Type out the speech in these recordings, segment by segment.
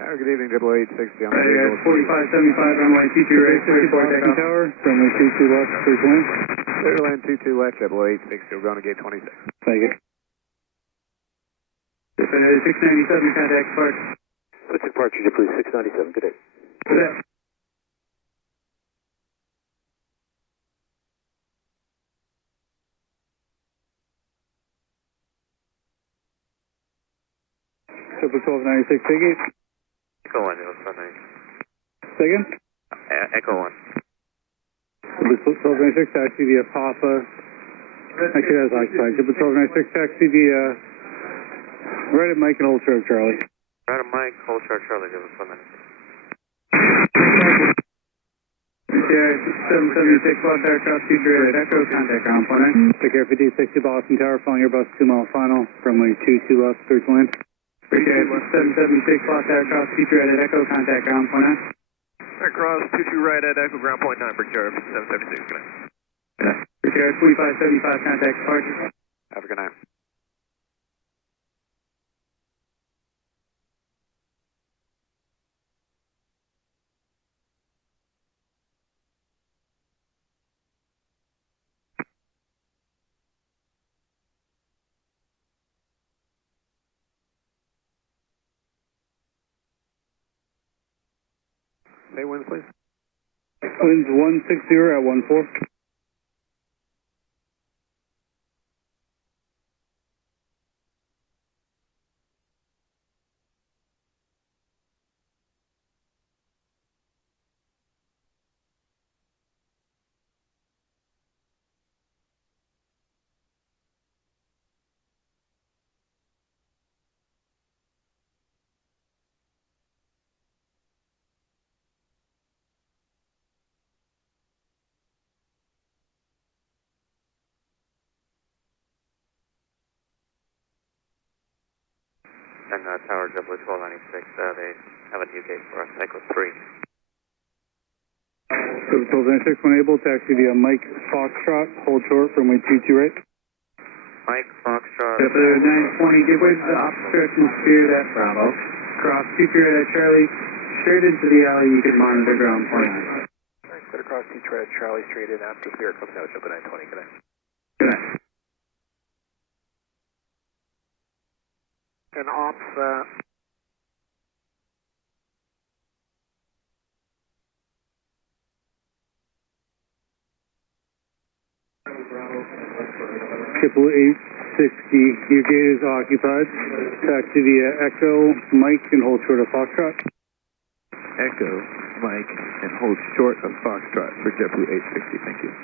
Good evening, 860 on the Right, 4575 runway 22 right, 64 takeoff. Tower, runway 22 left, clear to land. Clear to land 22 left, 860, we're going to gate 26. Thank you. 697 contact park. What's departure, please, 697, good day. Good day. Triple 1296, take it. Echo 1, 079. Second. Echo 1. Triple 1296, taxi via Papa. Actually, that's occupied. Triple 1296, taxi via right at Mike and Old Short Charlie. Right at Mike, hold short Charlie, 079. Yeah, 776 Los Aircraft, future at Echo, contact ground point. Take care, 5060 Boston Tower, following Airbus 2 mile final, runway 22 left, clear to land. Appreciate it. 776 Los Aircraft, future at Echo, contact ground point. Cross 22 right at Echo, ground point 9, Bridge Jarvis, 776, good night. Appreciate it. 4575 contact departure. Have a good night. Say winds, please. Winds 160 at 14. And Tower 1296, they have a new gate for us, Echo 3. Triple 1296, when able, taxi via Mike Foxtrot, hold short, runway 22 right. Mike, Foxtrot. For 920, give way to the obstruction Spirit at Bravo. Cross future at Charlie, straight into the alley, you can monitor ground point. Alright, clear across teacher at Charlie, straight in after Spirit comes out, Joker 920, good night. Good night. And ops, Triple 860, your gate is occupied. Taxi via Echo, Mike, and hold short of Foxtrot. Echo, Mike, and hold short of Foxtrot for JetBlue 860, thank you.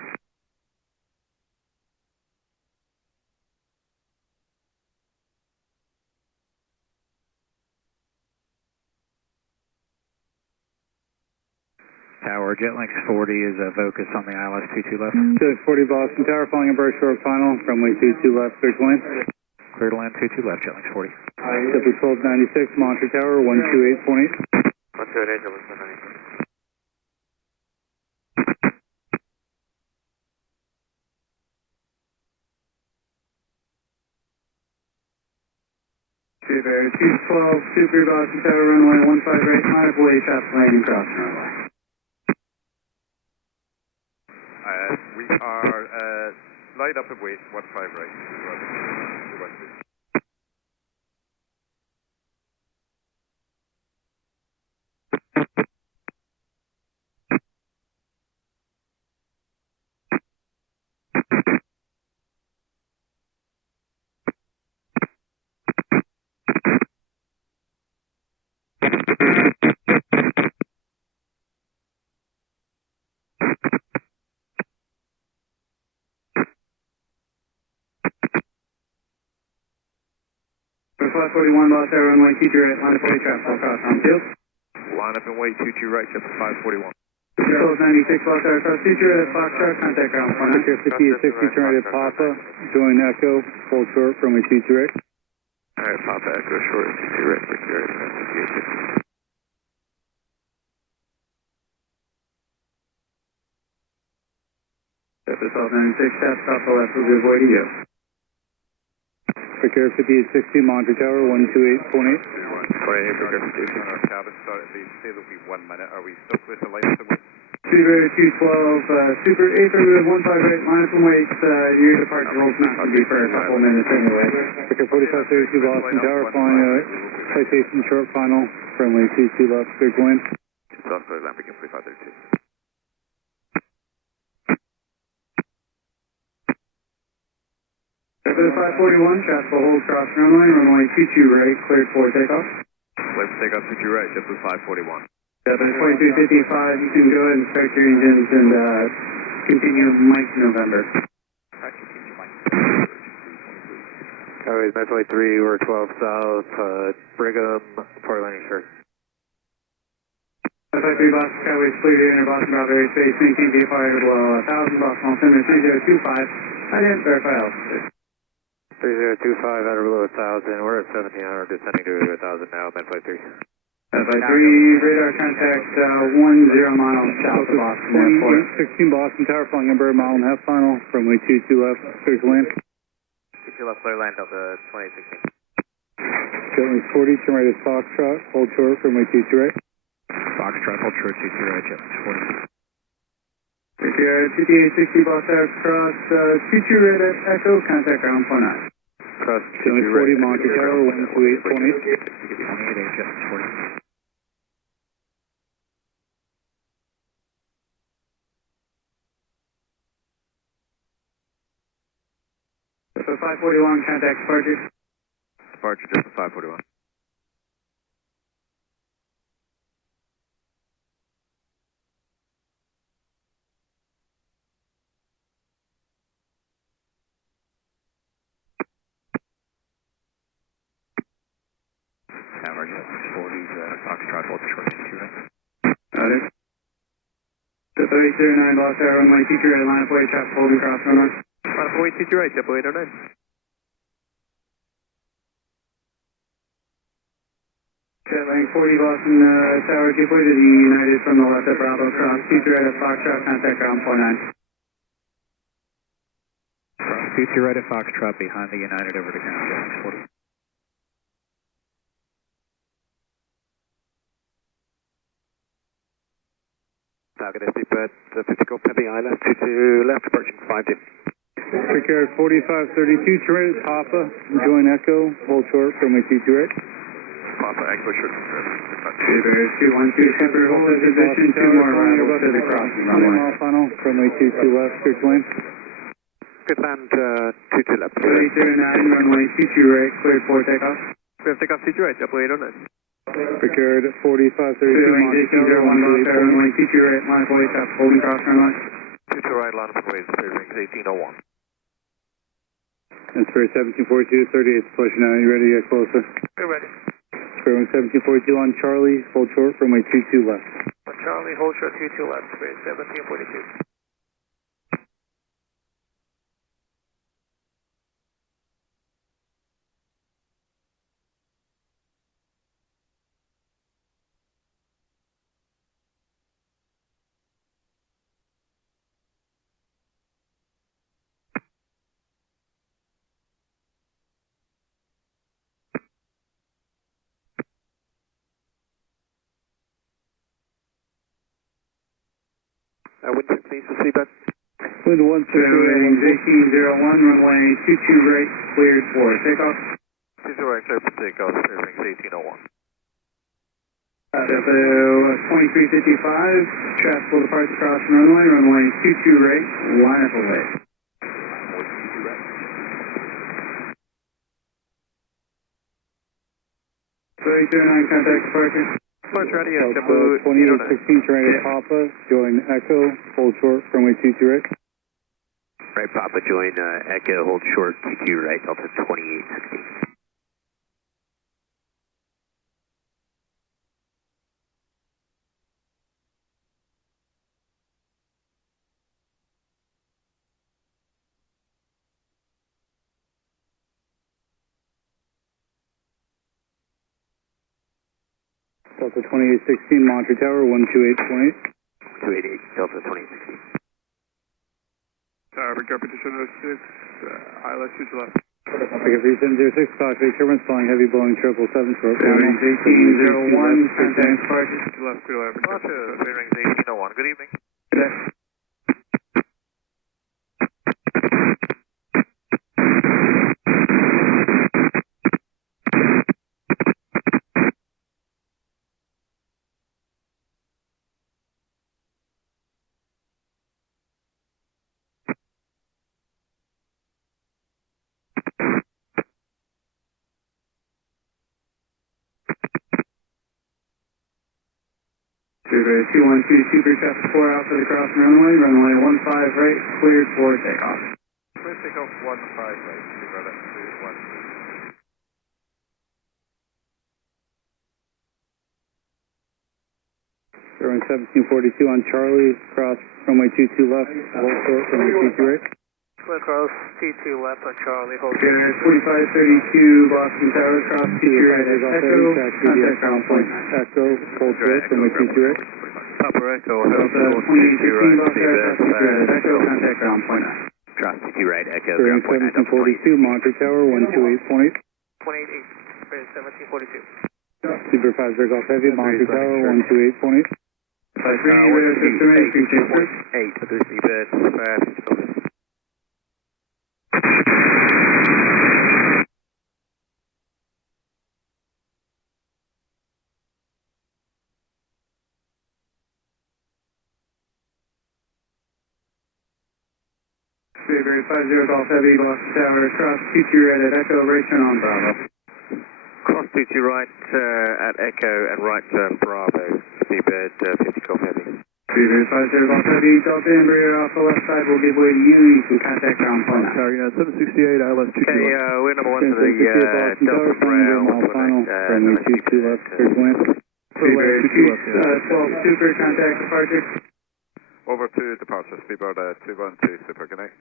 Tower, Jetlink 40 is a Vocus on the ILS 22 left. Jetlink 40 Boston Tower, following Airbus short final, runway 22 left, clear to land. Clear to land 22 left, Jetlink 40. Triple 1296, Monterey Tower, 128.8. 128, 079. Super 212, Super Boston Tower, runway 15 right, monitor way, traffic landing, cross runway. we are, light up and wait, 15 right. For 541 Los Air runway, teacher at line of way, traffic across on field. Line up and wait, 22 right, Jet 541. Control 96 Los Air cross teacher at Foxtrot, contact ground point. Take care, 50 60, turn right at Papa, join Echo, hold short, runway 22 right. Alright, Papa, Echo short, 22 right, Bridge Jarvis, 5850. If it's all 96, taps off the left, we'll give way to you. Take care, 5860, Monterey Tower, 128.8. On our cabin start, they say there'll be 1 minute. Are we still close to light at the wing? Super 212, Super 8 15 right, minus 1 weight, your departure holds not to be for a couple minutes anyway. Victor 4532 Boston Tower, flying citation short final, friendly 22 left, big wind. South Clear, Lamborghini 4532. For the 541, Chapel hold cross runway 22 right, cleared for takeoff. Let's take off 22 right, JetBlue 541. For the 4355, you can go ahead and start your engines and continue Mike November. Highways 923, we're 12 south, Brigham, Port Landing, sure. 553 Boston, Skyways clear to enter Boston Bravo airspace, maintain VFR below 1000, Boston altimeter 3025, identify verify altitude. 3025 out of below 1000, we're at 1700, descending to 1000 now, Medflight 3. Medflight 3, radar contact 10 miles south of Boston Airport. 16 Boston Tower, flying Embraer mile and a half final, friendly 22 left, clear to land. 22 left, clear land, Delta 2016. Jetlink 40, turn right at Foxtrot, hold short, friendly 22 right. Foxtrot, hold short, 22 right, Jetlink 40. Sierra 5860 Boston Tower, cross 22 right at Echo, contact ground 49. Cross Jetlink 40, Monty Tower, 128.8. 28, Jetlink 40. So 541, contact departure. Departure, JetBlue 541. Tower, Jetlink 40, Foxtrot, hold short, 22 right. Got it. So 3809 Boston Tower, runway 22 right, line of way, traffic holding cross runway. Line of way 22 right, JetBlue 809. Jetlink 40 Boston Tower, deploy to the United from the left at Bravo, cross 22 right at Foxtrot, contact ground 49. Cross 22 right at Foxtrot, behind the United over to ground, Jetlink 40. Falcon SC Bird, 50 Golf Heavy Island, 22 left, approaching 5 dim. Brickyard 4532, turn right at Papa, join Echo, hold short, friendly 22 right. Papa, Echo, short. Super 212, Super, hold in position, 2 more arrivals to the crossing runway. Mile final, friendly 22 left, clear to land. Good land, 22 left. 3809, runway 22 right, cleared for takeoff. We have takeoff 22 right, JetBlue 809. Brickyard 4532, Clearing Monty Tower, 1801 Boston Tower, runway 22 right, line of way, traffic holding cross runway. 22 right, line of ways, clear rings 1801. That's for 1742 to 38, push now, you ready to get closer? We're ready. Square 1742 on Charlie, hold short, runway 22 left. Charlie, hold short 22 left, square 1742. Wind 6 for Seabird. Wind 160, Clearing 1801, runway 22 right, cleared for takeoff. 22 right, clear for takeoff, clear rings 1801. At the 2355, traffic will depart across runway 22 right, line up away. 3209, contact departure. March ready, Delta JetBlue 2816, turn right at Papa, join Echo, hold short, friendly 22 right. Right, Papa, join Echo, hold short, 22 right, Delta 2816. Delta 2816, Monty Tower, 128.8. 288, Delta 2816. Tower, Brickyard, petition 06, ILS 2 to left. Ticket 3706, Fox 8, turbines flying heavy Boeing 777 short. 1801, contact departure. Left, clear level. Roger, bearings 1801. Good evening. Good day. Super 212, Super traffic 4 out for the crossing runway, runway 15 right, cleared for takeoff. Clear takeoff 15 right, clear brother, clear 1742 on Charlie, cross runway 22 left, hold short, runway 22 right. Clear cross T2 left on Charlie, hold Super 4532, Boston Tower, cross T2 right at Echo, contact ground point. Echo, hold short, runway 22 right. Papa Echo, Delta 2816, Boston Tower, cross T2 right at Echo, contact ground point. Cross T2 right, Echo, Bearing ground point. 1742, Monterey Tower, 128.8. 28.8, bearing 1742. Super 5 Golf Heavy, Monterey Tower, 128.8. 53, radar system ready, 8, 326. other seabed, fast, Super 50 Golf Heavy, Boston Tower, cross T2 right at Echo, right turn on Bravo. Cross T2 right at Echo and right turn Bravo, seabed 50 Golf Heavy. Super 50 Golf Heavy, Delta Embraer off the left side will give way to you, you can contact ground point. Tower Unit 768, ILS 22. Okay, we're number 1 to the Delta Brown, final, runway 22 left, clear to land. Super 12 Super, contact departure. Over to departure, speedboard 212, Super, good night.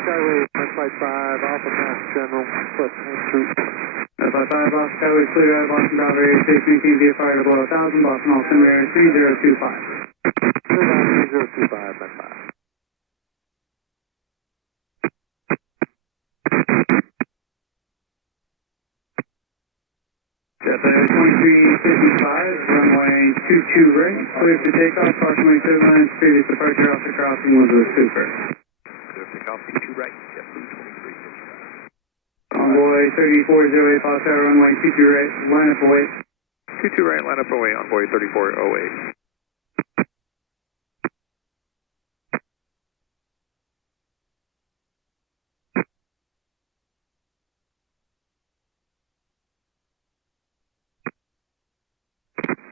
Skyway, Flight 5, Alpha Max General, plus entry. Flight 5, Boston Skyway, clear out, Boston Bravo, Area 6, maintain via fire to below 1000, Boston Altimeter Area 3025. Clear down 3025, by 5. Delta 2355, runway 22 right, clear to takeoff, approximately 7 minutes, previous departure off the crossing was with Super. clear takeoff, T2 right, JetBlue 2355. Envoy 3408, Fox Tower, runway 22 right, line up away. 22 right, line up away, envoy 3408.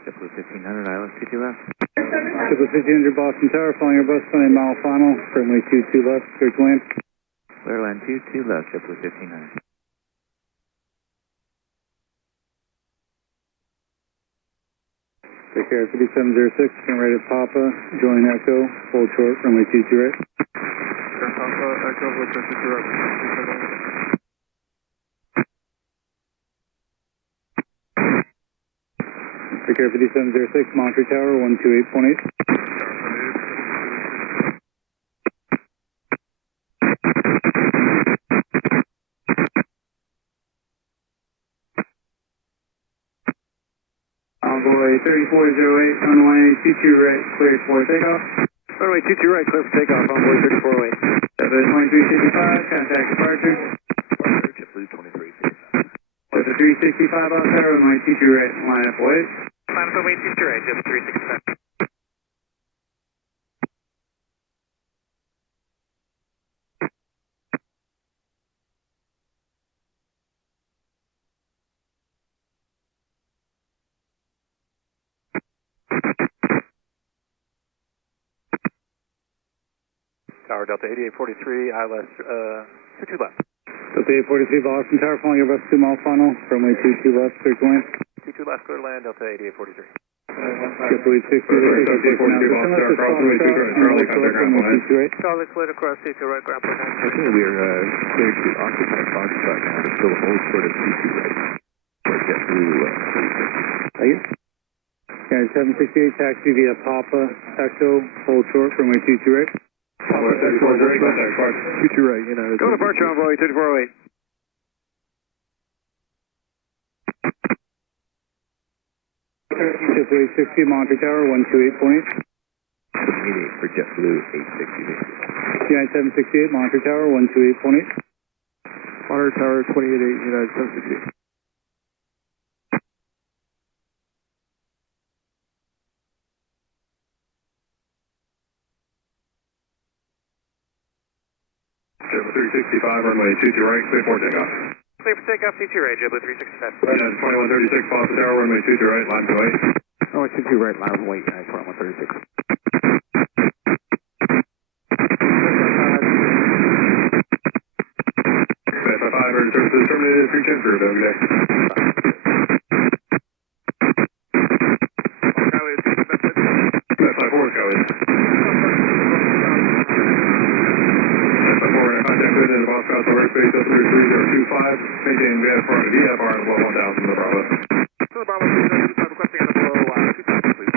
JetBlue 1500, ILS 22 left. Triple 1500 Boston Tower, flying Airbus 20 mile final, runway 22 left, clear to land. Clear land 22 left, JetBlue 1500. Take care, 5706, turn right at Papa, join Echo, hold short, runway 22 right. Papa, Echo, with 52 right. Take care, 5706, Monterey Tower, 128.8. Envoy 3408, runway 22 right, cleared for takeoff. Runway 22 right, clear for takeoff, envoy 3408. Delta 2365, contact departure. JetBlue 2355. Delta 365 off tower, runway 22 right, line up away. Line up away 22 right, just 365. Tower Delta 8843, ILS 22 left. Delta 843 Boston Tower, flying Airbus 2 mile final, runway 22 left, clear to land. 22 left, clear to land, Delta 8843. Triple 860, Charlie cleared across T2 right, ground point 9. Okay, we are cleared to occupy Foxtrot now, but still hold short of T2 right. Or JetBlue 23. Thank you. Yeah, 768, taxi via Papa, Echo, hold short, runway 22 right. 22 right, United. Go departure envoy 2408. JetBlue 860, monitor tower 128.8. Meeting for JetBlue 860. United 768, monitor tower 128.8. Monitor tower 288, United 768. JetBlue 365, runway 22 right, clear for takeoff. Clear for takeoff, C2 right, JetBlue 365. United 2136, Boston Tower, runway 22 right, line to wait. Runway 22 right, line wait, United 2136. Five, services terminated, 310 for Logan deck. That's 5-4, Skyway. Contact with the Boss Cross airspace 3025, maintain VFR and VFR on the below 1000 to the Bravo. To the Bravo 275, requesting on the below 2000, please.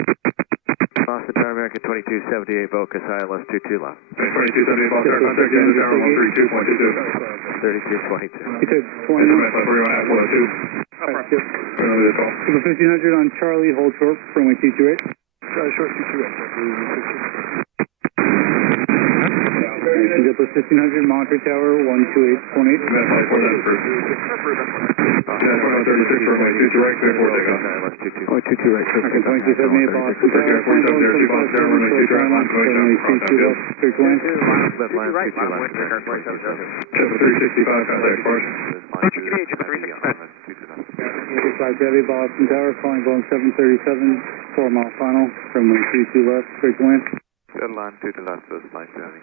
Boston Tower, American 2278, Vocus, ILS 22 left. 2278, Boston Tower, contact in the tower 132.22. 3222. You said 20. Over 1500 on Charlie, hold short, runway 22 right. Short 22 right, JetBlue 1500, monitor tower 128.8. Oh, 22 right. American 2278, Boston Tower, flying Boeing 757, straight to land. Left line, 22 left. 365, contact departure. 65 Heavy, Boston Tower, flying Boeing 737, 4 mile final, runway 32 left, straight to land. Dead line, 2 to left, so it's line 70.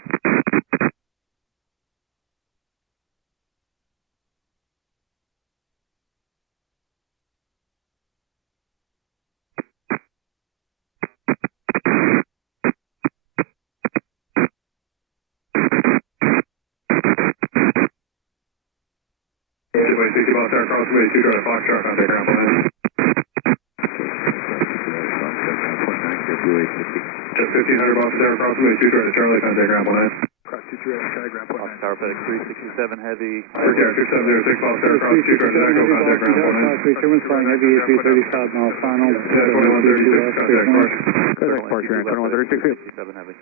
Midway 60 Boss Tower, crossway 2 drive, Foxtrot, contact ground plan. Jet 1500 Boston Tower, crossway 2 drive, Charlie, contact ground plan. Cross 22 right, Charlie, ground point. Boston Tower, FedEx 367 heavy. Air 2706 Boston Tower, cross 2 drive, Echo, contact ground plan. Sherman's flying heavy, 35 mile final, Jet 2136, contact departure. Contact departure, 2136. 67 heavy.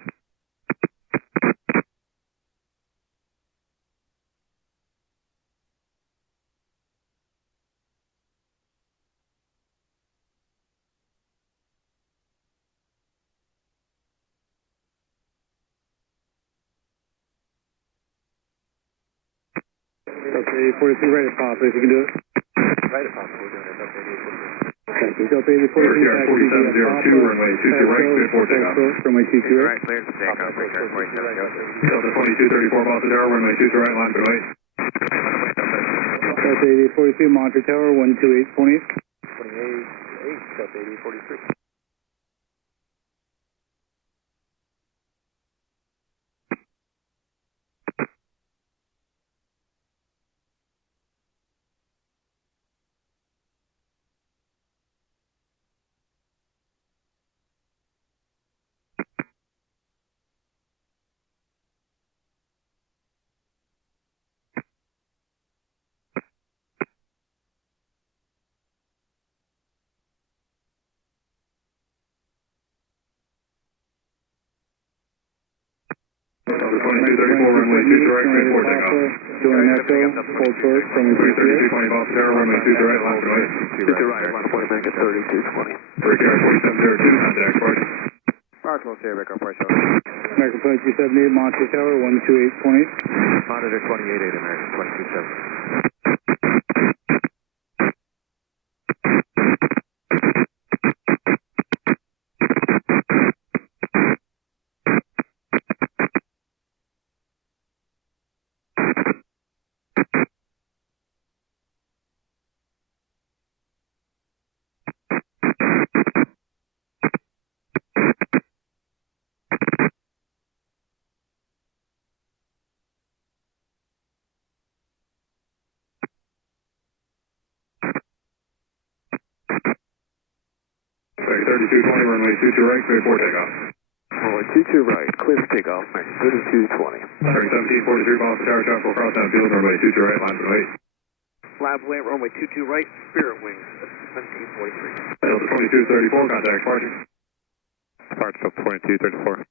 Okay, 43 right at Papa, if you can do it. Right at possible, we're doing it. Thank you. Delta 43, back to 4702, runway 22 right, clear for takeoff. Runway 22 right. Right, clear to takeoff, break air 47. Delta 2234 Boston Tower, runway 22 right, line to wait. Delta 42, monitor tower 128.8. 28, Delta 43. Delta 2234, runway 22 right, clear for takeoff. Doing echo, hold short, runway 22 3220 Boston Tower, runway 22 right, line to wait. 22 right, line point, make it 3220. Break air 4702, contact departure. Marshall, say break up, right, American 2278, monitor tower 128.8. Monitor 288, American 227. Break 3220, runway 22 right, clear for takeoff. runway 22 right, clear for takeoff, nice, 3220. Bearing 1743 Boston Tower, traffic will cross down field, runway 22 right, line for wait. Lab way, runway 22 right, Spirit Wings, 1743. Delta 2234, contact departure. Parts of 2234.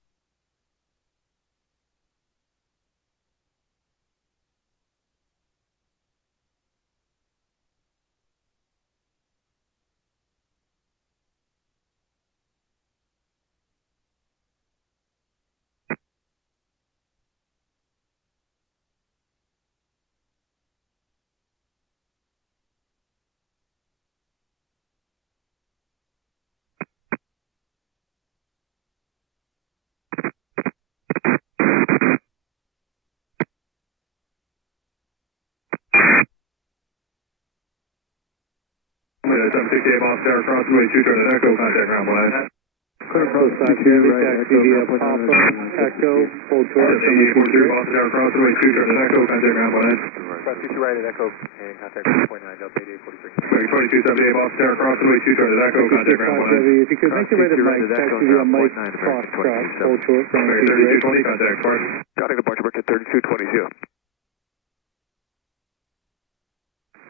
Runway 768 Boston Tower, cross runway 2 turn at Echo, contact ground line. Clear approach, taxi via Papa, Echo, hold short, runway 8843 Boston Tower, cross runway 2 turn at Echo, contact ground line. Cross 22 right at Echo, and contact 1.9, Delta 8843. Bearing 2278 Boston Tower, cross runway 2 turn at Echo, contact ground line. If you could make your way to Mike, taxi via Mike, Foxtrot, hold short, runway Bearing 22 right. 3220, contact departure. Contact departure, American 3220.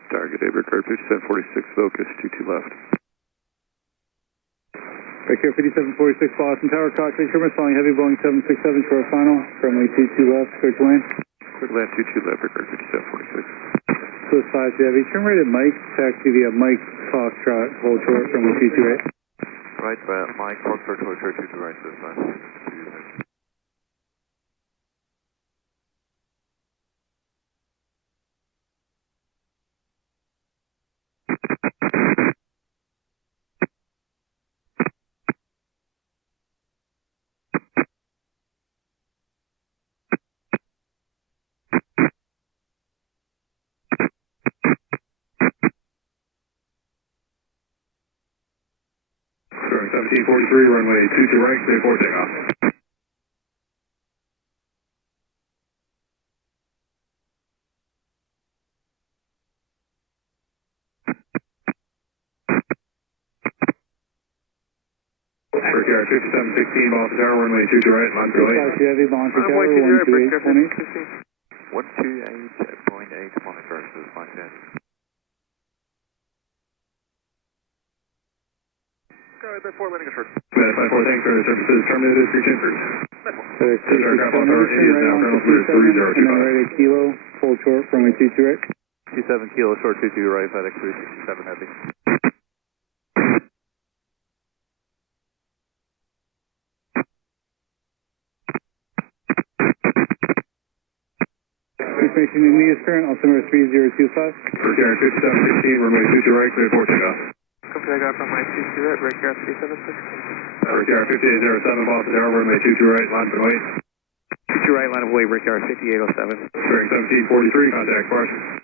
Target Abercrombie 5746, focus 22 left. Right here, 5746 Boston Tower, cockpit Sherman, following heavy Boeing 767 short final, runway 22 left, quick land. Quick land 22 left, Abercrombie 5746. Close 5 heavy, turn right at Mike, taxi via Mike, Foxtrot, hold short, runway 22 right. Right, Mike, Foxtrot, 22 right, so it's fine. Bearing 1743, runway 22 right, clear for takeoff. Brickyard 5716 Boston Tower, runway 22 right, line for late. Taxi heavy, Monster Tower, 12820. 128.8 monitor, so it's fine, yeah. Alright, 4 landing assured. Flight 4, thanks for the services terminated, reach in cruise. Aircraft authority is now currently clear 3025. And then right at Kilo, hold short, runway 22 right. 27 kilo, short 22 right, FedEx 367 heavy. Information you need is current, altimeter 3025. Brickyard 5716, runway 22 right, clear for takeoff. Come takeoff from my 22 right, Brickyard 376. Brickyard 5807 Boston Tower, runway 22 right, line for wait. 22 right, line of way, Brickyard 5807. Bearing 1743, contact departure.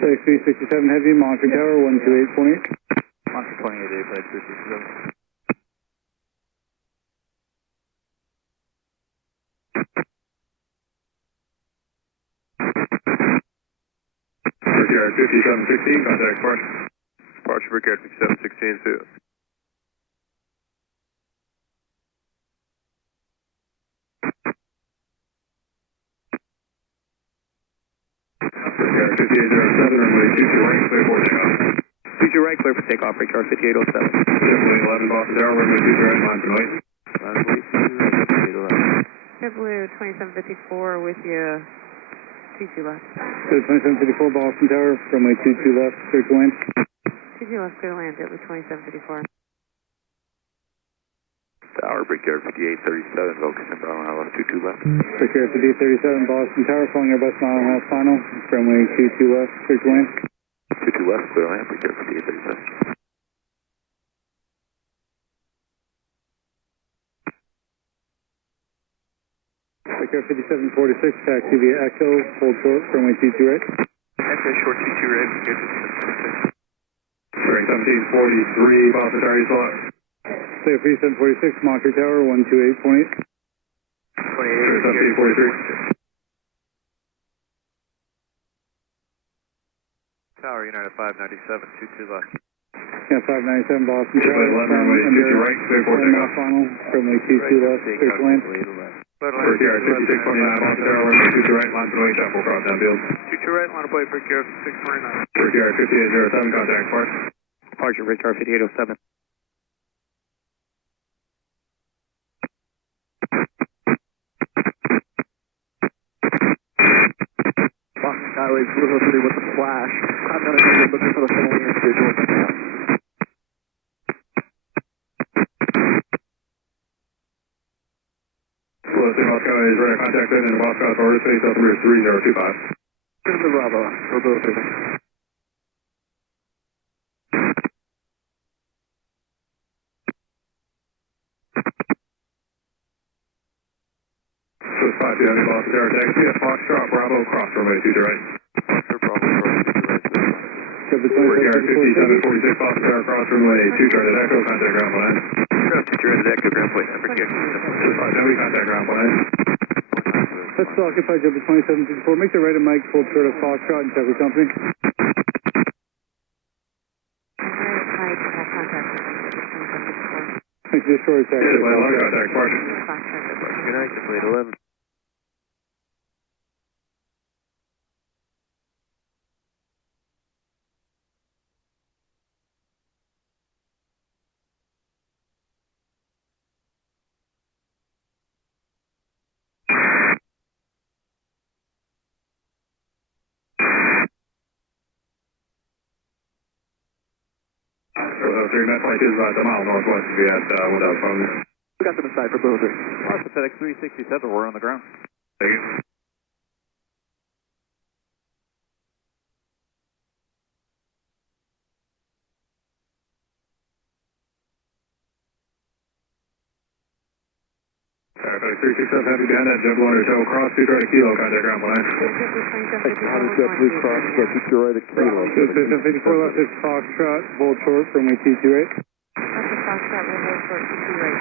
FedEx 367 heavy, Monster Tower, 12828. Monster 28A, FedEx 367. Brickyard 5716, contact departure. Departure Brickyard 5716, too. Brickyard 5807, runway 22 right, clear for takeoff. 22 right, clear for takeoff, Brickyard 5807. Definitely 11 Boston Tower, runway 22 right, line for wait. JetBlue 2754 with you, 22 left. 2754 Boston Tower, runway 22 left, clear to land. 22 left, clear to land, JetBlue 2754. Tower Brickyard 5837, focus in Bravo, 22 left. Brickyard 5837 Boston Tower, following Airbus mile and a half final, runway 22 left, clear to land. 22 left, clear land, Brickyard 5837. Quick Air 5746, taxi via Echo, hold short, runway 22 right. Echo short 22 right, good. Right, 1743, Boston Tower, East lot. Clear 3746, Monterey Tower, 128.8. 1743. Tower, United 597, 22 left. Yeah, 597 Boston Chip Tower. 11, runway 22 right, clear for takeoff. Final, runway 22 left, clear to land. First yard, 5629, Boston Tower, runway 22 right, line to the chop, will cross downfield. 22 right, line of play, break gear 629. First yard, 5807, contact park. Departure, Richard 5807. Boston Skyways, Blue 3 with the flash. I'm not looking for the following individual. Blue 3, Boston Skyways, radar contact in and Boston Skyways, order space, altimeter 3025. This is the Bravo, Blue 3. So 5 behind Boston Tower, taxi at Foxtrot, Bravo, cross runway 22 right. First yard, 5746, Boston Tower, cross runway 2 right at Echo, contact ground line. Ground 22 right at Echo, ground plate, break gear. So 5 Heavy, contact ground line. Let's occupy Jumbo 2754. Make the right of Mike, hold short of Foxtrot and Chevy Company. Make this short attack. Chip 11, contact park. United, complete 11. Three, that flight is about a mile northwest of you at 1000 phone. We got them inside for Blue 3. Boston FedEx 367, we're on the ground. Thank you. Alright, FedEx 367, happy behind that, jump loader, show cross, 2 right at Kilo, contact ground line. Blue Cross, keep your right at Kilo. 5754 left is Foxtrot, hold short, runway 22 right. That's the Foxtrot, we'll hold short 22 right.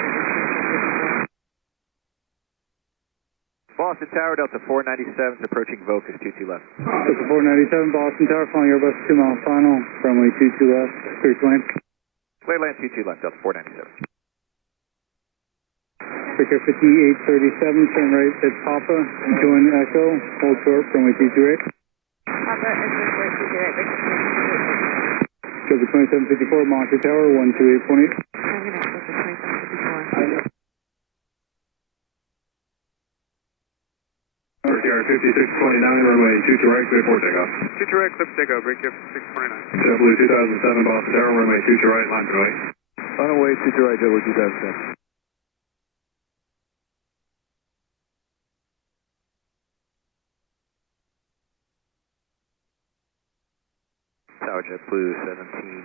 Boston Tower, Delta 497 is approaching Vocus, 22 left. Delta 497 Boston Tower, flying Airbus 2 mile final, runway 22 left, clear to land. Clear land 22 left, Delta 497. Quick Air 5837, turn right at Papa, join Echo, hold short, runway 22 right. Papa, exit short 22 right, break Jumbo 2754, Monterey Tower, 128.8. I'm going to exit the 2754. First yard, 5629, runway 22 right, clear for takeoff. 22 right, clip takeoff, break gear 629. JetBlue 2007, Boston Tower, runway 22 right, line to right. On the way, 22 right, JetBlue 2007. Tower JetBlue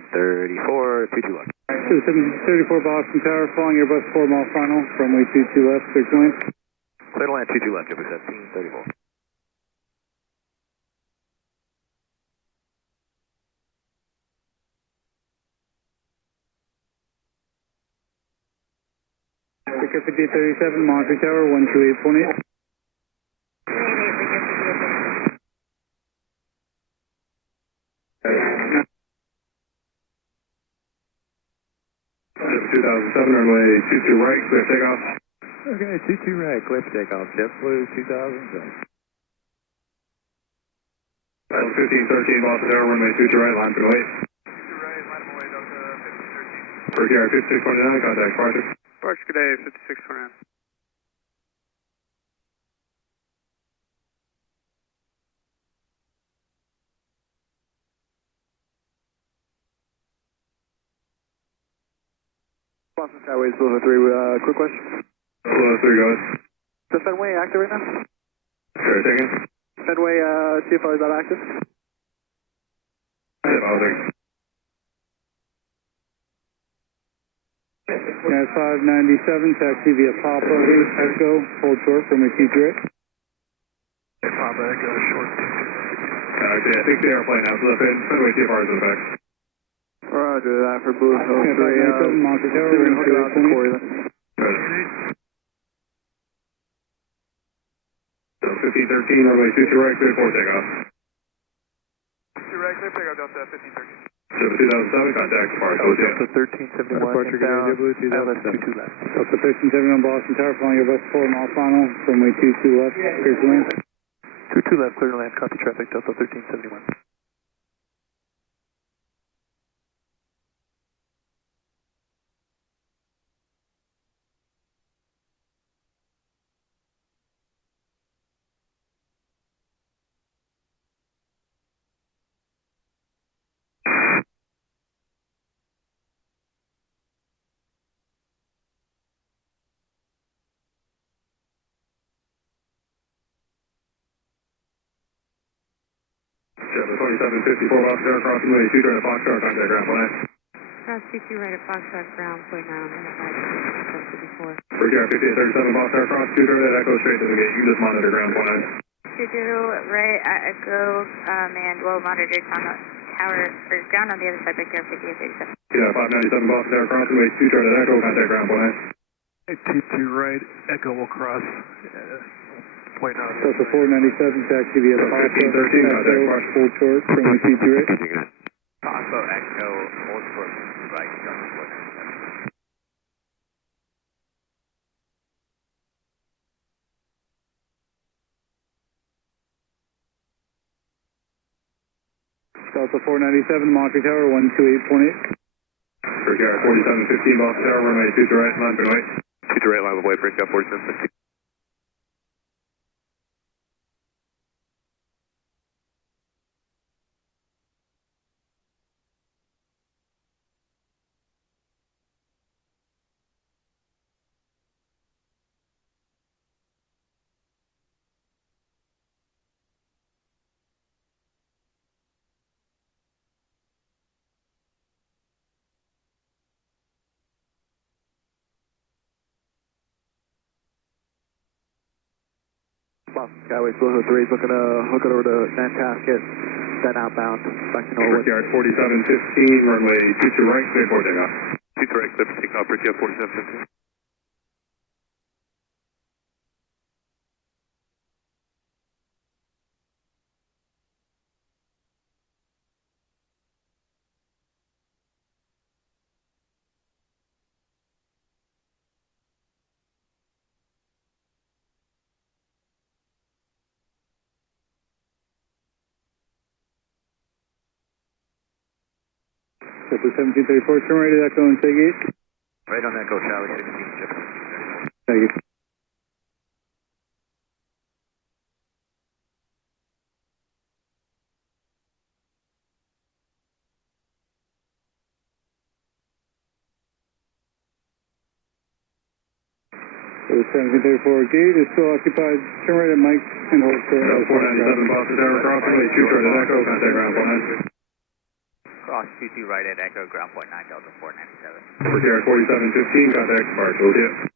1734, 22 left. 1734 Boston Tower, flying Airbus 4 mile final, runway 22 left, clear to land. Clear land 22 left, JetBlue 1734. Quick Air 5837, Monterey Tower, 128.8. Just 2007, runway 22 right, clear takeoff. Okay, 22 right, clear for takeoff. JetBlue 2007. That's 1513, Boston Tower, runway 22 right, line to the right. 22 right, line of way, Delta 1513. First yard, 5629, contact departure. Departure, good day, 5629. Boston Skyways, Blue 3, quick question. Blue 3, go ahead. Is the Fenway active right now? Sure, taking. Fenway, CFO, is that active? Yep, I'll take. Yeah, 597, taxi via Papa, Echo, hold short, runway 23 right. Papa Echo, short. I think the airplane has left in. Fenway TFR is in the back. Roger that for Blue Hill 3. Monster Tower, we're hook out to Corey then. So 1513, runway 22 right, clear for takeoff. 2 right, clear takeoff, Delta 1513. 2007, contact departure. Delta 1371, inbound, ILS 22 left. Delta 1371 Boston Tower, flying your West 4 mile final, runway 22 left, clear to land. 22 left, clear to land, copy traffic, Delta 1371. Delta 2754 Foxtrot, crossing runway 2 turn to Foxtrot, contact ground plan. Cross 22 right at Foxtrot ground, 49 on the before. Brickyard 5837 Foxtrot, cross 2 turn at Echo straight to the gate. You just monitor ground plan. 22 right at Echo, and we'll monitor tower, or ground on the other side, Brickyard 5837. Yeah, 597 Boston Tower, cross runway 2 turn at Echo, contact ground plan. 22 right, Echo will cross. Point out. Delta 497, taxi via Papa, 1513, contact departure. full short, runway 22 right. Papa Echo, hold short, right, Delta 497. Delta 497, Monterey Tower, 128.8. Brickyard 4715 Boston Tower, runway 2 to right, line right. 2 to right, line of way, Brickyard 4715. Boston Skyways, Blue Hill 3, looking to hook it over to Nantasket, then outbound, back to Norwood. Brickyard 4715, runway 2 to right, clear for takeoff. 2 to right, clear for takeoff, Brickyard 4715. Delta 1734, turn right at Echo and take it. Right on Echo, Charlie 16, chip. Thank you. So the 1734 gate is still occupied. Turn right at Mike and hold short. 497 Boston Tower, cross runway 2 turn at Echo, contact ground plan. Cross 22 right at Echo, ground point 9, Delta 497. Brickyard 4715, contact departure.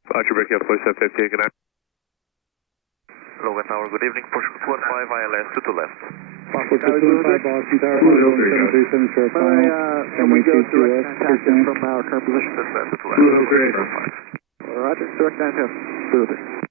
Roger, Brickyard 4715, good night. Logan Tower, good evening, push 215, ILS 2 to left. Papa 215 Boston Tower, 737 short final. Can we go direct Nantasket from our current position? That's that, 2 to Blue Hill 3. left. Roger, direct Nantasket, Blue Hill 3.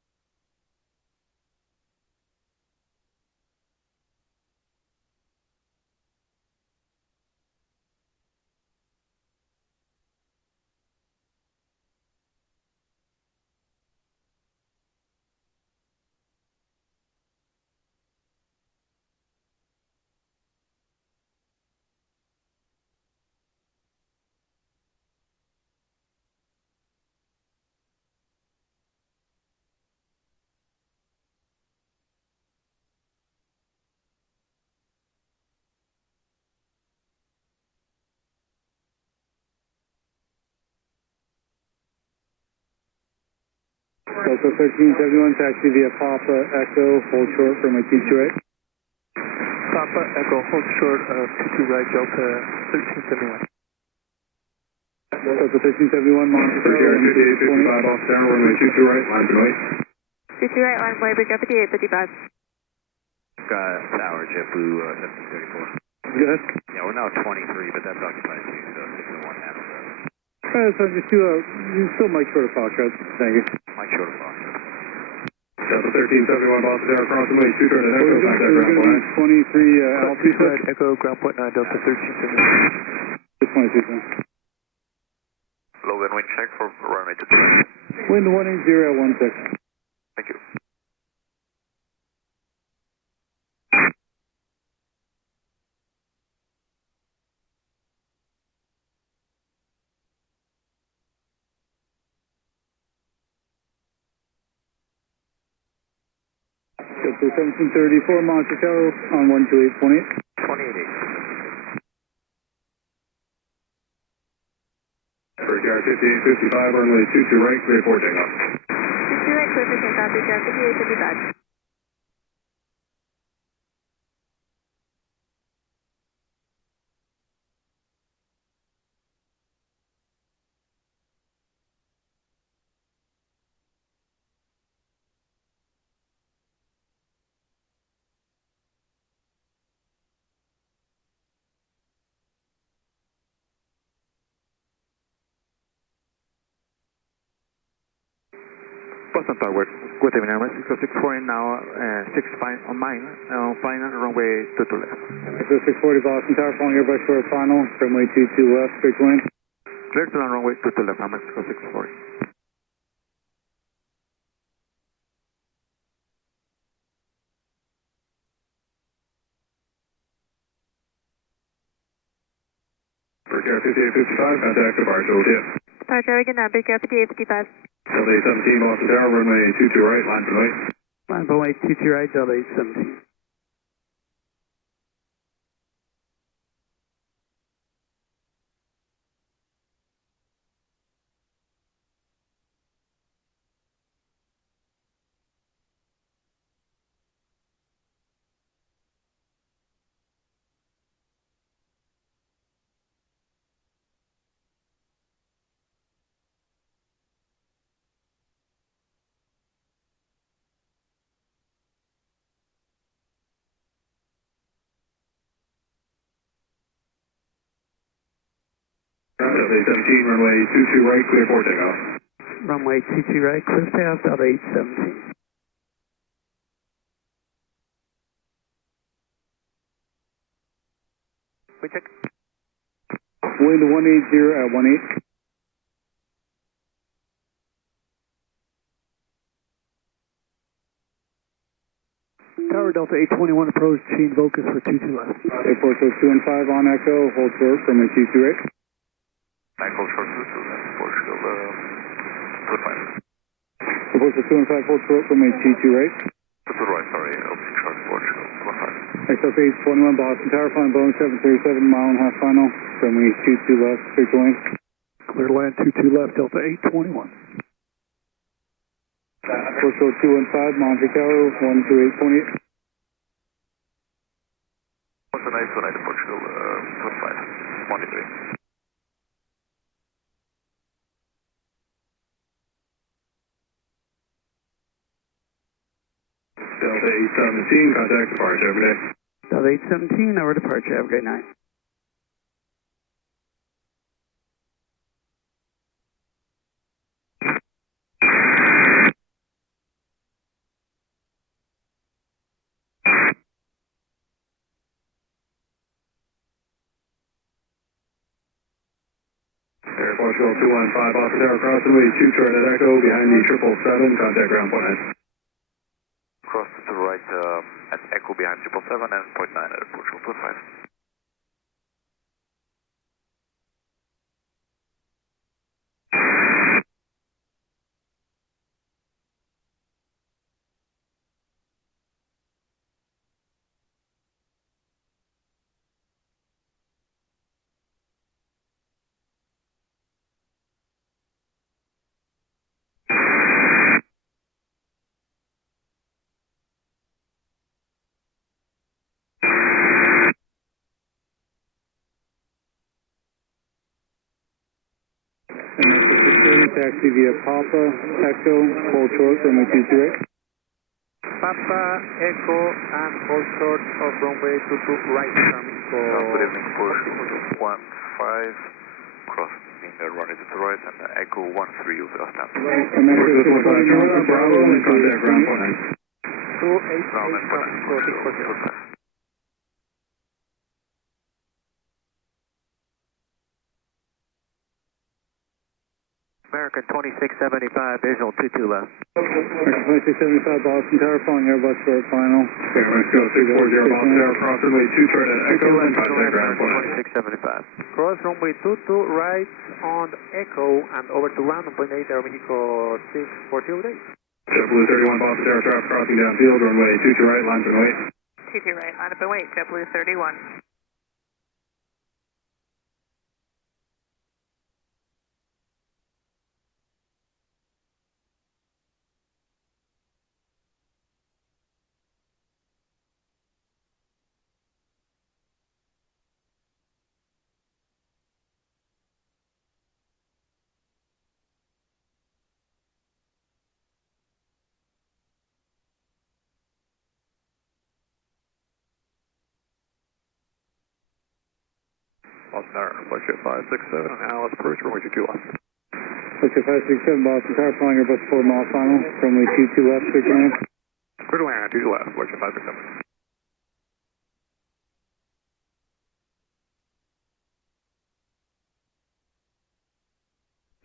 Delta 1371, taxi via Papa Echo, hold short for my 22 right. Papa Echo, hold short of 22 right, Delta 1371. Delta 1371, Monterey Tower, Brickyard 5855 Boston Tower, runway 2 to right, line right. 22 right, line way, Brickyard 5855. Tower, JetBlue 1734. Good. Yeah, we're now 23, but that's occupied too, so 6 and 1 half. So just do you still Mike short of Foxtrot. Thank you. Mike short of Foxtrot. Delta 1371 Boston Tower, cross runway 2 turn at Echo, contact ground point 9. 23 altitude. Echo, ground point 9, Delta 1371. 22. Logan, wind check for runway 22. Wind 180 at 16. Thank you. Delta 1734 Monte Carlo on 128.8. 28.8. Brickyard 5855, runway 22 right, clear for takeoff. 22 right, clear for takeoff, Brickyard 5855. Boston Tower, good evening, Mexico 640 now, 65 on mine, flying on runway 22 left. Mexico 640 Boston Tower, following airbus short final, runway 22 left, straight to wind. Clear to land runway 22 left, Mexico 640. Brickyard 5855, contact departure, OTM. Departure, again now, Brickyard 5855. Delta 817 Boston Tower, runway 22 right, line for right. Line for white, 22 right, Delta 817. Delta 817, runway 22 right, clear for takeoff. Runway 22 right, clear for takeoff, Delta 817. We check. Wind 180 at 18. Tower Delta 821 approach, chain Vocus for 22 left. Airport code 2 and 5 on Echo, hold short, runway 22 right. Echo short 22 left, Portugal 25. Airport code 2 and 5, hold short, runway 22 right. 22 right, sorry, opening short, Portugal 25. Exo 821 Boston Tower, flying Boeing 737, mile and a half final, runway 22 left, straight to wind. Clear to land 22 left, Delta 821. Airport code 2 and 5, Monte Carlo, 128.8. What's the nice one at Portugal 25, Monte 3. Delta 817, contact departure, every day. Delta 817, over departure, have a great night. Air Portugal 215, Boston Tower, cross runway 2 turn at Echo, behind the 777, contact ground point 9. Cross to the right at Echo behind 777 and point 9 at Portugal 25. Taxi via Papa, Echo, hold short, runway 22 right. Papa, Echo, and hold short of runway 22 right, coming for... Good evening, push 15, cross runway to the right, and Echo 13 will be last time. Bravo, and contact ground point 288, American 2675, visual 22 left. American 2675, Boston Tower, following Airbus short final. Okay, let's go 640 Boston Tower, cross runway 2 turn at Echo, and contact ground point 2675. Cross runway 22 right on Echo, and over to ground point 8, Air Mexico 640 days. JetBlue 31 Boston Tower, traffic crossing downfield, runway 22 right, line up and wait. 22 right, line up and wait, JetBlue 31. Boston Tower, Flight 567, Alice approach, runway 22 left. Flight 567, Boston Tower, following Airbus 4 mile final. Runway 22 left, clear to land. Clear to land, 22 left, Flight 567.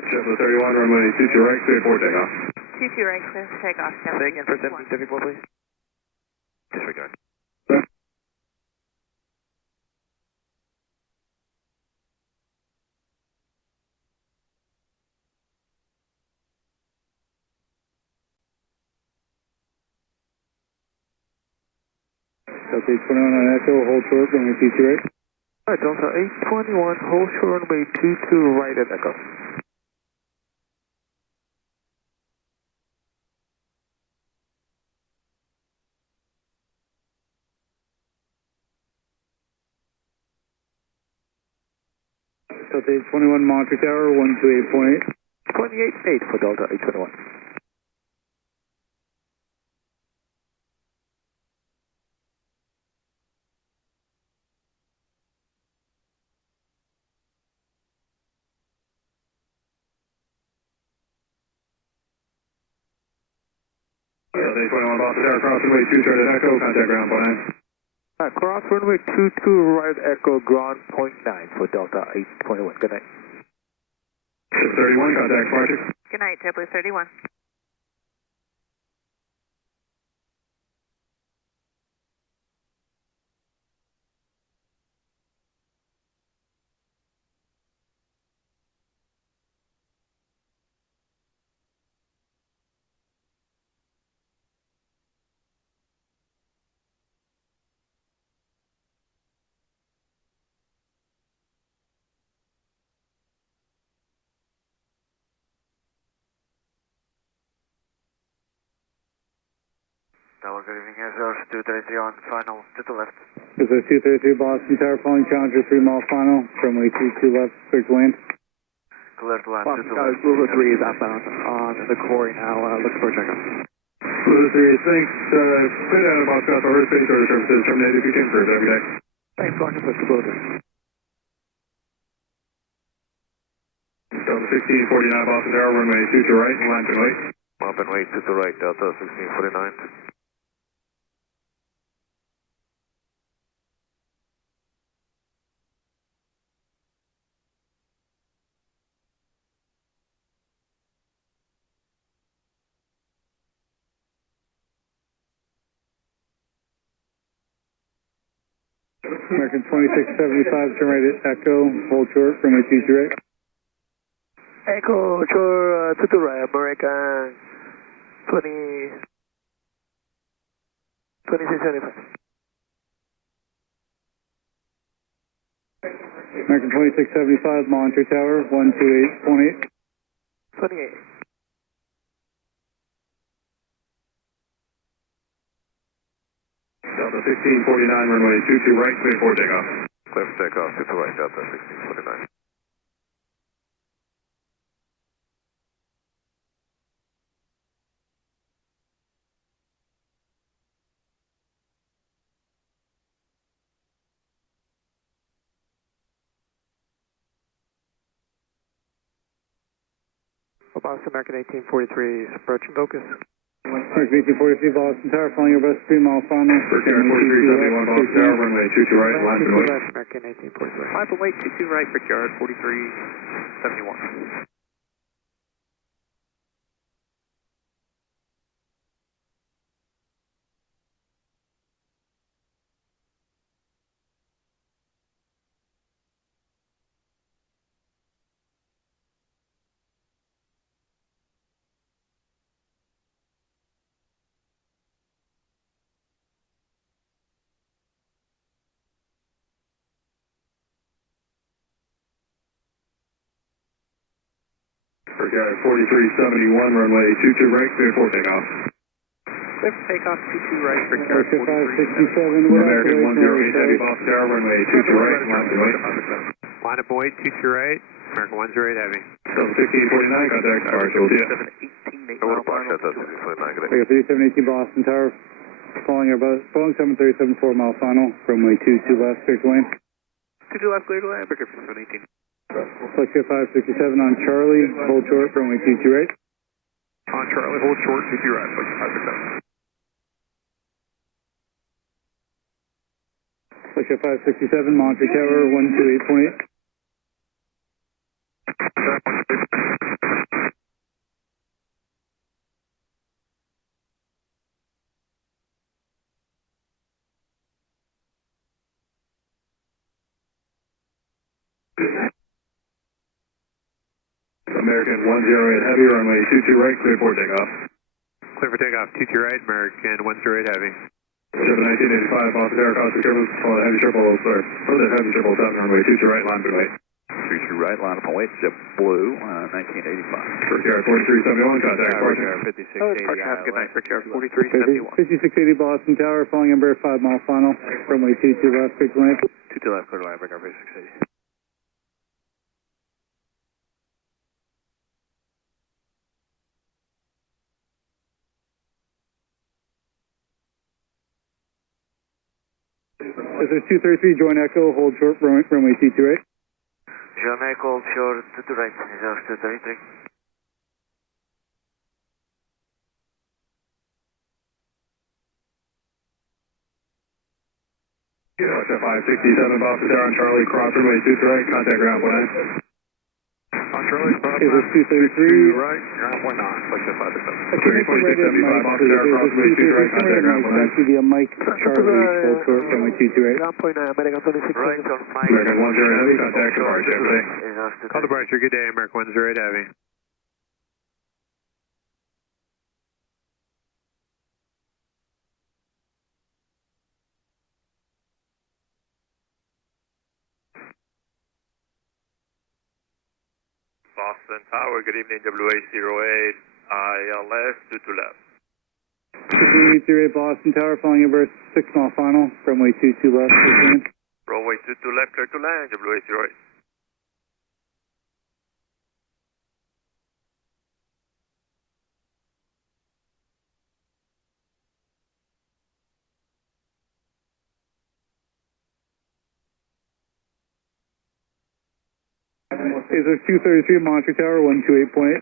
JetBlue 31, runway 22 right, clear for takeoff. 22 right, clear for takeoff, JetBlue. Say again for 7 Pacific, please. Disregard. Delta 821 on Echo, hold short, runway 22 right. Alright, Delta 821, hold short runway 22 right at Echo. Delta 821, Monitor Tower, 128.8. 28.8 for Delta 821. Delta 821 Boston Tower, cross runway 2 turn at Echo, contact ground point 9. Cross runway 22 right Echo, ground point 9 for Delta 821. Good night. JetBlue 31, contact departure. Good night, JetBlue 31. Tower, good evening, Azure 233 on final to the left. This is 233 Boston Tower, following Challenger 3 mile final. Runway 22 left, clear to land. Clear to land to the left. Blue 3 is outbound on the quarry now, looking for a checkup. Blue 3, thanks, clear down at Boston Tower, over space order services terminated if you can for every day. Thanks, Logan, push to Blue 3. Delta 1649 Boston Tower, runway 2 to right, line and wait. Up and wait to the right, Delta 1649. American 2675, turn right at Echo, hold short, runway 22 right. Echo, sure, to the right, American 2675. American 2675, Monitor Tower, 128.8. 28. Delta 1649, runway 22 right, clear for takeoff. Clear for takeoff, to the right, Delta 1649. Boston American 1843 is approaching Vocus. American 1843 Boston Tower, following your bus 3 mile final. Brickyard 4371 Boston Tower, runway 22 right, line and wait. American 1843. Line and wait, 22 right, Brickyard 4371. Brickyard 4371, runway 22 right, clear for takeoff. Clear for takeoff, 22 right, Brickyard 4567, American 108 Heavy, Boston Tower, runway 22 right, line and wait. Line of Boyd, 22 right, American 108 Heavy. 1649, contact partial, yeah. 3718 Boston Tower, following your bus, Boeing 737 4 mile final, runway 22 left, clear to land. 22 left, clear to land, Brickyard 4718. Flexia 567 on Charlie, hold short, runway 22 right. On Charlie, hold short, 22 right, Flexia 567. Flexia 567, Monterey Tower, 128.8. American 108 Heavy, runway 22 right, clear for takeoff. Clear for takeoff, 22 right, American 108 Heavy. 1985, Boston Tower, cross the curve, follow the heavy triple, sir. For the heavy 777, runway 22 right, line and wait. 22 right, line up and wait, jet blue, 1985. Brickyard 4371, contact partner. 5680. Have a good night, Brickyard 4371. 5680 Boston Tower, following Embraer 5 mile final, runway 22 left, clear to land. 22 left, clear to land, Brickyard 5680. This is 233, join Echo, hold short, runway 22 right. John Echo, hold short, 22 right, 233. Russia 567, Boston Tower on Charlie, cross runway 22 right, contact ground plan. On Charlie, This is 233. right, ground point 9, Flexia 567. 4675, Boston Tower, cross runway 22 right, contact ground plan. Actually, via Mike, Charlie, hold short, runway 22 right. Ground point 9, American 26. Right on Mike. American 108 Heavy, contact departure, everything. Call departure, good day, American 108 Heavy. Boston Tower, good evening, WA08, ILS, 22 left. 238 Boston Tower, following Embraer 6 mile final, runway 22 left, clear to land. Runway 22 left, clear to land, WA08. This is 233, Monterey Tower, 128.8.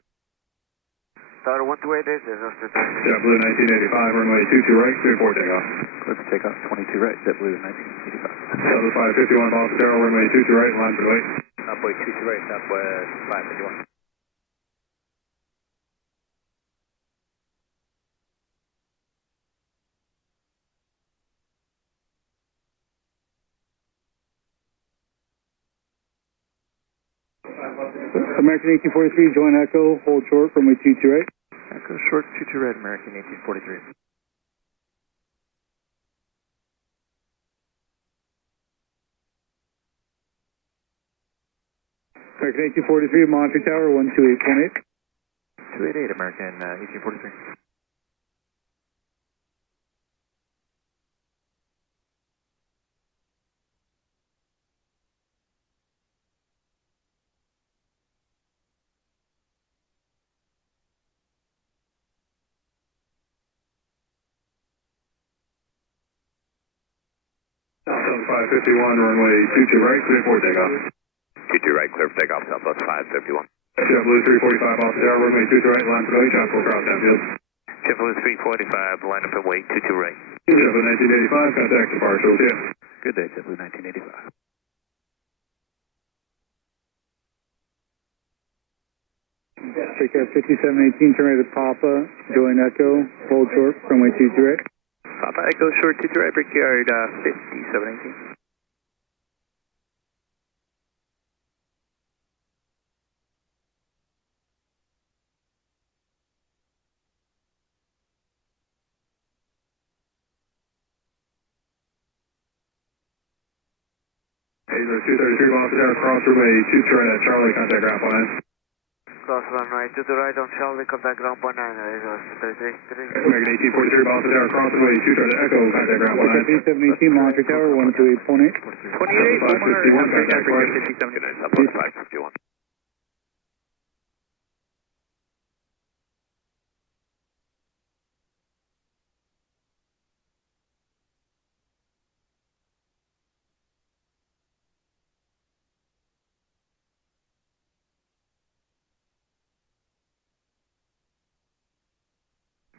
Tower 128 is JetBlue 1985, runway 22 right, clear for takeoff. Clear for takeoff, 22 right, JetBlue 1985. Delta 551, Boston Tower, runway 22 right, line for wait. Southwest 22 right, Southwest 551. American 1843, join Echo, hold short, runway 22 right. Echo short, 22 right, American 1843. American 1843, Monterey Tower, 128.8. 288, American 1843. Southwest 551, runway 22 right, clear for takeoff. 22 right, clear for takeoff, Southwest 551. JetBlue 345 Boston Tower, runway 22 right, line for right, tropical cross downfield. JetBlue 345, line up and wait, 22 right. JetBlue 1985, contact departure, yeah. Good day, JetBlue 1985. Take care 5718, turn right at Papa, join Echo, hold short, runway 22 right. Papa Echo short 22 right, Brickyard 5718. Azer 233 Boston Tower, cross runway 22 right at Charlie, contact ground point 9. Cross runway 22 right on Charlie, contact ground point 9, American 1843 Boston Tower, cross runway 22 right at Echo, contact ground point 9. 5718, monitor tower, 128.8. 551, contact point 551.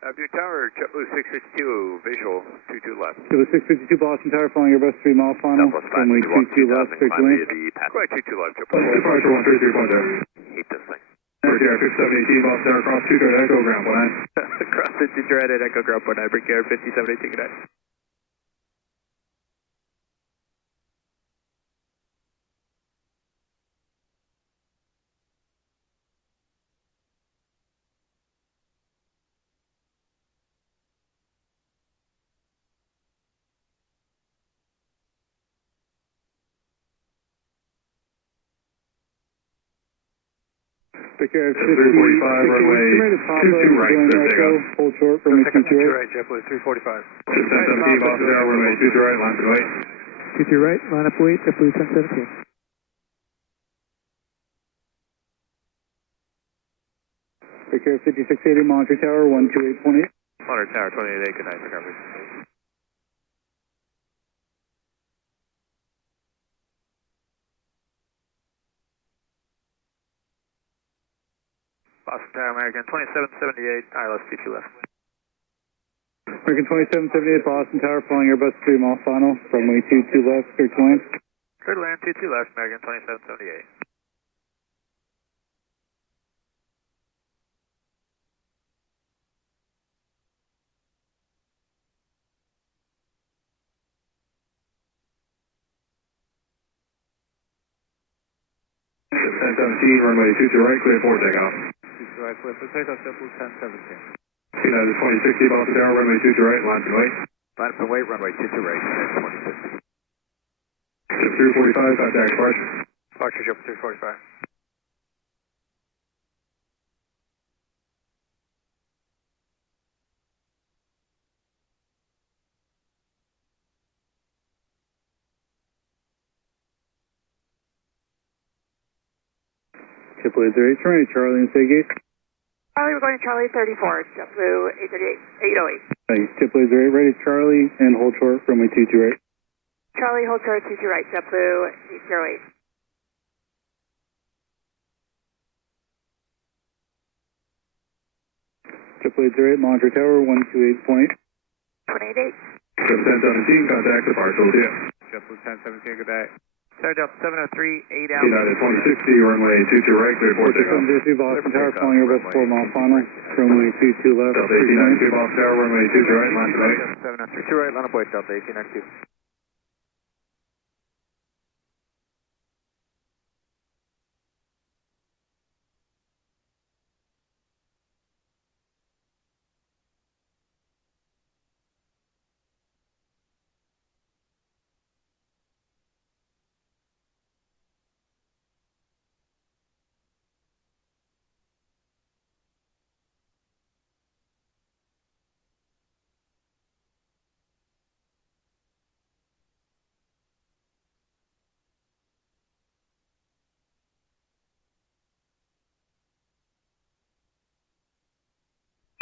Avenue Tower, JetBlue 662, visual, 22 left. To the 652 Boston Tower, following Airbus 3 mile final, runway 22 left, straight to land. Quite 22 left, JetBlue. Departure 133.0. Hate this thing. Brickyard 5718 Boston Tower, cross 22 right at Echo, ground point 9. Cross 22 right at Echo ground point 9, Brickyard 5718, good night. Brickyard 345, runway 22 right, clear takeoff. Hold short, runway 22 right. JetBlue 345. 1017 Boston Tower, runway 22 right, line for right. 22 right, line up wait, JetBlue 1017. Brickyard 5680, monitor tower, 128.8. Monitor Tower 28, good night, recovery. Boston Tower, American 2778, ILS 22 left. American 2778, Boston Tower, flying Airbus 3 mile final, runway 22 left, clear to land. Clear to land, 22 left, American 2778. Ten 17, runway 22 right, clear for takeoff. 22 right, clear for takeoff, JetBlue 1017. United 2060 Boston Tower, runway 22 right, line for right. Line up and wait, runway 22 right, 2050. Ship 345, contact departure. Departure, Ship 345. JetBlue 38, turn right, Charlie, and say gate. Charlie, we're going to Charlie 34, JetBlue 808. Thanks, JetBlue 38, ready Charlie, and hold short, runway 22 right. Charlie, hold short 22 right, JetBlue 808. JetBlue 38, monitor tower, 128.8. 288. Ship 1017, contact departure, yeah. JetBlue 1017, good day. Tower Delta 703, 8 out. United 2060, runway 22 right, clear for takeoff. 703 Boston Tower, flying Airbus 4 mile final, runway 22 left. Delta 1892 Boston Tower, runway 22 right, line for right. 703, 2 right, line up wait, Delta 1892.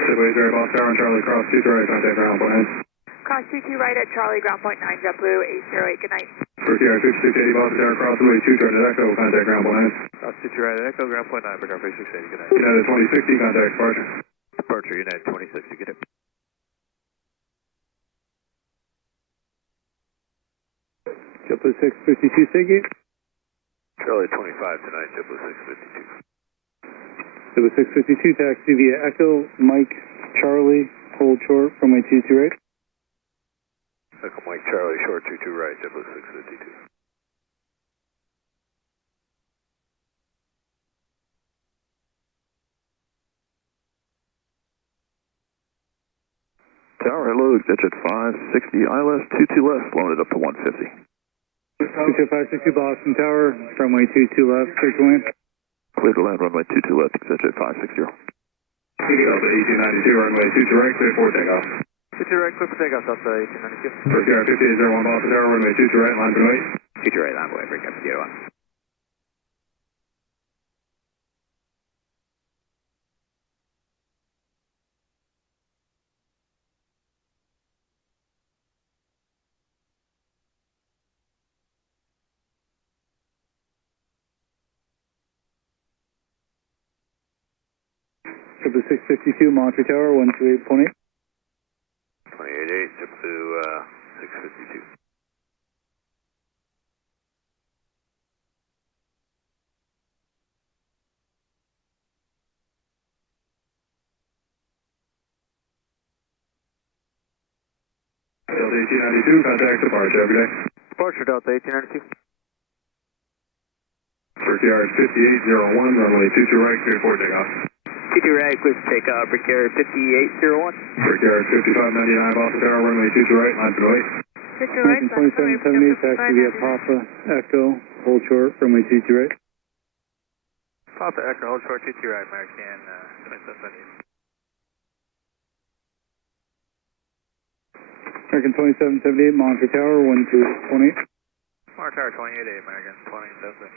Shipway 0 Boston Tower, Charlie, cross 22 right, contact ground point 9. Cross 22 right at Charlie, ground point 9, JetBlue 808, good night. RTR 5680 Boston Tower, cross runway 2, turn at Echo, contact ground 19. Cross 22 right at Echo, ground point 9, break our 5680, good night. United 2060, contact departure. Departure, United 2060, get it. JetBlue 652 Seagate. Charlie 25 tonight, JetBlue 652. JetBlue 652, taxi via Echo, Mike, Charlie, hold short, runway 22 right. Echo Mike Charlie, short 22 right, JetBlue 652. Tower, hello, exit 560, ILS 22 left, loaded up to 150. 560 Boston Tower, runway 22 left, clear to land. Clear to land, runway 22 left, exit 560. Delta 1892, runway 22 right, clear for takeoff. 22 right, clear for takeoff, Delta 1892. RTR 5801 Boston Tower, runway 22 right, line for wait. 22 right, line for wait, break up 0 1. JetBlue 652, Monterey Tower, 128.8. 28.8, JetBlue 652. Delta 1892, contact departure, every day. Departure, Delta 1892. RTR 5801, runway 22 right, clear for takeoff. 22 right, clear for takeoff, RTR 5801. RTR 5599 Boston Tower, runway 22 right, line for wait. 22 right, line for wait, 2778, taxi via Papa, Echo, hold short, runway 22 right. Papa Echo, hold short 22 right, American 2778. American 2778, Monterey Tower, 128.8. Monterey Tower 28.8, American 2778.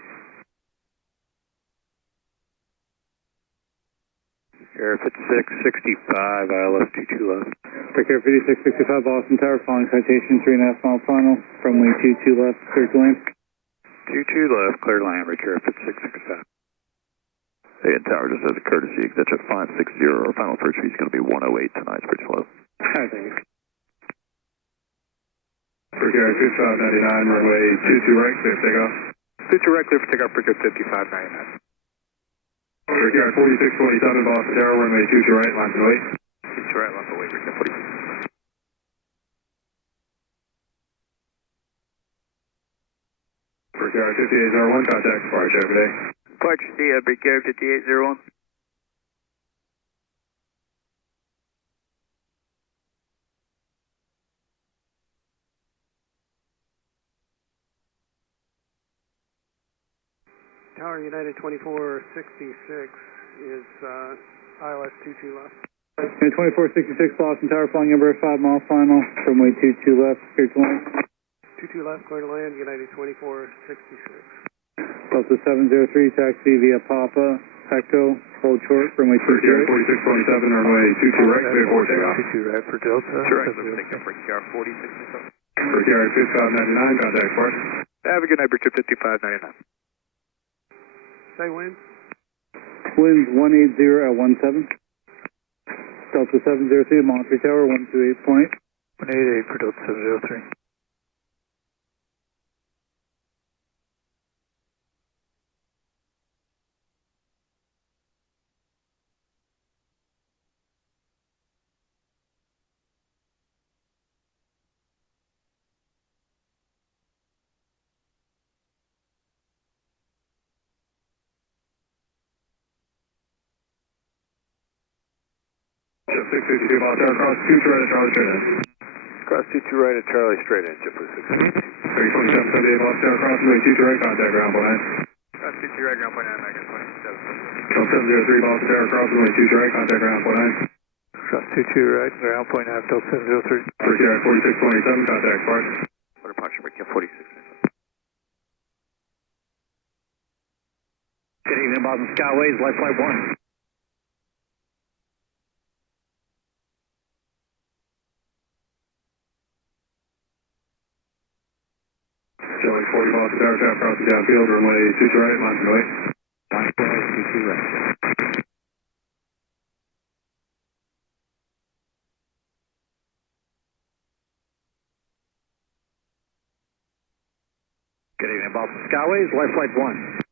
Air 5665, ILS 22 left. Take care 5665 Boston Tower, following citation 3.5 mile final, runway 22 left, clear to land. 22 left, clear to land, Rick Air 5665. Hey, and Tower, just as a courtesy, exit 560, our final approach speed is going to be 108 tonight, it's pretty slow. Alright, thank you. RTR 5599, runway 22 right, clear for takeoff. 22 right, clear for takeoff, Rick Air 5599. RTR 4627 Boston Tower, runway 22 right, line for wait. 22 right, line for wait, Rick Air 46. RTR 5801, contact departure, every day. Departure, see ya, Rick Air 5801. Tower United 2466 is ILS 22 left. And 2466 Boston Tower, flying Embraer 5 mile final, runway 22 left, clear to land. 22 left, clear to land, United 2466. Delta 703, taxi via Papa, Echo, hold short, runway 22 RTR right. 4627, runway 22 right, clear for takeoff. 22 right for Delta. Correct. Take up Rick Air 4667. RTR 5599, contact departure. Have a good night, Rick Air 5599. Say when? Winds 180 at 17. Delta 703, Monterey Tower, 128.8. 188 for Delta 703. Jet 662 Boston Tower, cross 2 right at Charlie straight in. Cross 22 right at Charlie, straight in, JetBlue 652. 2778 Boston Tower, cross runway 22 right, contact ground point 9. Cross 22 right, ground point 9, American 27. Delta 703 Boston Tower, cross runway 22 right, contact ground point 9. Cross 22 right, ground point 9, Delta 703. RTR 4627, contact departure. For departure, Rick Air 46. Good evening, Boston Skyways, Life Flight 1. Showing 40 miles per hour, traffic crossing downfield, runway 22 right, line to right. Line 22 right. Good evening, Boston Skyways, life flight 1.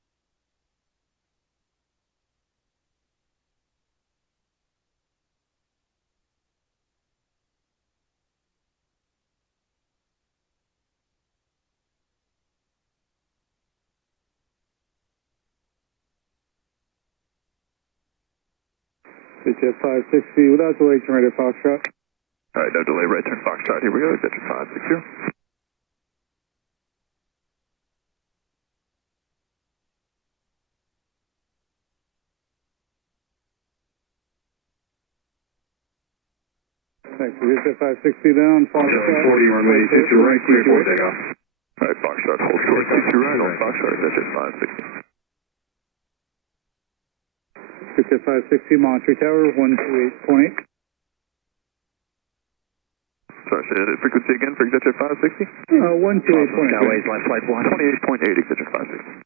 Jet 560 without delay, turn right at Foxtrot. All right, no delay, right turn Foxtrot. Here we go, Jet 560. Thanks. Jet 560 down, Foxtrot. 40, runway 22 right, clear for takeoff. All right, Foxtrot, hold short, 22 right on Foxtrot, Jet 560. Jet 560, Monterey Tower, 128.8. Sorry, say that frequency again for Jet 560? 128.8. Skyways, life flight 1. 28.8, Jet 560.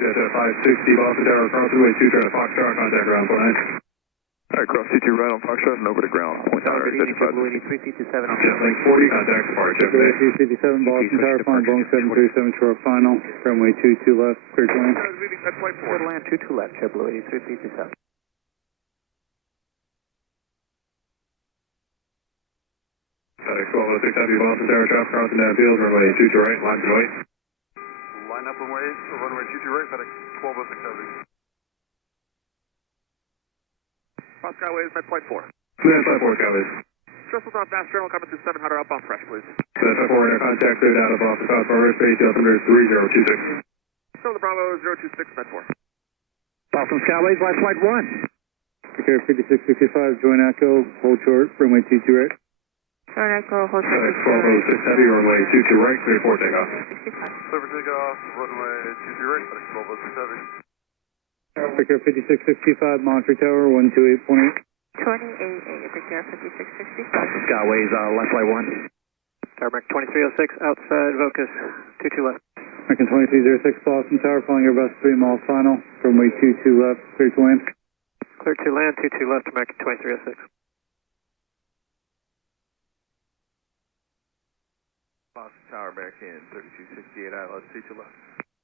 Jet 560, Boston Tower, cross runway 2, turn to Foxtrot, contact ground point 9. All right, cross 22 right on Foxtrot and over to ground. Point tower, Jet 560. 357 on Jet link 40, contact departure. 357, Boston Tower, flying Boeing 737 short final, runway 22 left, clear to land. Leaving that flight 4 to land 22 left, JetBlue 8357. FedEx 1206 Heavy, Boston Tower, traffic crossing downfield, runway 22 right, line to right. Line up runway 22 right, FedEx 1206 Heavy. Cross Skyways, Med Flight 4. Med Flight 4, Skyways. Stressful on fast journal coming through 700 up on fresh, please. Med Flight 4, air contact cleared out of Boston Southbound airspace, altimeter 3026. Show the Bravo 026, Med 4. Boston Skyways, life flight 1. Secure 5665, join Echo, hold short, runway 22 right. Join Echo, hold short. FedEx 1206 Heavy, runway 22 right, clear for takeoff. 65. Clear for takeoff, runway 23 right, FedEx 1206 Heavy. Secure 5665, Monterey Tower, 128.8. 28A, Victor 5665. Boston Skyways, life flight 1. Tarmac 2306, outside Vocus, 22 left. American 2306, Boston Tower, flying Airbus 3 mile final, runway 22 left, clear to land. Clear to land, 22 left, American 2306. Boston Tower, American 3268, ILS 22 left.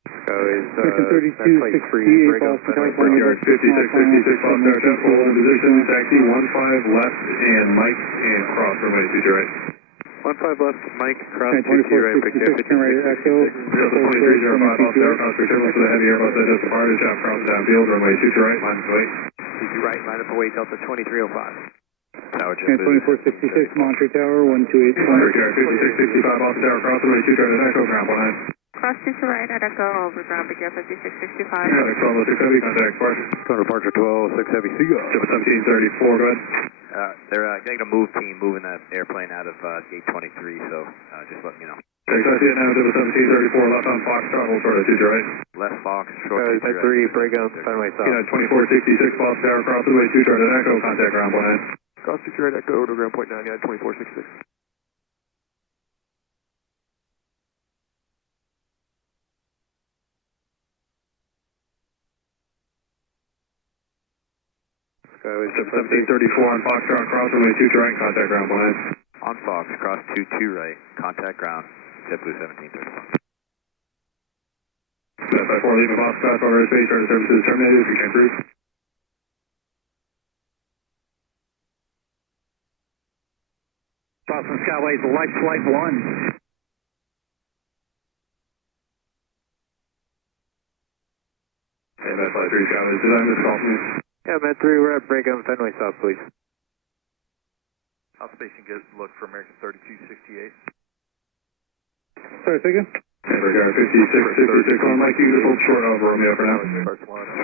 American 3268, Boston Tower, flying Yard Airbus 3 mile final, 5656, Boston Tower, traffic, hold in position, taxi 15 left, and Mike, and cross runway 22 right. 15 left, Mike, cross 22 right, Victor 56, turn right, Echo, Delta 2305, Boston Tower, cross for terminal for the heavy Airbus that just departed, traffic crossing downfield, runway 22 right, line to right. 22 right, line up away, Delta 2305. Tower and 2466, Monterey Tower, 128.8. Yard 5665, Boston Tower, cross runway 2, turn to Echo, ground point 9. Cross to right at Echo, over ground, Victor 5665. FedEx 1206 Heavy, contact departure. Turn departure 1206 Heavy, see ya. Jet 1734, go ahead. They're getting a move team moving that airplane out of gate 23, so just let me know. Take that now, Jet 1734, left on Foxtrot, hold short at 2 right. Left box, short. Med 3, break on Fenway South. Yeah, 2466, Boston Tower, cross runway 2, turn to Echo, contact ground point 9. Cross 22 right, Echo, to ground point 9, yeah, 2466. Skyways, Jet 1734 on Foxtrot, cross runway 2, right, contact ground point 9. On Fox, cross 22 right, contact ground, JetBlue 1734. Med Flight 4, leaving Foxtrot, for airspace, turn to services terminated, if you can cruise. Boston Skyways, life flight 1. Hey, Med Flight 3, Skyways, did I miss call from you? Yeah, Med 3, we're at break on Fenway South, please. Outspacing good look for American 3268. Sorry, second. Yard 5666 on Mike, you just hold short over Romeo for now.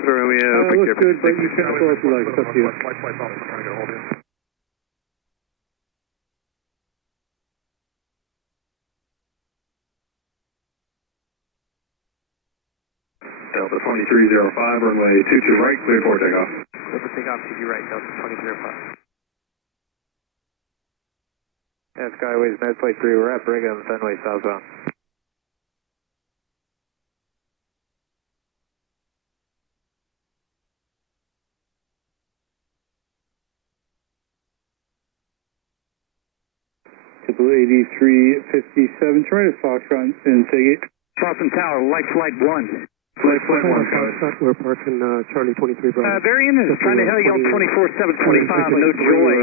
Romeo, Looks good, but you can go if you like, it's up to you. Flight off, I'm trying to get a hold of you. Delta 2305, runway 22 right, cleared for takeoff. Clear for takeoff, 22 right, Delta 2305. Yeah, Skyways, Medflight 3, we're at Brigham, Fenway southbound. Triple 8357, turn right at Foxtrot and take it. Boston Tower, light flight 1. Flight 1, Skyways. We're parking Charlie 23 Bravo. Very interesting. Trying to heli on 24-725, no joy.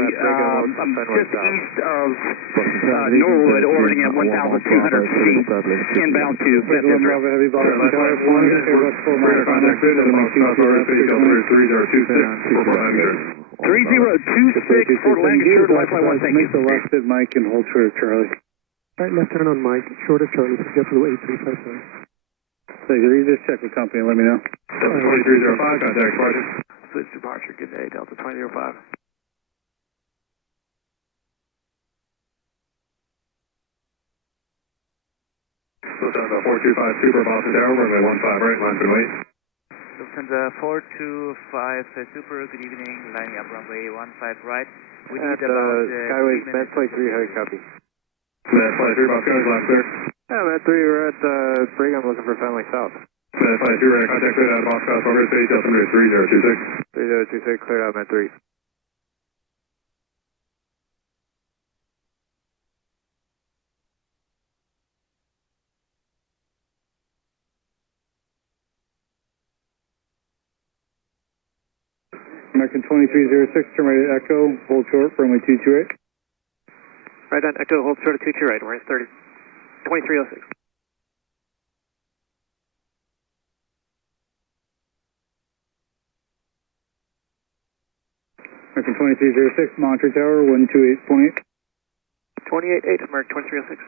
I'm just east of Norwood, orbiting at 1,200 feet, inbound to Bethesda. Bravo, heavy Boston Tower, 1, Airbus 4 mile Contact grid at Delta 3026, 3026, Fort Lancaster, light flight 1, thank you. Make the left at Mike and hold short of Charlie. Right, left turn on Mike, short of Charlie, JetBlue 8357. So you just check the company and let me know. Delta 2305, contact departure. Switch departure, good day, Delta 2005. Lufthansa 425 Super, Boston Tower, runway 15 right, line for wait. Lufthansa 425 Super, good evening, lining up runway 15 right. We need about Skyways, Medflight 3, how do you copy? Medflight 3, Boston, line clear. Yeah, Med 3, we're at Brigham looking for Fenway South. Medflight 3, right, contact grid out of Foxtrot, Fokker Space, Delta 3026. 3026, cleared out, Med 3. American 2306, turn right at Echo, hold short, runway 22 right. Right on Echo, hold short of 22 right, we're at 2306. American 2306, Monitor Tower, 128.8. 28.8, American 2306.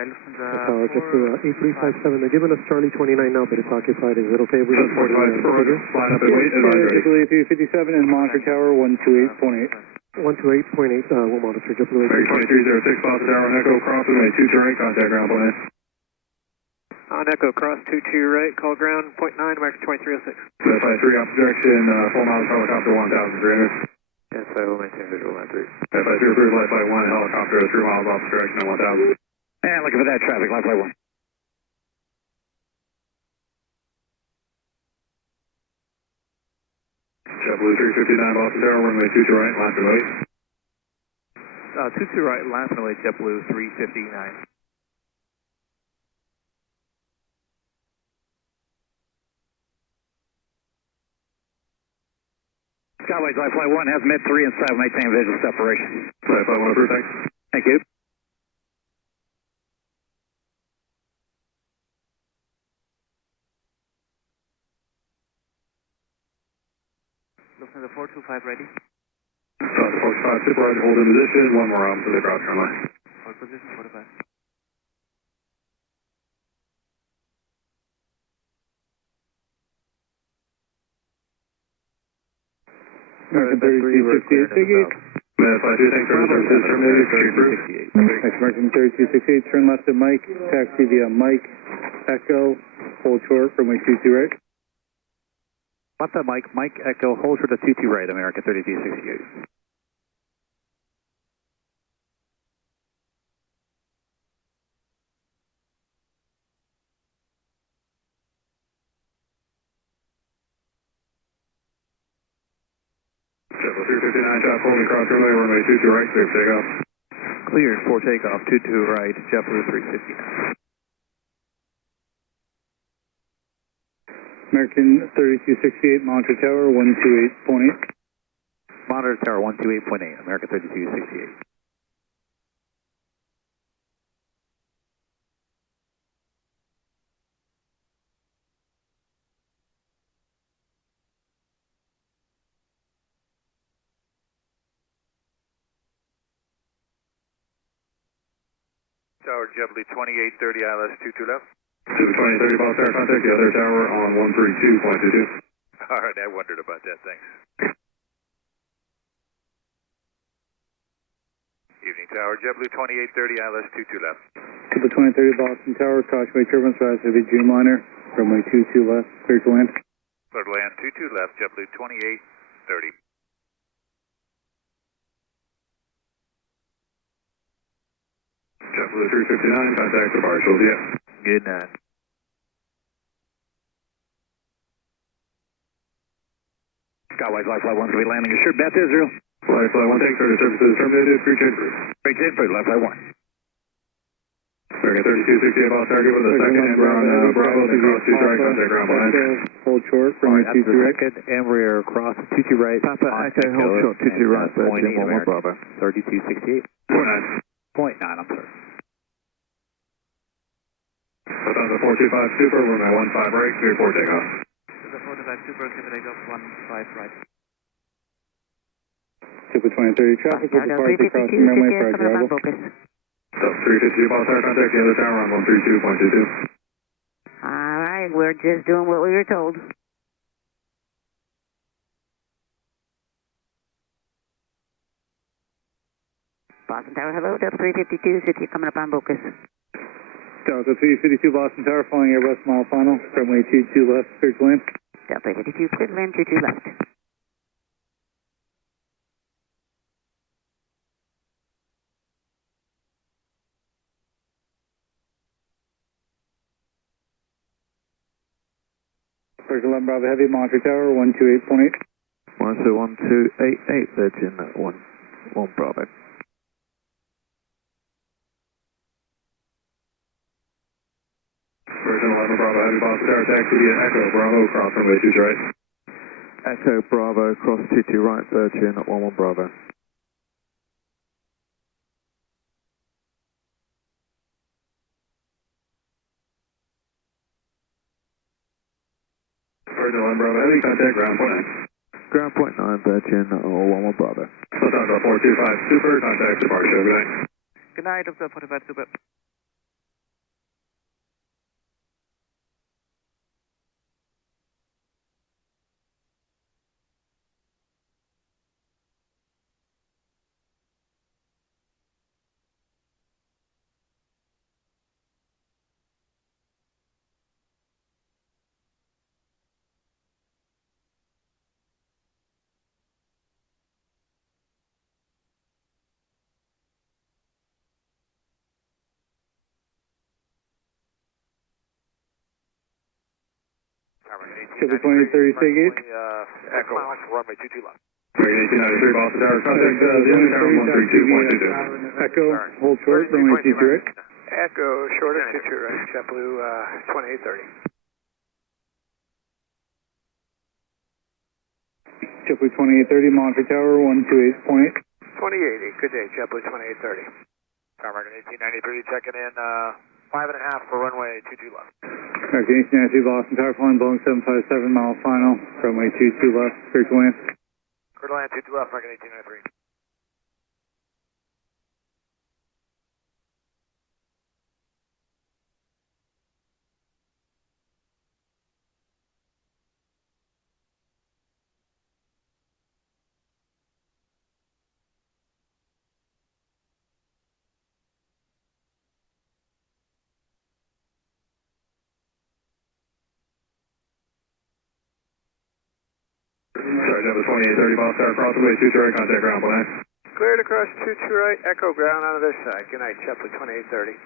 Lufthansa Tower, JetBlue 8357. They're giving us Charlie 29 now, but it's occupied. Is it okay if we Delta 45 for order, line up and wait, and line ready. JetBlue 8357 and Monitor Tower, 128.8. 128.8, we'll monitor JetBlue American 2306, Boston Tower on Echo, cross runway 22 right, contact ground plan. On Echo, cross 22 right, call ground, .9, American 2306. Medflight 3, opposite direction, 4 miles, helicopter 1,300. Yes, I will maintain visual Med 3. Medflight 3, approved, light flight 1, helicopter 3 miles, opposite direction at 1,000. And looking for that traffic, light flight 1. JetBlue 359, Boston Tower, runway 22 right, line for wait. 22 right, line for wait, JetBlue 359. Skyways, light flight 1 has Med 3 inside, maintain visual separation. Light flight 1 approved, thanks. Thank you. Lufthansa 425 ready. Delta 45 Super, right, hold in position, 1 more arm to the cross runway. Hold position, 45. American 3268, take it. Medflight 2, thanks for the services terminated, street approved. Next American 3268, turn left at Mike, taxi via Mike, Echo, hold short, runway 22 right. Left that Mike, Mike Echo, hold short of 22 right, American 3268. JetBlue 359, shot holding cross runway, runway 22 right, clear for takeoff. Cleared for takeoff, 22 right, JetBlue 359. American 3268, Monitor Tower, 128.8. Monitor Tower 128.8, American 3268. Tower JetBlue 2830 ILS 22 left. Super 2030, Boston Tower, contact the other tower on 132.22. All right, I wondered about that, thanks. Evening Tower JetBlue 2830 ILS 22 left. Triple 2030 Boston Tower, cautionary turbulence, rise heavy Dreamliner, runway 22 left, clear to land. Clear to land, 22 left, JetBlue 2830. JetBlue 359, contact the partials, yes. Good night. Skywise Life Flight 1 to be landing assured. Beth Israel. Life Flight 1, thanks for the services terminated, appreciate it. Appreciate it, Life Flight 1. American 3268 off target with a second Embraer on Bravo, to cross 2 right, contact ground behind. Hold short, runway 22 right. Second Embraer cross 22 right. Papa, Echo, hold short, 22 right, 11 Bravo. 3268. 0.9. 0.9, I'm sorry. Lufthansa 425 Super, runway 15 right, clear for takeoff. The 425 Super, give a takeoff 15 right. Super 2030 traffic with departure crossing runway for Bravo. So 350 off tower, contact the other tower on 132.22. All right, we're just doing what we were told. Boston Tower, hello, Delta 352, City coming up on Bocas. Delta 352 Boston Tower, following Airbus mile final, runway 22 left, clear to land. Delta 52, clear to land, 22 left. First 11 Bravo Heavy, Monterey Tower, 128.8. 1288, Virgin 1 Bravo. Virgin 11 Bravo Heavy, Boston Tower, taxi via Echo, Bravo, cross runway 22 right. Echo Bravo, cross 22 right, Virgin 11 Bravo. Virgin 11 Bravo Heavy, contact ground point 9. Ground point 9, Virgin 11 Bravo. Lufthansa 425 Super, contact departure, good night. Good night, of the 45 Super. Super 2030 Seagate. Echo, runway 22 left. American 1893 Boston Tower, contact the only tower 132.22. Echo, hold short, runway 22 right. Echo, short of 22 right, JetBlue 2830. JetBlue 2830, Monterey Tower, 128.8. 2080, good day, JetBlue 2830. American 1893 checking in 5.5 for runway 22 left. American 1893 Boston Tower, flying Boeing 757, mile final, runway 22 left, clear to land. Clear to land 22 left, American 1893. Sorry, that was 2830 Boston Tower, cross runway 22 right, contact ground point 9. Cleared across 22 right, Echo ground on the other side. Good night, JetBlue 2830.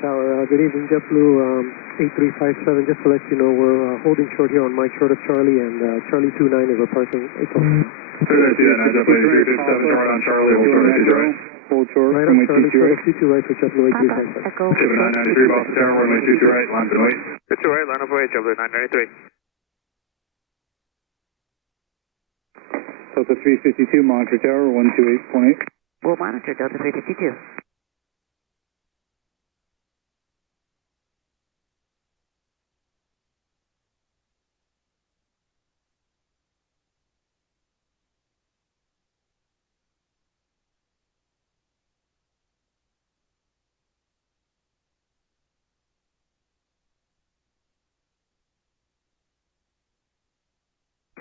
Tower, good evening, JetBlue 8357. Just to let you know, we're holding short here on Mike short of Charlie, and Charlie 29 is approaching. Clear to see that now, JetBlue 357 right on Charlie, hold short, 22 right. Hold short, Right on runway Charlie, 22 right. 22 right for JetBlue 8357. Echo. Shipping 993 Boston Tower, runway 22 right, line and wait. 22 right, line of way, JetBlue 993. Delta 352, Monterey Tower, 128.8. We'll monitor Delta 352.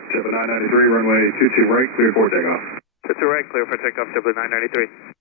JetBlue 993, runway 22 right, cleared for takeoff. 22 right, clear for takeoff, JetBlue 993.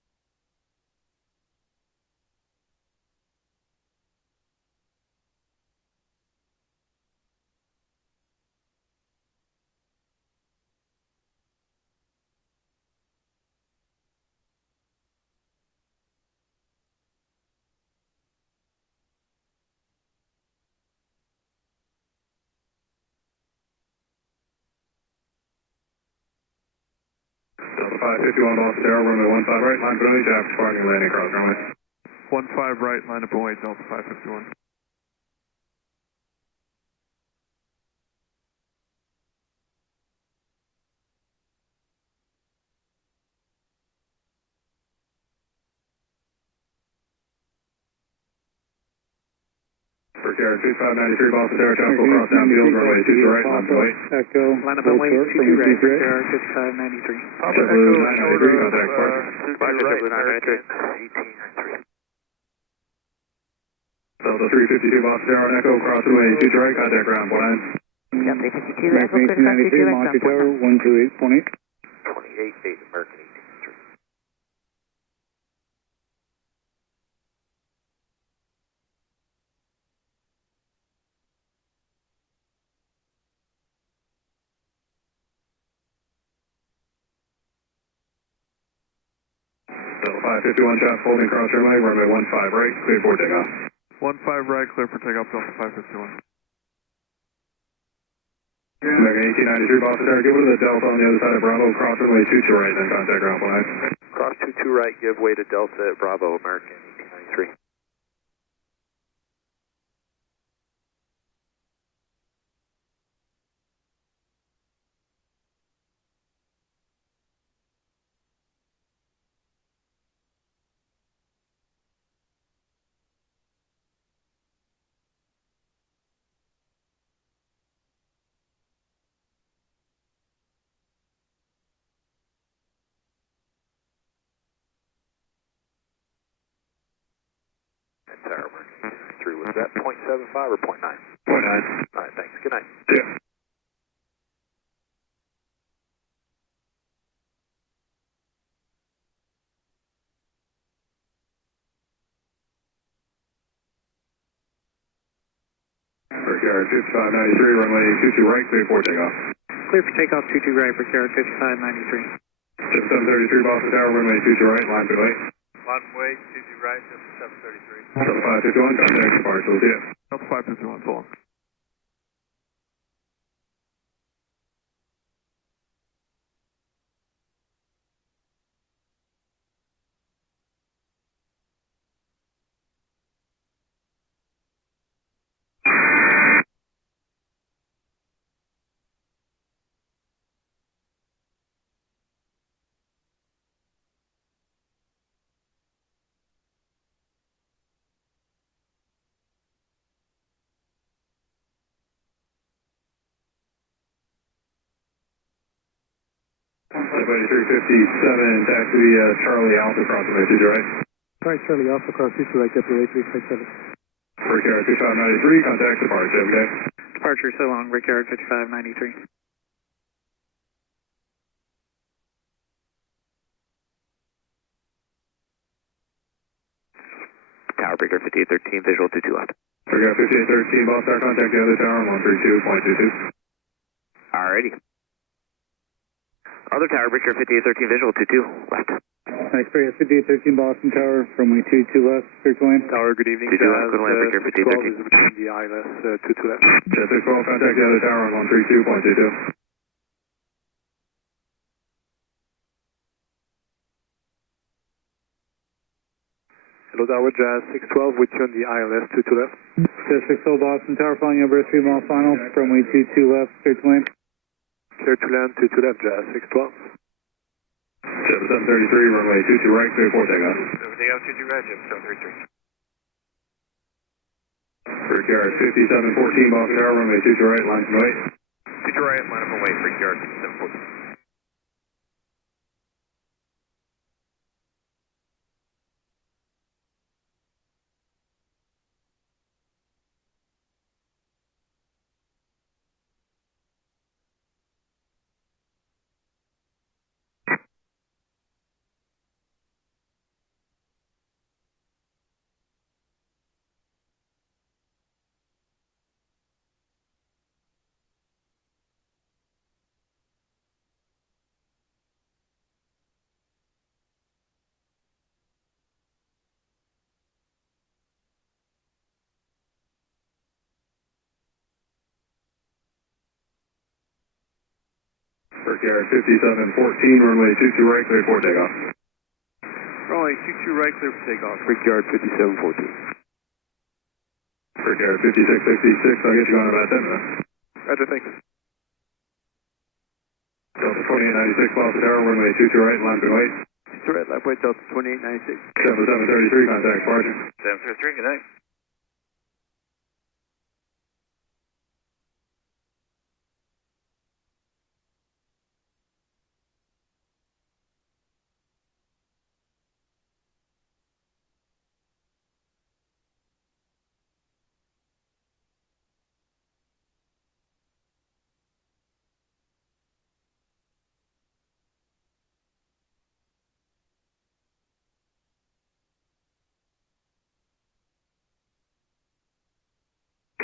Delta 551 Boston Tower, runway 15 right, line for traffic parking and landing across runway. 15 right, line up and wait, Delta 551. For Carrier 2593 Boston Tower, traffic will cross downfield, runway 22 right, line for wait. Echo. Line up and wait, 22 right, for Carrier 5593. JetBlue 993, contact park. Roger, JetBlue 993. 1893. Delta 352 Boston Tower, Echo, cross runway 22 right, contact ground 19. Delta 52, Echo, clear to 22 right, Monty Tower, 128.8. 28, American 1893. Delta 551 traffic holding cross runway, runway 15 right, cleared for takeoff. 15 right, clear for takeoff, Delta 551. American 1893 Boston Tower, give way to the Delta on the other side of Bravo, cross runway 22 right, then contact ground 5. Cross 22 right, give way to Delta at Bravo, American 1893. Tower, American 1893. Was that 0.75 or 0.9? 0.9. All right, thanks. Good night. Yeah. For Carrier 5593, runway 22 right, cleared for takeoff. Clear for takeoff, 22 right, for Carrier 5593. Jet 733 Boston Tower, runway 22 right, line for wait. Line way, 22 right, Delta 733. Delta 551, contact departure, see ya. Delta 551, so long. Runway 357, taxi Charlie Alpha, cross runway 22 right. Right, Charlie Alpha, cross 22 right, JetBlue 8357. For Carrier 5593, contact departure, okay? Departure so long, for Carrier 5593. Tower Breaker 5813, visual 22 left. For Carrier 5813, Boston Tower, contact the other tower, 132.22. Alrighty. Other Tower Breaker 5813, visual 22 left. Express 5813 Boston Tower, runway 22 left, clear to land. Tower, good evening. 22 left, good land, Breaker 5813. between the ILS, 22 left. Jet 612, contact the other tower, 132.22. Hello, Tower, Jazz 612, with you on the ILS, 22 left. Jet 612 Boston Tower, flying over 3 mile final, runway 22 left, clear to land. Clear to land, 22 left, Jazz 612. Jet 733, runway 22 right, clear for takeoff. Everything else 22 right, Jet 733. For Carrier 5714, Boston Tower, runway 22 right, line from right. 22 right, line up and wait for Carrier 5714. Brickyard 5714, runway 22 right, clear for takeoff. Runway 22 right, clear for takeoff. Brickyard 5714. Brickyard 5666, I'll get you on about 10 minutes. Roger, thanks. Delta 2896, miles per hour, runway 22 right, line and wait. 22 right, left wait, Delta 2896. 7733, contact departure. 733, good night.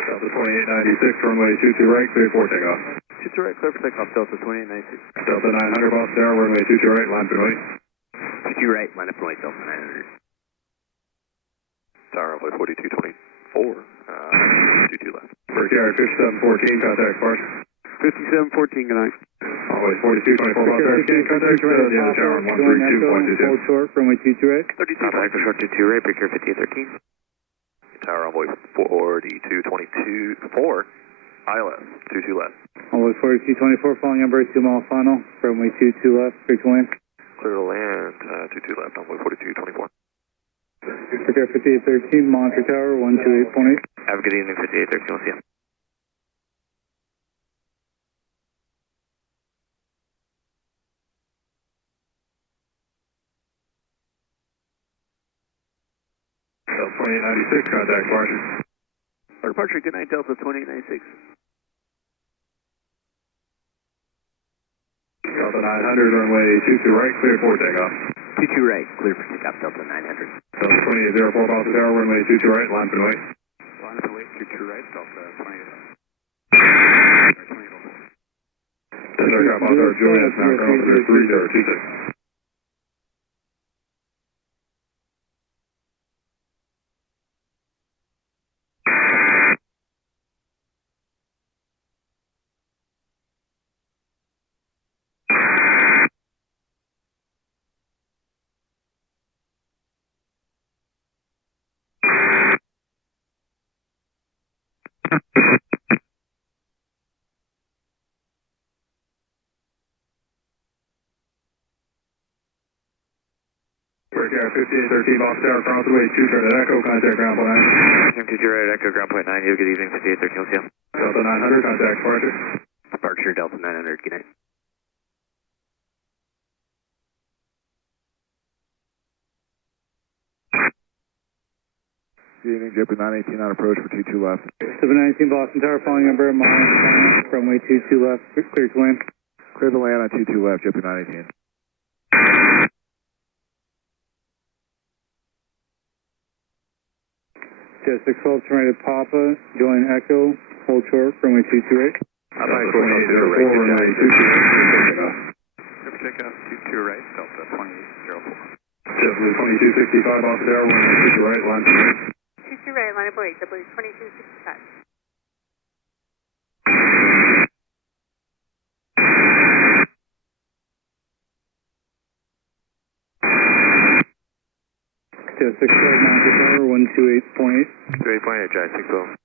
Delta 2896, runway 22 right, clear for takeoff. 22 right, clear for takeoff, Delta 2896. Delta 900, miles per hour, runway 22 right, line and wait. 22 right, line up and wait, Delta 900. Tower runway 4224, 22 left. Brickyard 5714, contact departure. 5714, good night. Runway 4224, miles per hour, contact the end of tower on 132.22. Hold short, runway 22 right. 32 left, short 22 right, Brickyard 5813. Tower runway 4222, 4, ILS, 22 left. Runway 4224, following number 2 mile final, runway 22 left, clear to land. Clear to land, 22 left, runway 4224. Brickyard 5813, monitor tower, 128.8. Have a good evening, 5813, we'll see you. Delta 2896, contact departure. Departure, good night, Delta 2896. Delta 900, runway 22 right, clear for takeoff. 22 right, clear for takeoff, Delta 900. Delta 2804, miles per hour, runway 22 right, line and wait. Line up and wait, 22 right, Delta 28. This aircraft author Juliet, now contact 3026. Brickyard 5813, miles per hour, cross the way, 2 turn at Echo, contact ground point 9. 22 right, Echo, ground point 9, you have a good evening, 5813, we'll see you. Delta 900, contact departure. Departure, Delta 900, good night. Good evening, JP 918 on approach for 22 left. 719 Boston Tower, following number mile runway 22 left, clear to land. Clear to land on 22 left, JP 918. Jet 612, turn right at Papa, join Echo, hold short, runway 22 right. Delta 2804, runway 22 right, takeoff. Takeoff, 22 right, Delta 2804. JetBlue 2265, miles per hour, runway 22 right, line and wait. 22 right, line up wait, JetBlue 2265. Jet 612, monitor tower, 128.8. 28.8, Jai 612.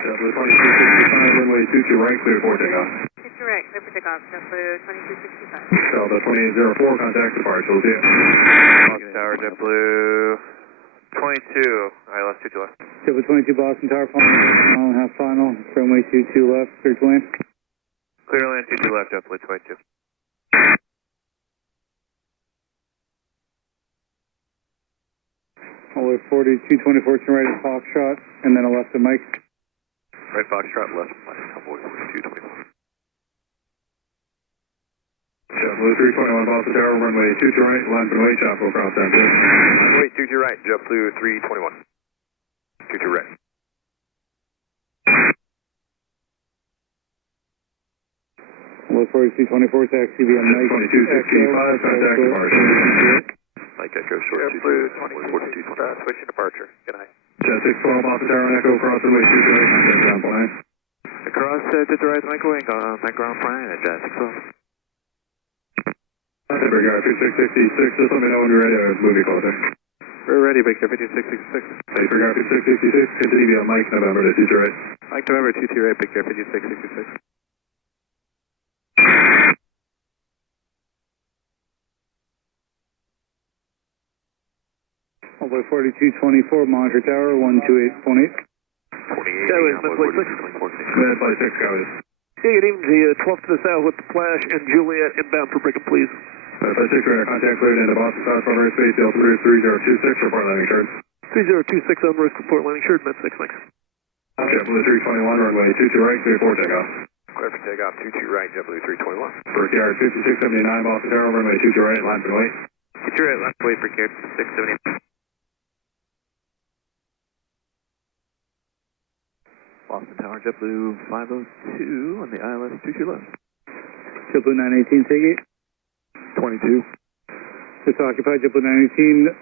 JetBlue 2265, runway 22 right, clear for takeoff. 22 right, clear for takeoff, JetBlue 2265. Delta 2804, contact departure, we'll see you. Boston Tower, JetBlue 22, ILS 22 left. JetBlue 22 Boston Tower, following mile and a half final, runway 22 left, clear to land. Clear to land, 22 left, JetBlue 22. Runway 4224, turn right at Foxtrot, and then a left at Mike. Right, Foxtrot, left, Mike, convoy 4224. JetBlue JetBlue 321 Boston Tower, runway 22 right, line for way, chop will cross down. Runway 22 right, JetBlue 321. 22 right. Look for 224, taxi via Mike. 2265, contact departure. Mike Echo, short JetBlue 22, switching departure. Good night. Jet 612 Boston Tower, Echo, cross runway 22 right, contact ground plan. Across to the right, Michael Wing, on ground plan at 612. Brigade 5666, just let me know when you're ready. Movie closer. We're ready, Big Air 5666. Hey, Brigade 5666, continue via Mike November to 22 right. Mike November 22 right, Big Air 5666. Over 4224, monitor tower, 128.8. 28. Flight 6. Flight 6, copy. Yeah, good evening, the 12 to the south with the Flash and Juliet inbound for Brigham, please. Flight 6, radar contact cleared into Boston South Front Right Space, altimeter 3026, report landing short. 3026 on risk, report landing short, Med 6, thanks. JetBlue 321, runway 22 right, clear for takeoff. Clear for takeoff, 22 right, JetBlue 321. Brickyard 5679, Boston Tower, runway 22 right, line for wait. 22 right, line for wait, Brickyard 5679. Boston Tower, JetBlue 502 on the ILS 22 left. JetBlue 918, take 22. Just occupied, JetBlue 918,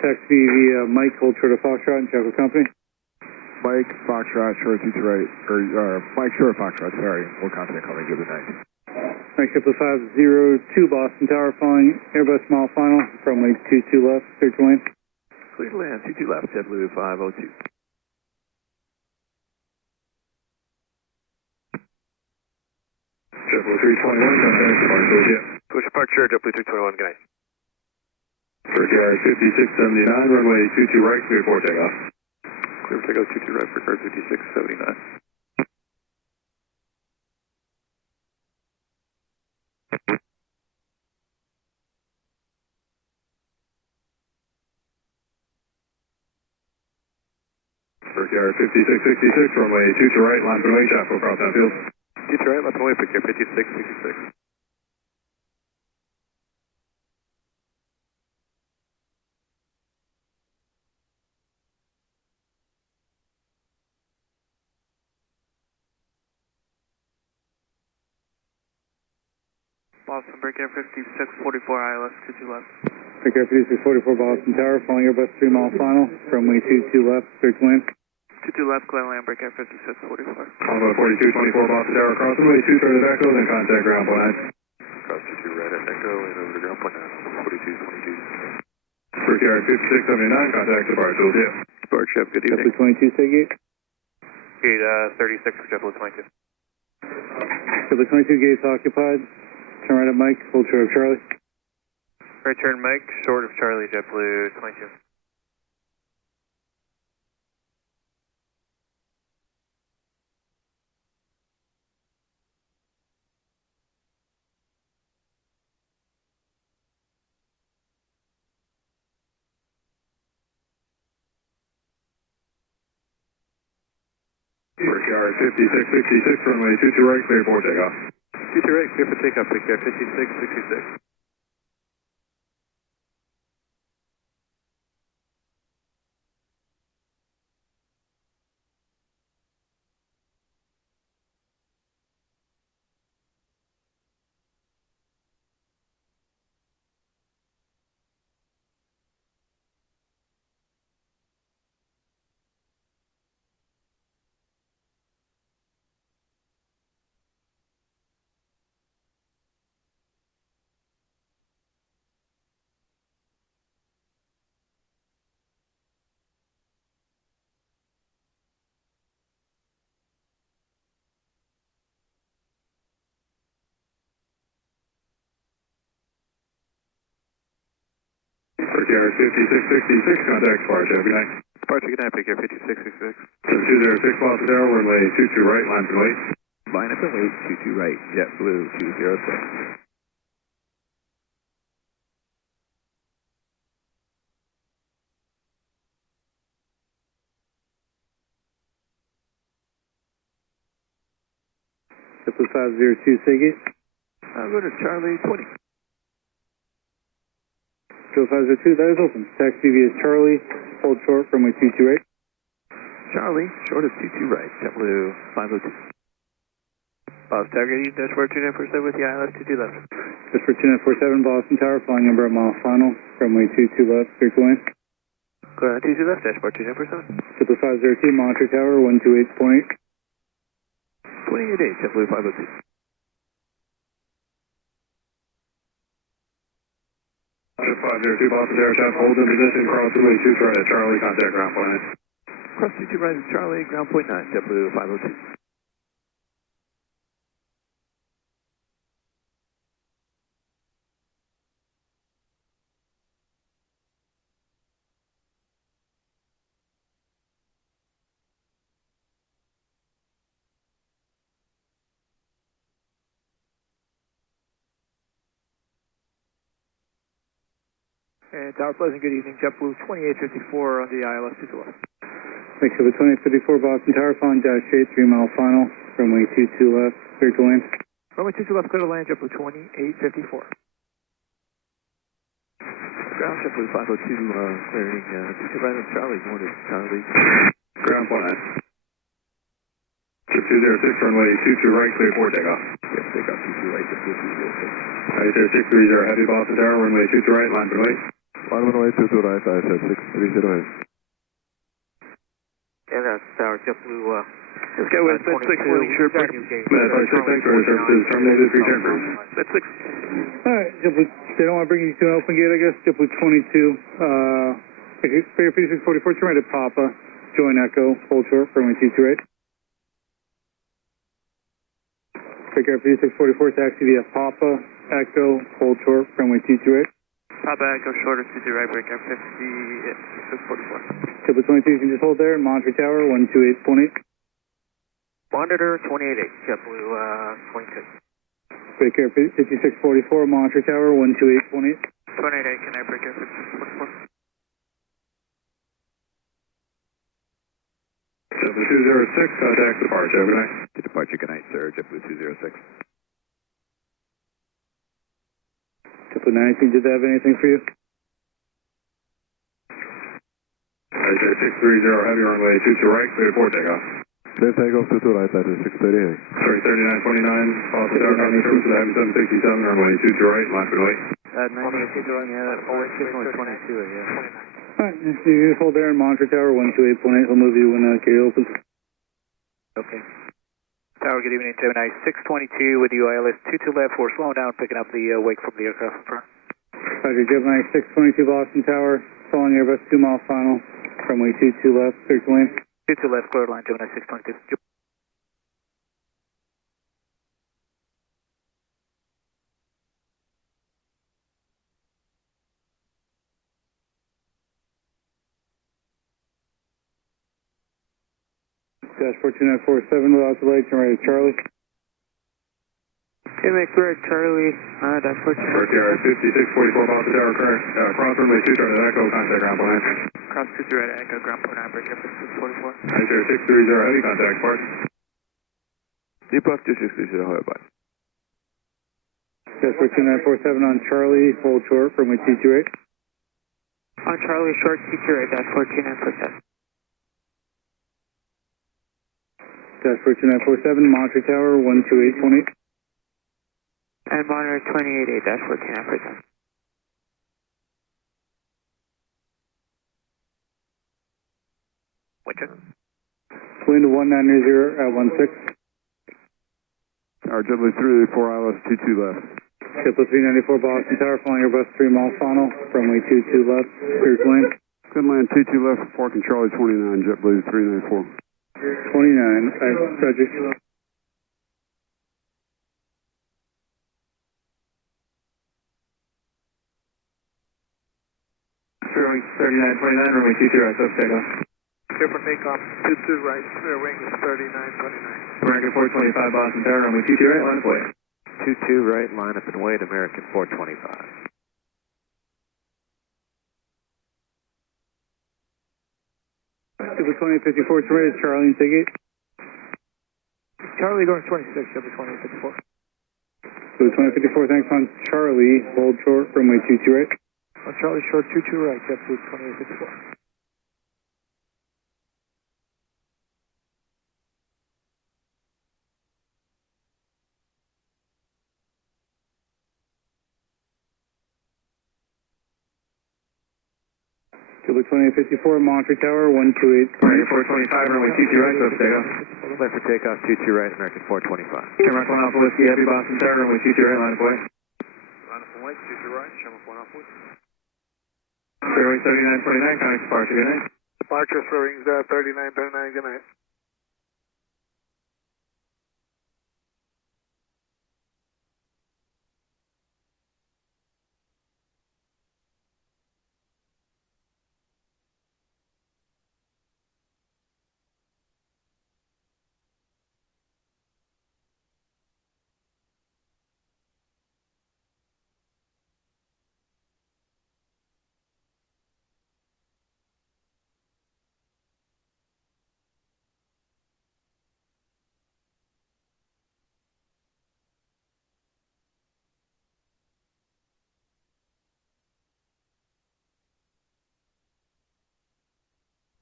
taxi via Mike, hold short of Foxtrot and check with company. Mike, Foxtrot, short 22 right, or Mike, short Foxtrot, sorry. We'll contact calling JetBlue 19. Mike, JetBlue 502, Boston Tower, following Airbus small final, runway 22 left, clear to land. Clear to land, 22 left, JetBlue 502. JetBlue 321, contact departure, yeah. Switch departure, JetBlue 321, good night. Brickyard 5679, runway 22 right, clear for takeoff. Clear for takeoff, 22 right, Brickyard 5679. Brickyard 5666, runway 22 right, line for way, chop will cross downfield. 22 right, left away, Brickyard 5666. Boston, Brickyard 5644, ILS 22 left. Brickyard 5644, Boston Tower, following Airbus 3 mile final, runway 22 left, clear to land. 22 left, clear land, Brickyard 5644. Envoy 4224, Boston Tower, cross runway 2 turn to Echo, then contact ground point 9. Cross 22 right at Echo and over to ground point 9, 4222. Brickyard 5679, contact departure, yeah. Departure, have a good evening. JetBlue 22, take Gate 36 for JetBlue 22. JetBlue 22, gates occupied. Turn right at Mike, hold short of Charlie. Right turn, Mike, short of Charlie, JetBlue 22. Brickyard 5666, runway 22 right, clear for takeoff. 22 right, clear for takeoff, Brickyard 5666. Brickyard 5666, contact departure, good night. Departure, good night, Brickyard 5666. 206, Boston Tower, runway 22 right, line for wait. Line up and wait, 22 right, JetBlue 206. JetBlue 502, take Go to Charlie 20. Joe 502, that is open. Taxi via Charlie, hold short, runway 22 right. Charlie, short of 22 right, JetBlue 502. Boss Tower, get you dashboard 2947 with the ILS 22 left. Dashboard 2947, Boston Tower, flying number at mile final, runway 22 left, clear to land. Go ahead, 22 left, dashboard 2947. JetBlue 502, monitor tower, 128.8. 28.8, JetBlue 502. Jet 502, Boston Tower, Chef, hold in position, cross runway 22 right at Charlie, contact ground point 9. Cross 22 right at Charlie, ground point 9, JetBlue 502. And Tower Pleasant, good evening. JetBlue 2854 on the ILS 22 left. Thanks for the 2854, Boston Tower, flying dash 8, 3 mile final, runway 22 left, clear to land. Runway 22 left, clear to land, JetBlue 2854. Ground JetBlue 502, clearing 22 right on Charlie, going to Charlie. Ground point 9. Jet 206, runway 22 right, clear for takeoff. Yes, takeoff 22 right, JetBlue 206. Right there, 630, heavy Boston Tower, runway 22 right, line for right. Line runway 22 right, I said 630. Yeah, that's Tower JetBlue. This guy was at 6 landing shirt break. Terminated, return room. That's 6. Alright, JetBlue, they don't want to bring you to an open gate, I guess. JetBlue 22, figure 5644, turn right at Papa, join Echo, hold short, runway 22 right. Figure 5644, taxi via Papa, Echo, hold short, runway 22 right. Papa Echo shorter 22 right, break up 5644. JetBlue 22, you can just hold there, monitor tower, 128.8. Monitor 28.8, JetBlue 22. Break air 5644, monitor tower, 128.8. 28.8, can I break air 5644? JetBlue 206, contact departure, good night. To departure, good night, sir, JetBlue 206. JetBlue 19, did that have anything for you? Right there, 630, heavy runway 22 right, clear for takeoff. Clear takeoff 22 right, that is 638. Sorry, 3929, Boston Tower, crossing service with heavy 767, runway 22 right, line for right. 98 going, yeah, that's always 22, yeah. Alright, you just hold there and monitor tower, 128.8, we'll move you when gate opens. Okay. Tower, good evening, Gemini 622 with you, ILS 22 left, we're slowing down, picking up the wake from the aircraft in front. Roger, Gemini 622 Boston Tower, following Airbus 2 mile final, runway 22 left, clear to land. 22 left, clear line, Gemini 622. Dashboard 2947 without delay, turn right at Charlie. Okay, make clear at Charlie, dashboard. RTR 5644, Boston Tower, current, cross runway 2 turn at Echo, contact ground point 9. Cross 23 right at Echo, ground point 9, break up 644. Right there, 630, heavy contact, park. Departure 630, hold by. Dashboard 2947 on Charlie, hold short, runway 22 right. On Charlie, short, 22 right, dashboard 2947. Dashboard 2947, monitor tower, 128.8. And monitor 28.8, dashboard 2947. Wincheck. Wind 190 at 16. Our JetBlue 384, ILS 22 left. JetBlue 394 Boston Tower, flying Airbus 3 mile final, runway 22 left, clear to land. Good land, 22 left, parking Charlie 29, JetBlue 394. 29, Roger. Fairway 3929, runway 22 right, sub takeoff. Clear for takeoff, 22 right, clear wing is 3929. American 425, Boston Tower, runway 22 right, line of way. 22 right, line up and wait, American 425. JetBlue 2854, turn right at Charlie and take 8. Charlie going 26, JetBlue 2854. So 2054, thanks on Charlie, hold short, runway 22 right. On Charlie short, 22 right, JetBlue 2854. JetBlue 2854, Monterey Tower, 128. 425, runway 22 right, so takeoff. Clear for takeoff, 22 right, American 425. Shamrock 1 Alpha Whiskey, Heavy Boston Tower, runway 22 right, line of way. Line of way, 22 right, Shamrock 1 Alpha Whiskey. Fairway 3929, connect departure, good night. Departure for rings 3939, good night.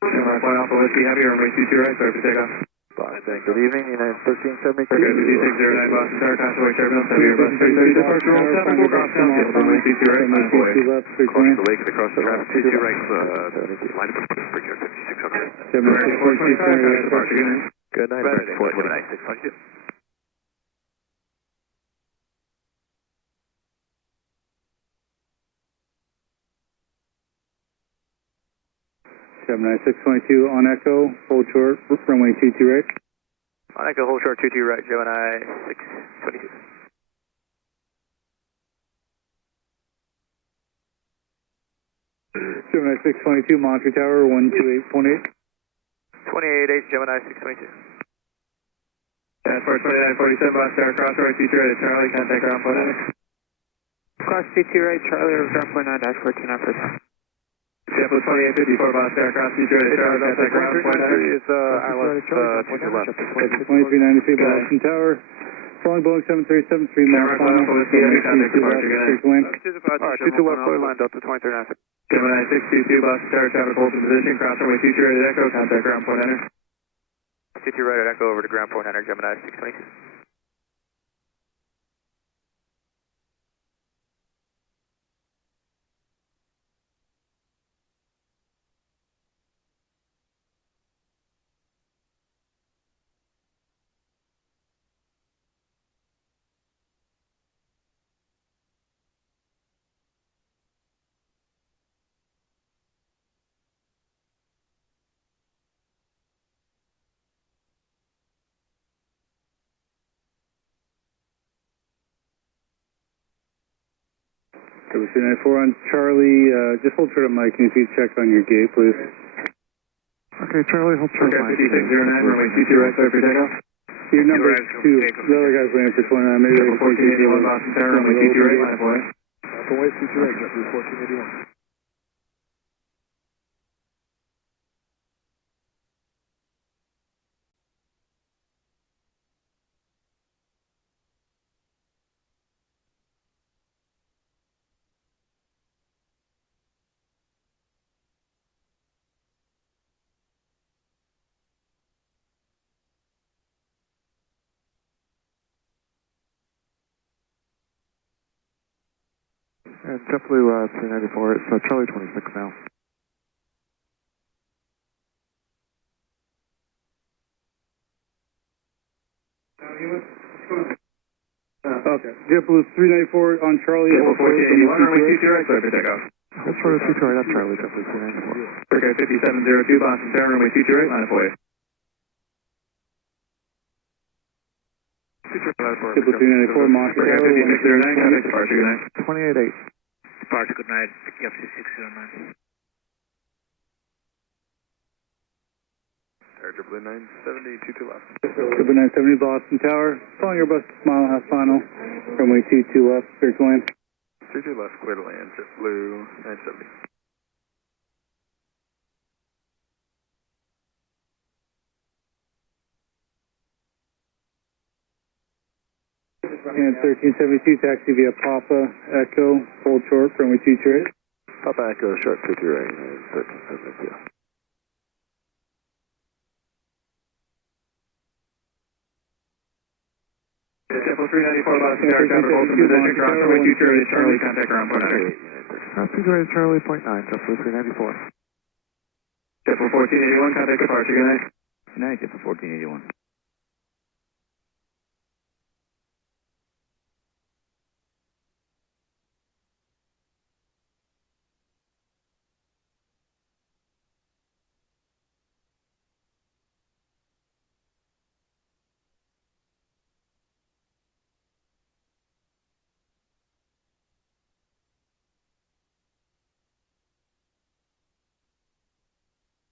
Shamrock 1 Alpha Whiskey, Heavy, runway 22 right, sorry for takeoff. Boston, good evening, United 1372. Okay, 5609 Boston Tower, Castaway Terminal, Heavy Airbus 330, departure roll 7, full cross down, runway 22 right, line of way. Across the lake, across the track, 22 right, line of breaker 5600. American 425, departure, good night. Good night, American 622. 425. Gemini 622 on Echo, hold short, runway 22 right. On Echo, hold short 22 right, Gemini 622. Gemini 622, Monterey Tower, 128.8. 28.8, Gemini 622. Transport 2947, Boston Tower, cross right, 22 right, Charlie, contact ground point 9. Cross 22 right, Charlie, ground point 9, dashboard 29 for time. JetBlue 2854, Boston Tower, cross 22 right, Charlie, contact ground point 9. Is ILS 22 left. 2393, Boston Tower. Following Boeing 7373, Shamrock 1 Alpha Whiskey, Heavy, contact departure, good night. 22 left, clear line, Delta 2396. Gemini 622, Boston Tower, traffic hold in position, cross runway 22 right at Echo, contact ground point enter. 22 right at Echo over to ground point enter, Gemini 622. WC94 on Charlie, just hold short of Mike, and if you check on your gate, please. Okay, Charlie, hold short of Mike. 5609, runway 22 right, sorry for takeoff. Your number is 2, the other guy's waiting for 29, maybe 1481, Boston Tower, runway 22 right, line of way. Runway 22 right, JetBlue 1481. And JetBlue 394, it's Charlie 26 now. Okay, JetBlue 394 on Charlie. JetBlue 1481, runway 22 right, sorry for takeoff. Hold short of 22 right, that's Charlie, JetBlue 394. Okay, 5702, Boston Tower, runway 22 right, line of way. JetBlue 394, Monterey Tower, 5609, contact departure, good night. 28.8. Departure, good night, picking up 2609. JetBlue 970, 22 left. JetBlue 970, Boston Tower. Following your bus, mile and a half final. Runway 22 left, clear to land. 22 left, clear to land, JetBlue 970. And 1372, taxi via Papa Echo, hold short, runway 23 right. Papa Echo, short 23 right, 1372. Temple 394, Boston Tower, Tower, Bolton, position, cross runway 23 right, Charlie, contact ground point 9. Cross 2 right, Charlie, point 9, Temple 394. Temple 1481, contact departure, good night. Good night, Temple 1481.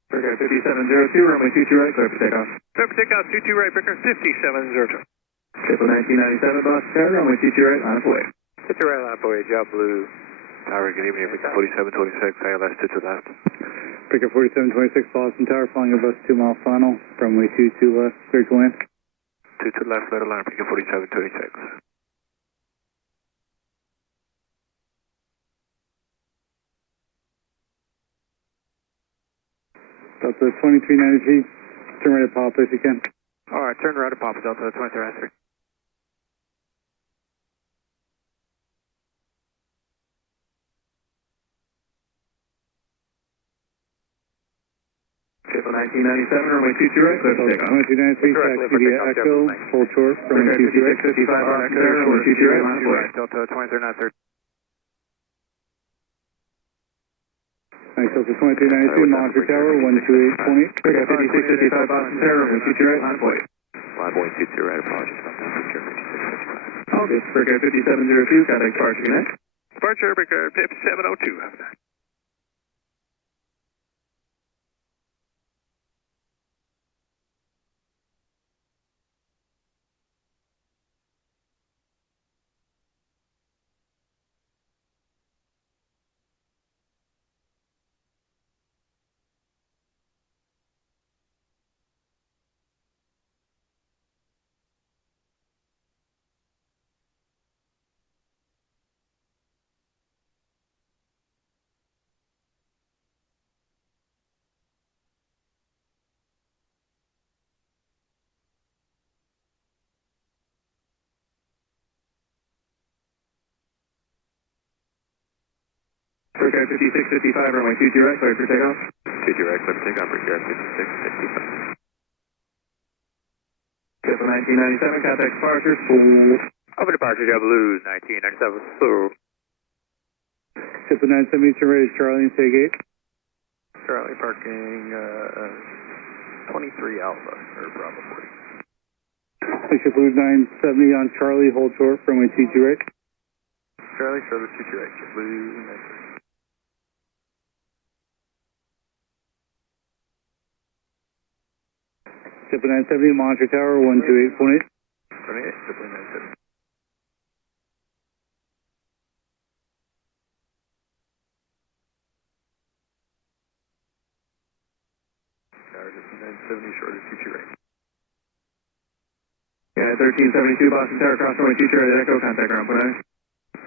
Breaker 5702, runway 22 right, clear for takeoff. Clear for takeoff, 22 right, Breaker 5702. Temple 1997, Boston Tower, runway 22 right, line of way. 22 right, line of way, job blue. Tower, good evening, Breaker 4726, ILS 22 left. Breaker 4726, Boston Tower, flying a bus 2 mile final, runway 22 left, clear to land. 22 left, letter line, Breaker 4726. That's the 2393, turn right at Papa if you can. Alright, turn right at Papa Delta 2393. Temple 1997, runway 22 right, clear for takeoff. 2393, taxi via Echo, hold short, runway 22 right. 5655 on Echo, runway 22 right, line of way. Delta 2393. Thanks, Delta 2392, Monitor Tower, 128.8. Breaker 5655 Boston Tower, runway 22 right, line of way. Line point 22 right, apologies about that, Breaker 5655. Okay, Breaker 5702, contact departure, good night. Departure, Breaker 5702, have a night. Breaker 5655, runway 22 right, clear for takeoff. 22 right, clear for takeoff, Breaker 5655. Temple 1997, contact departure, full. Over departure, job blue, 1997, full. Temple 970, turn right at Charlie and say gate. Charlie parking 23 Alpha, or Bravo 40. Bishop Blue 970 on Charlie, hold short, runway 22 right. Charlie, service 22 right, blue 93. Temple 970, Monitor Tower, 128.8. 28, Triple 970. Tower 970, short of 22 right. Yeah, 1372 Boston Tower, cross runway 22 right, Echo, contact ground point 9.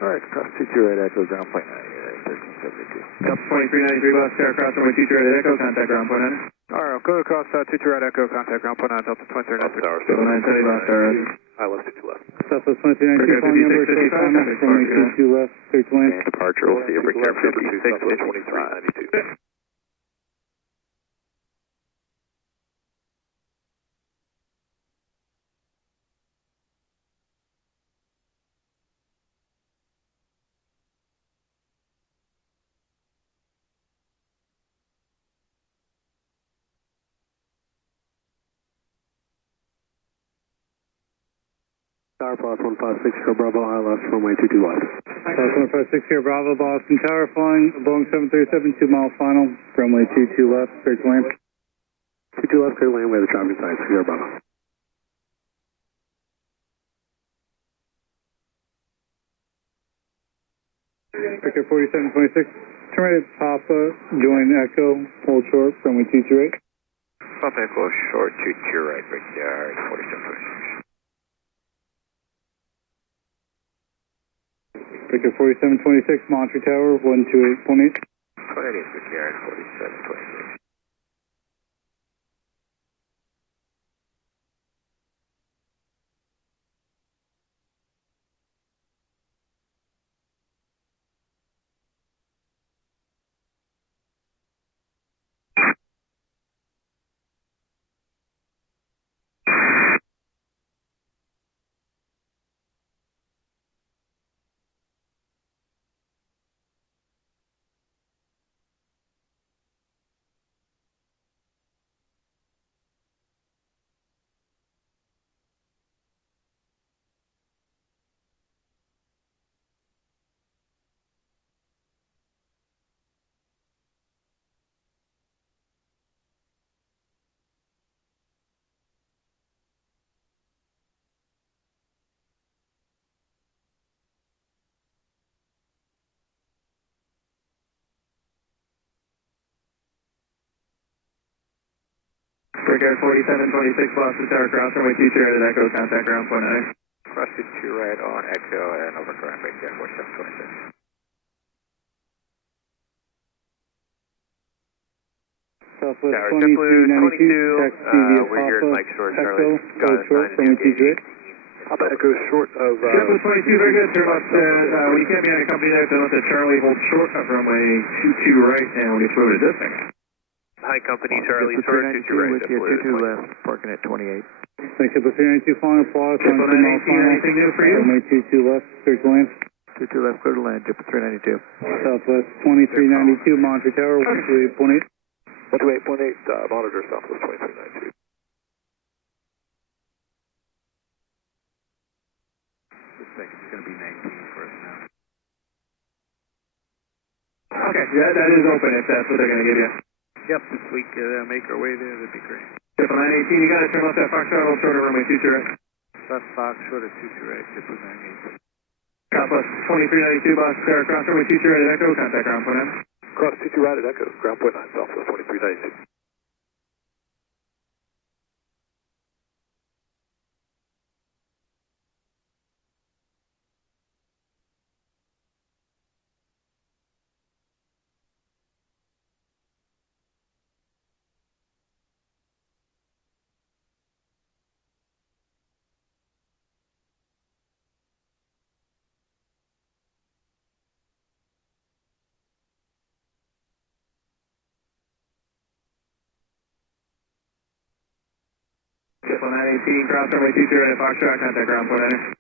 Alright, cross 22 right, Echo, ground point 9, 1372. Delta 2393 Boston Tower, cross runway 22 right, Echo, contact ground point 9. Alright, I'll go across 22 right, Echo, contact ground point 9, Delta 2393. Temple 970 Boston Tower. ILS 22 left. Southwest 2392, calling number 6 Thomas, runway 22 left, clear to land. Departure, we'll see you, Breaker 565392. Tower Plus 156 for Bravo, ILS, runway 22 left. Plus 156 here, Bravo, Boston Tower, flying Boeing 737, 2 mile final, runway 22 left, clear to land. 22 left, clear to land, we have the traffic signs, Sierra Bravo. Breaker 4726, turn right at Papa, join Echo, hold short, runway 22 right. Papa Echo, short 22 right, Breaker 4726. Victor 4726, Monterey Tower, 128.8. Palladium, Gutierrez 4726. Brickyard 4726, Boston Tower, cross runway 23 at Echo, contact ground point 9. Cross 22 right on Echo and over ground Brickyard 4726. Southwest Tower 2392, taxi via we're here at Papa, Mike Short, Echo, Charlie. code short from 128. Papa Echo short of... JetBlue 22, very good. Turn left, when you can't be on a company there, turn left at Charlie, hold short of runway 22 right, and when you throw it at this thing. Hi, company, Charlie, short, 22 right, with you, 22 left, parking at 28. Thanks, JetBlue 392, following applause, 12 miles final. Anything new for you? Runway 22 left, clear to land. 22 left, clear to land, JetBlue 392. Southwest 2392, Monterey Tower, 128.8. 128.8, monitor Southwest 2392. Looks like it's going to be 19 for us now. Okay, that is open if that's what they're going to give you. Yep, if we could make our way there, that'd be great. JetBlue 918, you got to turn left at Foxtrot, hold short of runway 22 right. Left Fox, short of 22 right, JetBlue 918. Southwest 2392, Boston Tower, cross runway 23 right at Echo, contact ground point 9. Cross 22 right at Echo, ground point 9, Southwest 2392. JetBlue 918, cross runway 23 right at Foxtrot, contact ground point 9.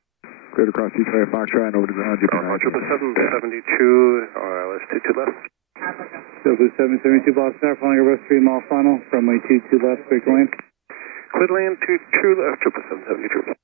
Clear to cross 23 at Foxtrot and over to ground, JetBlue 772, RLS 22 left. JetBlue 772, Boston Tower, following Airbus 3 mile final, runway 22 left, clear to land. Clear to land 22 left, 772.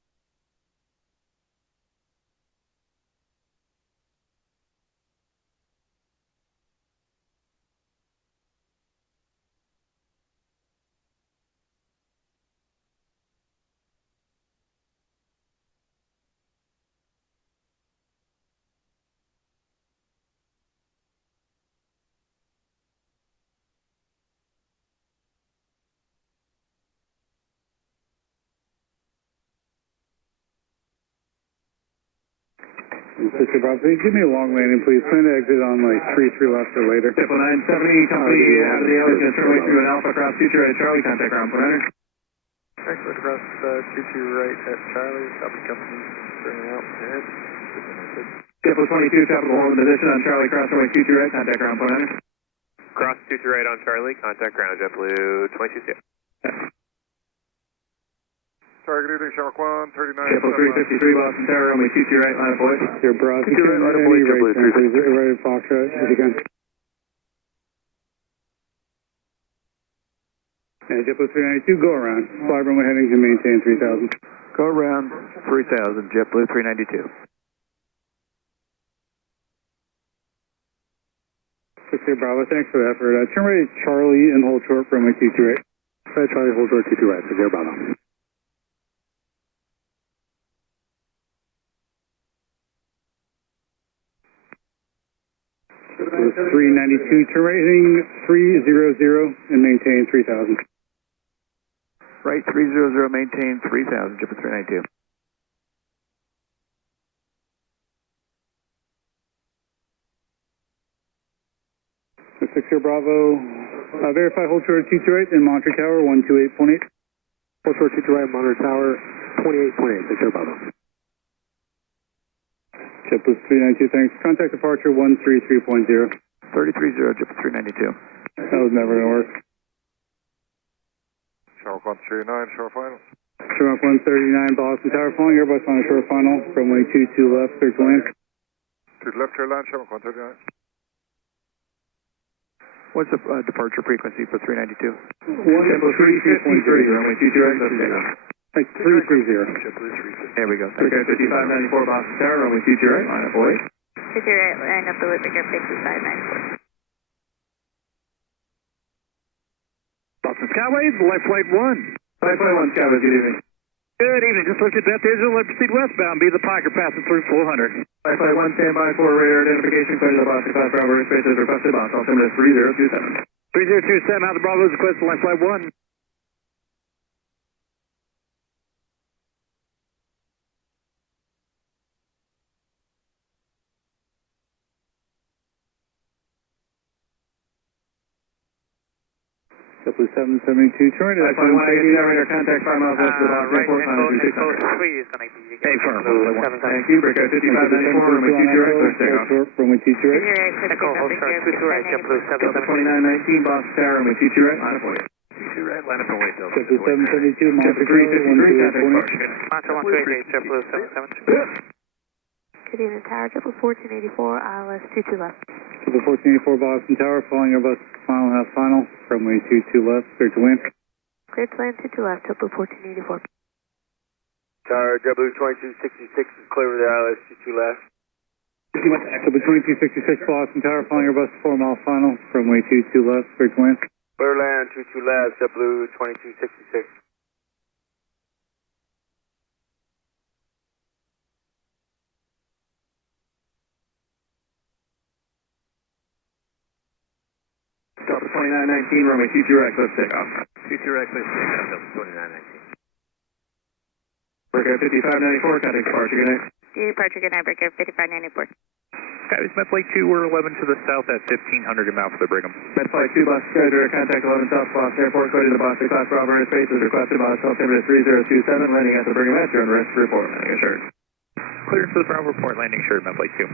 Mr. Bob, give me a long landing, please. Plan to exit on like 3 left or later. JetBlue 970, company out of the alley, going to turn way through an Alpha, cross 22 right at Charlie, contact ground point 9. Excellent, cross 22 right at Charlie, copy company, turning out ahead. JetBlue 22, topical hold in position on Charlie, cross runway 22 right, contact ground point 9. Cross 22 right on Charlie, contact ground, JetBlue 22. Target eating Shark 1, 39. JetBlue 353, Boston Tower, runway 22 right, line of voice. Your Bravo, right, line of voice, JetBlue 353. Right at Foxtrot, hit again. And JetBlue 392, go around. Fly runway heading to maintain 3000. Go around 3000, JetBlue 392. 60 Bravo, thanks for the effort. Turn right at Charlie and hold short runway 22 right. Charlie, hold short 22 right, 60 Bravo. 392, turn right heading 300 and maintain 3000. Right 300, maintain 3000, JetBlue 392. 60 Bravo. Verify hold short 22 right and monitor tower 128.8. Hold short 22 right, monitor tower 28.8. 60 Bravo. JetBlue 392, thanks. Contact departure 133.0. 330, JetBlue 392. That was never going to work. Shark 139, short final. Shark 139, Boston Tower, following Airbus on a short final, runway 22 left, clear to land. To the left, clear line, Shark 139. What's the departure frequency for 392? JetBlue 353, runway 22 right, let's take off. 330. There we go. Breaker 5594 Boston Tower, runway 22 right, line up away. 22 right, line up the loop, breaker 5594. Boston Skyways, life flight 1. Life flight 1, Skyways, good evening. Good evening, just looked at that digital, let's proceed westbound, be the Piker passing through 400. Life flight 1, standby for radar identification, clear to the Boston Class Bravo airspace as requested, boss, altimeter 3027. 3027, out of Bravo, request life flight 1. JetBlue 772, turn it. Life flight 1, I get radar contact 5 miles west of the Boston Airport, line 2600. 3 is going to be Hey, firm. Thank you, breaker 5594, runway 22 right, clear to take off. Runway 22 right. 22 right, clear to Echo, hold short, 22 right, JetBlue 2919 Boston Tower, runway 22 right, line up away. 22 right, line up and wait, Delta. JetBlue 772, monitor JetBlue tower 353, 128.8. Monitor 128, JetBlue 772. Good evening, Tower, JetBlue 1484, ILS 22 left. JetBlue 1484 Boston Tower, following Airbus final half final, runway 22 left, clear to land. Cleared to land 22 left, JetBlue 1484. Tower, JetBlue 2266 is clear with the ILS 22 left. JetBlue 2266 Boston Tower, following Airbus 4 mile final, runway 22 left, clear to land. Clear land 22 left, JetBlue 2266. Delta 2919, runway 22 right, let's take off. 22 right, please take off, Delta 2919. Breaker 5594, contact departure, good night. Departure, good night, breaker 5594. Skyways, Met Flight 2, we're 11 to the south at 1500 inbound for the Brigham. Met Flight 2, Boston Skyways, contact 11 South Boston Airport, clear to the Boston Class Bravo airspace as requested, boss, altimeter 3027, landing at the Brigham at your rest report, landing assured. Clearance for the Bravo report, landing assured, Met Flight 2.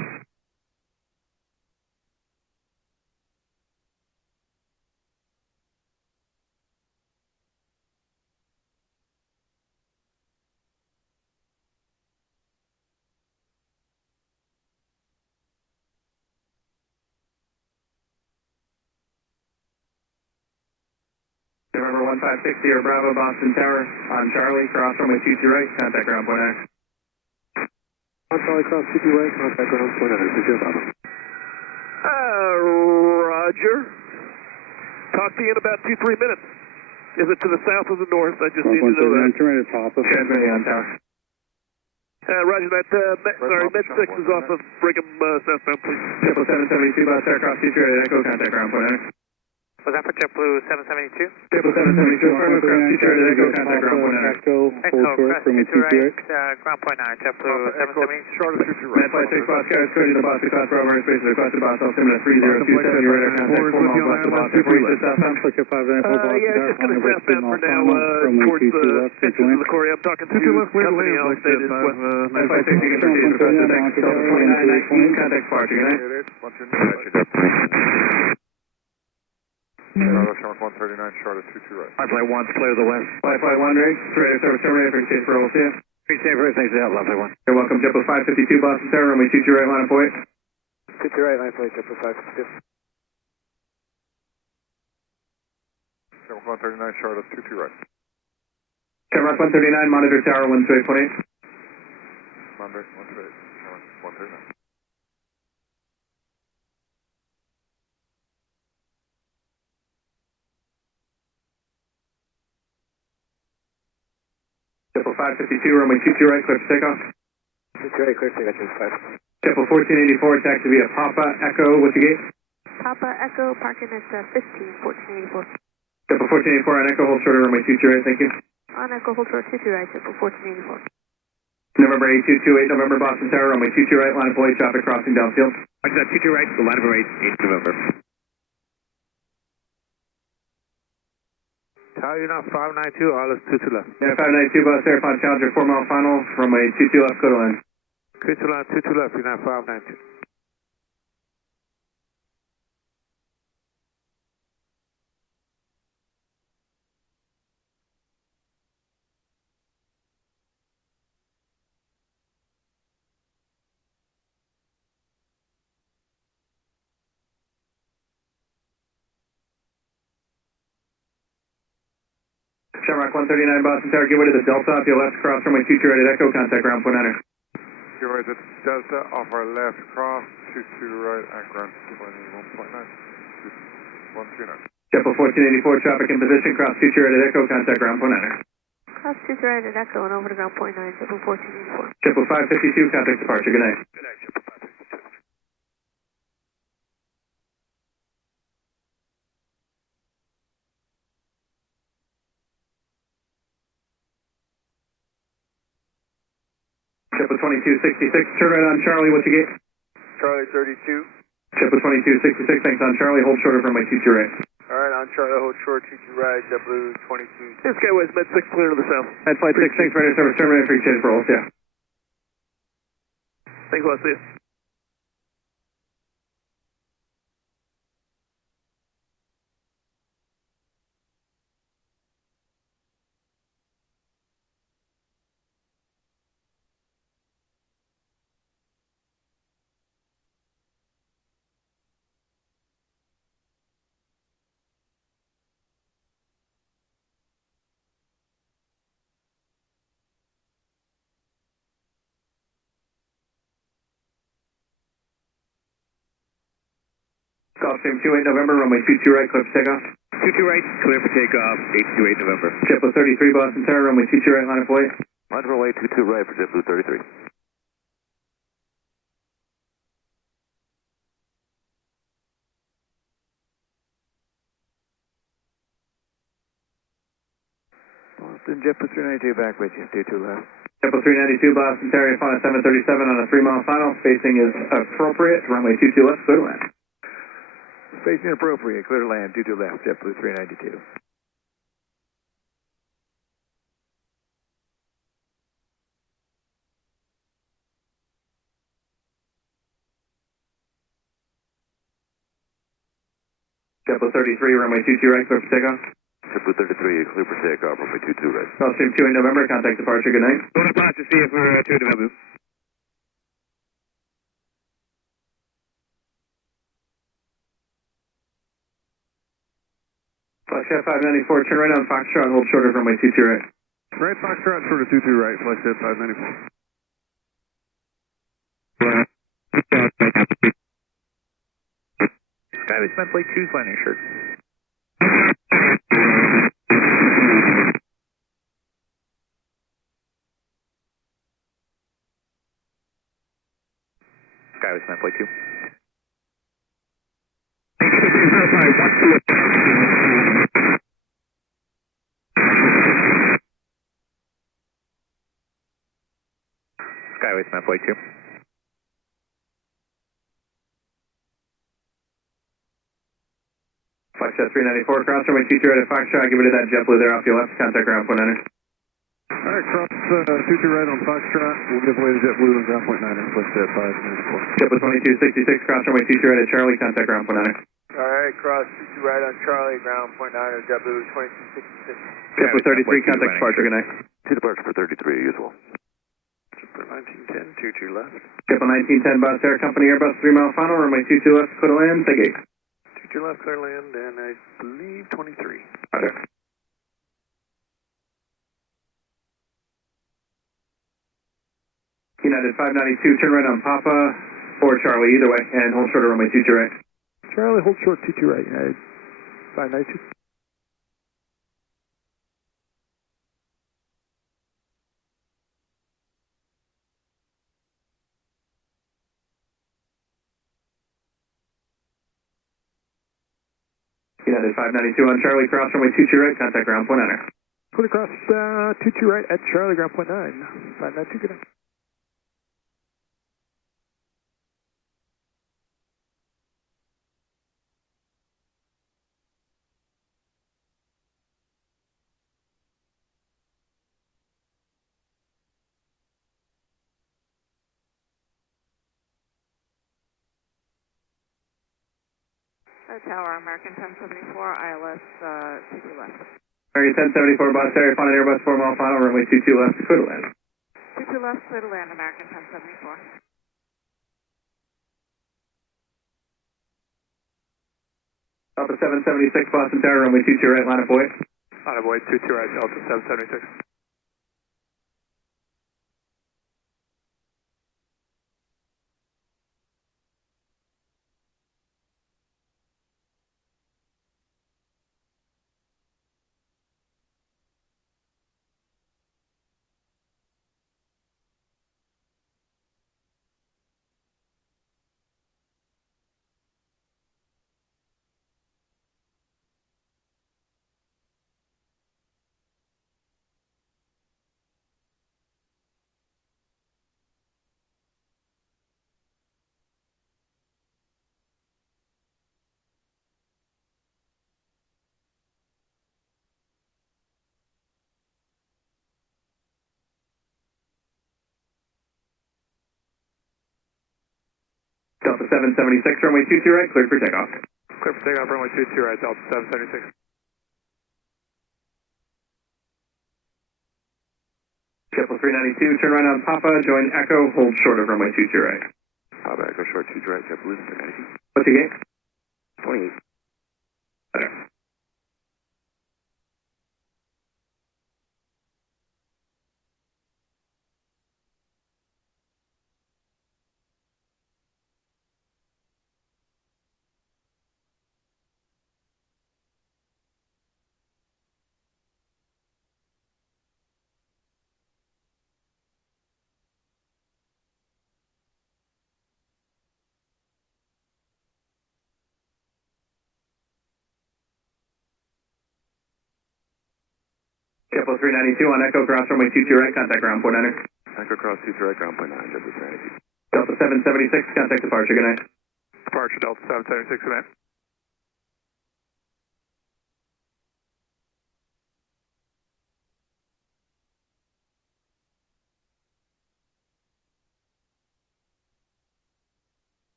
November 1560 or Bravo, Boston Tower, on Charlie, cross runway 22 right, contact ground point X. On Charlie, cross 22 right, contact ground point X, 60 Bravo. Roger. Talk to you in about 2-3 minutes. Is it to the south or the north? I just need to know that. Turn right at top of Transmitting on tower. Roger that. Med 6 is off of Brigham southbound, please. JetBlue 772, Boston Tower, cross 22 right, Echo, contact ground point X. Was that for JetBlue 772? JetBlue 772, affirmative, cross 22 right, Echo, contact ground point X. Echo, hold short, runway 22 right. Ground point 9, JetBlue 772. Short of 22 right. Med Flight 6, Boston Skyways, clear to the Boston Class Bravo airspace as requested, boss, altimeter 3027, your radar contact 4 miles west of Boston, Airport, southbound. Click 594 Boston Yeah, Tower, just going to following Airbus 3 southbound mile for now, final, runway towards 22 the left, clear to entrance of land. the Corey. I'm talking to company else, stated west. Med Flight 6, you can proceed, requested, thanks. Delta 2919, contact departure, good night. Bravo, Shark 139, Charlotte 22 right. Life Flight 1's clear to the west. Life Flight 1 rig, radar service terminated for safe for all safe. Be safe for everything's out, Life Flight 1. You're welcome, JetBlue 552, Boston Tower, runway 22 right, line up away. 22 right, line flight, JetBlue 552. Shark 139, Charlotte 22 right. Shamrock 139, monitor tower 128.8. Monday, 128, Shark 139. JetBlue 552, runway 22 right, clear for takeoff. 22 right, clear to take off, JetBlue 5. JetBlue 1484, taxi via Papa Echo, what's your gate? Papa Echo, parking at 15, 1484. JetBlue 1484 on Echo, hold short of runway 22 right, thank you. On Echo, hold short 22 right, JetBlue 1484. November 8228, November Boston Tower, runway 22 right, line of away, traffic crossing downfield. Roger that, 22 right, the line of away, 8 November. Tower, you're now 592, ILS 22 left. Yeah, 592 bus Airpod Challenger, 4 mile final, runway 22 left, go to land. Clear to line 22 left, you're now 592. Shamrock 139 Boston Tower, give way to the Delta off your left, cross runway 22 right at Echo, contact ground point niner. Give way to Delta, off our left, cross, 22 right at ground point 1.9, 139. JetBlue 1484, traffic in position, cross 22 right at Echo, contact ground point niner. Cross 2 right at Echo and over to ground point 9, JetBlue 1484. JetBlue 552, contact departure, good night. Good night, JetBlue 552. JetBlue 2266, turn right on Charlie, what's your gate? Charlie 32. JetBlue 2266, thanks on Charlie, hold short of runway 22 right. Alright, on Charlie, hold short, 22 right, JetBlue 22. This Skyways Med 6 clear to the south. At flight 6, thanks for your service, terminated for exchange for rolls, yeah. Thanks a lot, see you. Gulfstream 28 November, runway 22 right, clear for takeoff. 22 right, clear for takeoff, 828 November. JetBlue 33 Boston Tower, runway 22 right, line of flight. Line of runway 22 right for JetBlue 33. Boston, JetBlue 392 back with you, 22 left. JetBlue 392 Boston Tower, final 737 on a 3 mile final, spacing is appropriate, runway 22 left, clear to land. Spacing appropriate, clear to land, 22 left, JetBlue 392. JetBlue 33, runway 22 right, clear for takeoff. JetBlue 33, clear for takeoff, runway 22 right. Gulfstream 28 November, contact departure, good night. Going to pass to see if we're 2 November. Foxtrot 594, turn right on Foxtrot, hold short of runway 22 right. Right, Foxtrot, short of 22 right, Flexjet 594. Skyways Med Plate 2's landing shirt. Skyways Med Plate 2. Skyways Med Plate 2. Foxtrot 394, cross runway 22 right at Foxtrot, give it to that JetBlue there off your left, contact ground point niner. Alright, cross 22 right on Foxtrot, we'll give way to JetBlue and ground point niner, Flexjet 594. JetBlue 2266, cross runway 22 right at Charlie, contact ground point niner. Alright, cross 22 right on Charlie, ground point niner, JetBlue 2266. JetBlue 33, contact departure, good night. To departure for 33, usual. JetBlue 1910, 22 left. JetBlue 1910, Bus Air Company Airbus 3 mile final, runway 22 left, clear to land, take 8. 22 left, clear land, and I believe 23. Okay. United 592, turn right on Papa or Charlie, either way, and hold short of runway 22 right. Charlie, hold short 22 right, United 592. United 592 on Charlie, cross runway 22 right, contact ground point niner. Put across 22 right at Charlie, ground point 9. 592, good night. Tower, American 1074, ILS 22 left. American 1074, Boss Area, final Airbus 4 mile final, runway 22 left, clear to land. 22 left, clear to land, American 1074. Alpha 776, Boston Tower, runway 22 right, line of buoy. Line of buoy, 22 right, Delta 776. Delta 776, runway 22 right, cleared for takeoff. Clear for takeoff, runway 22 right, Delta 776. Triple 392, turn right on Papa, join Echo, hold short of runway 22 right. Papa, Echo short 22 right, JetBlue 392. What's the gate? 28. Better. Triple 392 on Echo, cross runway 22 right, contact ground point 9er. Echo cross 22 right, ground point 9, JetBlue 392. Delta 776, contact departure, good night. Departure, Delta 776, good night.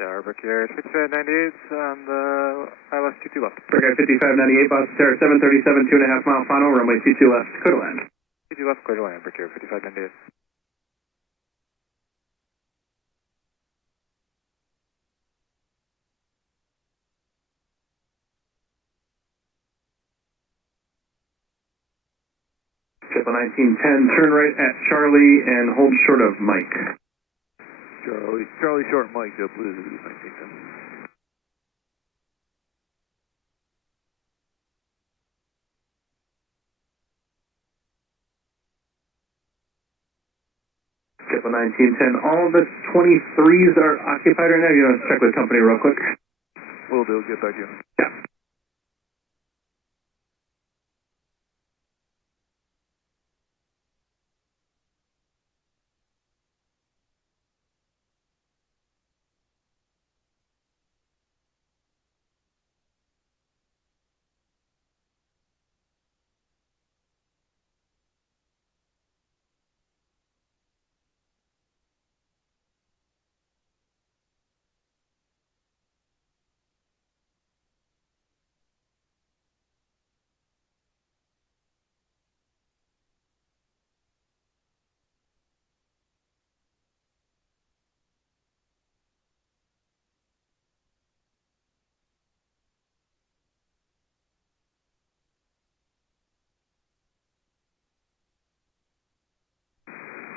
Tower, Brickyard 5598 on the ILS 22 left. Brickyard 5598, Boston Tower 737, 2.5 mile final, runway 22 left, clear to land. 22 left, clear to land, Brickyard 5598. Triple 1910, turn right at Charlie and hold short of Mike. Charlie short, Mike, JetBlue 1910. Triple 1910, all the 23s are occupied right now. You want to check with company real quick? Will do, get back in. Yeah.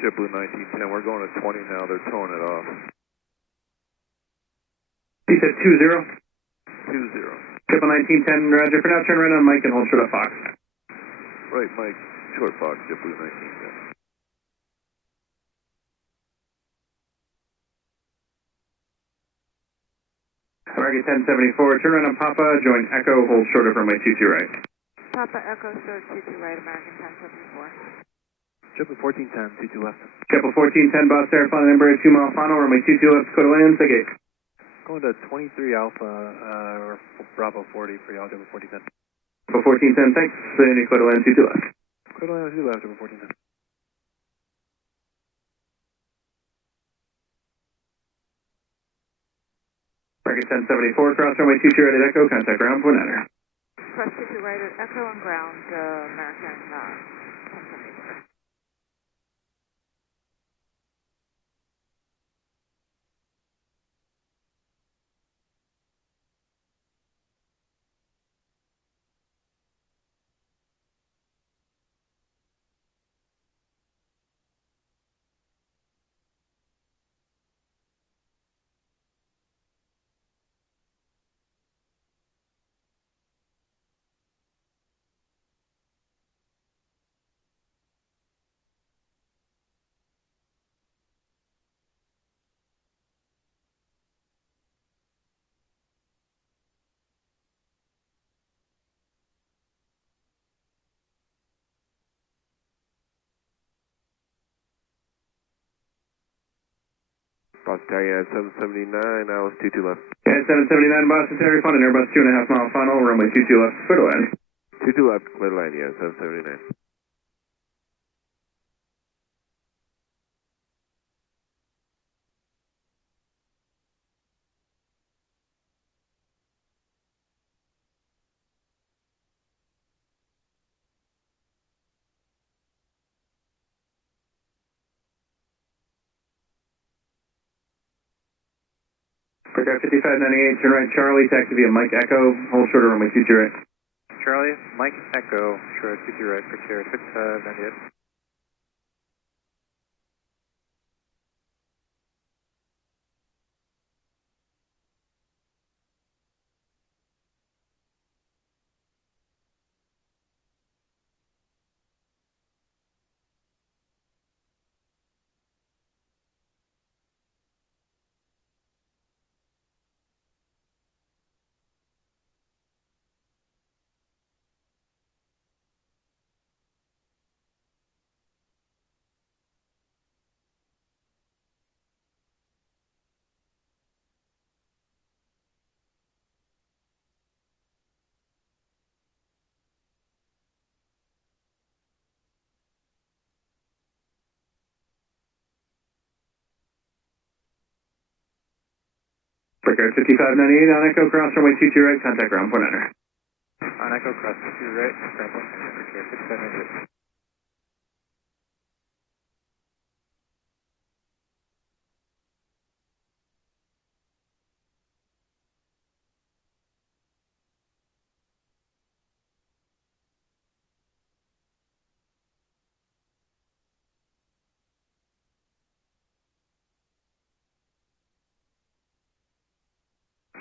JetBlue 1910, we're going to 20 now, they're towing it off. He said 20. 20. Triple 1910, roger. For now, turn right on Mike and hold short of Fox. Right, Mike, short Fox, JetBlue 1910. American 1074, turn right on Papa, join Echo, hold short of runway 22 right. Papa Echo short 22 right, American 1074. JetBlue 1410, 22 left. Triple 1410, Boss Air, final number 2 mile final, runway 22 left, clear to land, say gate. Going to 23 Alpha, or Bravo 40 for y'all, JetBlue 1410. Triple 1410, thanks. Any clear to land, 22 left. Clear to land, 22 left, JetBlue 1410. Target 1074, cross runway 22 right at Echo, contact ground, point enter. Cross 22 right at Echo and ground, American 1074. Boston Tower, 779, ILS 22 left. Yeah, 779 Boston Terry, final Airbus 2.5 mile final, runway 22 left, clear to land. 22 left, clear to land, yeah, 779. Breakout 5598, turn right Charlie, taxi via Mike Echo, hold shorter runway 22 right. Charlie, Mike Echo, short 22 right, for Sierra 6598. Breakout 5598 on Echo, cross runway 22 right, contact ground, point enter. On Echo, cross 22 right, ground point enter, for Sierra 6598.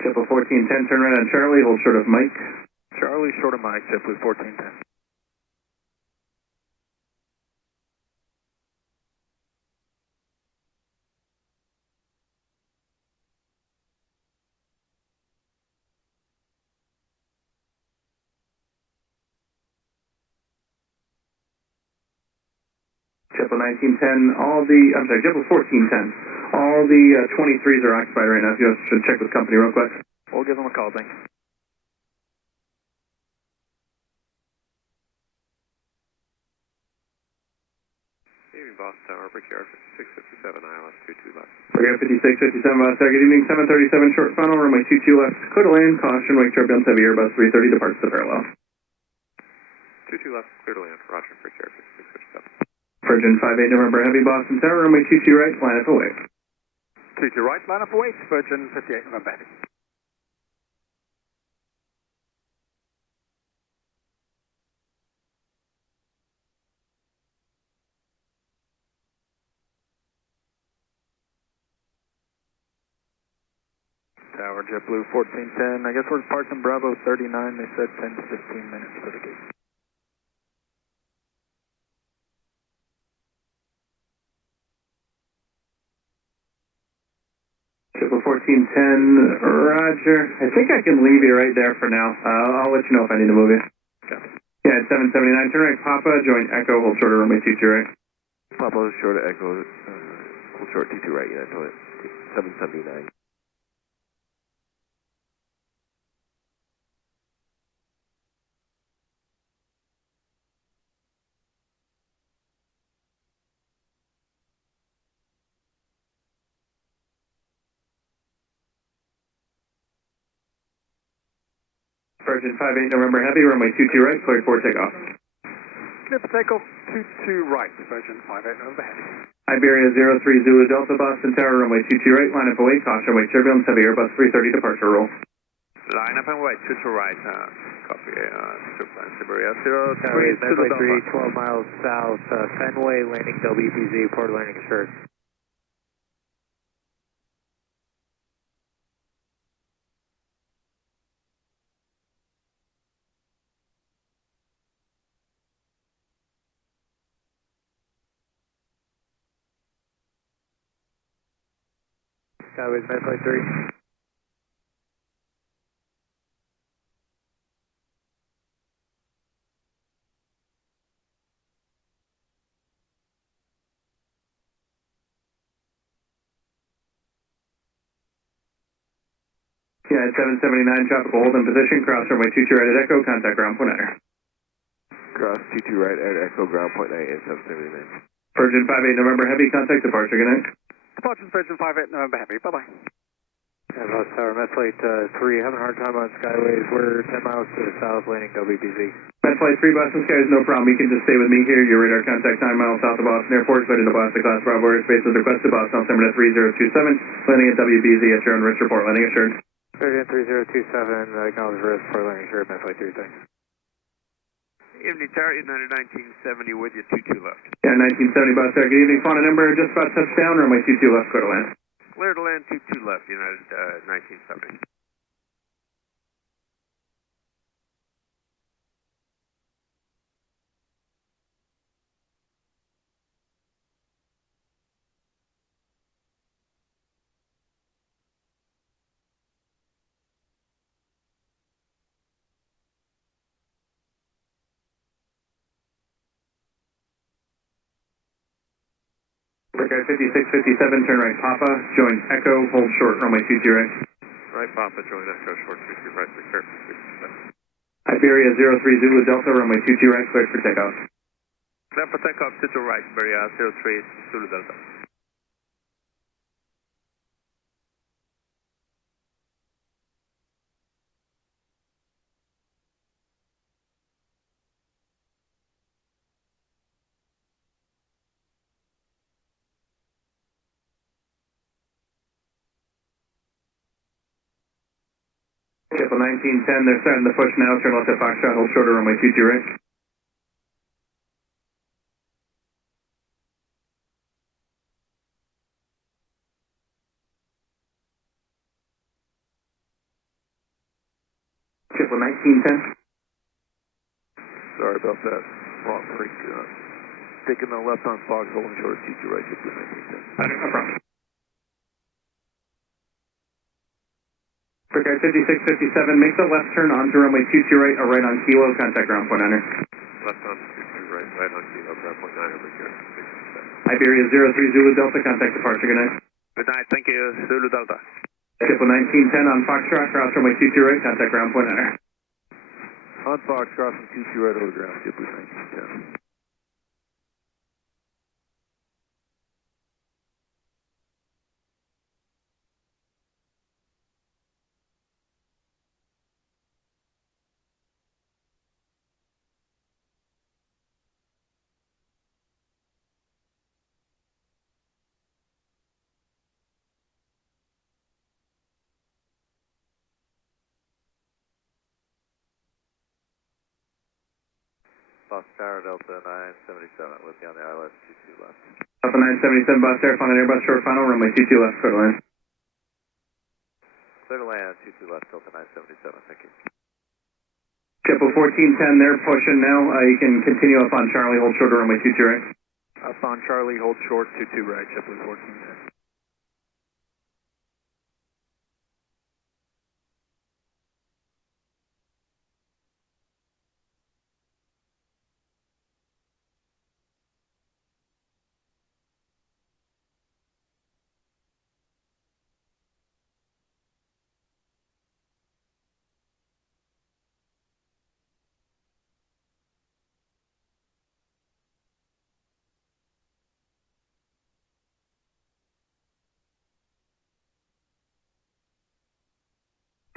JetBlue 1410, turn right on Charlie, hold short of Mike. Charlie, short of Mike, JetBlue 1410. JetBlue 1910, JetBlue 1410. All the 23s are occupied right now, if you guys should check with company real quick. We'll give them a call, thanks. Evening, Boston Tower, Brickyard 5657, ILS 22 left. Brickyard 5657, Boston Tower, good evening, 737 short final, runway 22 left, clear to land, caution, wake turbulence, heavy Airbus 330, departs to parallel. 22 left, clear to land, Roger, Brickyard 5657. Virgin 58 November Heavy, Boston Tower, runway 22 right, line up awake. 22 right, line up await, Virgin 58 November Heavy. Tower, JetBlue 1410. I guess we're parked in Bravo 39. They said 10 to 15 minutes for the gate. JetBlue 1410, Roger. I think I can leave you right there for now. I'll let you know if I need to move you. Okay. Yeah, it's 779, turn right, Papa, join Echo, hold short of runway 22 right. Papa, short of Echo, hold short 22 right, yeah, 779. Virgin 58 November Heavy, runway 22 right, cleared for takeoff. Clear for takeoff, 22 right, Virgin 58 November Heavy. Iberia 03 Zulu Delta, Boston Tower, runway 22 right, line up away, caution away turbulence, heavy Airbus 330 departure roll. Line up and wait, 22 right, copy, Siberia 03 Zulu Delta. 12 miles south, Fenway, landing WPZ, port landing assured. Skyways, Medflight 3. Yeah, 779, tropical hold in position, cross runway 22 right at Echo, contact ground point niner. Cross 22 right at Echo, ground point 98, 779. Virgin 58 November Heavy, contact departure, good night. Departure Virgin 58 November Heavy, bye-bye. Yeah, Lost Tower, Medflight 3, having a hard time on Skyways. We're 10 miles to the south, landing WBZ. Medflight 3, Boston Skies, no problem. You can just stay with me here. Your radar contact 9 miles south of Boston Airport, headed to Boston Class Bravo airspace as requested. Boston altimeter 3027, landing at WBZ at your own risk report, landing assured. Virgin 3027, acknowledge risk for landing assured, Medflight 3, thanks. Evening Tower, United 1970 with you, 22 left. Yeah, 1970 bus there. Good evening, Fauna number, just about touchdown, runway 22 left, clear to land. Clear to land, 22 left, United 1970. Brickyard 5657, turn right Papa, join Echo, hold short, runway 22 right. Right, Papa, join Echo, short 22 right, clear for 57. Iberia 03 Zulu Delta, runway 22 right, cleared for takeoff. Clear for takeoff, 22 right, Iberia 03 Zulu Delta. Triple 1910, they're starting to push now, turn left at Foxtrot, hold shorter, runway 22 right. Triple 1910. Sorry about that. Wrong freak. Taking the left on Fox, holding short, 22 right, 1910. No problem. Brickyard 5657, make the left turn onto runway 22 right or right on Kilo, contact ground point niner. Left on 22 right, right on Kilo, ground point niner, Brickyard 5657. Iberia 03 Zulu Delta, contact departure, good night. Good night, thank you, Zulu Delta. Triple 1910 on Foxtrot, cross runway 22 right, contact ground point niner. On Fox, crossing 22 right over ground, Skippers 1910. Fox Tower, Delta 977, with you on the ILS 22 left. Delta 977, bus there, final Airbus short final, runway 22 left, clear to land. Clear to land, 22 left, Delta 977, thank you. Triple 1410, they're pushing now. You can continue up on Charlie, hold shorter, runway 22 right. Up on Charlie, hold short, 22 right, JetBlue 1410.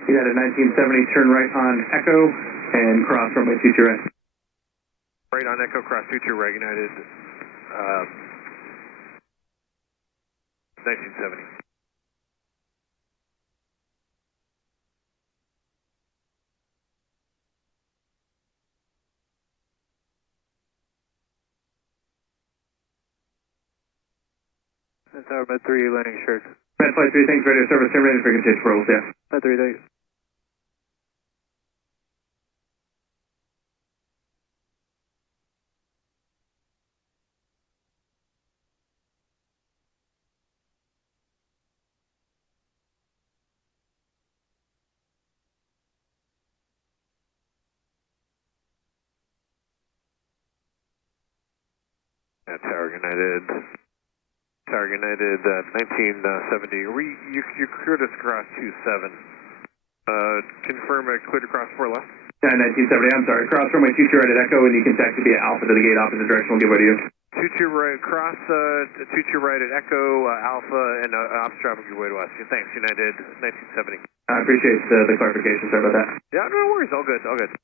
United 1970, turn right on Echo and cross runway 22 right. Right on Echo, cross 22 right, United 1970. Tower Med 3, landing assured. Med Flight 3, thanks, radio service, terminated for continuous rolls, yeah. Med 3, thanks. Tower United 1970. You cleared us across 27. Confirm cleared across 4 left. Yeah, 1970, I'm sorry. Cross runway 22 right at Echo, and you can taxi via Alpha to the gate opposite direction. We'll give way to you. 22 right, cross 22 right at Echo, Alpha, and opposite traffic, give way to us. Thanks, United 1970. I appreciate the clarification. Sorry about that. Yeah, no worries. All good, all good.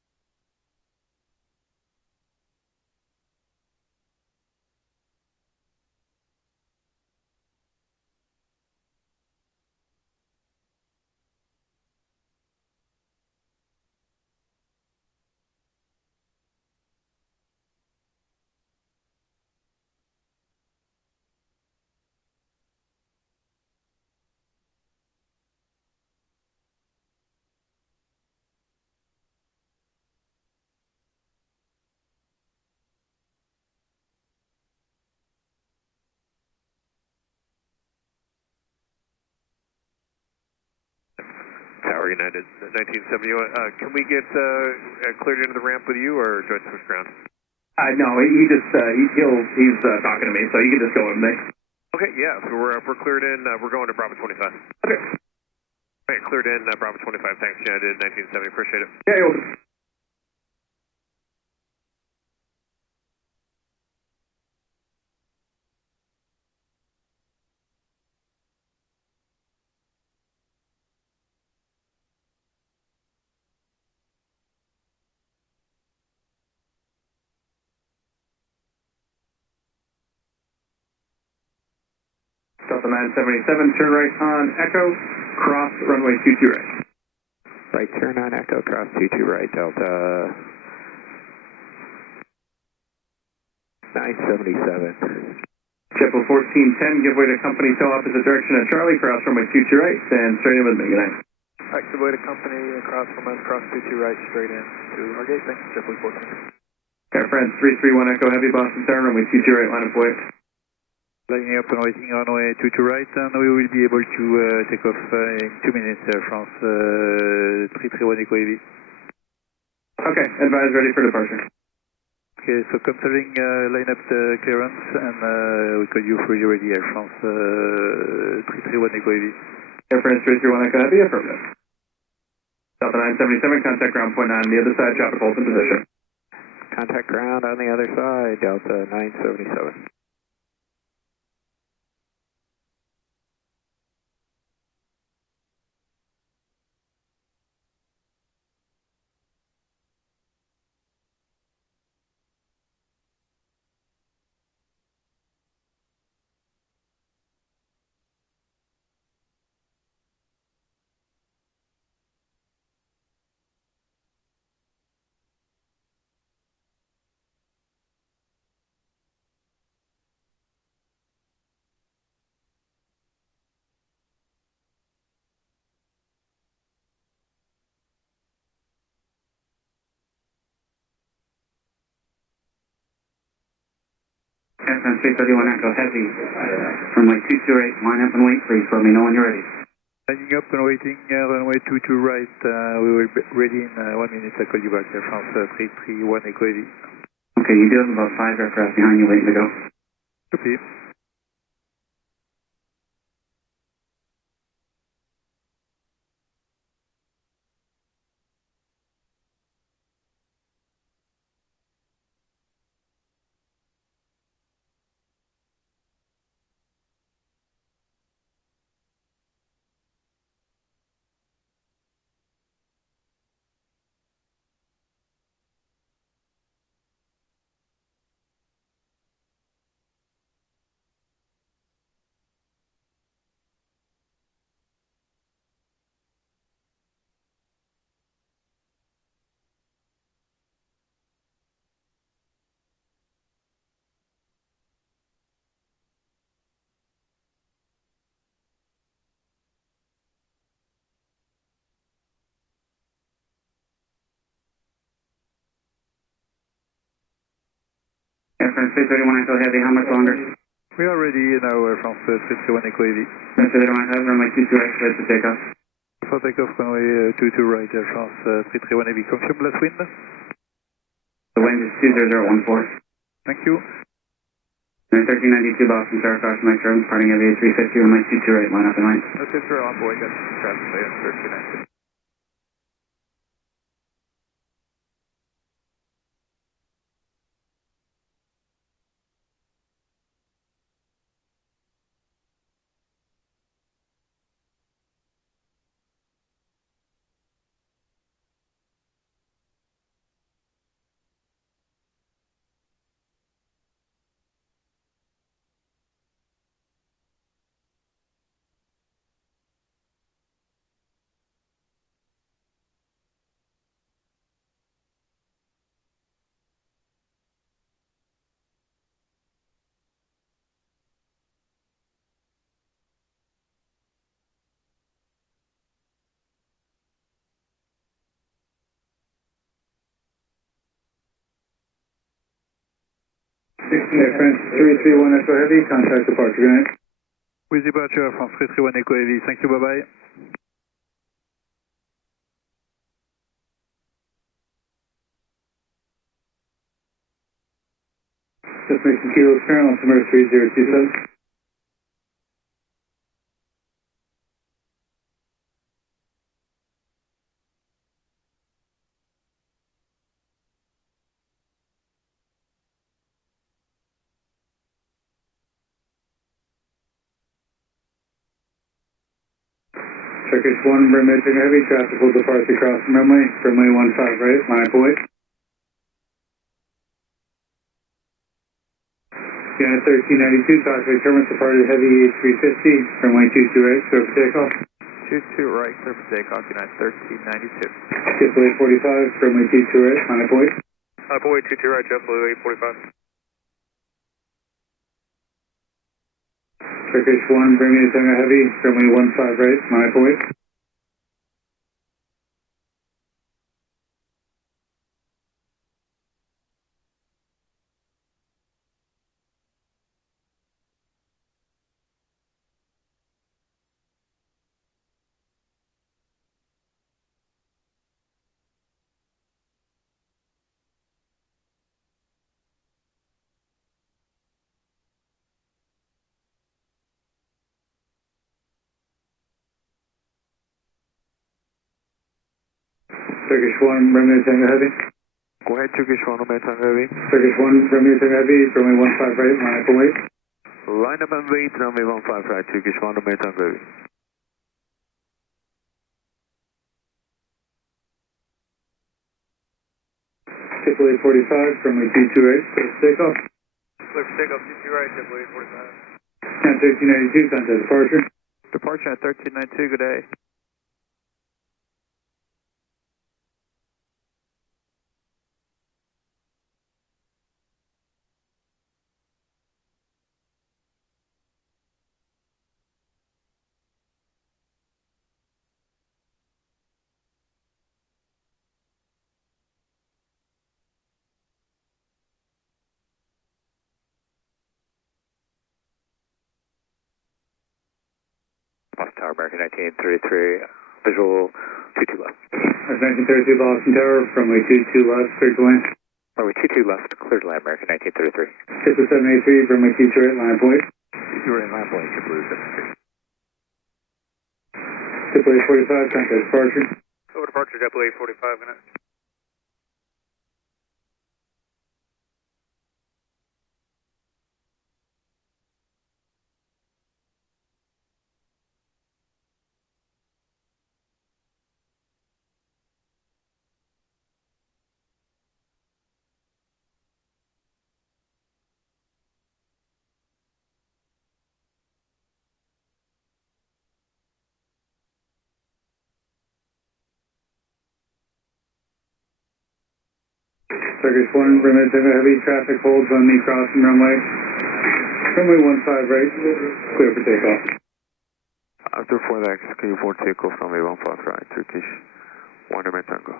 Tower United 1970. Can we get cleared into the ramp with you, or do I switch ground? No, he's talking to me, so you can just go with me. Okay, yeah. So if we're cleared in, we're going to Bravo 25. Okay. Okay, cleared in Bravo 25. Thanks, United 1970. Appreciate it. Yeah, you're welcome. Delta 977, turn right on Echo, cross runway 22 right. Right turn on Echo, cross 22 right, Delta 977. JetBlue 1410, give way to company tail opposite direction at Charlie, cross runway 22 right, and straight in with me. Good night. Alright, give way to company, cross 22 right, straight in to our gate. Thanks, JetBlue 14. Okay, friends, 331 Echo Heavy, Boston Tower, runway 22 right, line of way. Lining up and waiting runway 22 right, and we will be able to take off in 2 minutes, France 331 Echo Heavy. Okay, advise ready for departure. Okay, so considering line up the clearance, and we call you for you ready, Air France 331 Echo Heavy. Air France 331 Echo Heavy, affirmative. Delta 977, contact ground point 9 on the other side, traffic holds in position. Contact ground on the other side, Delta 977. Air France 331 Echo Heavy, runway 22 right, line up and wait, please. Let me know when you're ready. Lining up and waiting, runway 22 right, we will be ready in 1 minute. I'll call you back, Air France 331 Echo Heavy. Okay, you do have about 5 aircraft behind you waiting to go. Copy. Space 31 Echo Heavy, how much longer? We are ready now, France 331 Echo Heavy. Space 31 Heavy, runway 22 right, clear for takeoff. For takeoff, runway 22 right, France 331 Heavy. Confirm last wind? The wind is 20014. Thank you. 1392 Boston, Tower, cross Mike Road, parting heavy 350, runway 22 right, line up in line. That's it, on board, got traffic layer 1392. France 331 Echo Heavy, contact departure, good night. With departure, France 331 Echo Heavy, thank you, bye-bye. Destination Kilo Square, altimeter 3027. Turkish 1, Brim Edging Heavy, traffic will depart across the runway 15 right, line up away. Unit 1392, Cosway Terminus departed heavy 350, runway 22 right, clear for takeoff. 22 right, clear for takeoff, Unit 1392. JetBlue 845, runway 22 right, line up away. Line up away, 22 right, JetBlue 845. Turkish 1, Bermuda Tango Heavy, runway 15 right, line up away. Turkish 1, Bermuda Tango Heavy. Go ahead, Turkish 1, Romeo Tango Heavy. Turkish 1, Bermuda Tango Heavy, runway 15 right, line up away. Line up and wait, runway 15 right, Turkish 1, Romeo Tango Heavy. JetBlue 845, runway 22 right, clear for takeoff. Clear for takeoff, 22 right, JetBlue 845. At 1392, contact departure. Departure at 1392, good day. Boston Tower, American 1933, visual 22 left. 1932 Boston Tower, runway 22 left, clear to land. Runway 22 left, clear to land, American 1933. JetBlue 783, runway 22 right, line up away. You're in line point, JetBlue 783. JetBlue 845, contact departure. Over departure, JetBlue 845, good night. Turkish 1, Bermuda Tango Heavy, traffic holds on me crossing runway. Runway 15 right, clear for takeoff. After 4X, can you afford takeoff runway 15 right, Turkish 1 Romeo Tango.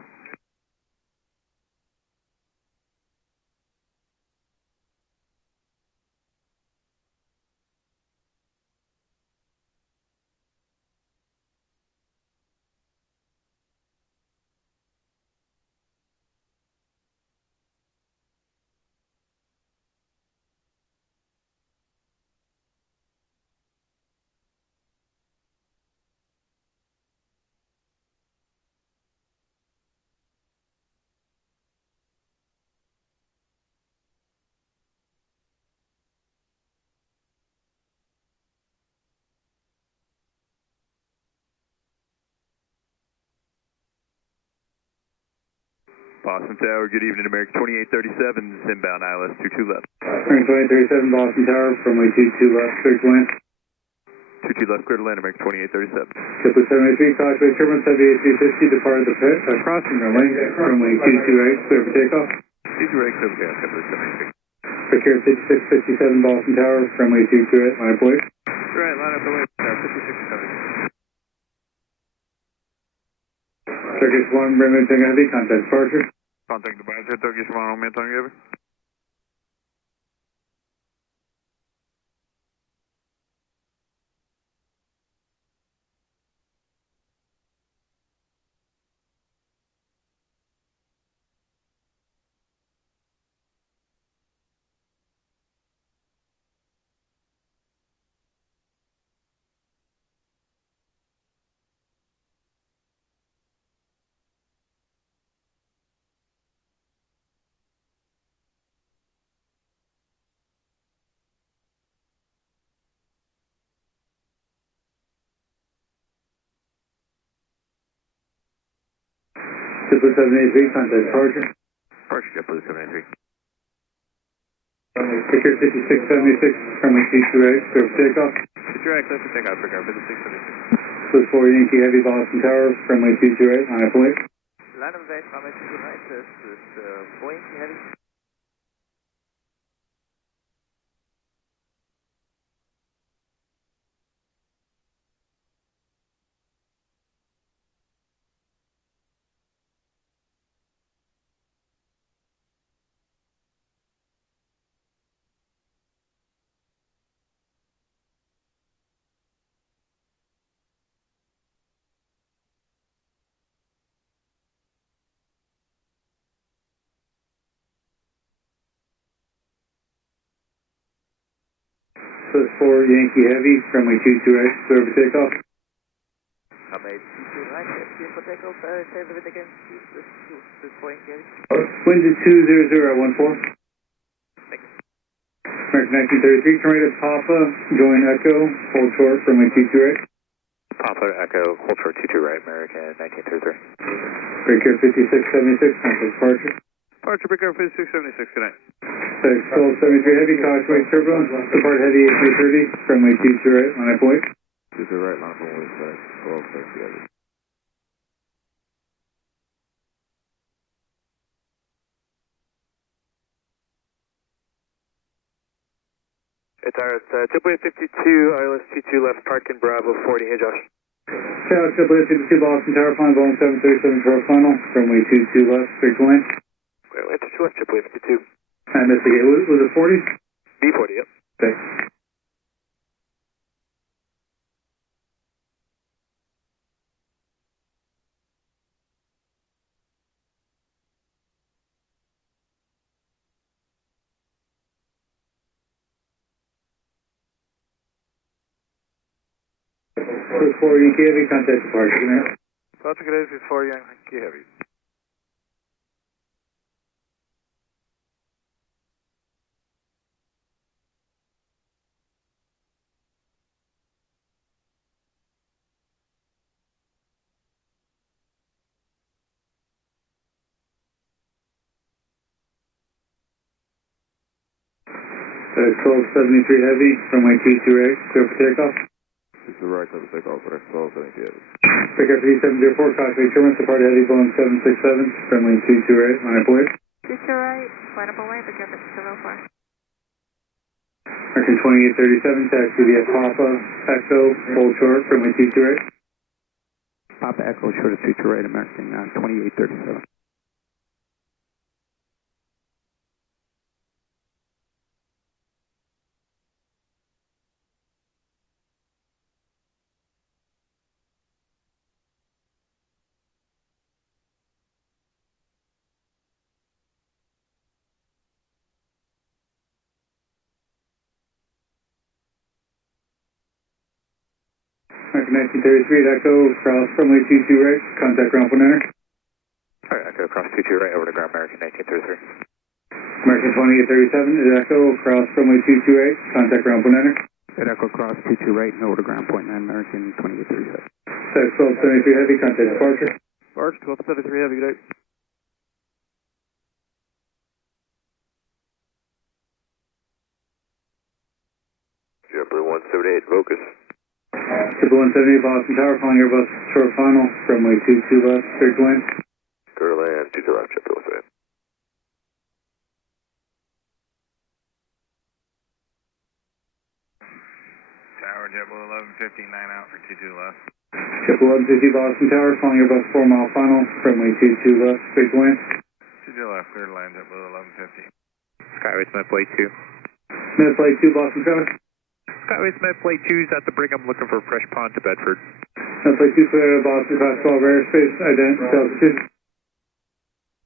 Boston Tower, good evening, American 2837, inbound ILS 22 left. American 2837, Boston Tower, runway 22 left, clear to land. 22 left, clear to land, American 2837. Triple 783, Cauchy turbulence, heavy A350, departed the pit, crossing runway 22 right, clear for takeoff. 22 right, clear for takeoff, JetBlue 783. Secure 5657, Boston Tower, runway 22 right, line up away. Right, line up away, 5670. Turkish 1, Bremen, Tango Heavy, contact departure. Contact departure, Turkish 1, Romeo Tango Heavy. Triple 783, contact departure. Departure, JetBlue 783. Secure 5676, runway 22 right, clear for takeoff. 22 right, clear for takeoff, American 5676. Split 4 Yankee Heavy, Boston Tower, runway 22 right, line up away. Line of way, runway 22 right, this is Boeing Heavy. Split 4 Yankee Heavy, runway 22 right, clear for takeoff. Runway 22 right, clear for takeoff, say the wind again, please, this is Boeing Heavy. Wind is 200 at 14. American 1933, turn right at Papa, join Echo, hold short, runway 22 right. Papa Echo, hold short 22 right, American 1933. Breaker 5676, contact departure. Departure, Breaker 5676, good night. Control 73 Heavy, Cauchy turbulence, depart heavy A330, runway 22 right, line up away. To the right, line up away, side, 12 together. It's ours, JetBlue 52, ILS 22 left, parking Bravo 40, hey Josh. Tower, JetBlue 52, Boston Tower, final Boeing 737, short final, runway 22 left, straight to land. Runway 22 left, JetBlue 52. I missed again, was it 40? B40, yep. Okay. Split 4 Yankee Heavy, contact departure, good night. Departure, good day, 4 Yankee Heavy. Control 73 Heavy, runway 22 right, clear for takeoff. To the right, clear for takeoff, direct 12, 78. Breaker 3704, Cauchy turbulence, depart heavy, Boeing 767, runway 22 right, line up away. 22 right, line up away, Breaker 5704. American 2837, taxi via Papa, Echo, hold short, runway 22 right. Papa Echo, short of 22 right, American 2837. American 1933 at Echo, cross runway 22 right, contact ground point enter. Alright, Echo, cross 22 right, over to ground, American 1933. American 2837 at Echo, cross runway 22 right, contact ground point enter. At Echo, cross 22 right, and over to ground point 9, American 2837. Text 1273 Heavy, contact departure. Departure, 1273 Heavy, good day. 178 Vocus. Triple 178 Boston Tower, calling Airbus short final, runway 22 left, straight to land. Clear to land, 22 left, JetBlue 178. Tower, JetBlue 1150, 9 out for 22 left. Triple 150 Boston Tower, calling Airbus 4 mile final, runway 22 left, straight to land. 22 left, clear to land, JetBlue 1150. Skyways Medplay 2. Medplay 2 Boston Tower. Skyways Medplay 2's at the Brigham looking for a fresh pond to Bedford. Medplay 2 clear to Boston, class 12 airspace, ident, altitude.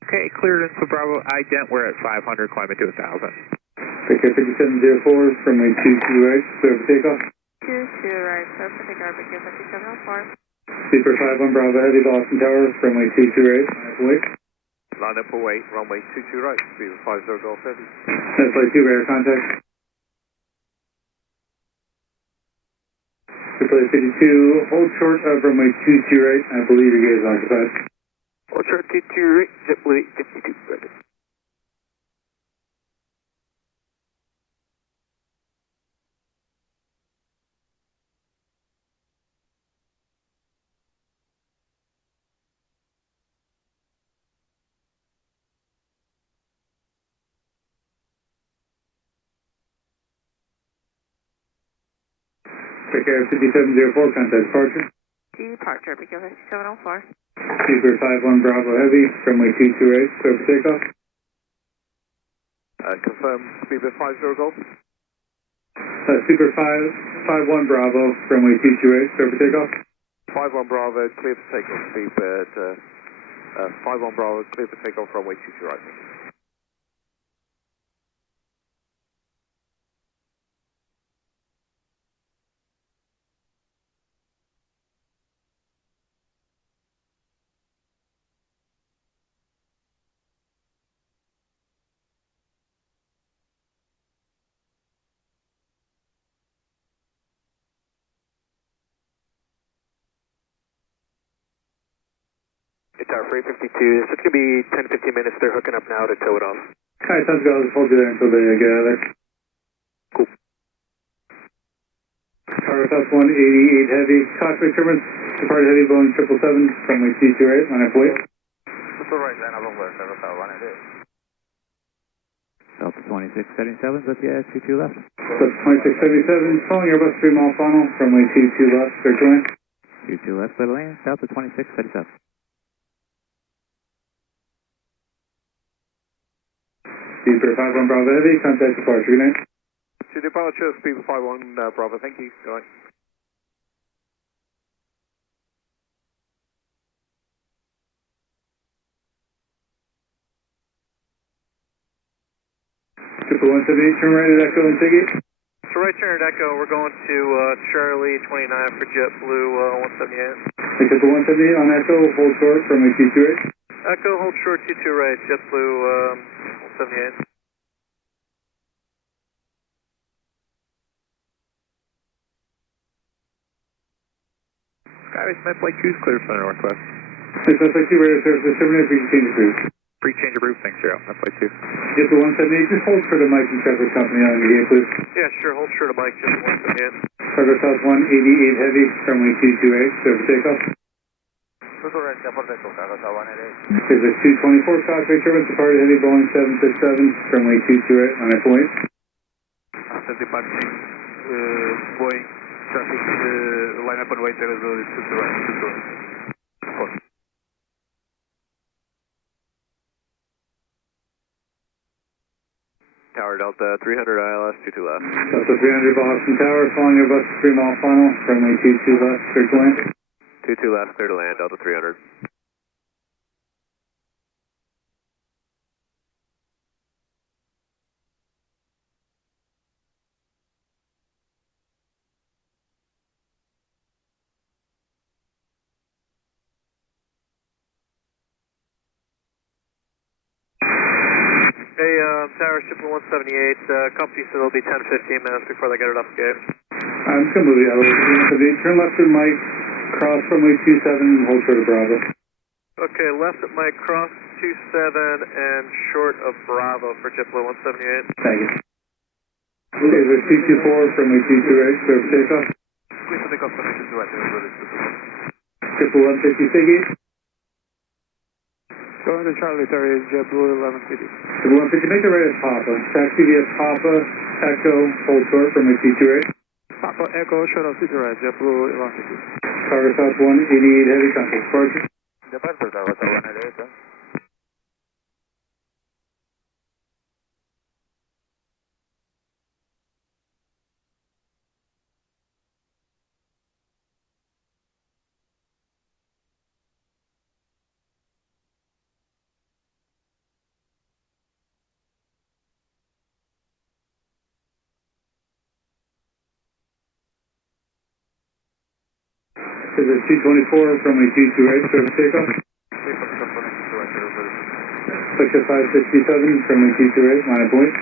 Okay, cleared into Bravo ident, we're at 500, climbing to 1,000. Picker 5704, runway 22 right, clear for takeoff. 22 right, clear for takeoff, Picker 5704. Sleeper 51 Bravo Heavy Boston Tower, runway 22 right, line up away. Line up away, runway 22 right, speed of 50 Golf Heavy. Medplay 2 radar contact. Medplay 52, hold short of runway 22 right, I believe your gate is occupied. Hold short 22 right, JetBlue 52 right. Picker 5704, contact departure. Departure, Picker 5704. Sleeper 51 Bravo Heavy, runway 22 right, clear for takeoff. Confirm speed of 50 Golf. Sleeper 51 Bravo, runway 22 right, clear for takeoff. 51 Bravo, clear for takeoff, speed at 51 Bravo, clear for takeoff, runway 22 right. Tower 352, it's going to be 10-15 minutes, they're hooking up now to tow it off. Alright, sounds good, I'll just hold you there until they get out of there. Cool. Tower South 188 Heavy, cockpit turbines, departed Heavy Boeing 777, runway 22 right, line up away. That's all right, then I'll over 771 it is. Delta 2677, with the 22 left. Delta 2677, calling Airbus 3 mile final, runway 22 left, straight to land. 22 left, clear to land, Delta 2677. Sleeper 51 Bravo Heavy, contact departure, good night. To departure, speed of 51 Bravo, thank you. Good night. Triple 178, turn right at Echo and Tiggy. So right turn at Echo, we're going to Charlie 29 for JetBlue 178. Triple 178 on Echo, hold short from 22 right. Echo, hold short 22 right, JetBlue 178. Skyways Medplay 2's clear for the northwest. Medplay 2 radar service, terminate, free change of route. Free change of route, thanks, you're out, Medplay 2. Triple 178, just hold for the Mike and Trevor Company on your gate, please. Yeah, sure, hold short of Mike, just 178. Cargo South 188 Heavy, runway 22 right, clear for takeoff. There's a 224 cockpit turbines, departed Heavy Boeing 767, runway 22 right, line up away. Departing Boeing traffic, line up and wait, there is a 22 right. Tower Delta 300 ILS, 22 left. Delta 300 Boston Tower, calling Airbus 3 mile final, runway 22 left, clear to land. 22 left, clear to land, Delta 300. Hey, Tower Shipment 178, company said it'll be 10-15 minutes before they get it up gate. I'm just going to move the elevator. Turn left at Mike, cross runway 27, and hold short of Bravo. Okay, left at Mike, cross 27, and short of Bravo for JetBlue 178. Thank you. Okay, there's 224 from a 22 right, clear for takeoff. Clear for takeoff, 22 right, Triple 150 Siggy. Going to Charlie 30, JetBlue 1150. Triple 150, make the right at Papa. Taxi via Papa, Echo, hold short from a 22 right. Papa Echo, short of 2 right, JetBlue 1150. Cargo South 188 heavy contact departure. Departure, Cargo South 188, This is 224 from a 22 right, clear for takeoff. Section 567 from a 22 right, line of point.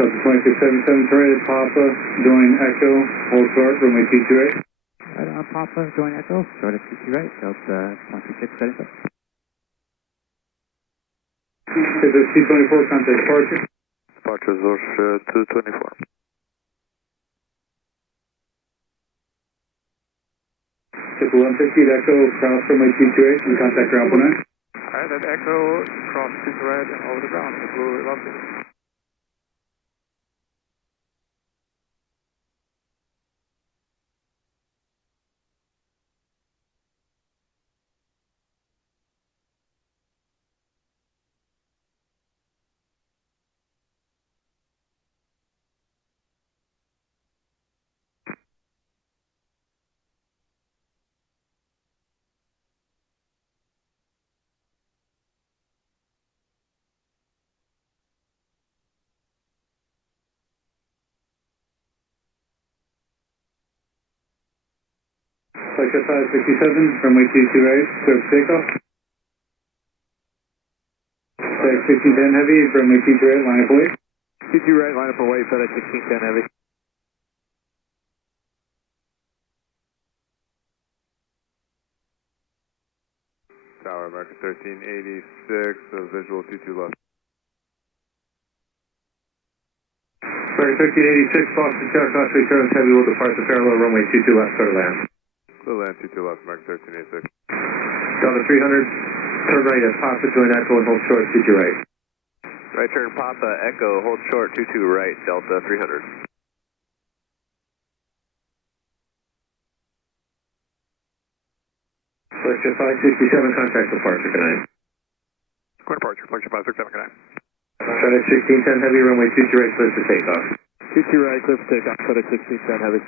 Delta 2677 right at Papa, join Echo, hold short from a 22 right. Right on Papa, join Echo, short of 22 right, Delta 2677. This is 224, contact departure. Departure Zorsch 224. Triple 150 at Echo, cross from a 22 right, and contact ground 19. Alright, at Echo, cross 2 right and over the ground, JetBlue 1150. Section 567 from a 22 right, clear for takeoff. FedEx 1610 heavy from a 22 right, line up away. 22 right, line up away, FedEx 1610 heavy. Tower, American 1386, visual 22 left. American 1386, Boston, Tower, Crossway, Terrace, heavy will depart the parallel runway 22 left, clear to land. Clear land 22 left, American 1386. Delta 300, turn right at Papa, join Echo and hold short 22 right. Right turn Papa, Echo, hold short 22 right, Delta 300. Section 567, contact departure, good night. Square departure, Flight 567, good night. FedEx 1610 heavy, runway 22 right, clear for takeoff. 22 right, clear for takeoff, FedEx 1610 heavy.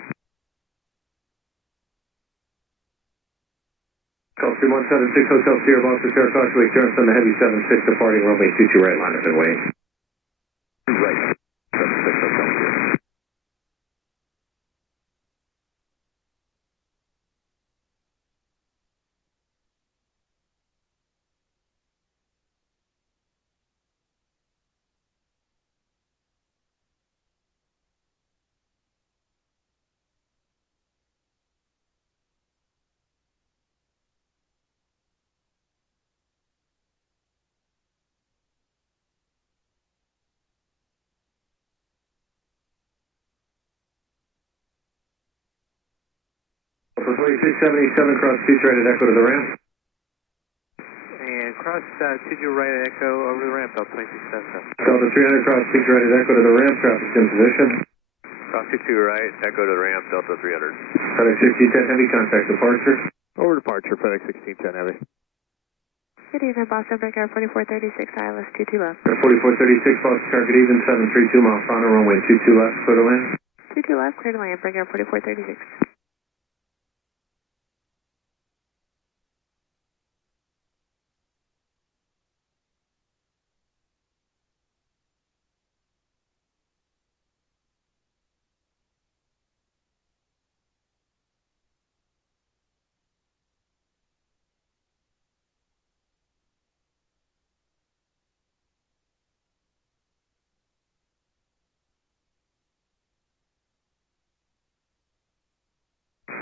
Call 3176 Hotel Sierra, Boston, Sierra, Crossway, Terrace on the heavy 76 departing runway 22 right, line up and wait. Right, 76 Hotel Sierra. For 2677, cross 2 right at Echo to the ramp. And cross 2 right at Echo over the ramp, Delta 2677. Delta 300, cross 2 right at Echo to the ramp, traffic's in position. Cross 22 right, Echo to the ramp, Delta 300. FedEx 1610 heavy, contact departure. Over departure, FedEx 1610 heavy. Good evening, Boston, breakout 4436, ILS 22 left. 4436, Boston Tower, good evening, 732 miles final, runway 22 left, clear to land. 22 left, clear to land, breakout 4436.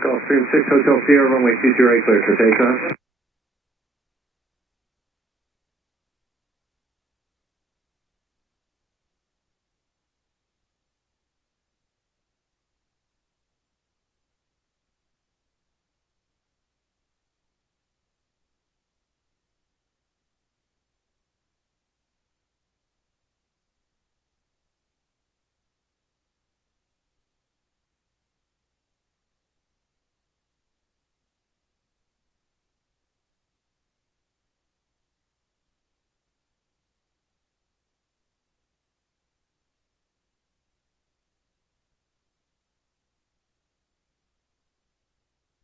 Gulfstream 6 Hotel Sierra, runway 22 right, clear for takeoff.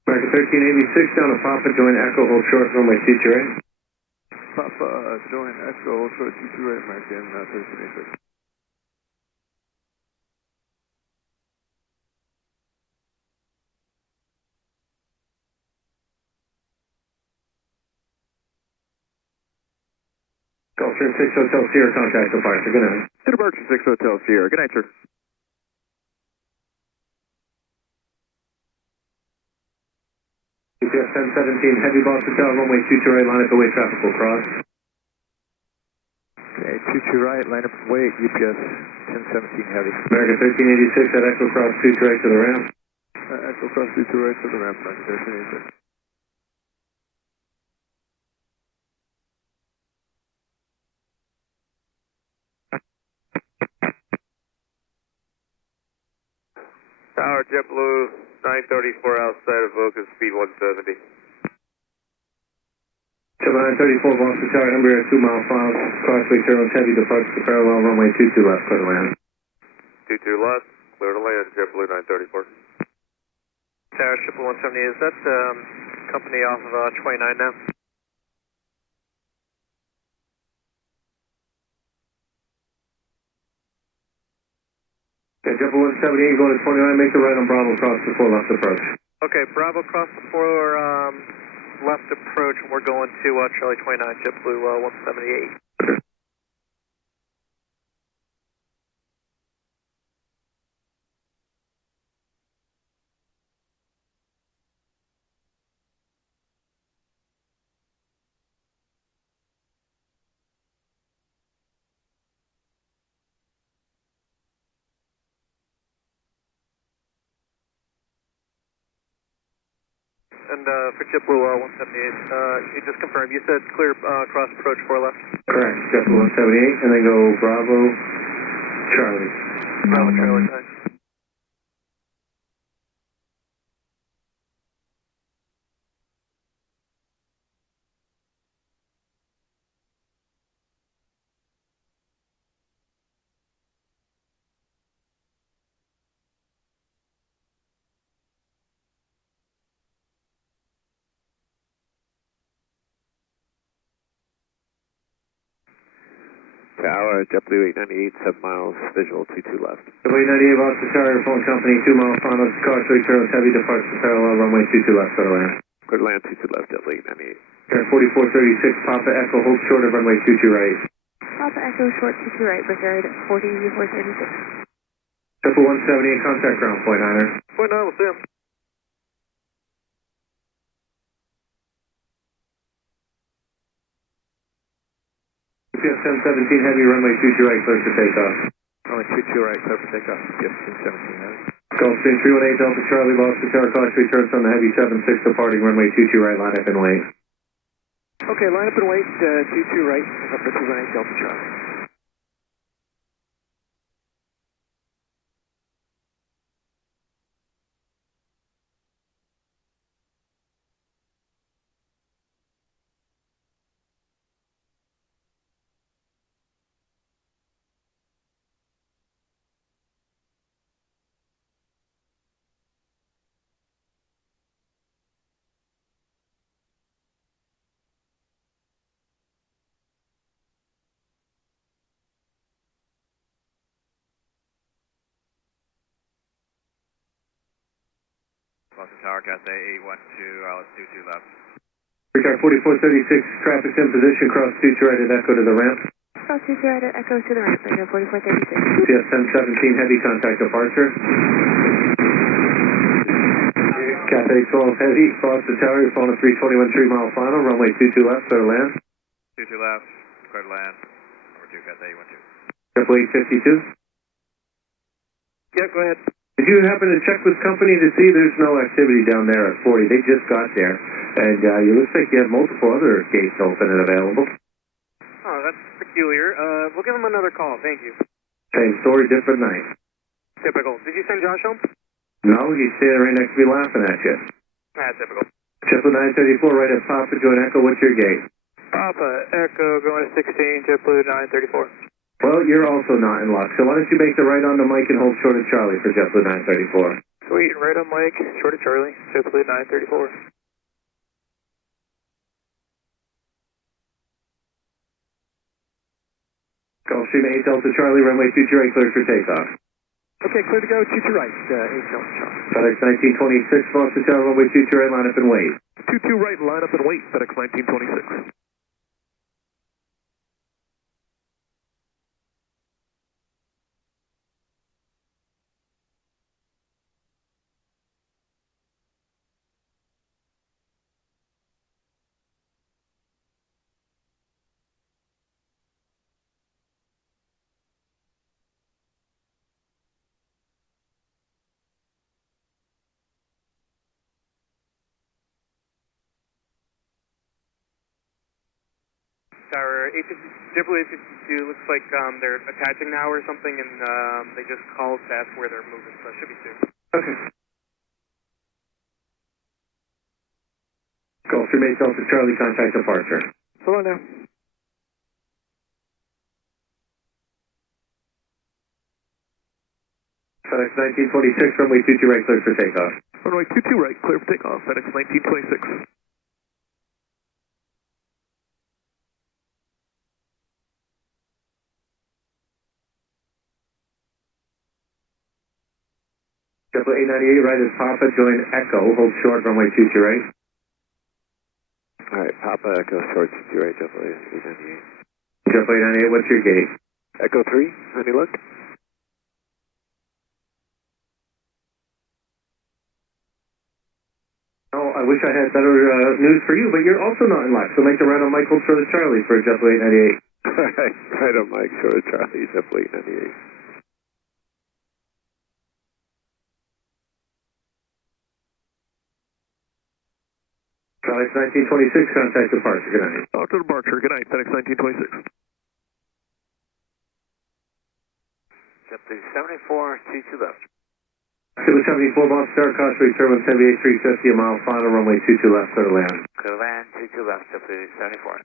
American 1386 down to Papa, join Echo, hold short, runway 22 right. Papa, join Echo, hold short, 22 right, American 1386. Gulfstream 6 Hotel Sierra, contact departure, good night. To departure 6 Hotel Sierra, good night, sir. UPS 1017, heavy Boston Tower, runway 22 right, line up the way, traffic will cross. Okay, 22 right, line up and wait, UPS 1017 heavy. American 1386 at Echo Cross 22 right to the ramp. Echo Cross 22 right to the ramp, American 1386. Tower, JetBlue 934 outside of Logan, speed 170. 934 Boston Tower, Embraer 2 mile final, crossway turns heavy, departure to parallel, runway 22 left, clear to land. 22 left, clear to land, JetBlue 934. Tower, JetBlue 170, is that company off of 29 now? Okay, JetBlue 178, going to 29, make the right on Bravo, cross the 4 left approach. Okay, Bravo cross the 4 left approach, and we're going to Charlie 29, JetBlue 178. And for JetBlue 178, you just confirmed, you said clear cross approach 4 left? Correct, JetBlue 178, and then go Bravo, Charlie. Bravo, Charlie, thanks. Tower, JetBlue 898, 7 miles, visual 22 left. JetBlue 898, Boston Tower, phone company, 2 mile final, crossway turns heavy, departure to parallel, runway 22 left, clear to land. Clear to land, 22 left, JetBlue 898. Okay, 4436, Papa Echo, hold short of runway 22 right. Papa Echo, short 22 right, breakout 4436. JetBlue 178, contact ground point, Honor. Point 9, we'll see him. UPS 1017 heavy, runway 22 right, clear for takeoff. Runway 22 right, clear for takeoff, UPS 1017 heavy. Gulfstream 318 Delta Charlie, Boston Tower, crossway turns on the heavy 76 departing runway 22 right, line up and wait. Okay, line up and wait, 22 right, up to 318 Delta Charlie. Boston Tower, Cathay 812, Alice 22 left. Return 4436, traffic's in position, cross 22 right at Echo to the ramp. Cross 22 right at Echo to the ramp, radio 4436. CS 1017, heavy contact departure. Cathay 12 heavy, Boston Tower, you're falling a 321 3-mile final, runway 22 left, clear to land. 22 left, clear to land. Number 2, Cathay 812. Triple 852. Yeah, go ahead. Did you happen to check with company to see there's no activity down there at 40? They just got there, and it looks like you have multiple other gates open and available. Oh, that's peculiar. We'll give him another call. Thank you. Same story, different night. Typical. Did you send Josh home? No, he's standing right next to me laughing at you. Typical. JetBlue 934, right at Papa, join Echo, what's your gate? Papa, Echo, going to 16, JetBlue 934. Well, you're also not in luck, so why don't you make the right on the mic and hold short of Charlie for JetBlue 934. Sweet, right on Mike, short of Charlie, JetBlue 934. Gulfstream 8 Delta Charlie, runway 22 right, clear for takeoff. Okay, clear to go, 22 right, 8 Delta Charlie. FedEx 1926, Boston Tower, runway 22 right, line up and wait. 22 right, line up and wait, FedEx 1926. Tower 850, JetBlue 852, looks like they're attaching now or something, and they just called to ask where they're moving, so it should be soon. Okay. Gulfstream 8 Delta Charlie, contact departure. Hold on now. FedEx 1926, runway 22 right, clear for takeoff. Runway 22 right, clear for takeoff, FedEx 1926. JetBlue 898, right is Papa, join Echo, hold short, runway 22 right. Alright, Papa, Echo, short 22 right, JetBlue 898. JetBlue 898, what's your gate? Echo 3, any look? Oh, I wish I had better news for you, but you're also not in luck, so make the right on Mike, hold short of Charlie for JetBlue 898. Alright, right on Mike, short of Charlie, JetBlue 898. FedEx 1926, contact departure, good night. Auto departure, good night, FedEx 1926. JetBlue 74, 22 left. JetBlue 74, Boston Tower, Cosby, turbulence 78350, a mile final, runway 22 left, clear to land. Clear to land, 22 left, JetBlue 74.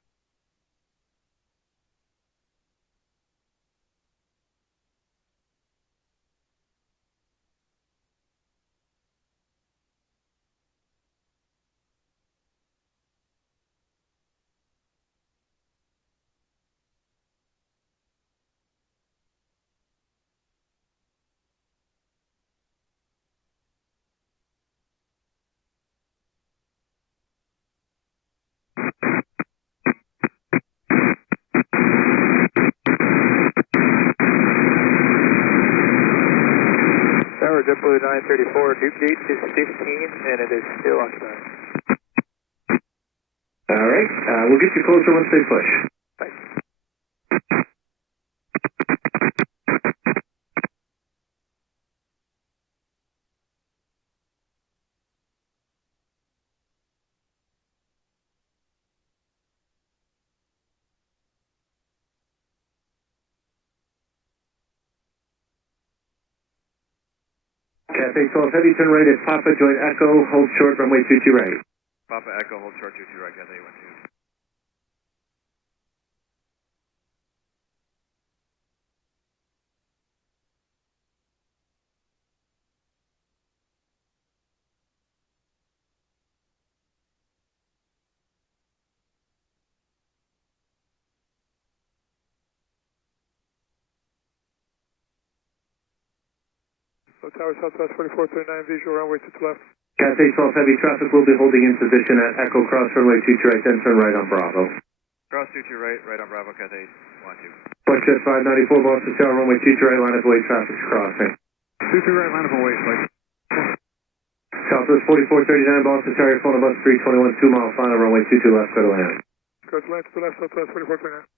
Tower, JetBlue 934, Duke gate is 15, and it is still occupied. All right, we'll get you closer once they push. Thanks. Cathay 12 heavy, turn right at Papa, join Echo, hold short, runway 22 right. Papa Echo, hold short 22 right, Cathay 12. So Tower Southwest 4439, visual runway 22 left. Cathay 12 heavy traffic will be holding in position at Echo Cross runway 22 right, then turn right on Bravo. Cross 22 right, right on Bravo, Cathay 12. Flightjet 594 Boston Tower runway 22 right, line of way traffic's crossing. 22 right, line of away, flight. Southwest 4439 Boston Tower, your phone bus 321, 2 mile final runway 22 left, clear to land. Go to land to the left, Southwest 4439.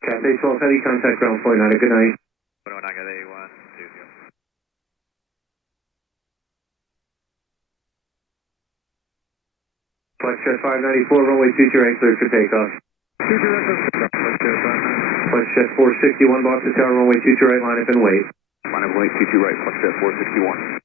Cathay 12 heavy, contact ground point 9, good night. 109, Cathay 120. Flightjet 594 runway 22 right, cleared for takeoff. Flightjet 461 Boston Tower runway 22 right, line up and wait. Line of way 22 right, Flightjet 461.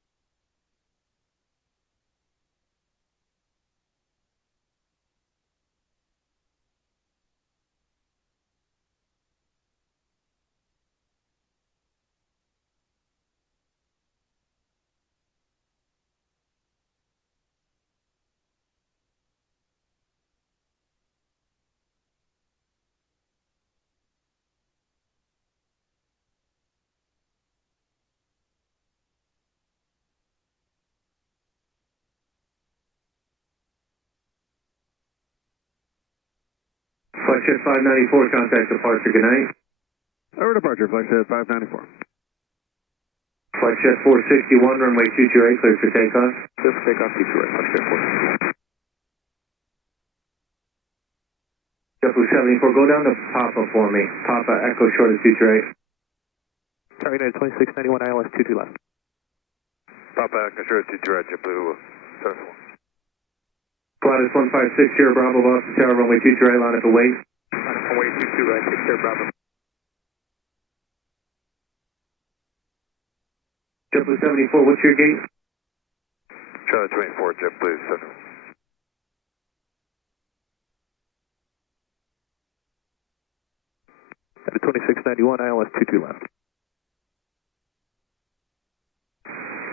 Flightjet 594, contact departure, good night. Over departure, Flightjet 594. Flightjet 461, runway 22 right, cleared for takeoff. Clear for takeoff, 22 right, Flightjet 461. JetBlue 74, go down to Papa for me. Papa, Echo short of 22 right. Tower United 2691, ILS 22 left. Papa, Echo short 22 right, JetBlue 74. Pilatus 1560 Bravo, Boston Tower, runway 22 right, line up and wait. Line up and wait, 22 right, 60 Bravo. JetBlue 74, what's your gate? Charlie 24, JetBlue 7. At 2691, ILS 22 left.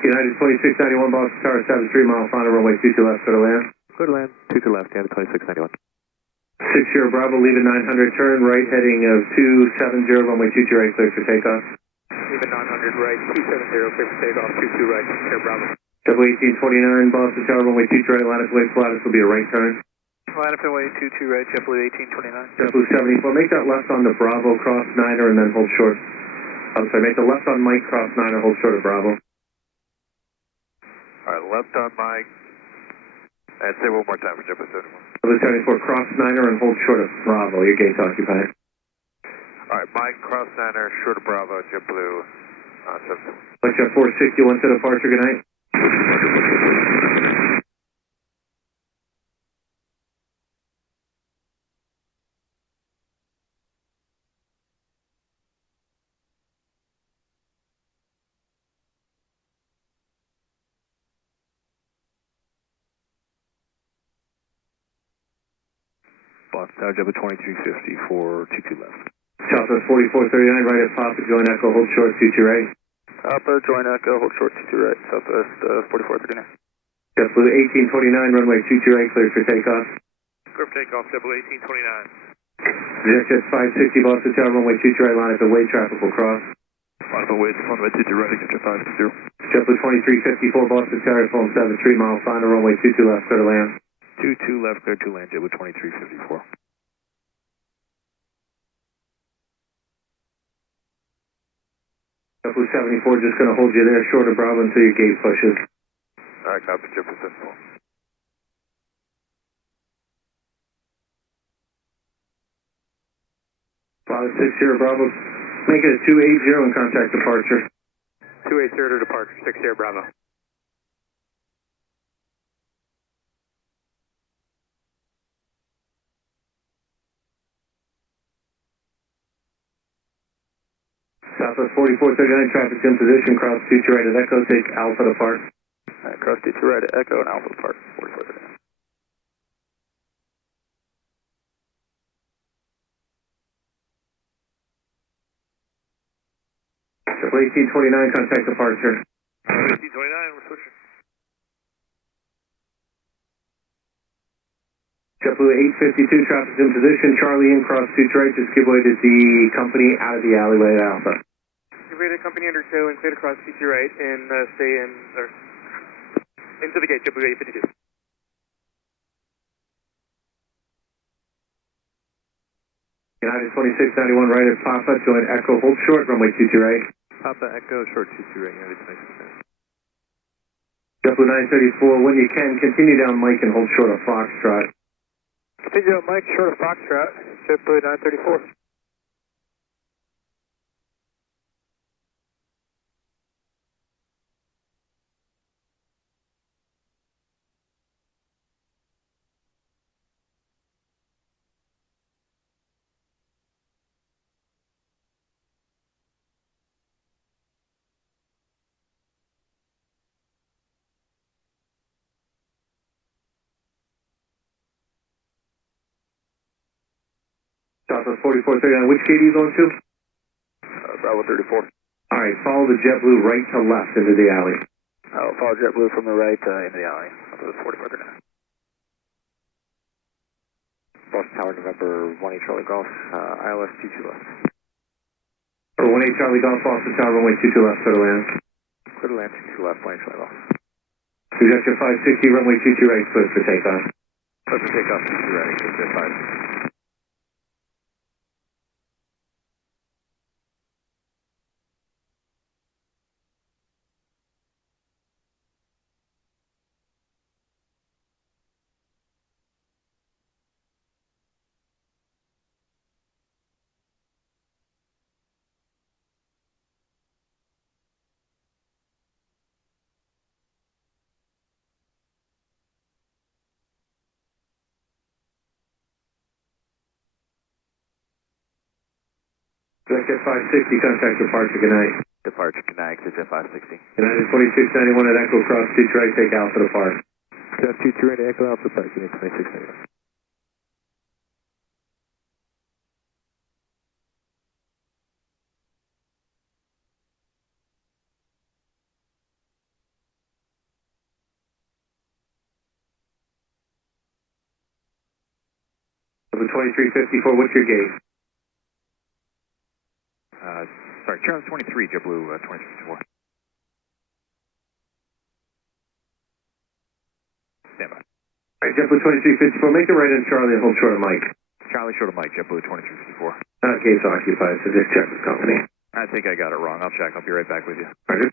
United 2691 Boston Tower, 73 mile final runway 22 left, clear to land. Clear to land, 22 left, United 2691. 60 Bravo, leaving 900, turn right, heading of 270, runway 22 right, clear for takeoff. Leaving 900 right, 270, clear for takeoff, 22 right, clear Bravo. JetBlue 1829 Boston Tower, runway 22 right, line up and wait, Pilatus will be a right turn. Line up and wait, 22 right, JetBlue 1829. JetBlue 74, make that left on the Bravo, cross 9er, and then hold short. I'm sorry, make the left on Mike, cross 9er, hold short of Bravo. Alright, left on Mike. And say one more time for JetBlue 74. JetBlue 74, cross 9er and hold short of Bravo, your gate's occupied. Alright, Mike, cross center, short of Bravo, JetBlue 74. Flightjet 461 to departure, good night. Boston Tower, JetBlue 2350 for 22 left. Southwest 4439, right at Papa, join Echo, hold short, 22 right. Papa, join Echo, hold short, 22 right, Southwest 4439. JetBlue 1829, runway 22 right, cleared for takeoff. Clear for takeoff, JetBlue 1829. Jet 560, Boston Tower, runway 22 right, line up and wait, traffic will cross. Line up and wait, runway 22 right, Jet 560. JetBlue 2354, Boston Tower, phone 73 mile final, runway 22 left, clear to land. 22 left, clear to land, JetBlue 2354. JetBlue 74, just going to hold you there, short of Bravo until your gate pushes. Alright, copy, JetBlue 74. Pilot 60 Bravo, make it a 280 and contact departure. 280 to departure, 60 Bravo. Southwest 4439, traffic's in position, cross 22 right at Echo, take Alpha to park. Alright, cross 22 right at Echo and Alpha Park, 4439. JetBlue 1829, contact departure. 1829, we're switching. JetBlue 852, traffic's in position. Charlie in, cross 2 right, just give way to the company out of the alleyway at Alpha. Give way to company under 2 and clear across 2 right and stay in, or into the gate, JetBlue 852. United 2691 right at Papa, join Echo, hold short, runway 22 right. Papa Echo, short 22 right, United 26. JetBlue 934, when you can, continue down Mike and hold short of Foxtrot. Continue on Mike, short of Foxtrot, JetBlue 934. Southwest 4439, which gate are you going to? Bravo 34. Alright, follow the JetBlue right to left into the alley. I'll follow JetBlue from the right into the alley. Southwest 4439. Boston Tower, November 1 Charlie Golf, ILS 22 left. For 1-8 Charlie Golf, Boston Tower, runway 22 left, clear to land. Clear to land, 22 left, 1 Charlie Golf. We got your 560, runway 22 right, clear for takeoff. Clear for takeoff, 22 right, clear for 5. Jet 560, contact departure, good night. Departure, good night, Jet 560. United 2691 at Echo, cross 2 right, take Alpha to park. Jet 22 right, Echo Alpha Park, United 2691. Number 2354, what's your gate? Sorry, Charlie 23, JetBlue 2054. Stand by. Alright, JetBlue 2354, make it right in Charlie and hold short of Mike. Charlie short of Mike, JetBlue 2354. Gate's occupied, so just check with company. I think I got it wrong. I'll check. I'll be right back with you. Roger.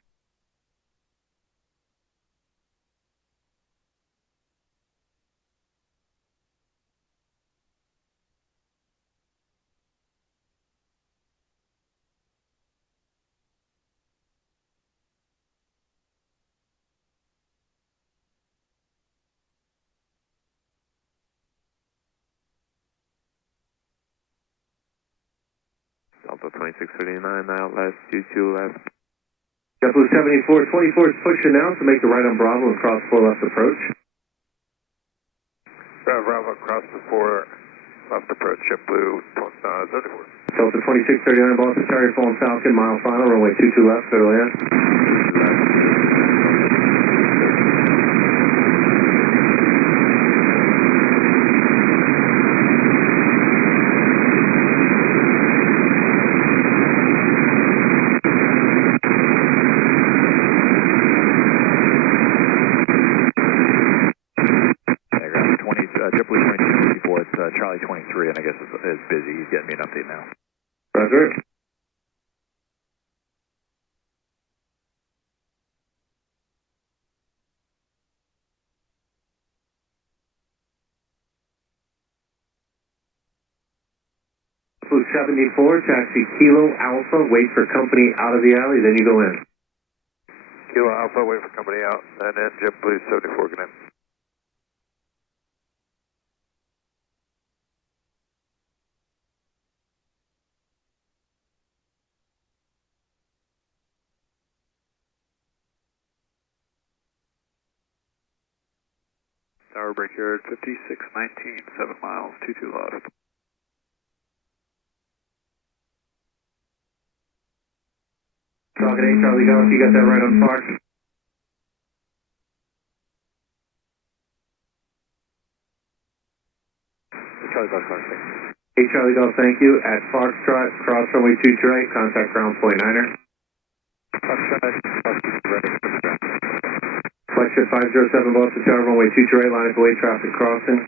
Delta 2639, outlast 22 left. JetBlue 74, 24 is pushing now to make the right on Bravo and cross 4 left approach. Bravo, cross the 4 left approach, JetBlue 74. Delta 2639, Boston Terrier, Fallen Falcon, mile final, runway 22 left, clear to land. Charlie 23, and I guess is busy. He's getting me an update now. Roger. Blue 74, taxi Kilo Alpha, wait for company out of the alley, then you go in. Kilo Alpha, wait for company out, and then JetBlue 74, get in. Tower Brickyard 5619, 7 miles, 22 left. Charlie Falcon 8, Charlie Golf, you got that right on Fox? Charlie Golf, Fox 8 Charlie Golf, thank you. At Foxtrot, cross runway 22 right, contact ground point 9er. Foxtrot, cross 22 right. Flexion 507 Boston Tower, runway 22 right, line up and wait, traffic crossing.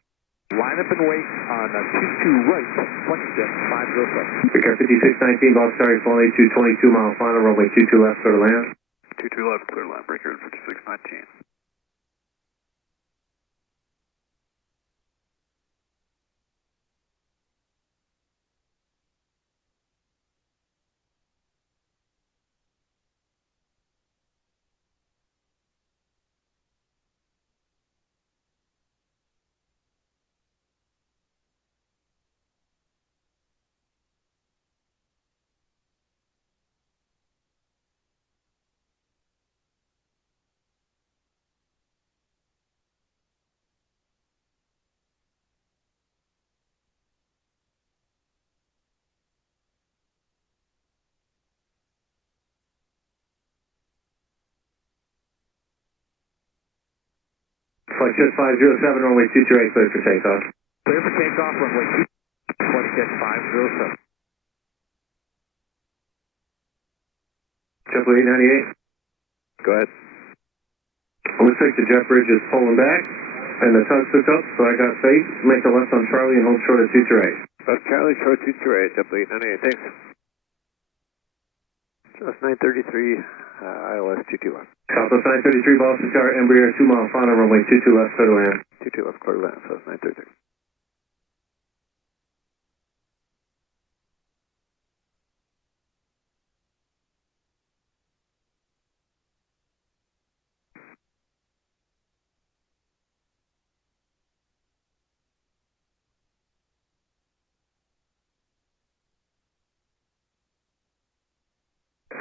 Line up and wait on 22 right, Flexion 507. Pick up 5619 Boston Tower, only 222 mile final, runway 22 left, clear to land. 22 left, clear land, breaker 5619. Flexion 507, runway 22 right, clear for takeoff. Clear for takeoff, runway 22, Flexion 507. JetBlue 898. Go ahead. Looks like the jet bridge is pulling back, and the tug's hooked up, so I got safe. Make a left on Charlie and hold short at 22 right. That's Charlie, short 22 right, JetBlue 898, thanks. Just 933, ILS 22 left. Southwest 933 Boston Tower, Embraer 2 mile final, runway 22 left, clear to land. 22 left, clear to land, so it's 933.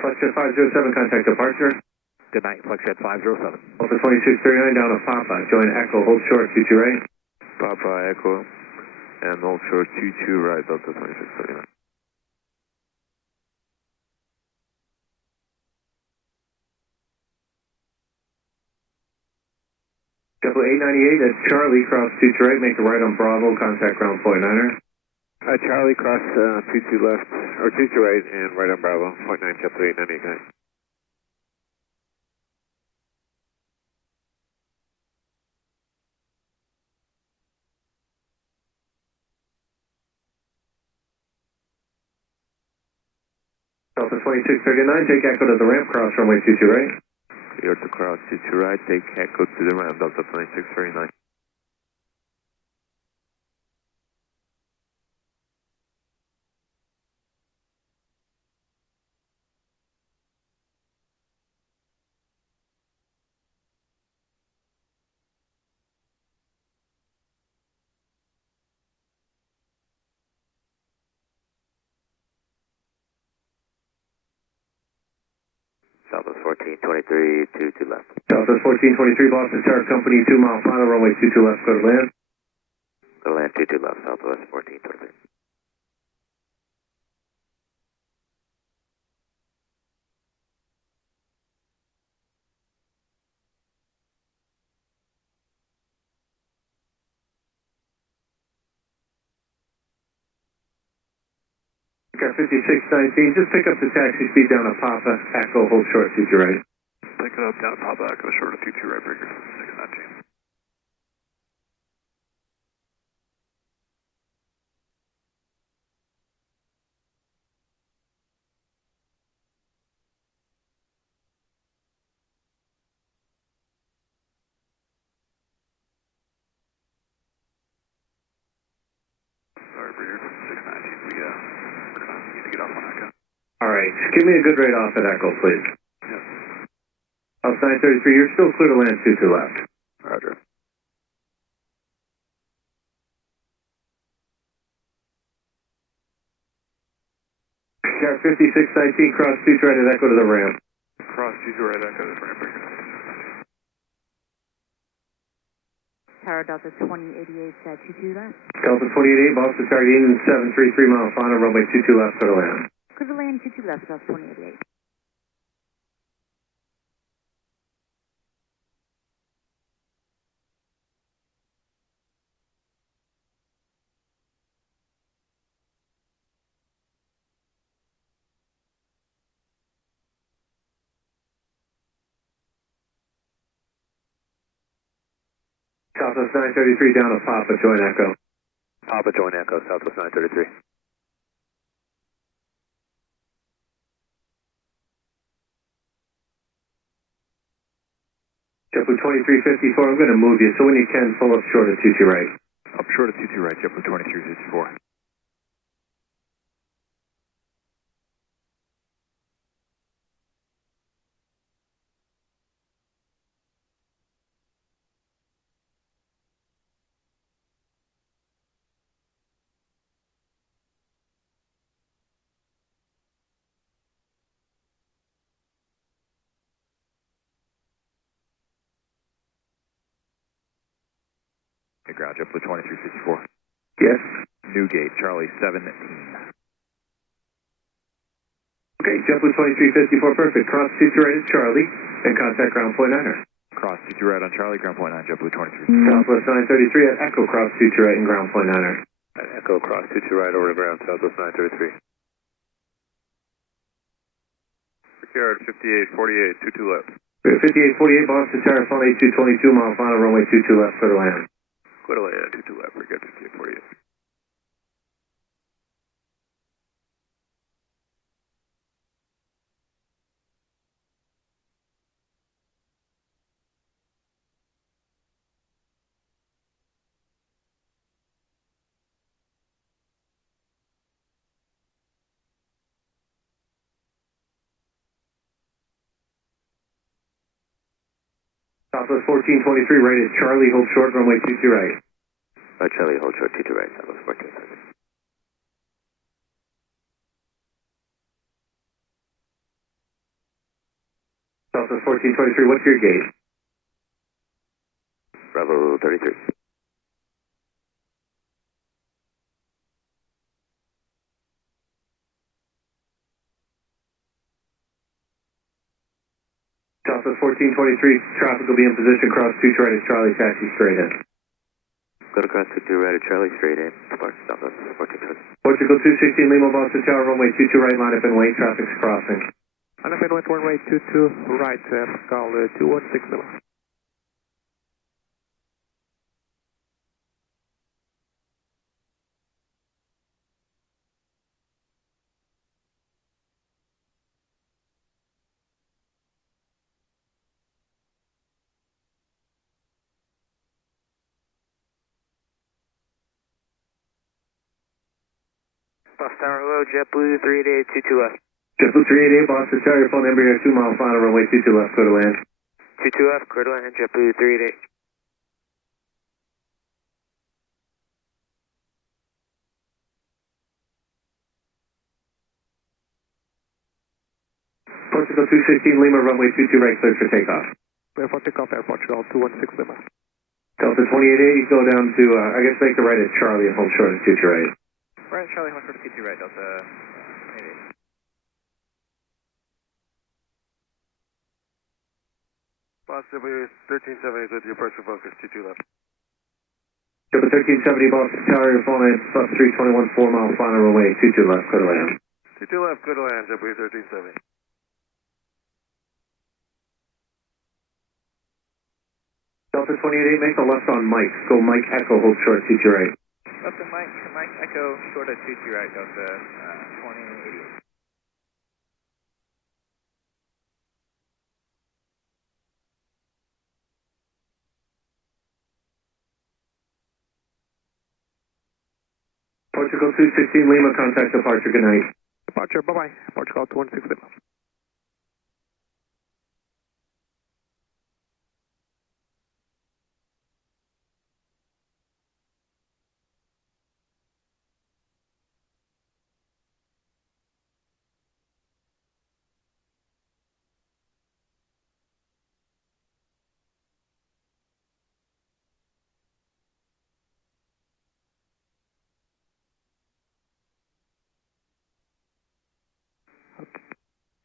Flexion 507, contact departure. Good night, Flexion 507. Delta 2639 down to Papa. Join Echo, hold short, 22 right. Papa Echo, and hold short 22 right, Delta 2639. JetBlue 898 at Charlie, cross 22 right, make a right on Bravo, contact ground point 9er. Charlie, cross 22 left, or 22 right, and right on Bravo, point 9, JetBlue 898, guys. Delta 2639, take Echo to the ramp, cross runway 22 right. Clear to cross 22 right, take Echo to the ramp, Delta 2639. Southwest 1423, 22 left. Southwest 1423 Boston Tower, company 2 mile final, runway 22 left, go to land. Go to land 22 left, Southwest 1423. Car 5619, just pick up the taxi speed down to Papa, Echo, hold short, 22 right. Pick it up down Papa Echo, short of 22 right, breaker 5619. Sorry, breaker 5619, we need to get off on Echo. Alright, give me a good rate off at Echo, please. Yes. House 933, you're still clear to land 22 left. Roger. Car 5619, cross 22 right at Echo to the ramp. Cross 22 right, Echo to the ramp, breaker 5619. Tower Delta 2088, 22 left. Delta 28, Boston Tower, Union 733 mile final, runway 22 left, go to land. Clear to land 22 left, South 2088. Southwest 933 down to Papa, join Echo. Papa, join Echo, Southwest 933. JetBlue 2354, I'm going to move you, so when you can, pull up short at 22 right. Up short at 22 right, JetBlue 2354. Okay, ground, JetBlue 2354. Yes. Newgate, Charlie 17. Okay, JetBlue 2354, perfect. Cross 22 right at Charlie, and contact ground point 9er. Cross 22 right on Charlie, ground point 9, JetBlue 23. Southwest 933 at Echo, cross 22 right and ground point 9er. At Echo, cross 22 right over to ground, Southwest 933. Secure 5848, 22 left. 5848, Boston Tower, phone 8222, mile final, runway 22 left, clear to land. Clear to land, 22 left, we're good, 5848. Southwest 1423, right at Charlie, hold short, runway 22 right. Charlie, hold short, 22 right, Southwest 1423. Southwest 1423, what's your gauge? Bravo 33. Southwest 1423, traffic will be in position, cross 22 right at Charlie, taxi straight in. Go to cross 22 right at Charlie, straight in, Spark, Southwest 1420. Portugal 216, Lima, Boston Tower, runway 22 right, line up and wait, traffic's crossing. Line up and wait, runway 22 right, call 216 Lima. Boston Tower, hello, JetBlue 38822 left. JetBlue 388, Boston Tower, your phone number here, 2 mile final, runway 22 left, clear to land. 22 left, clear to land, JetBlue 388. Portugal 216, Lima, runway 22 right, cleared for takeoff. Clear for takeoff, Air Portugal 216 Lima. Delta 288, you go down to, I guess make the right at Charlie and hold short at 22 right. Right, Charlie, hold short at 22 right, Delta 28. Boston 1370 with your pressure focus, 22 left. JetBlue 1370, Boston Tower, your phone at bus 321, 4 mile final, runway 22 left, clear to land. 22 left, good to land, JetBlue 1370. Delta 28, make the left on Mike. Go Mike Echo, hold short, 22 right. Left on Mike Echo, short at 22 right, Delta 2088. Portugal 216, Lima, contact departure, good night. Departure, bye-bye. Portugal 216 Lima.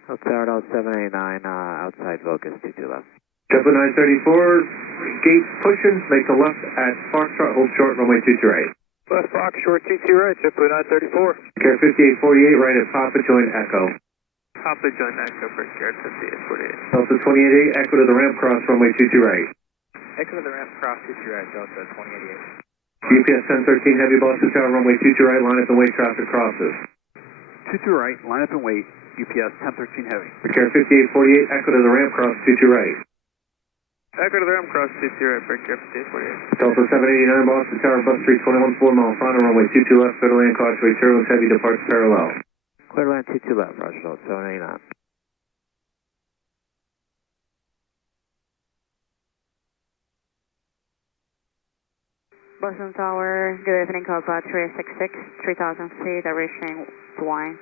Tower out 789, outside Vocus 22 left. JetBlue 934, gate pushing, make the left at Foxtrot, hold short, runway 22 right. Left Fox, short 22 right, JetBlue 934. Care 5848, right at Papa, join Echo. Papa join Echo for Care 5848. Delta 28, Echo to the ramp, cross runway 22 right. Echo to the ramp, cross 22 right, Delta 2088. UPS 1013 Heavy, Boston Tower, runway 22 right, line up and wait, traffic crosses. 22 right, line up and wait, UPS 1013 Heavy. Break air 5848, echo to the ramp, cross 22 right. Echo to the ramp, cross 22 right, break air 5848. Delta 789 Boston Tower, bus 321, 4 mile final, runway 22 left, clear to land, causeway, turbulence heavy, departs parallel. Clear to land 22 left, Roger, 789. Boston Tower, good evening, Cobra 366, 3000 feet, reaching Dwayne.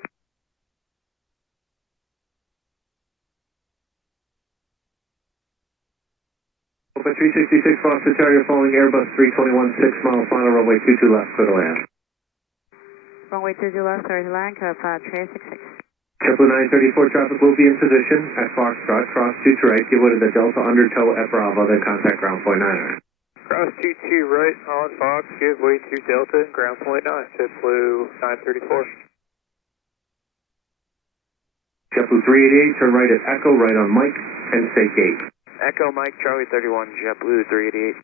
Open 366 Boston Tower, you're following Airbus 321, 6 mile final, runway 22 left, clear to land. Runway 22 left, clear to land, Cobra 366. JetBlue 934 traffic will be in position at Foxtrot, cross 22 right, give way to the Delta undertow at Bravo, then contact ground point 9. Cross 22 right on Fox, give way to Delta, ground point 9, JetBlue 934. JetBlue 388, turn right at Echo, right on Mike, and stay gate. Echo Mike, Charlie 31, JetBlue 388.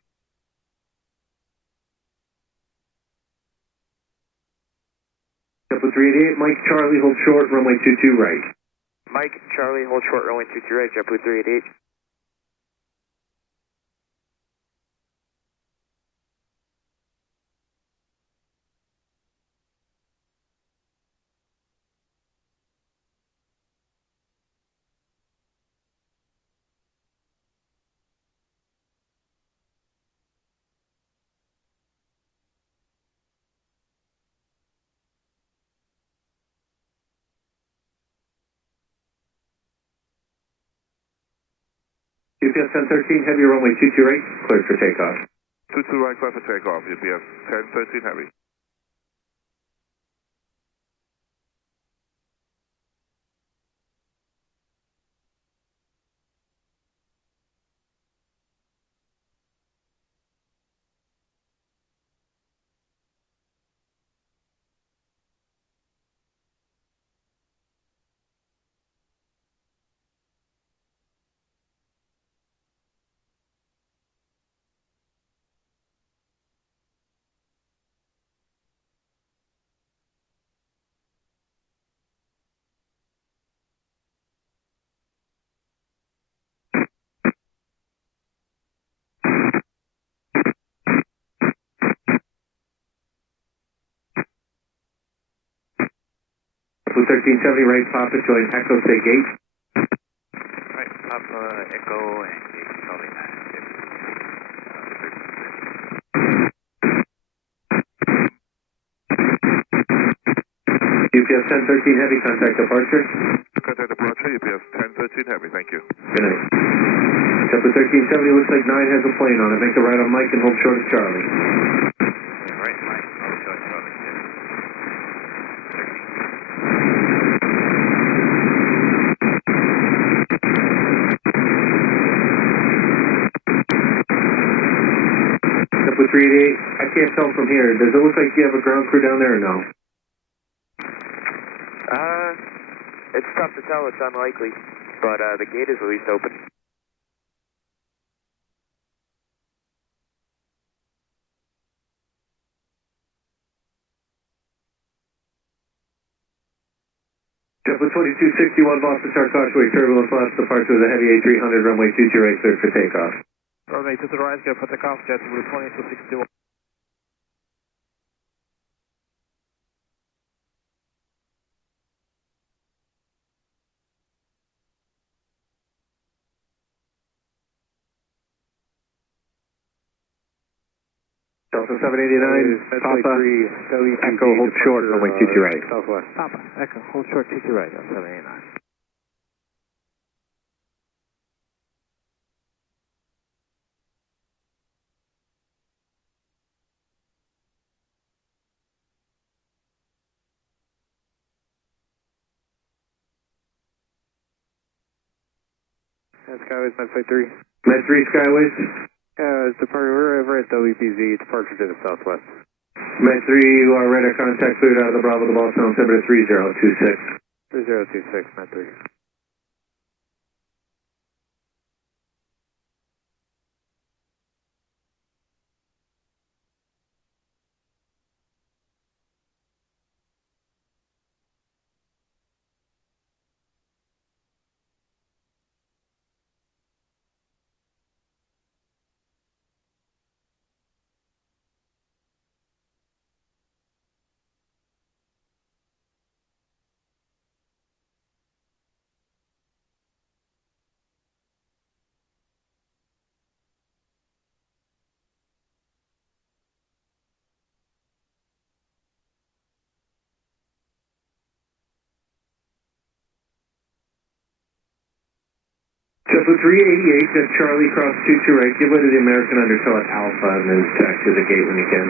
JetBlue 388, Mike, Charlie, hold short, runway 22 right. Mike, Charlie, hold short, runway 22 right, JetBlue 388. UPS 1013 Heavy, runway 22 right, cleared for takeoff. 22 right, clear for takeoff, UPS 1013 Heavy. JetBlue 1370 right, Papa, join Echo, stay gate. Right, Papa, Echo, and gate, Charlie 9. UPS 1013 Heavy, contact departure. Contact departure, UPS 1013 Heavy, thank you. Good night. JetBlue 1370, looks like 9 has a plane on it. Make a right on Mike and hold short of Charlie. Right, Mike, hold short, Charlie 6. JetBlue 388, I can't tell from here. Does it look like you have a ground crew down there or no? It's tough to tell, it's unlikely, but the gate is at least open. JetBlue 2261 Boston Tower, causeway, turbulence left, departure with a Heavy A300, runway 22 right, cleared for takeoff. Runway 22 right, go for takeoff, JetBlue 2261. Delta 789, Papa, Echo, hold short, runway 22 right. Southwest. Papa, Echo, hold short 22 right, 789. Skyways, Medflight 3. Med 3 Skyways. Departure, we're over at WPZ, departure to the southwest. Med 3, you are radar contact cleared out of the Bravo, the Boston, altimeter 3026. 3026, Med 3. JetBlue 388, that's Charlie, cross 22 right, give way to the American undertow at Alpha, and then taxi the gate when you can.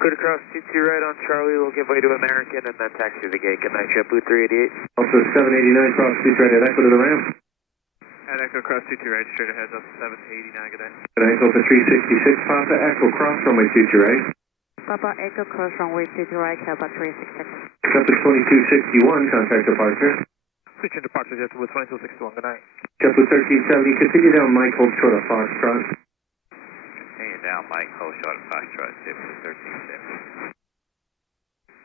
Good across 22 right on Charlie, we'll give way to American, and then taxi the gate. Good night, JetBlue 388. Also 789, cross 22 right at Echo to the ramp. At Echo, cross 22 right, straight ahead, up 789, good night. Good night, Delta 366, Papa Echo, cross runway 22 right. Papa Echo, cross runway 22 right, Delta 366. Delta 2261, contact departure. Switching departure, JetBlue 2261, good night. JetBlue 1370, continue down Mike, hold short of Foxtrot. Continue down Mike, hold short of Foxtrot, JetBlue 1370.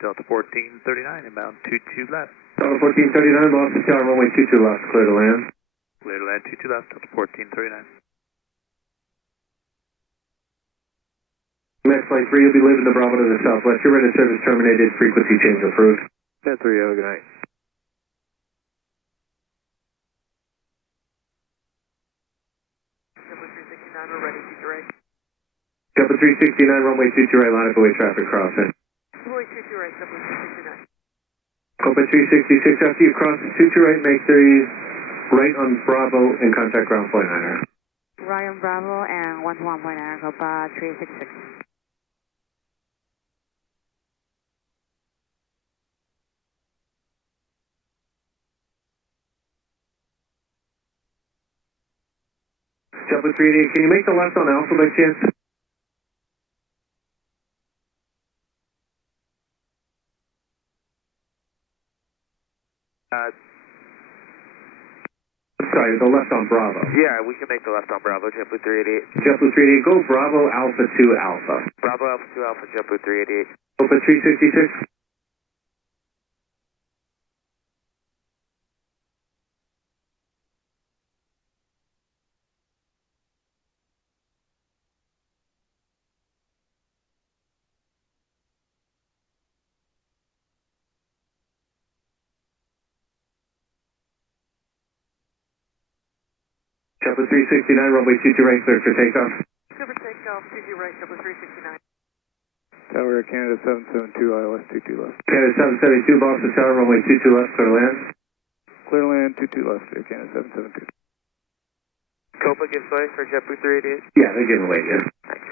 Delta 1439, inbound 22 left. Delta 1439, lost the tower, runway 22 left, clear to land. Clear to land 22 left, Delta 1439. Next flight 3, you'll be leaving the Bravo to the southwest. Your radar service terminated, frequency change approved. 10-3, have a good night. We're ready, future right. JetBlue 369, runway 22 right, line up away traffic crossing. Runway 22 right, JetBlue 369. Copa 366, after you cross the 22 right, make the right on Bravo and contact ground point niner. Ryan Bravo and 1-1.9, Copa 366. JetBlue 388, can you make the left on Alpha by chance? Sorry, the left on Bravo. Yeah, we can make the left on Bravo, JetBlue 388. JetBlue 388, go Bravo Alpha 2 Alpha. Bravo Alpha 2 Alpha, JetBlue 388. Copa 366. JetBlue 369, runway 22 right, clear for takeoff. Clear for takeoff, 22 right, JetBlue 369. Tower Canada 772, ILS 22 left. Canada 772, Boston Tower, runway 22 left, clear to land. Clear to land, 22 left, Canada 772. Copa gives way for JetBlue 388? Yeah, they're giving away, yeah. Thanks.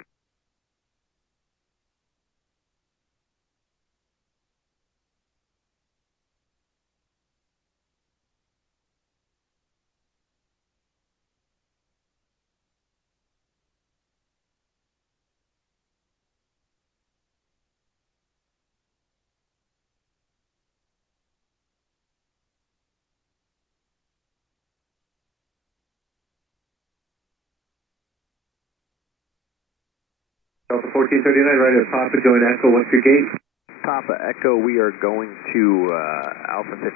Delta 1439, right at Papa, join Echo, what's your gate? Papa Echo, we are going to Alpha 50.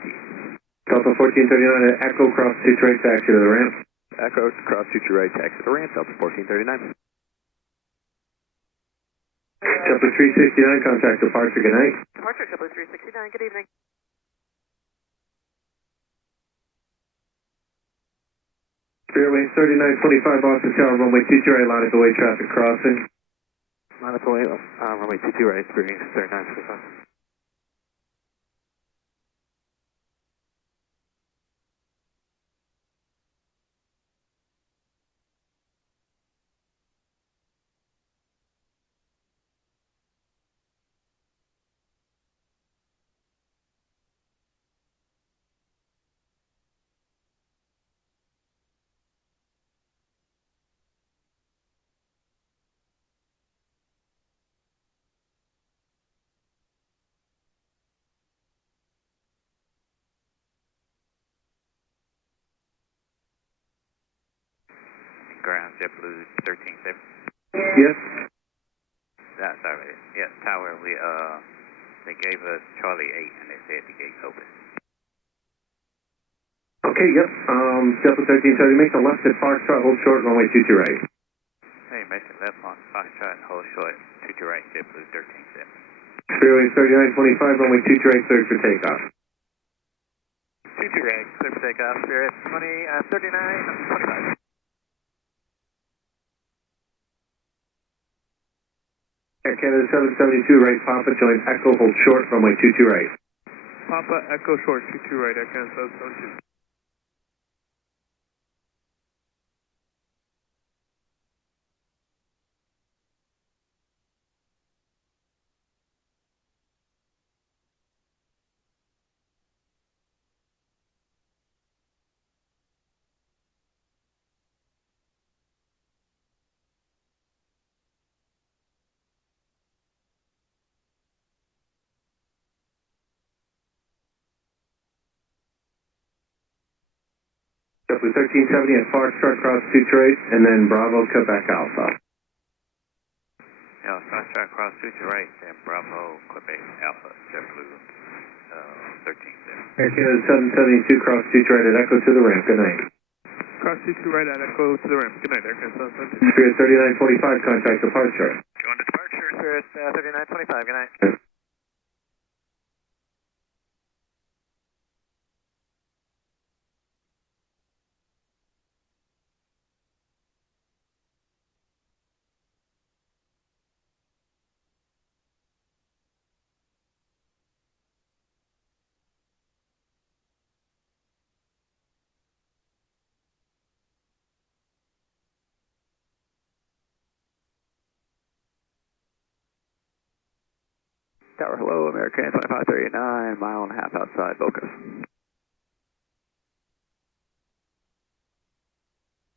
Delta 1439 at Echo, cross 22 right, taxi to the ramp. Echo, cross 22 right, taxi to the ramp, Delta 1439. JetBlue 369, contact departure, good night. Departure, JetBlue 369, good evening. Fairway 3925, Boston Tower, runway 22 right, line of the way, traffic crossing. Line up away, runway 22 right, 3925. Ground, JetBlue 1370. Yes. Sorry, yes, Tower, they gave us Charlie 8 and they said the gate's open. Okay, yep, JetBlue 1370, make the left at Foxtrot, hold short, runway 22 right. Hey, make the left on Foxtrot and hold short, 22 right, JetBlue 1370. Fairway 3925, runway 22 right, cleared for takeoff. 22 right, clear for takeoff, Spirit 3925. Air Canada 772, right, Papa, join Echo, hold short, runway 22 right. Papa, Echo short, 22 right, Air Canada 772. JetBlue 1370 at Foxtrot, cross Detroit, and then Bravo, Quebec Alpha. Yeah, Foxtrot, cross Detroit, and Bravo, Quebec Alpha, JetBlue 1370. Air Canada 772, cross Detroit at Echo to the ramp. Good night. Cross 22 right at Echo to the ramp. Good night, Air Canada 772. Spirit 3925, contact departure. Going to departure, Spirit 3925, good night. Tower, hello, American 2539, mile and a half outside Vocus.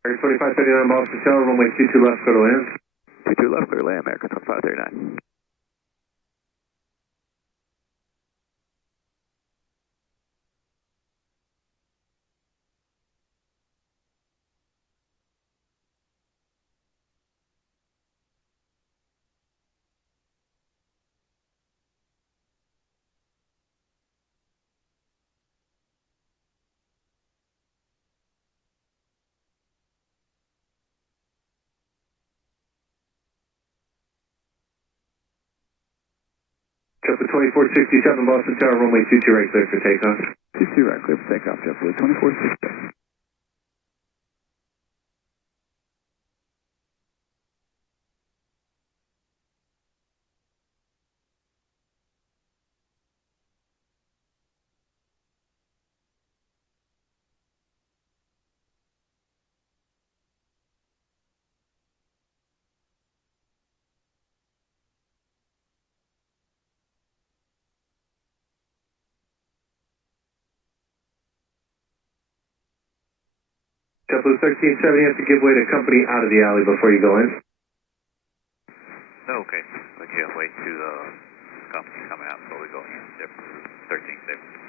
Air 2539, Boston Tower, runway 22 left, go to land. 22 left, clear land, American 2539. JetBlue 2467, Boston Tower, runway 22 right, clear for takeoff. 22 right, clear for takeoff, JetBlue 2467. JetBlue 1370, you have to give way to company out of the alley before you go in. Okay, we give way to the company coming out before we go in. JetBlue 1370.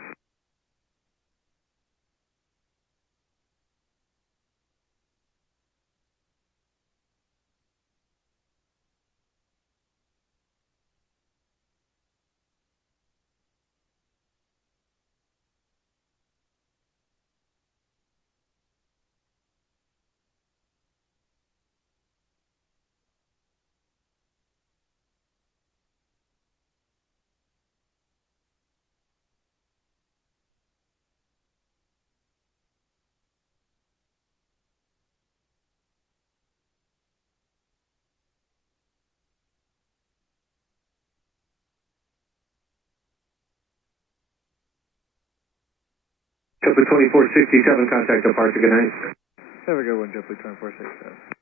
JetBlue 2467, contact departure, good night. Have a good one, JetBlue 2467.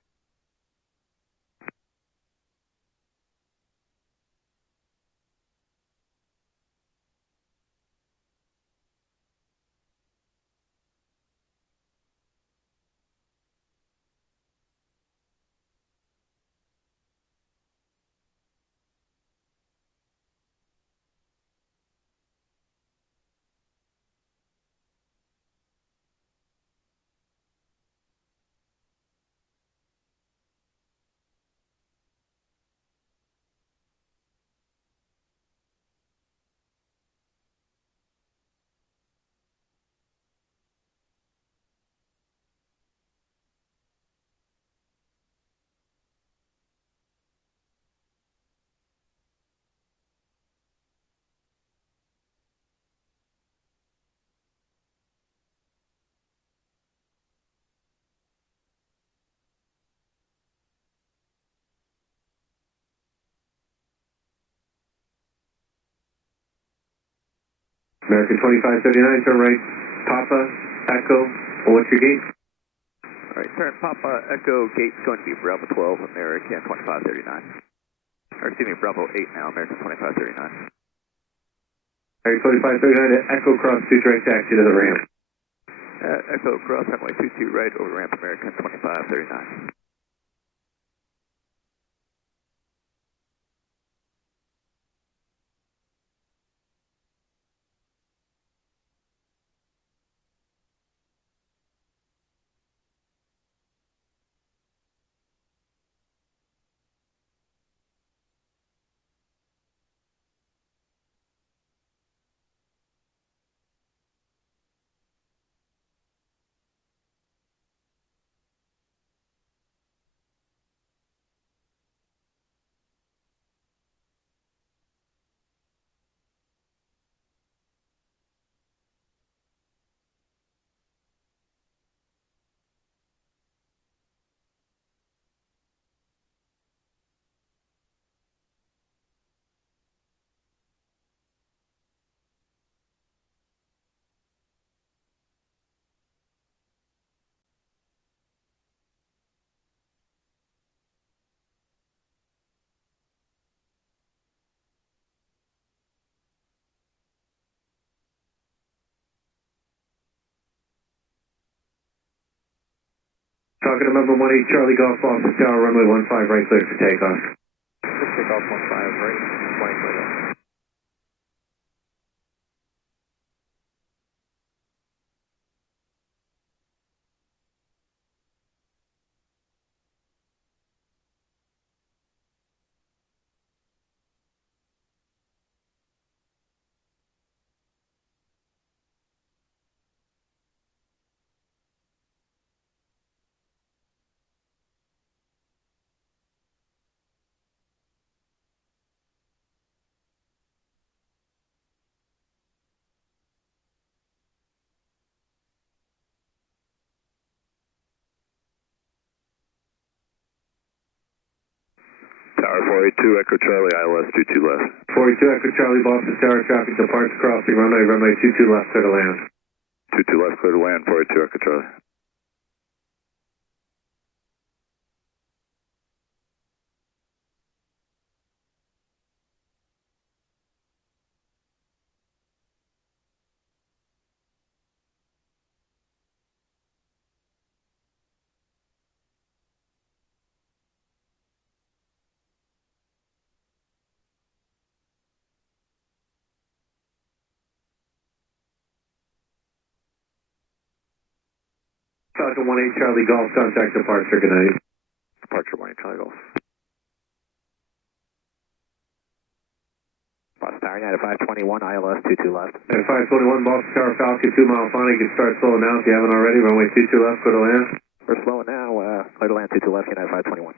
American 2539, turn right, Papa, Echo, what's your gate? Alright, turn Papa, Echo, gate's going to be Bravo 12, American 2539. Or excuse me, Bravo 8 now, American 2539. American 2539 at Echo, cross 2 direct taxi to the ramp. Echo, cross runway 22 right over ramp, American 2539. talking to number 18 Charlie Golf Office Tower, runway 15 right clear for takeoff. Takeoff 15 right, 20 clear. Tower 482, Echo Charlie, ILS 22 left. 42 Echo Charlie Boston Tower, traffic departs crossing runway 22 left, clear to land. 22 left, clear to land, 482 Echo Charlie. Falcon 18 Charlie Golf, contact departure, good night. Departure 18 Charlie Golf. Boston Tower, United 521, ILS 22 left. At 521 Boston Tower, Falcon 2 mile final, you can start slowing now if you haven't already, runway 22 left, clear to land. We're slowing now, clear to land 22 left, United 521.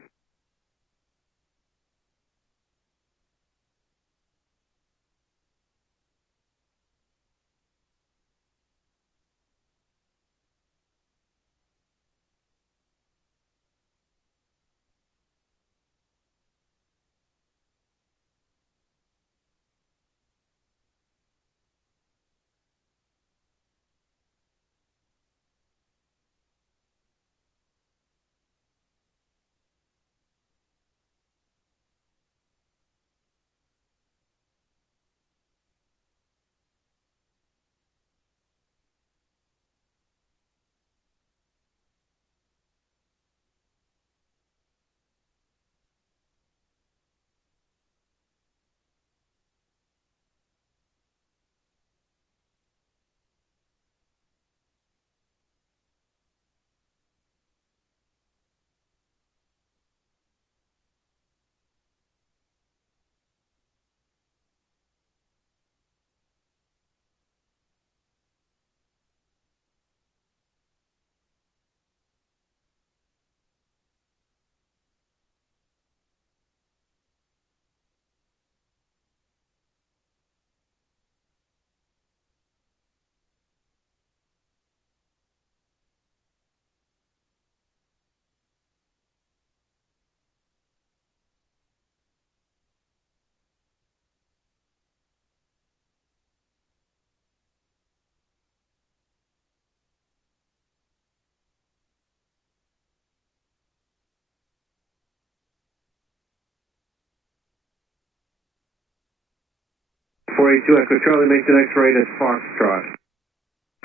.482 Echo Charlie, make the next right at Foxtrot.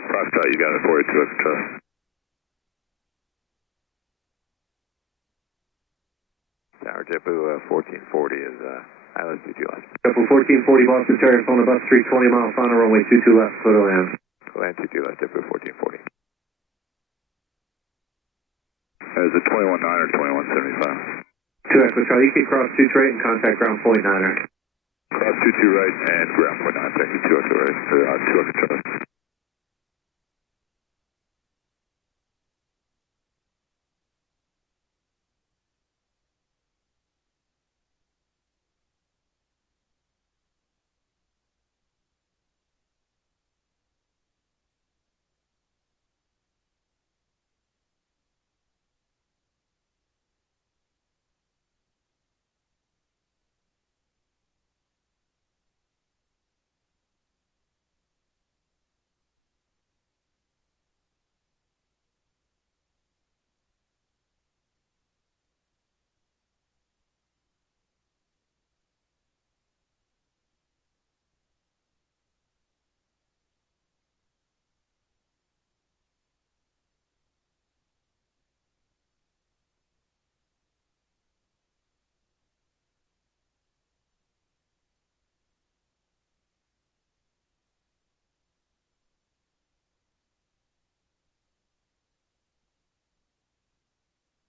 Foxtrot, you got it, 482 Echo Charlie. Tower JetBlue 1440 is ILS 22 left. JetBlue 1440 Boston Terry, phone Bus Street, 20 mile final, runway 22 left, clear to land. Land 22 left, JetBlue 1440. Is it 21.9 or 21.75? 2 Echo Charlie, you can cross 2 straight and contact ground point 9er. Cross 22 right and ground point 9, thank you, 2 Echo right, 2 Echo Charlie.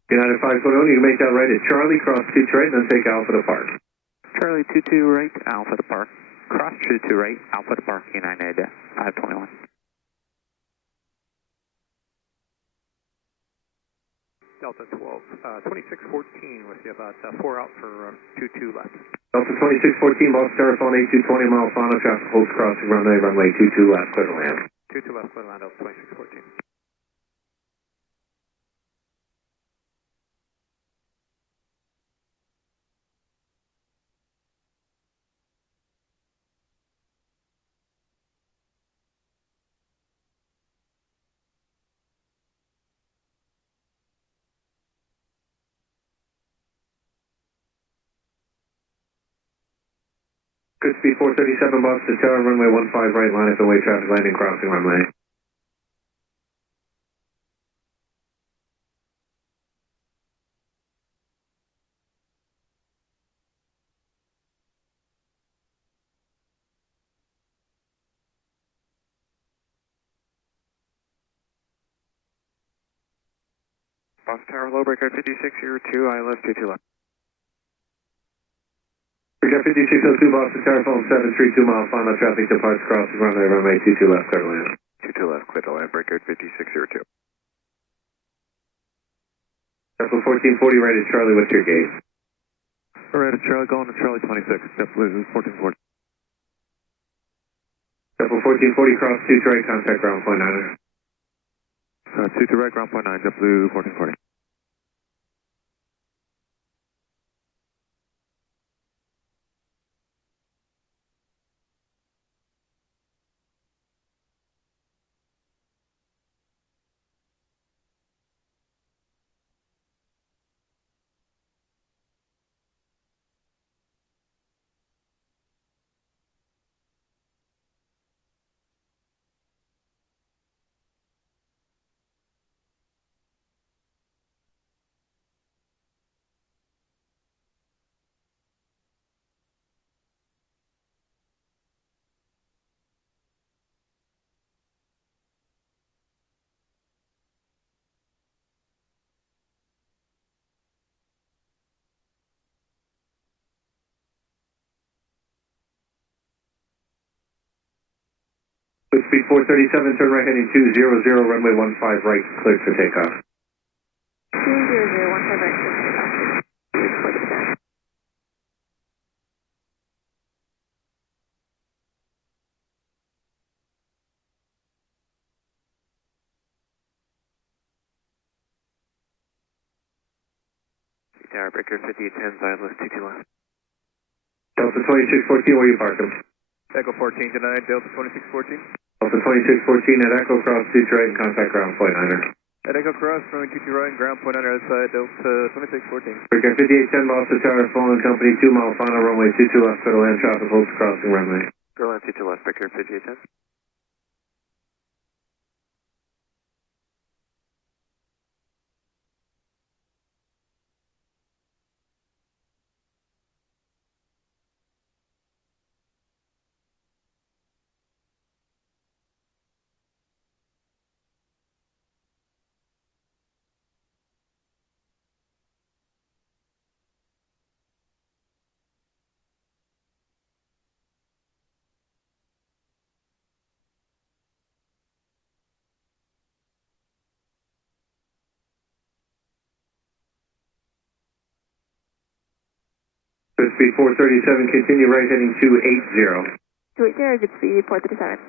United 520, you can make that right at Charlie, cross 22 right, and then take Alpha to park. Charlie 22 right, Alpha to park. Cross 22 right, Alpha to park, United 521. Delta 12, 2614 with you about 4 out for 22 left. Delta 2614, Boston Tower, phone 8220 mile final, traffic holds crossing runway 22 left, clear to land. 22 left, clear to land, Delta 2614. Good speed 437, Boston Tower, runway 15 right, line up and way traffic landing, crossing runway. Boston Tower, low breaker 5602, ILS 22 left. Breaker 5602, Boston Tower, phone 732 mile final, traffic departs crossing runway 22 left, clear to land. 22 left, clear to land, breaker 5602. Delta 1440 right at Charlie, what's your gate? Right at Charlie, going to Charlie 26, JetBlue 1440. Delta 1440, cross 2 right, contact ground point 9. 22 right, ground point 9, JetBlue 1440. Good speed 437, turn right heading 200, runway 15 right, clear for takeoff. 200, 15 right, clear for takeoff. Tower, breaker 5810, ILS 22 left. Delta 2614, where you parking? Echo 14 tonight, Delta 2614. Delta 2614 at Echo, cross 2 right and contact ground point 9. At Echo Cross, runway 22 right, ground point on our side, Delta 2614. Breaker 5810, Boston Tower, phone company 2 mile final, runway 22 left, clear to land, traffic holds crossing runway. Go land 22 left, breaker 5810. Good speed 437, continue right heading 280. 280, good speed 437.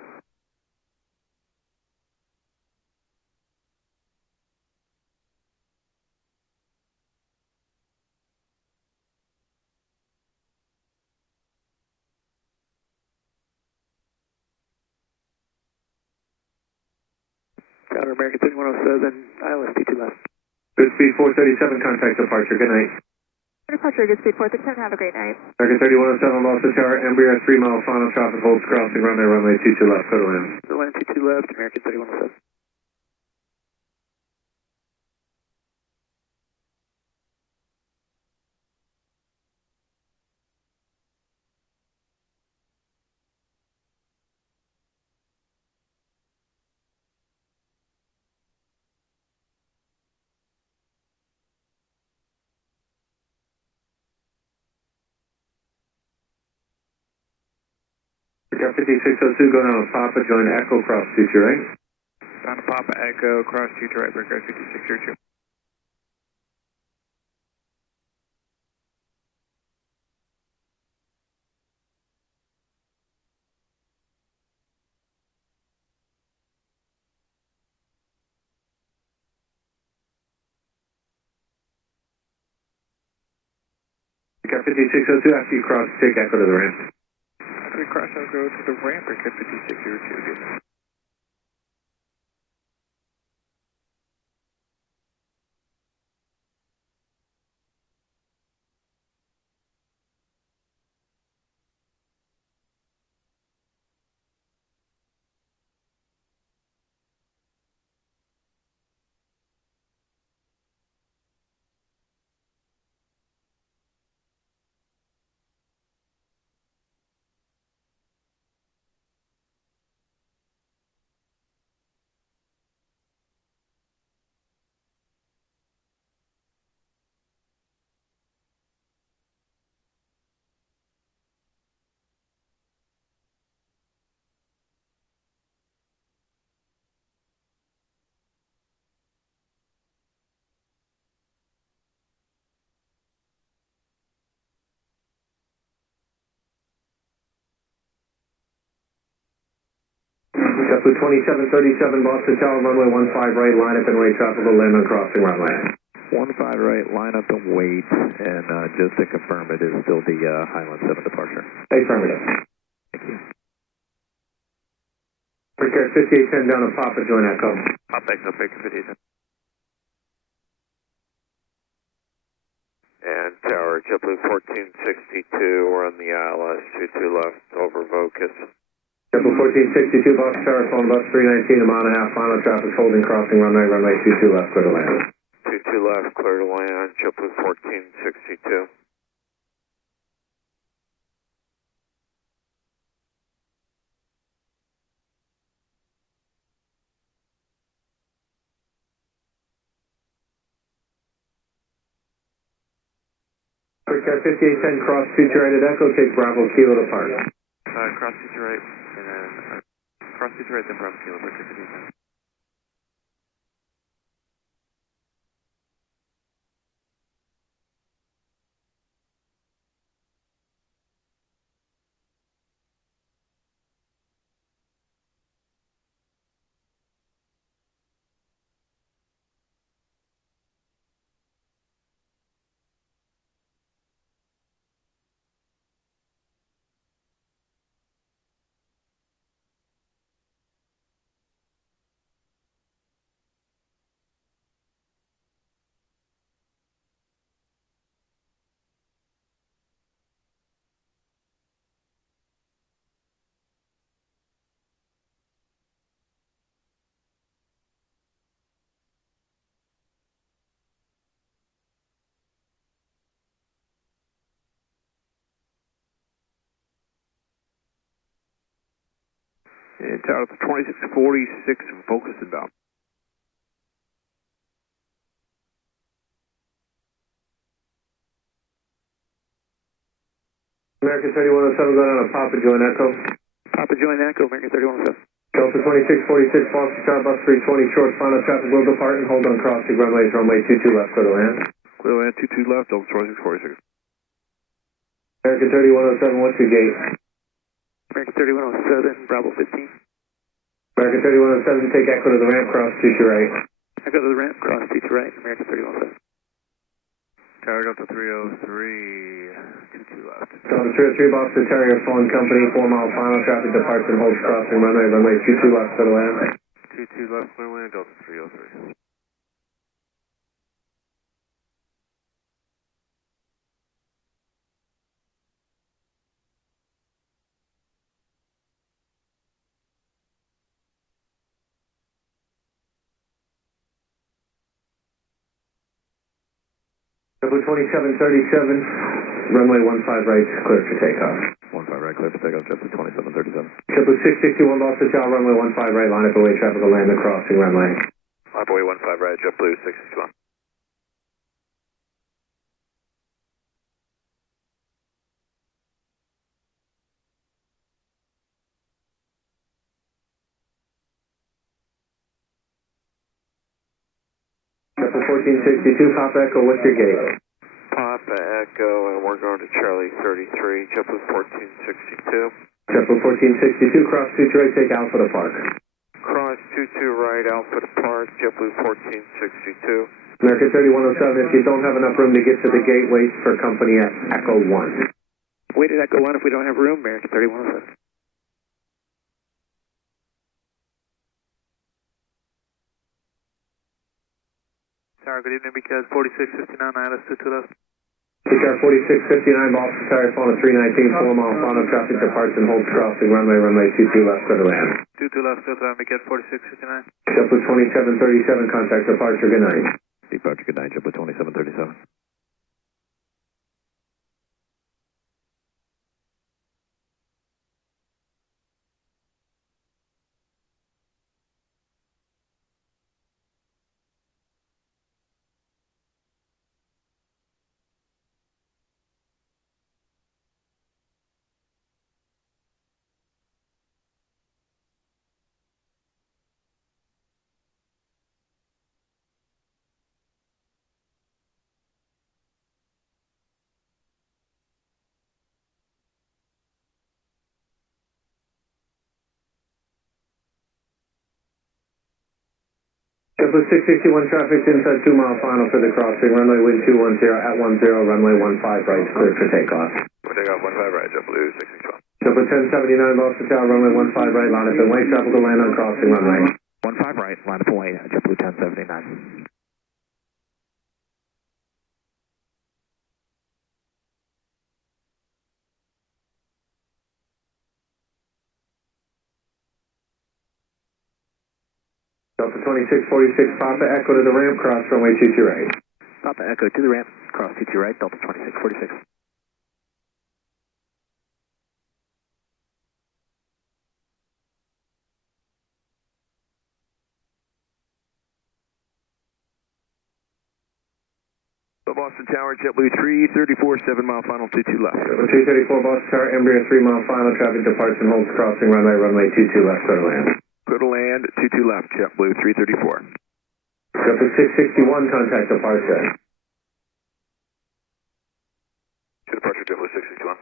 Tower, American 3107, ILS 22 left. Good speed 437, contact departure, good night. Departure, good speed 437, have a great night. American 3107, Boston Tower, Embraer 3 mile final, traffic holds crossing runway 22 left, clear to land. Go land 22 left, American 3107. Air 5602, going on Papa, join Echo, cross 22 right. Down to Papa Echo, cross 22 right, break Air 5602. Air 5602, after you cross, take Echo to the ramp. After we cross, I'll go to the ramp, break Air 5602 again. JetBlue 2737, Boston Tower, runway 15 right, line up and wait, tropical land on crossing runway. 15 right, line up and wait, and just to confirm, it is still the Highland 7 departure. Affirmative. Thank you. Break Air 5810 down to Papa, join Echo. Papa Echo, break Air 5810. And Tower, JetBlue 1462, we're on the ILS, 22 left, over Vocus. JetBlue 1462, Boston Tower, phone bus 319, a mile and a half, final traffic holding, crossing runway, runway 22 left, clear to land. 22 left, clear to land, JetBlue 1462. Break Air 5810, cross 22 right at Echo, take Bravo Kilo to park. Cross 22 right, and then cross 22 right, then Bravo Kilo, break Air 5810. And Tower 2646, focus inbound. American 3107, going on a Papa, join Echo. Papa, join Echo, American 3107. Delta 2646, Boston Tower, bus 320, short, final traffic will depart and hold on crossing runway, runway 22 left, clear to land. Clear to land, 22 left, Delta 2646. American 3107, what's your gate? American 3107, Bravo 15. American 3107, take Echo to the ramp, cross 22 right. Echo to the ramp, cross 22 right, American 3107. Tower Delta 303, 22 left. Delta 303, Boston Terrier Phone Company, 4 mile final traffic departs and holds crossing runway, runway 22 left, clear to land. 22 left, clear land, Delta 303. JetBlue 2737, runway 15 right, clear for takeoff. 15 right, clear for takeoff, JetBlue 2737. JetBlue 661, Boston Tower, runway 15 right, line up away, traffic will land the crossing runway. Line up away 15 right, JetBlue 661. 1462, Papa Echo, what's your gate? Papa Echo, and we're going to Charlie 33, JetBlue 1462. JetBlue 1462, cross 22 right, take Alpha to park. Cross 22 right, Alpha to park, JetBlue 1462. American 3107, if you don't have enough room to get to the gate, wait for company at Echo 1. Wait at Echo 1 if we don't have room, American 3107. Tower, good evening, because 4659, ILS 22 left. Car 4659, Boston Tower, phone at 319, 4 mile final traffic departs and holds crossing runway 22 left, clear to land. 22 left, clear to land, because 4659. JetBlue 2737, contact departure, good night. Departure, good night, JetBlue 2737. JetBlue 661 traffic's inside 2 mile final for the crossing, runway wind 210 at 10, runway 15 right, clear for takeoff. We'll take off 15 right, JetBlue 661. JetBlue 1079, Boston Tower, runway 15 right, line up and wait, traffic will land on crossing runway. 15 right, line up and wait, JetBlue 1079. Delta 2646, Papa Echo to the ramp, cross runway 22 right. Papa Echo to the ramp, cross 22 right, Delta 2646. Boston Tower, JetBlue 334, 7 mile final, 22 left. 334 Boston Tower, Embraer 3 mile final, traffic departs and holds crossing runway 22 left, clear to land. Clear to land, 22 left, JetBlue 334. JetBlue 661, contact departure. To departure, JetBlue 661.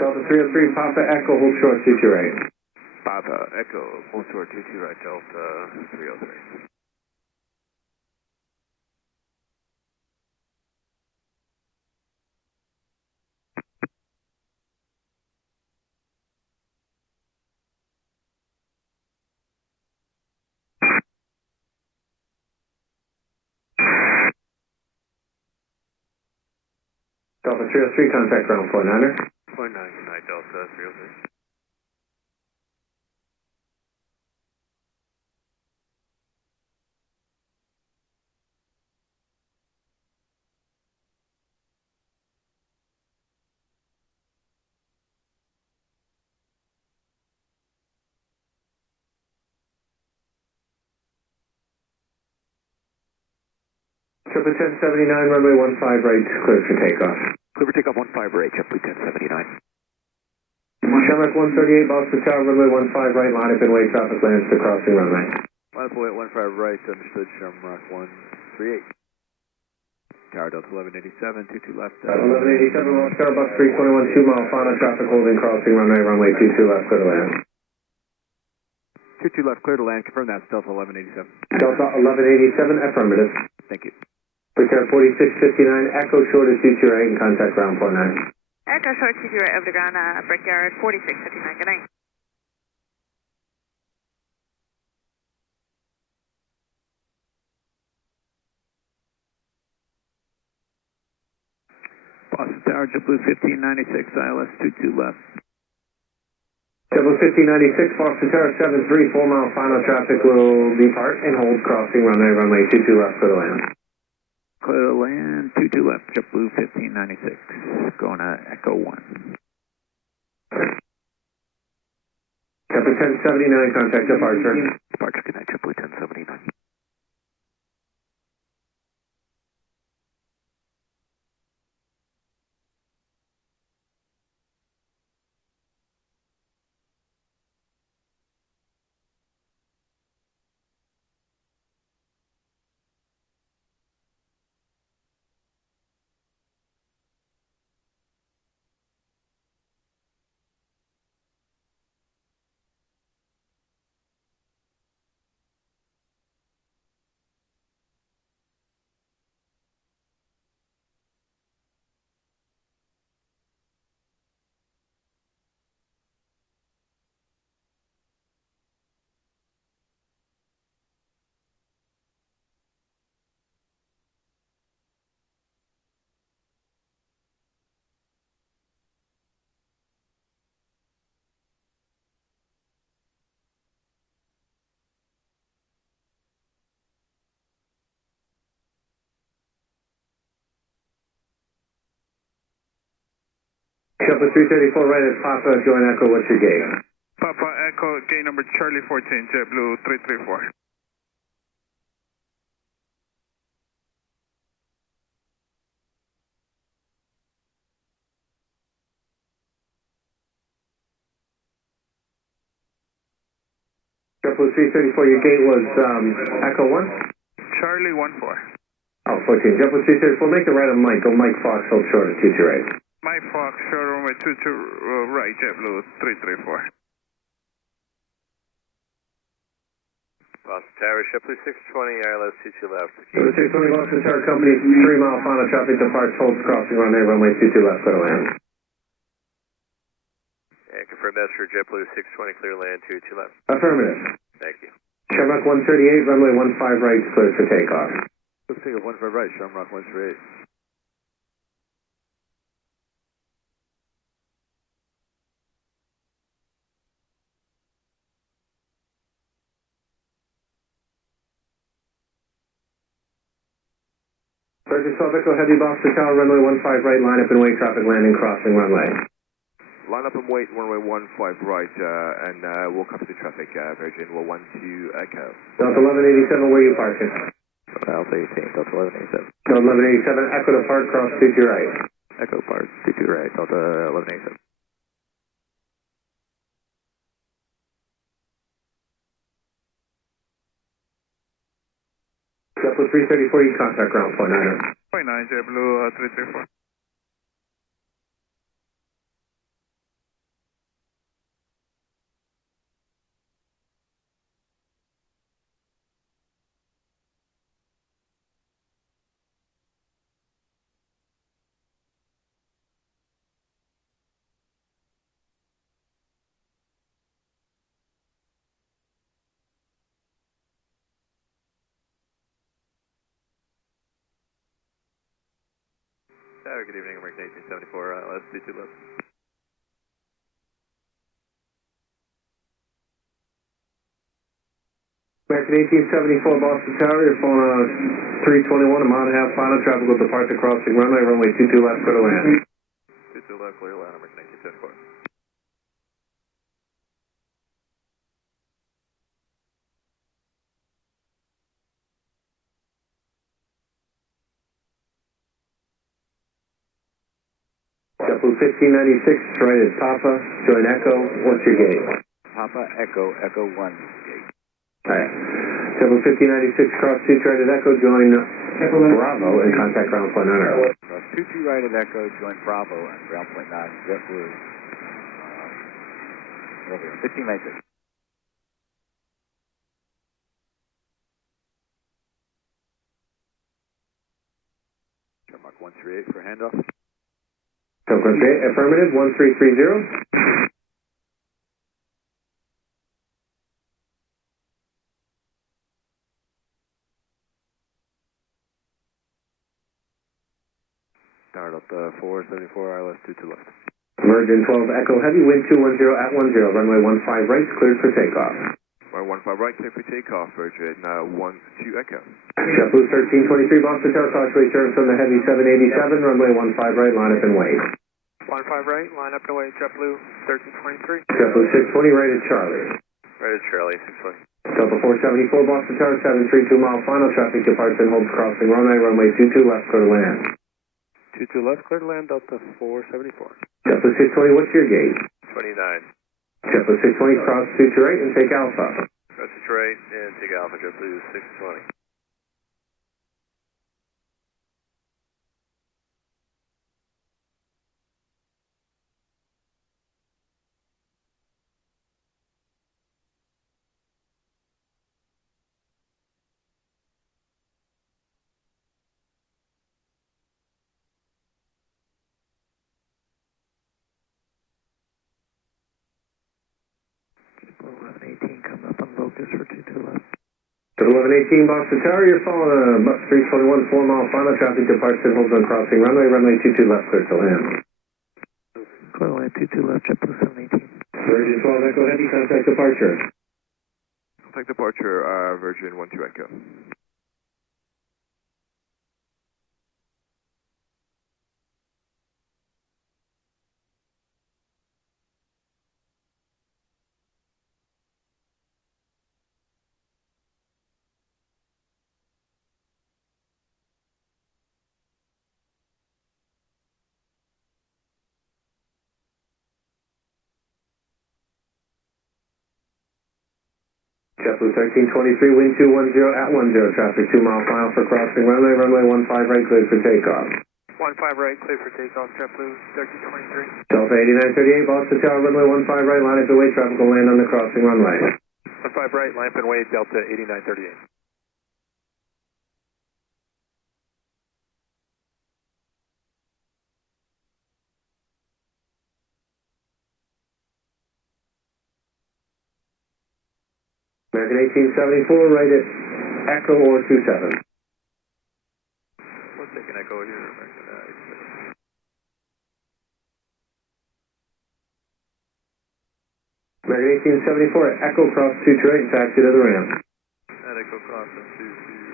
Delta 303, Papa Echo, hold short 22 right. Papa Echo, hold short 22 right, Delta 303. Delta 303, contact ground 49er. 49, good night, Delta 303. JetBlue 1079, runway 15 right, clear for takeoff. Clear for takeoff 15 right, JetBlue 1079. Shamrock 138, Boston Tower, runway 15 right, line up and wait, traffic lands to crossing runway. Line up and wait, 15 right, understood, Shamrock 138. Tower Delta 1187, 22 left. 1187, Boston Tower, bus 321, 2 mile final, traffic holding crossing runway 22 left, clear to land. 22 left, clear to land, confirm that's Delta 1187. Delta 1187, affirmative. Thank you. Prepare 4659, Echo short of 22 right, and contact ground 49. Echo short 22 right over the ground, Brickyard 4659, good night. Boston Tower, JetBlue 1596, ILS 22 left. JetBlue 1596, Boston Tower 73, 4 mile final traffic will depart and hold crossing runway 22 left, clear to land. Clear to land, 22 left, JetBlue 1596, going to Echo 1. JetBlue 1079, contact departure. Departure connect, JetBlue 1079. JetBlue 334 right at Papa, join Echo, what's your gate? Papa Echo, gate number Charlie 14, JetBlue 334. JetBlue 334, your gate was Echo 1? Charlie 14. Oh, 14. JetBlue 334, make a right on Mike. Go Mike Fox, hold short at 22 right. Mike Fox, short runway 22 right, JetBlue 334. Boston Tower, JetBlue 620, ILS 22 left. JetBlue 620, Boston Tower Company, 3 mile final traffic departs, holds crossing runway 22 left, clear to land. And confirm that's for JetBlue 620, clear land 22 left. Affirmative. Thank you. Shamrock 138, runway 15 right, clear for takeoff. Let's take a 15 right, Shamrock 138. Purchase 12 Echo Heavy, Boston Tower, runway 15 right, line up and wait, traffic landing, crossing runway. Line up and wait, runway 15 right, and we'll copy the traffic, Virgin, we'll 12 Echo. Delta 1187, where are you parking? Delta 18, Delta 1187. Delta 1187, Echo to park, cross 22 right. Echo Park, 22 right, Delta 1187. JetBlue 334, you contact ground point 9. 29, JetBlue 334. Tower, good evening, American 1874, ILS 22 left. American 1874, Boston Tower, you're phone 321, a mile and a half final traffic will depart the crossing runway 22 left, clear to land. 22 left, clear land, American 1874. JetBlue 1596, right at Papa, join Echo, what's your gate? Papa Echo, Echo 1 gate. Alright. JetBlue 1596, cross 2 right at Echo, join Bravo, and contact ground point 9. Cross 22 right at Echo, join Bravo, and ground point 9, JetBlue. 1596. Shamrock 138 for handoff. Affirmative, 1330. Tower Delta 474, ILS 22 left. Virgin 12 Echo Heavy, wind 210 at 10, runway 15 right, cleared for takeoff. Runway 15 right, clear for takeoff, Virgin 12 Echo. JetBlue 1323, Boston Tower, Causeway service on the Heavy 787, runway 15 right, line up and wait. 15 right, line up and wait, JetBlue 1323. JetBlue 620, rated Charlie. Rated Charlie, 620. Delta 474, Boston Tower, 732 mile final, traffic departs and holds crossing runway 22 left, clear to land. 22 left, clear to land, Delta 474. JetBlue 620, what's your gauge? 29. JetBlue 620, cross 228 and take Alpha. Cross Detroit and take Alpha, JetBlue 620. JetBlue 1118 coming up on Locus for 22 left. To 1118 Boston Tower, you're following a bus 321 4 mile final, traffic departs and holds on crossing runway 22 left, clear to land. Clear land 22 left, JetBlue 718. Virgin 12 Echo Heavy, contact departure. Contact departure, Virgin 12 Echo. JetBlue 1323, wind 210 at 10, traffic 2 mile final for crossing runway 15 right, cleared for takeoff. 15 right, clear for takeoff, JetBlue 1323. Delta 8938, Boston Tower, runway 15 right, line up and wait, traffic will land on the crossing runway. 15 right, line up and wait, Delta 8938. American 1874, right at Echo or 27. We're taking Echo here, American 87. American 1874 at Echo, cross 228 and taxi to the ramp. And Echo cross and 2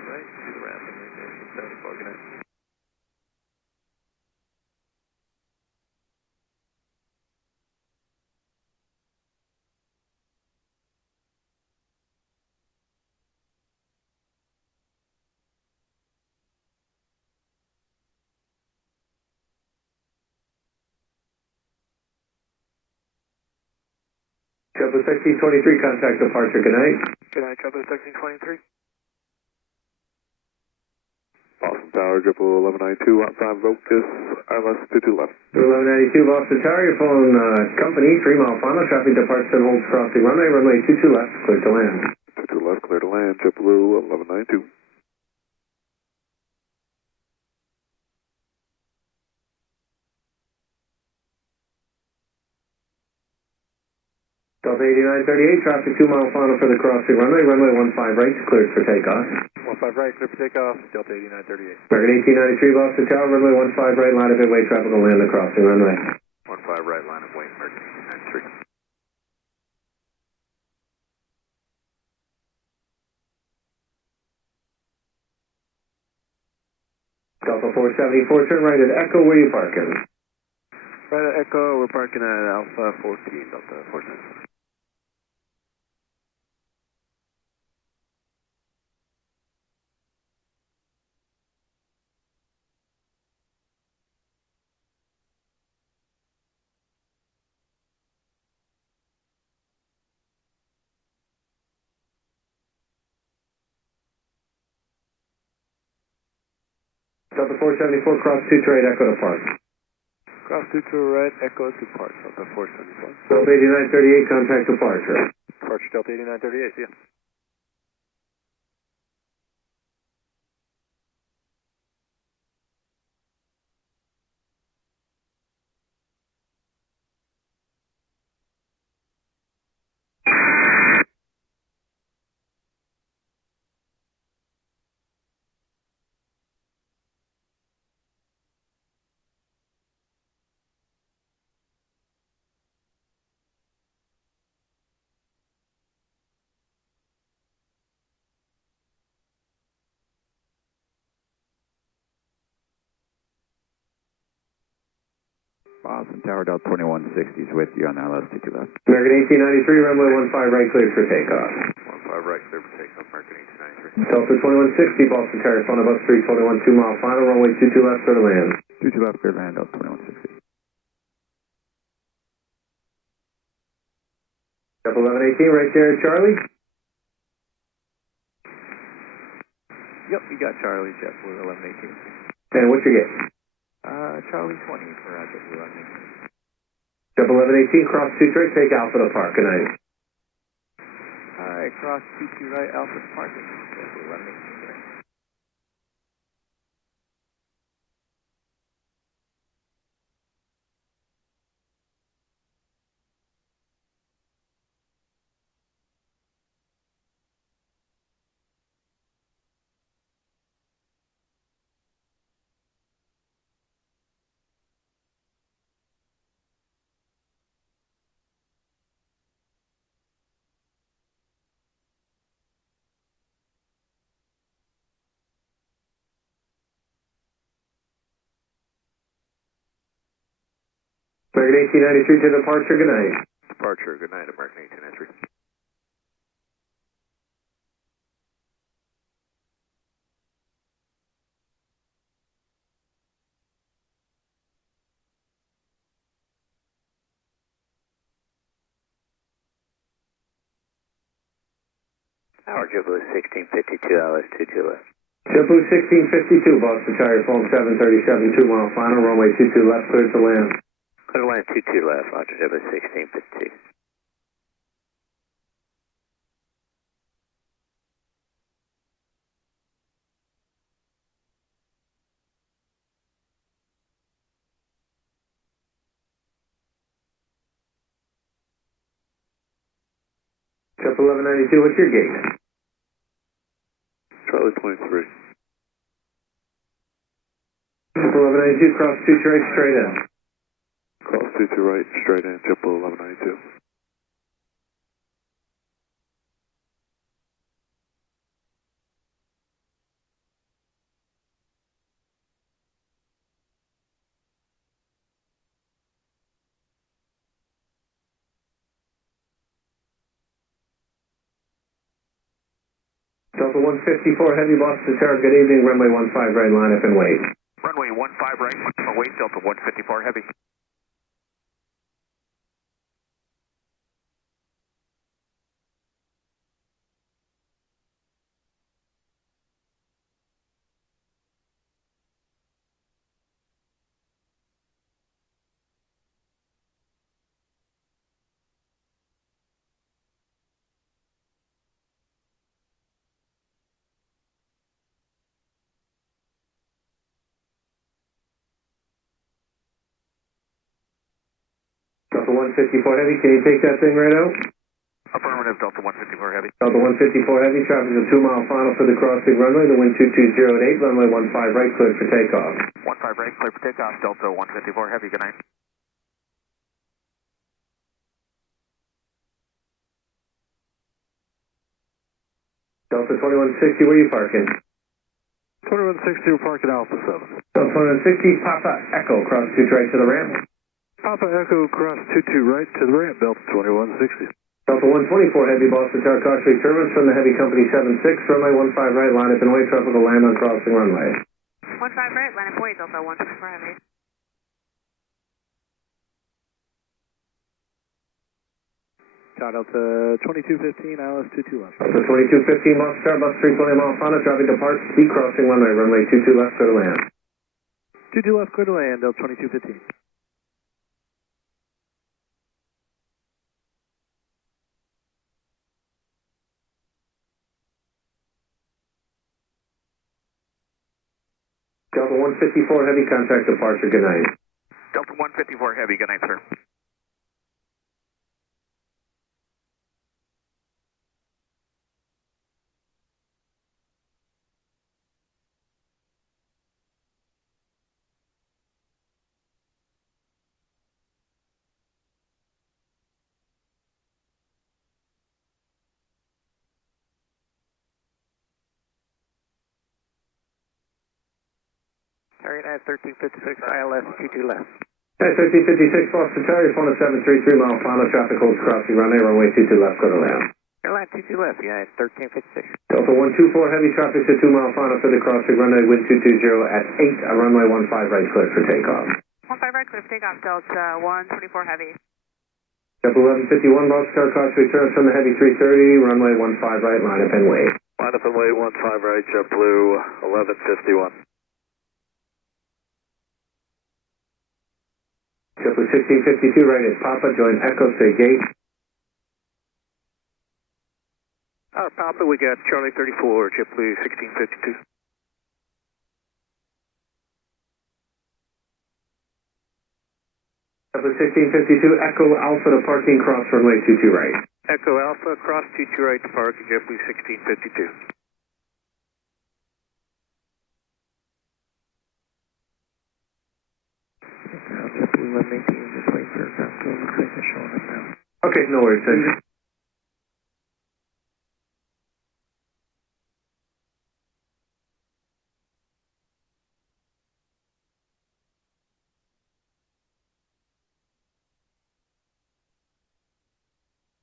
right to the ramp, American 1874, good night. JetBlue 1623, contact departure, good night. Good night, JetBlue 1323. Boston Tower, JetBlue 1192, outside Vocus, ILS 22 left. 1192 Boston Tower, you're following company, 3 mile final, traffic departs and holds crossing runway 22 left, clear to land. 22 left, clear to land, JetBlue 1192. Delta 8938, traffic 2 mile final for the crossing runway 15 right, cleared for takeoff. 15 right, clear for takeoff, Delta 8938. American 1893 Boston Tower, runway 15 right, line up and wait, traffic will land the crossing runway. 15 right, line of wait, American 1893. Delta 474, turn right at Echo, where are you parking? Right at Echo, we're parking at Alpha 14, Delta 474. Delta 474, cross 228, Echo to park. Cross 2 to right, Echo to park, Delta 474. Delta 8938, contact departure. Departure Delta 8938, see ya. Boston Tower, Delta 2160 is with you on LS 22 left. American 1893, runway 15 right, cleared for takeoff. 15 right, clear for takeoff, American 1893. Delta 2160, Boston Tower, final bus 321, 2 mile final, runway 22 left, clear to land. 22 left, clear to land, Delta 2160. Step 1118, right there, Charlie. Yep, we got Charlie, JetBlue 1118. And what's your gate? Charlie 20 for JetBlue 1118. Step 1118, cross 2 straight, take Alpha to park, good night. Alright, cross 22 right, Alpha to park, JetBlue 1118. American 1893 to departure, good night. Departure, good night, American 1893. Tower JetBlue 1652, LS 22 left. JetBlue 1652, Boston Tower, phone 737, 2 mile final, runway 22 left, cleared to land. Clear to land 22 left, Roger JetBlue 1652. JetBlue 1192, what's your gate? Charlie 23. JetBlue 1192, cross 2 straight in. Cross 22 right, straight in, JetBlue 1192. Delta 154, heavy Boston Tower, good evening, runway 15 right, line up and wait. Runway 15 right, wait, Delta 154 heavy. Delta 154 heavy, can you take that thing right out? Affirmative, Delta 154 heavy. Delta 154 heavy, traffic is a 2 mile final for the crossing runway, the wind 220 at 8, runway 15 right, cleared for takeoff. 15 right, clear for takeoff, Delta 154 heavy, good night. Delta 2160, where are you parking? 2160, we're parking Alpha 7. Delta 2160, Papa Echo, cross 2 right to the ramp. Papa Echo, cross 22 right to the ramp, Delta 2160. Delta 124 heavy, Boston Tower, caution turbulence from the heavy company 76, runway 15 right, line up and wait, traffic will land on crossing runway. 15 right, line up wait, Delta 124 heavy. Tower Delta 2215, LS 22 left. Delta 2215, Boston Tower, bus 320 mile final, traffic departs, speed crossing runway 22 left, clear to land. 22 left, clear to land, Delta 2215. Delta 154 heavy, contact departure, good night. Delta 154 heavy, good night, sir. Target at 1356, ILS 22 left. 1356 Boston Tower, you're phone at 733 mile final, traffic holds crossing runway 22 left, go to land. Airline 22 left, United 1356. Delta 124, heavy traffic to 2 mile final for the crossing runway, wind 220 at 8, runway 15 right, clear for takeoff. 15 right, clear for takeoff, Delta 124 heavy. Delta 1151 Boston Tower, caution return from the heavy 330, runway 15 right, line up and wait. Line up and wait, 15 right, JetBlue 1151. JetBlue 1652 right at Papa, join Echo, say gate. Papa, we got Charlie 34, JetBlue 1652. JetBlue 1652, Echo Alpha to parking, cross runway 22 right. Echo Alpha, cross 22 right to parking, JetBlue 1652. JetBlue 1118, just wait for ground to looks like they're showing up now. Okay, no worries, then.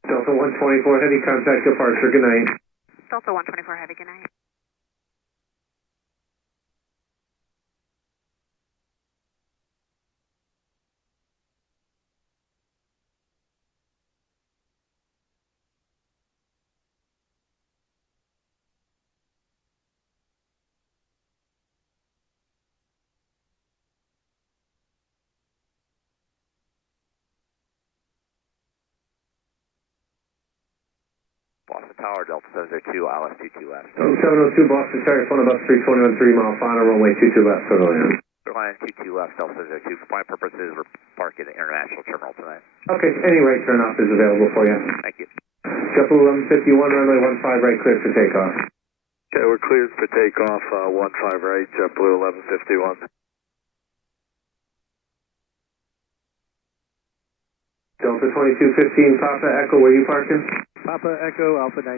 Delta 124, heavy contact departure, good night. Delta 124 heavy, good night. Boston Tower, Delta 702, ILS 22 left. 702 Boston Tower, phone about 321 3 mile final, runway 22 left, go to land. Airline 22 left, Delta 702. For my purposes, we're parking at the International Terminal tonight. Okay, any right turn off is available for you. Thank you. JetBlue 1151, runway 15 right, clear for takeoff. Okay, we're cleared for takeoff, 15 right, JetBlue 1151. Delta 2215, Papa Echo, where you parking? Papa Echo Alpha 19.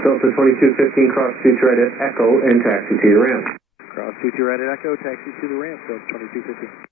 Delta 2215, cross 2 right at Echo and taxi to your ramp. Cross 22 right at Echo, taxi to the ramp, Delta 2215.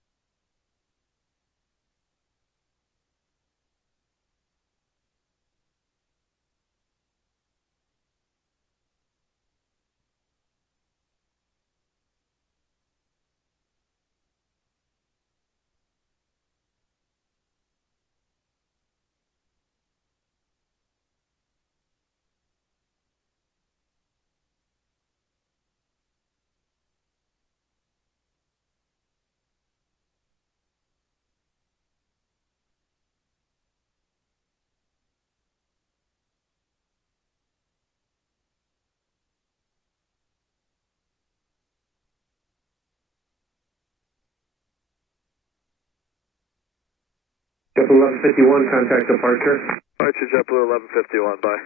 JetBlue 1151, contact departure. Departure, JetBlue 1151, bye.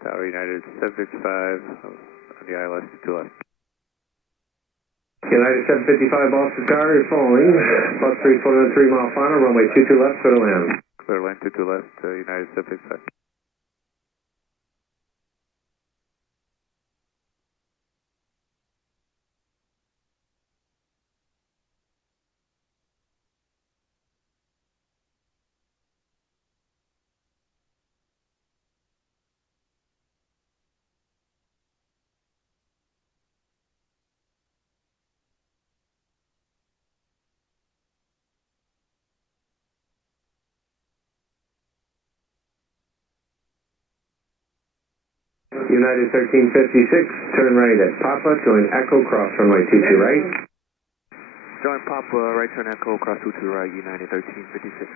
Tower United 765 on the ILS 2 left. United 755 Boston Tower, you're falling. Bus 321 3 mile final, runway 22 left, go to land. Clear line 22 left, United 755. United 1356, turn right at Papa, join Echo, cross runway 22 right. Join Papa, right turn Echo, cross 22 right, United 1356.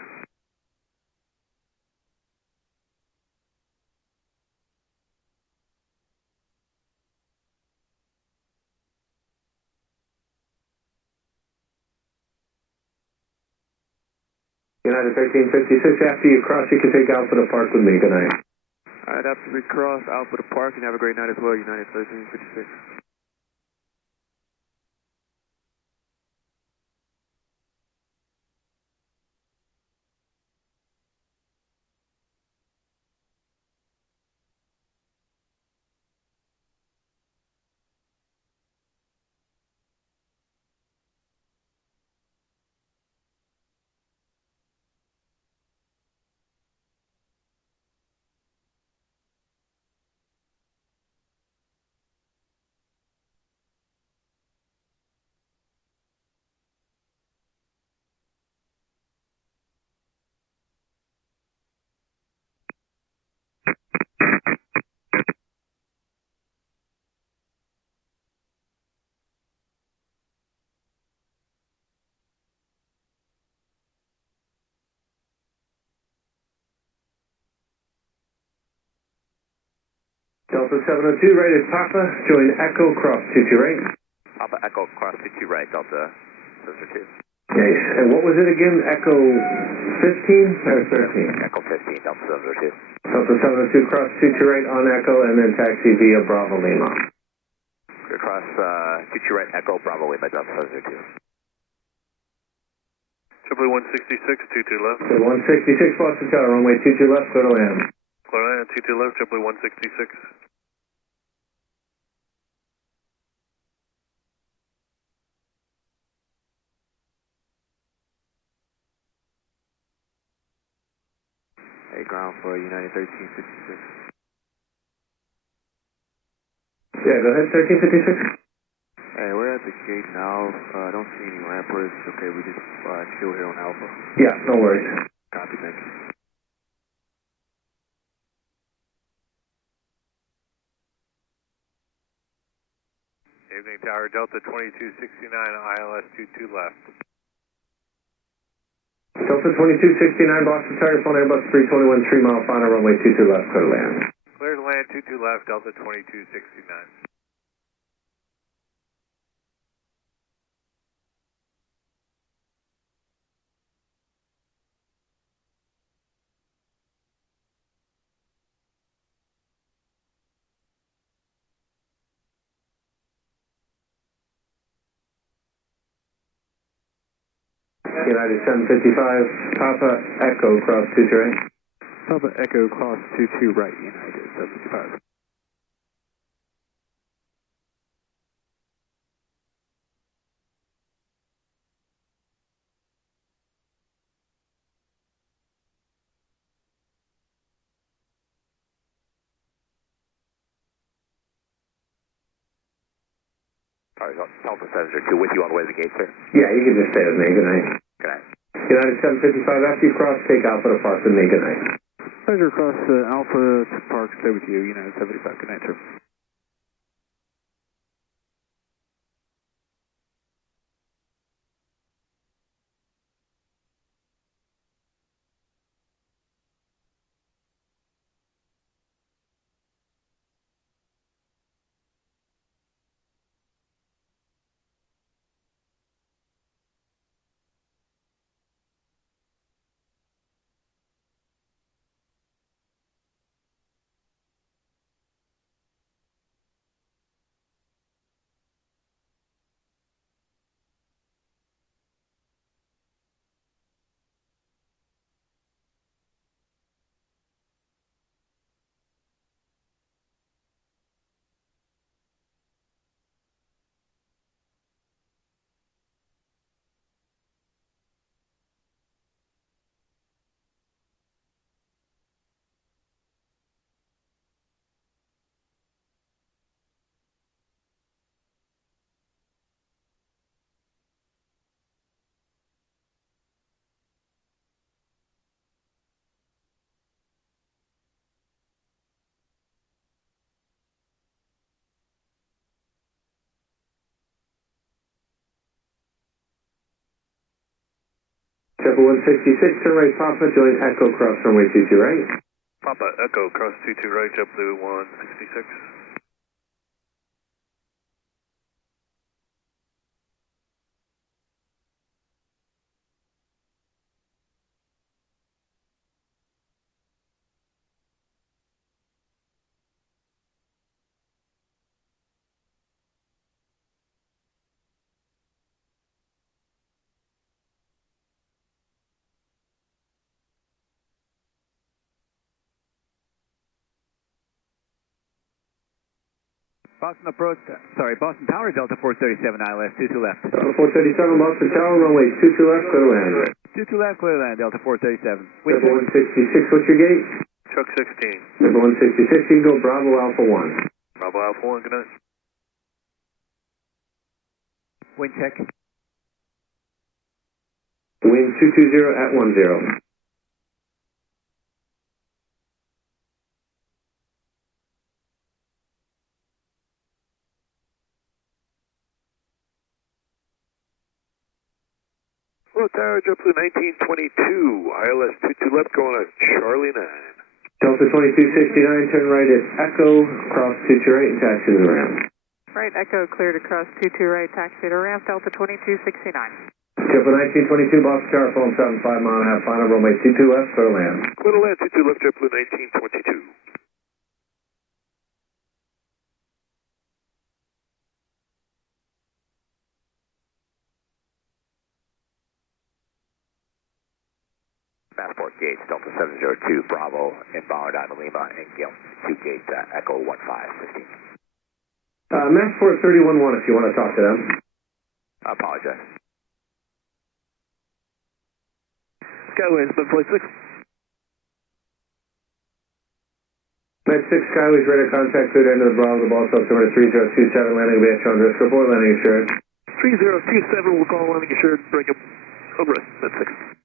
United 1356, after you cross, you can take Alpha to park with me. Good night. Alright, after we cross Alpha to park, and have a great night as well, United 1356. Delta 702, rated Papa, join Echo, cross 22 right. Papa Echo, cross 22 right, Delta 702. Okay, and what was it again? Echo 15 or 13? Echo 15, Delta 702. Delta 702, cross 22 right on Echo, and then taxi via Bravo Lima. Cross 22 right, Echo, Bravo Lima, Delta 702. Triple 166, 22 left. 166, Boston Tower, runway 22 left, clear to land. Clear land, 22 left, triple 166. Hey, ground for United 1366. Yeah, go ahead, 1356. Hey, we're at the gate now. I don't see any rampers. Okay, we just chill here on Alpha. Yeah, no worries. Copy, thank you. Evening Tower, Delta 2269, ILS 22 left. Delta 2269, Boston Tower, phone Airbus 321, 3 mile final, runway 22 left, clear to land. Clear to land, 22 left, Delta 2269. United 755, Papa Echo, cross 22 right. Papa Echo, cross 22 right, United 755. Sorry, Delta 702 with you on the way to the gate, sir. Yeah, you can just stay with me, good night. Good night. United 755, after you cross, take Alpha to park with me, good night. Pleasure across Alpha to Park, stay with you, United 75, good night, sir. Triple 166, turn right, Papa, join Echo, cross runway 22 right. Papa Echo, cross 22 right, JetBlue 166. Boston approach, Boston Tower, Delta 437, ILS 22 left. Delta 437, Boston Tower, runway 22 left, clear to land. 22 left, clear land, Delta 437. Triple 166, what's your gate? Truck 16. Triple 166, you can go Bravo Alpha 1. Bravo Alpha 1, good night. Wind check. Wind 220 at 10. Hello, Tower, JetBlue 1922, ILS 22 left, going on Charlie 9. Delta 2269, turn right at Echo, cross 22 right and taxi to the ramp. Right, Echo cleared across 22 right, taxi to ramp, Delta 2269. JetBlue 1922, Boston Tower, phone 75 mile and a half, final runway 22 left, clear to land. Clear to land, 22 left, JetBlue 1922. Passport gate, Delta 702, Bravo, inbound on Lima, and Gale 2 gate, Echo 1515. Massport 311 if you want to talk to them. I apologize. Skyways, Flight 6. Med 6 Skyways, radar contact, cleared end of the Bravo, the ball altimeter 3027, landing will be at on risk, report landing assured. 3027, we'll call landing assured, break up, over us, Med 6.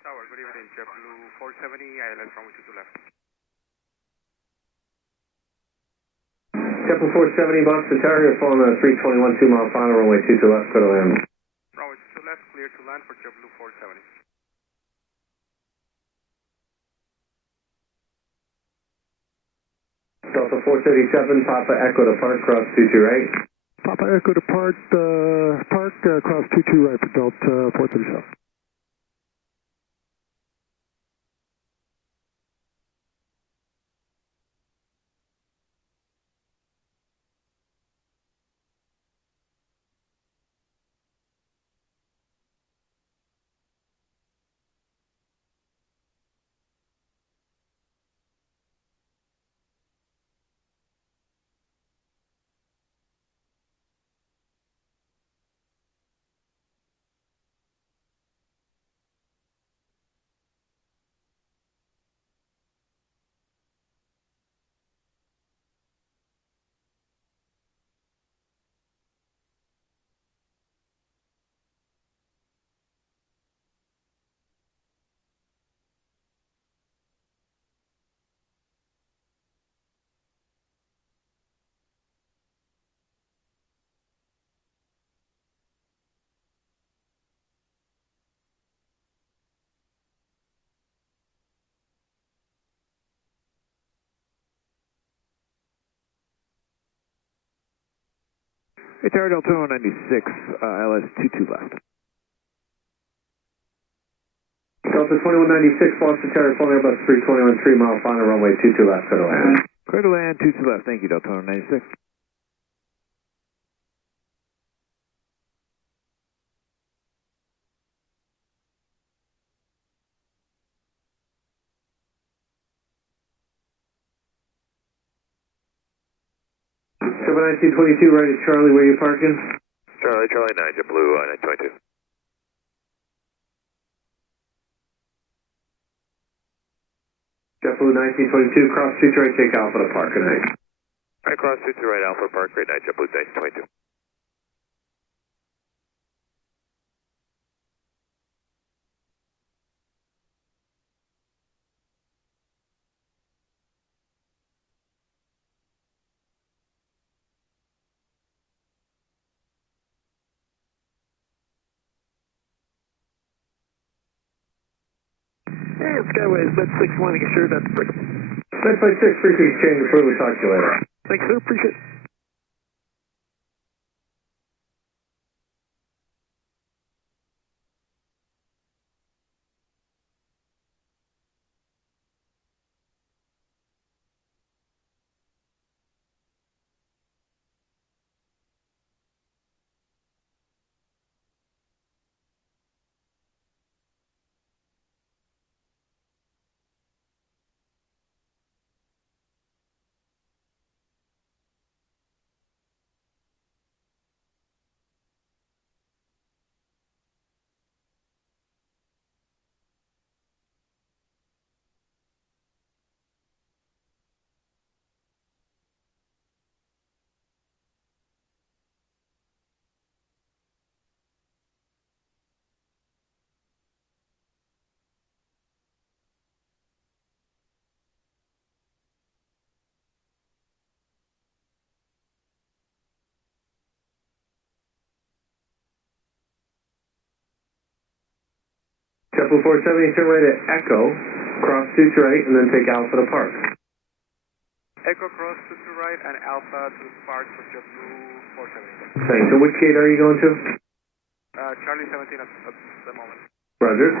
Tower, good evening, JetBlue 470, ILS runway 22 left. JetBlue 470, Boston Tower, you're falling on a 321, 2 mile final, runway 22 left, clear to land. Runway 22 left, clear to land for JetBlue 470. Delta 437, Papa Echo to park, cross 22 right. Papa Echo to park, cross 22 right for Delta 437. Hey, Tower Delta 196, ILS 22 left. Delta 2196, Boston Tower, falling Airbus 321, 3 mile final, runway 22 left, clear to land. Clear to land, 22 left, thank you, Delta 196. Silver 1922, right at Charlie, where are you parking? Charlie 9, JetBlue 922. JetBlue 1922, cross 22 right, take Alpha to park, good night. Right, cross 22 right, Alpha Park, great night, JetBlue 1922. And Skyways, Med 6 landing assured, that's break. Med Flight 6, frequency change, approved, we'll talk to you later. Thanks, sir, appreciate it. JetBlue 470, turn right at Echo, cross 2 to right, and then take Alpha to park. Echo cross to right and Alpha to park for JetBlue 470. Thanks. So which gate are you going to? Charlie 17 at the moment. Roger.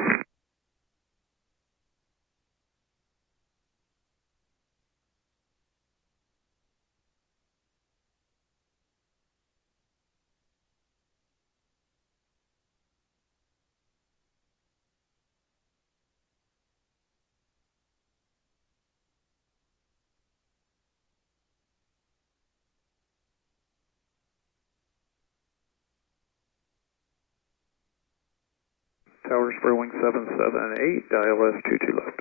Tower Spurwing 778, ILS 22 left.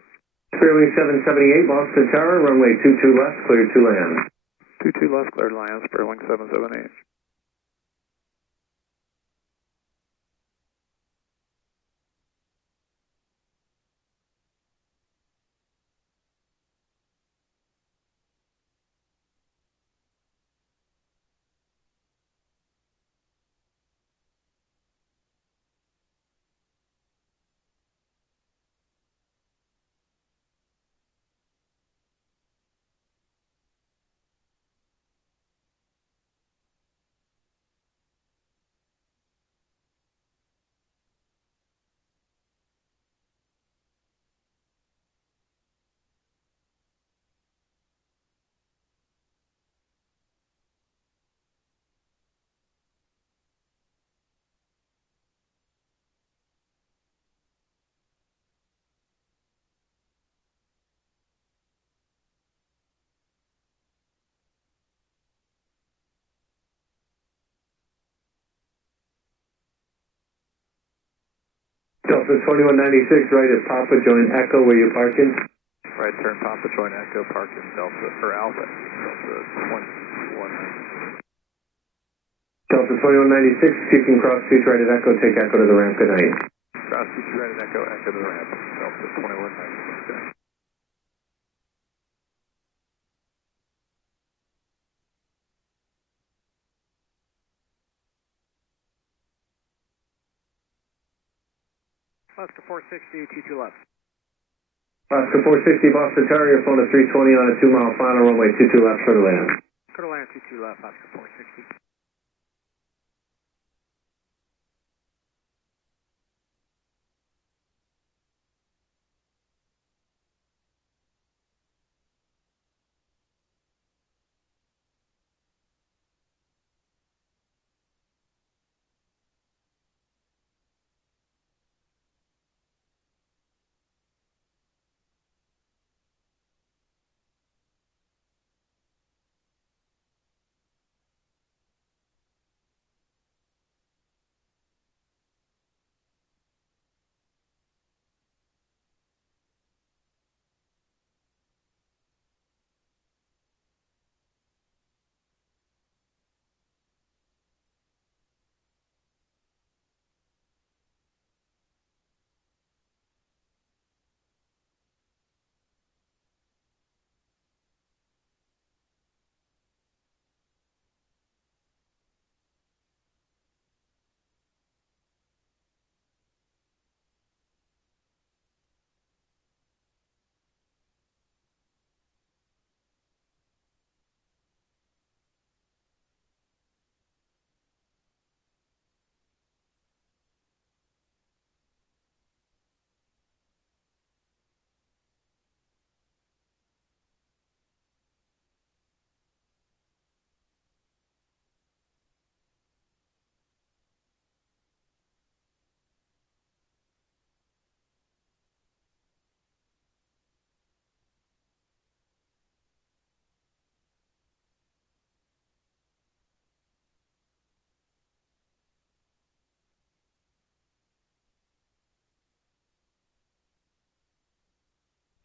Spurwing 778, Boston Tower, runway 22 left, cleared to land. 22 left, cleared land, Spurwing 778. Delta 2196, right at Papa, join Echo where you're parking. Right turn Papa, join Echo, park in Delta, or Alpha, Delta 2196. Delta 2196, you can cross 2 right at Echo, take Echo to the ramp, good night. Cross 2 right at Echo, Echo to the ramp, Delta 2196. Okay. Oscar 460, T2 left. Oscar 460, Boston Tower, your phone at 320 on a 2-mile final, runway 22 left, clear to land. Clear to land, 22 left, Oscar 460.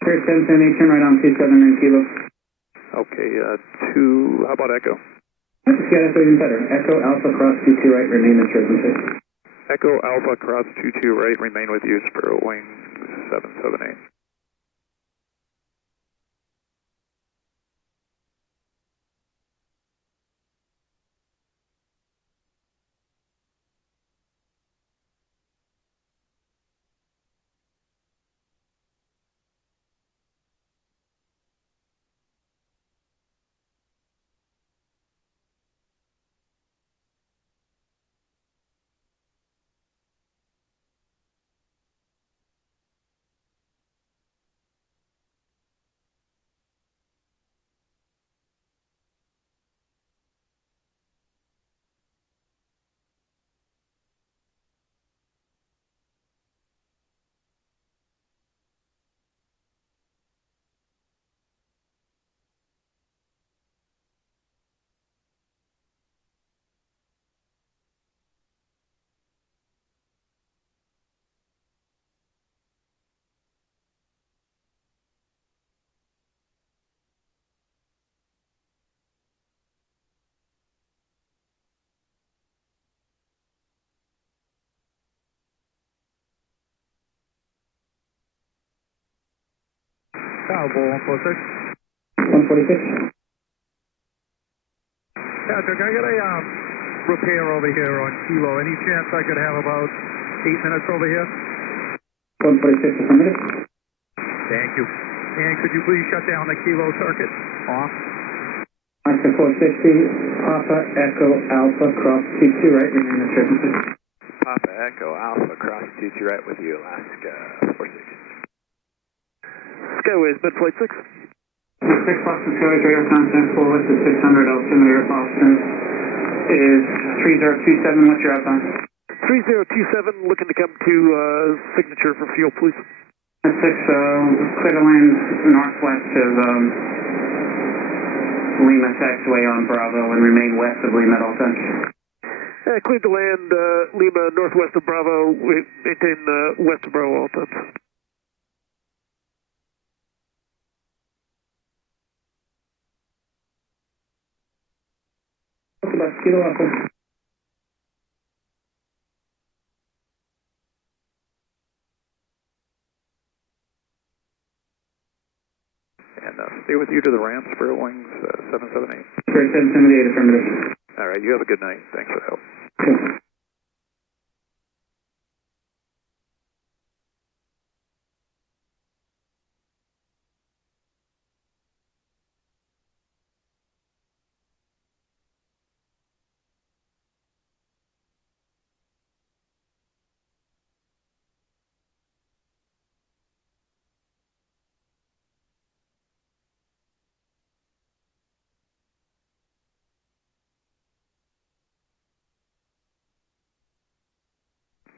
Clear 778, turn right on 279 Kilo. Okay, 2, how about Echo? Yeah, that's even better. Echo Alpha cross 22 right, remain at Jersey. Echo Alpha cross 22 right, remain with you, Spurwing 778. Cowboy 146. 146. Patrick, I got a repair over here on Kilo. Any chance I could have about 8 minutes over here? 146 affirmative. Thank you. And could you please shut down the Kilo circuit? Off. Oscar 460, Papa Echo Alpha, cross 22 right, remain at frequency. Papa Echo Alpha, cross 22 right with you, Alaska 46. Skyways, mid flight 6. 6 Boston Skyways, radar contact, full list is 600, altimeter, Boston is 3027, what's your outbound? 3027, looking to come to signature for fuel, please. 6, clear to land northwest of Lima taxiway on Bravo and remain west of Lima at all times. Cleared to land Lima northwest of Bravo, maintain west of Bravo all times. Kilo Alpha. And stay with you to the ramps for wings 778. Great, 778, affirmative. All right, you have a good night. Thanks for the help. Okay.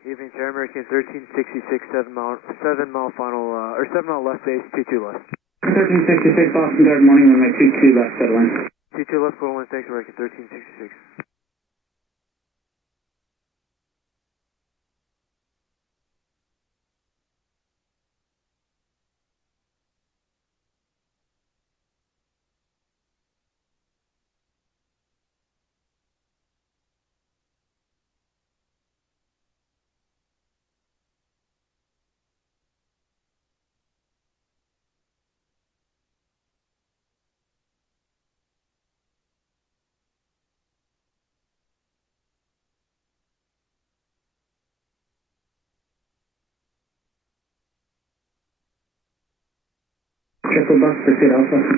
Evening, Sierra American 1366, 7 mile final, or 7 mile left base, 22 left. 1366, Boston Guard, morning, runway 22 left, settling. 22 left, 41, thanks, American 1366. Triple bus, pursuit Alpha.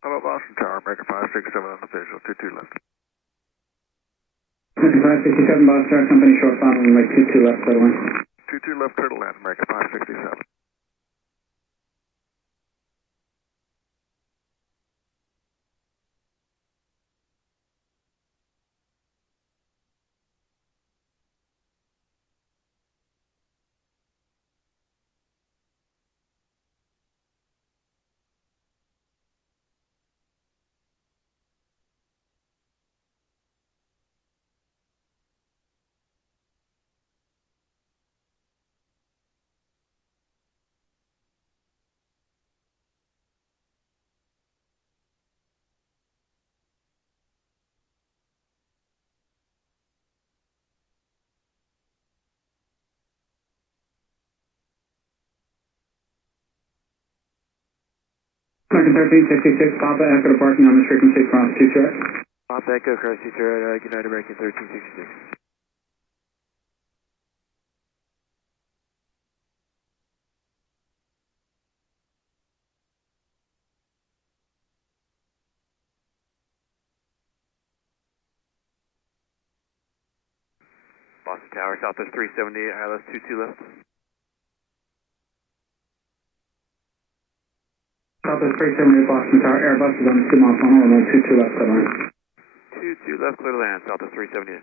Hello, Boston Tower, American 567 unofficial, 22 left. American 567, Boston Tower, company short final, runway 22 left, clear to land. 22 left, clear to land, American 567. American 1366, Papa Echo departing on this frequency, cross 2 track. Papa Echo, cross 2 track, United American 1366. Boston Tower, Southwest 378, ILS 22 left. Southwest 378, Boston Tower, Airbus is on the 2 mile final, runway 22 left, clear to land. 22 left, clear to land, Southwest 378.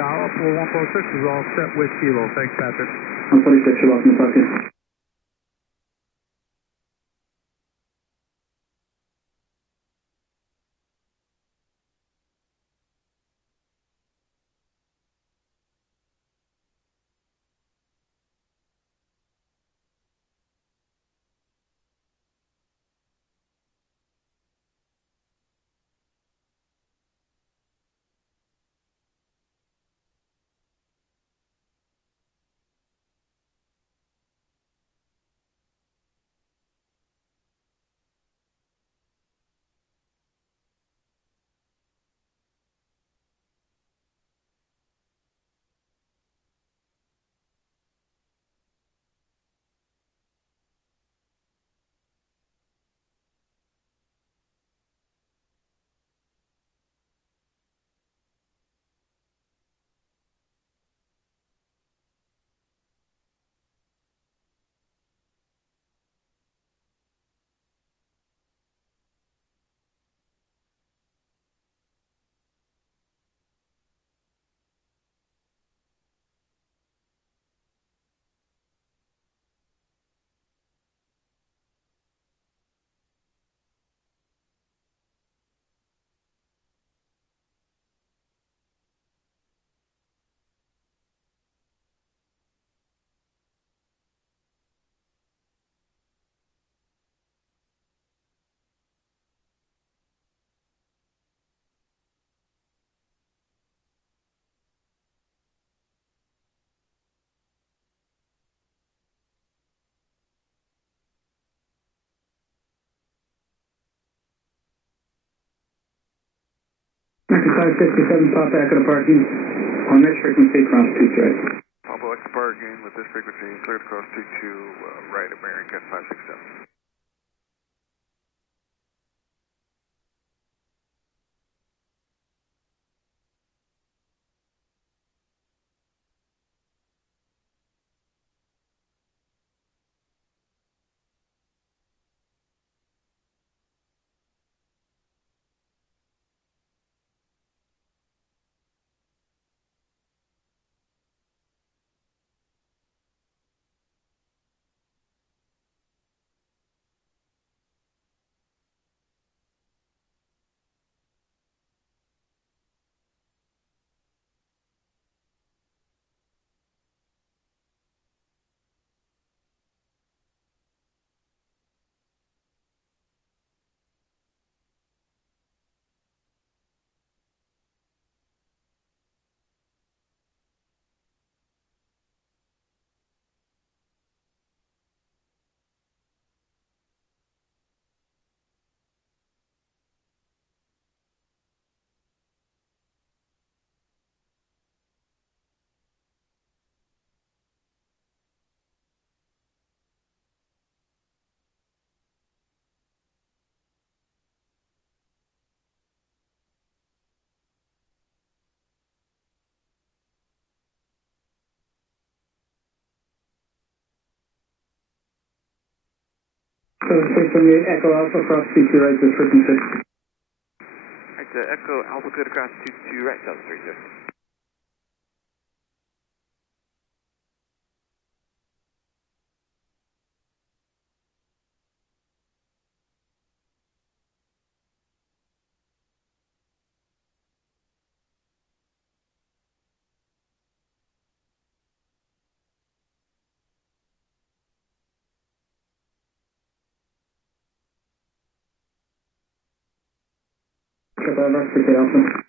Tower 4146 is all set with Kilo. Thanks, Patrick. 146, you're welcome to talk to you. American 567, Papa Echo departing on this frequency, cross 2 track. Papa Echo departing with this frequency, cleared across 22 right, American 567. 678 Echo Alpha across 22 right to 56. Alright, Echo Alpha good across 22 right, South 36. Alpha, 6 Alpha.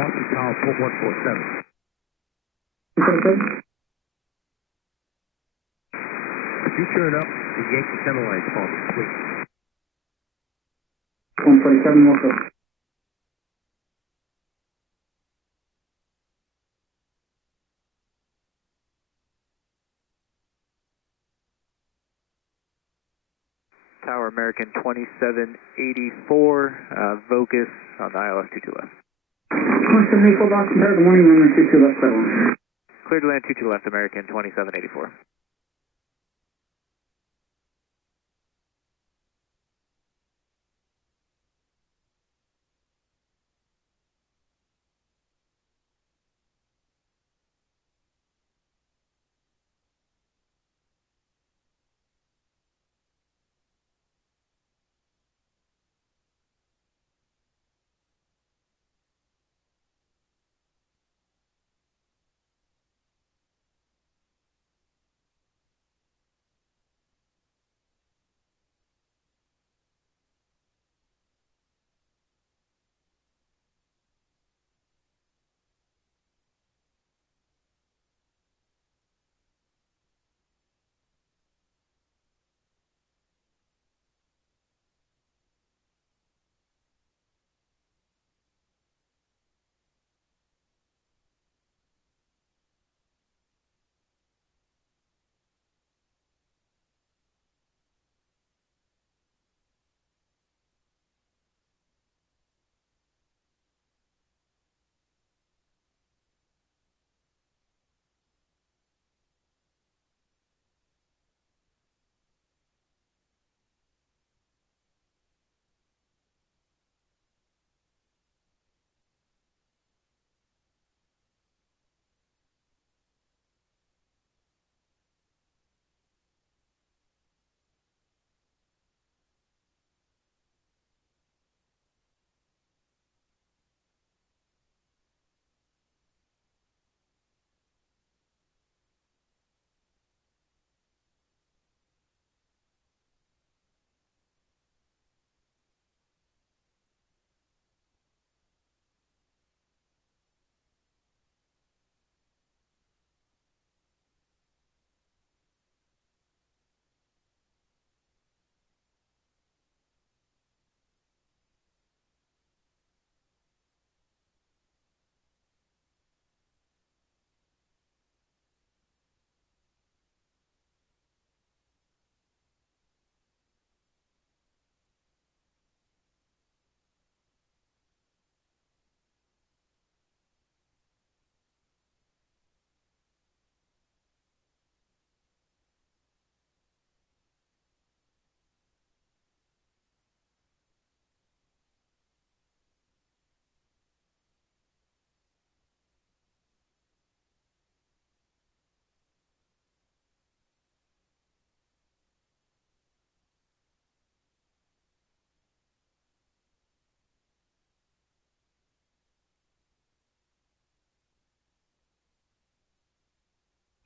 Boston Tower 4147. If you turn up, the Yankee center line for me, please. 147 Walker. Tower American 2784, Vocus on the ILS 22 left. 2784 Boston Tower, good morning, runway 22 left, clear one. Clear to land 22 left, American 2784.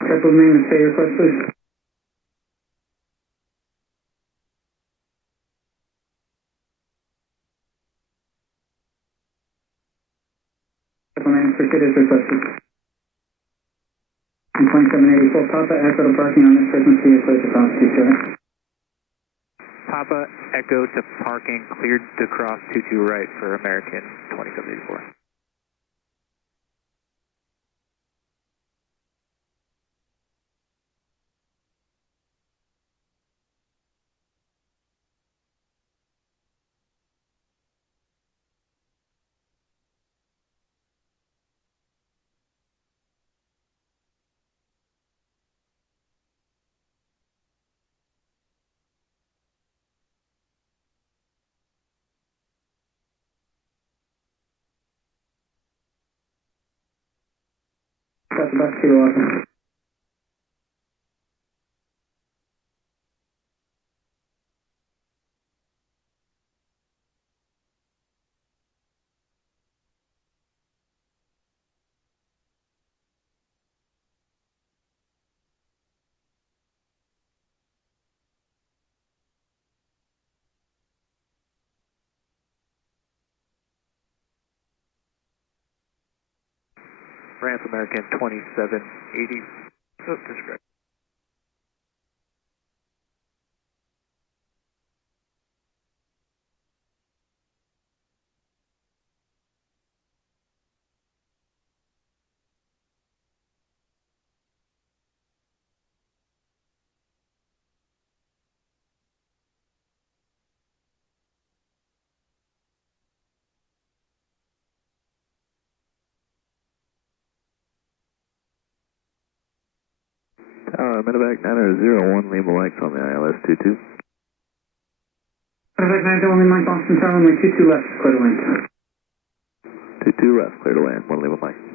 JetBlue name and stay request, please. JetBlue name pursuit is requested. And 2784 Papa, Echo to parking on this frequency is cleared to cross 22 right. Papa, Echo to parking, cleared to cross 22 right for American 2784. Got the bus kilo open. Ramp American 2780. Oh, disregard. Tower, Medevac 9001, Lima Mike's on the ILS 22. Medevac 9001, Mike, Boston Tower, runway 22 left, clear to land. 22 left, clear to land, 1 Lima Mike.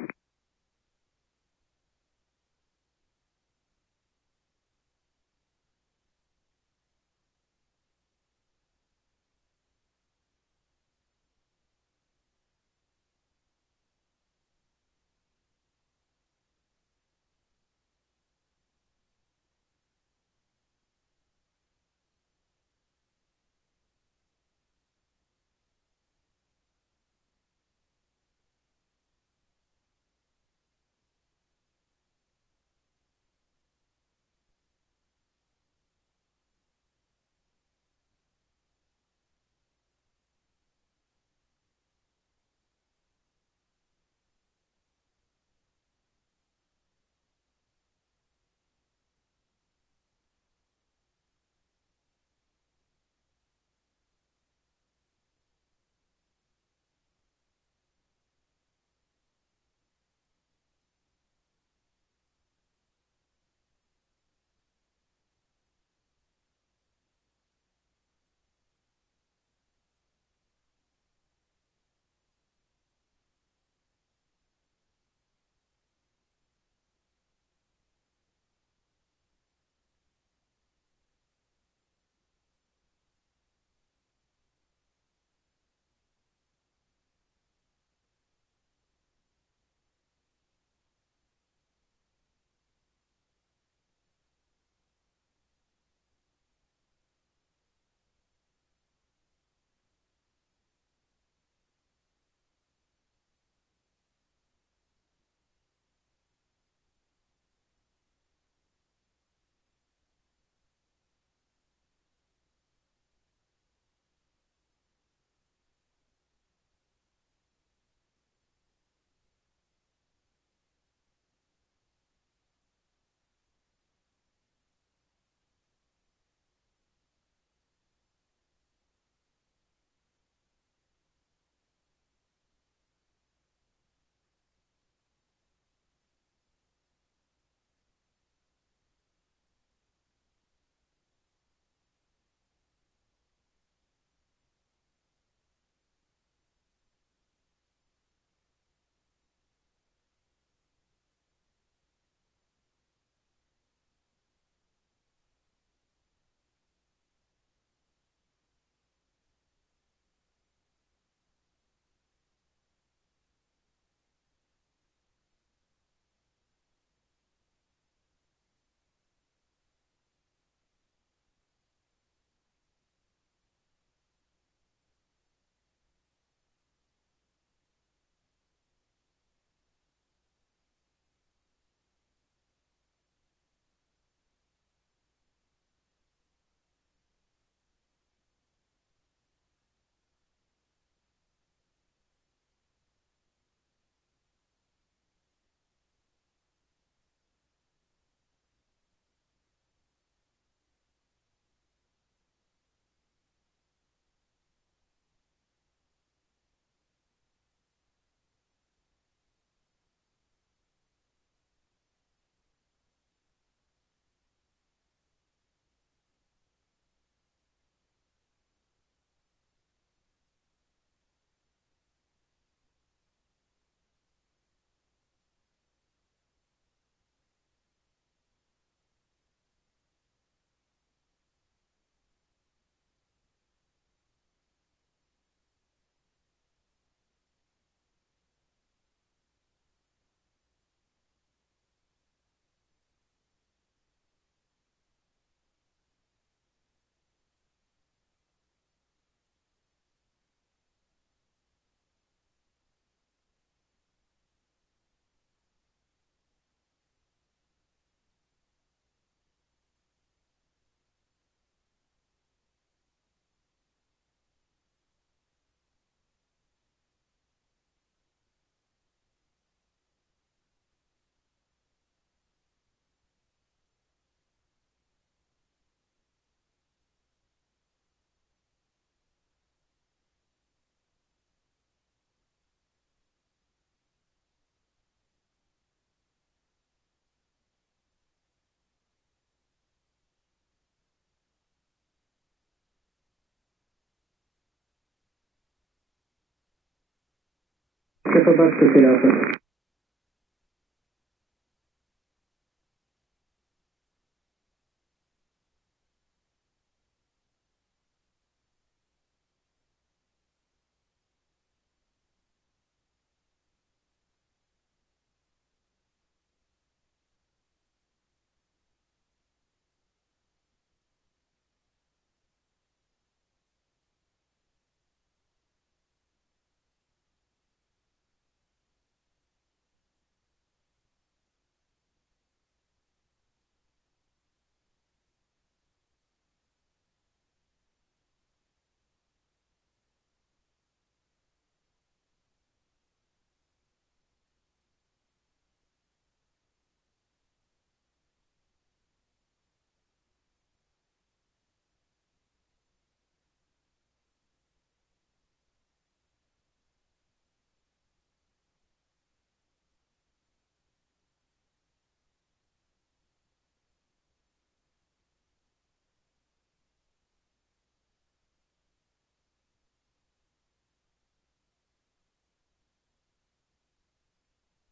Echo Bus Pursuit Alpha.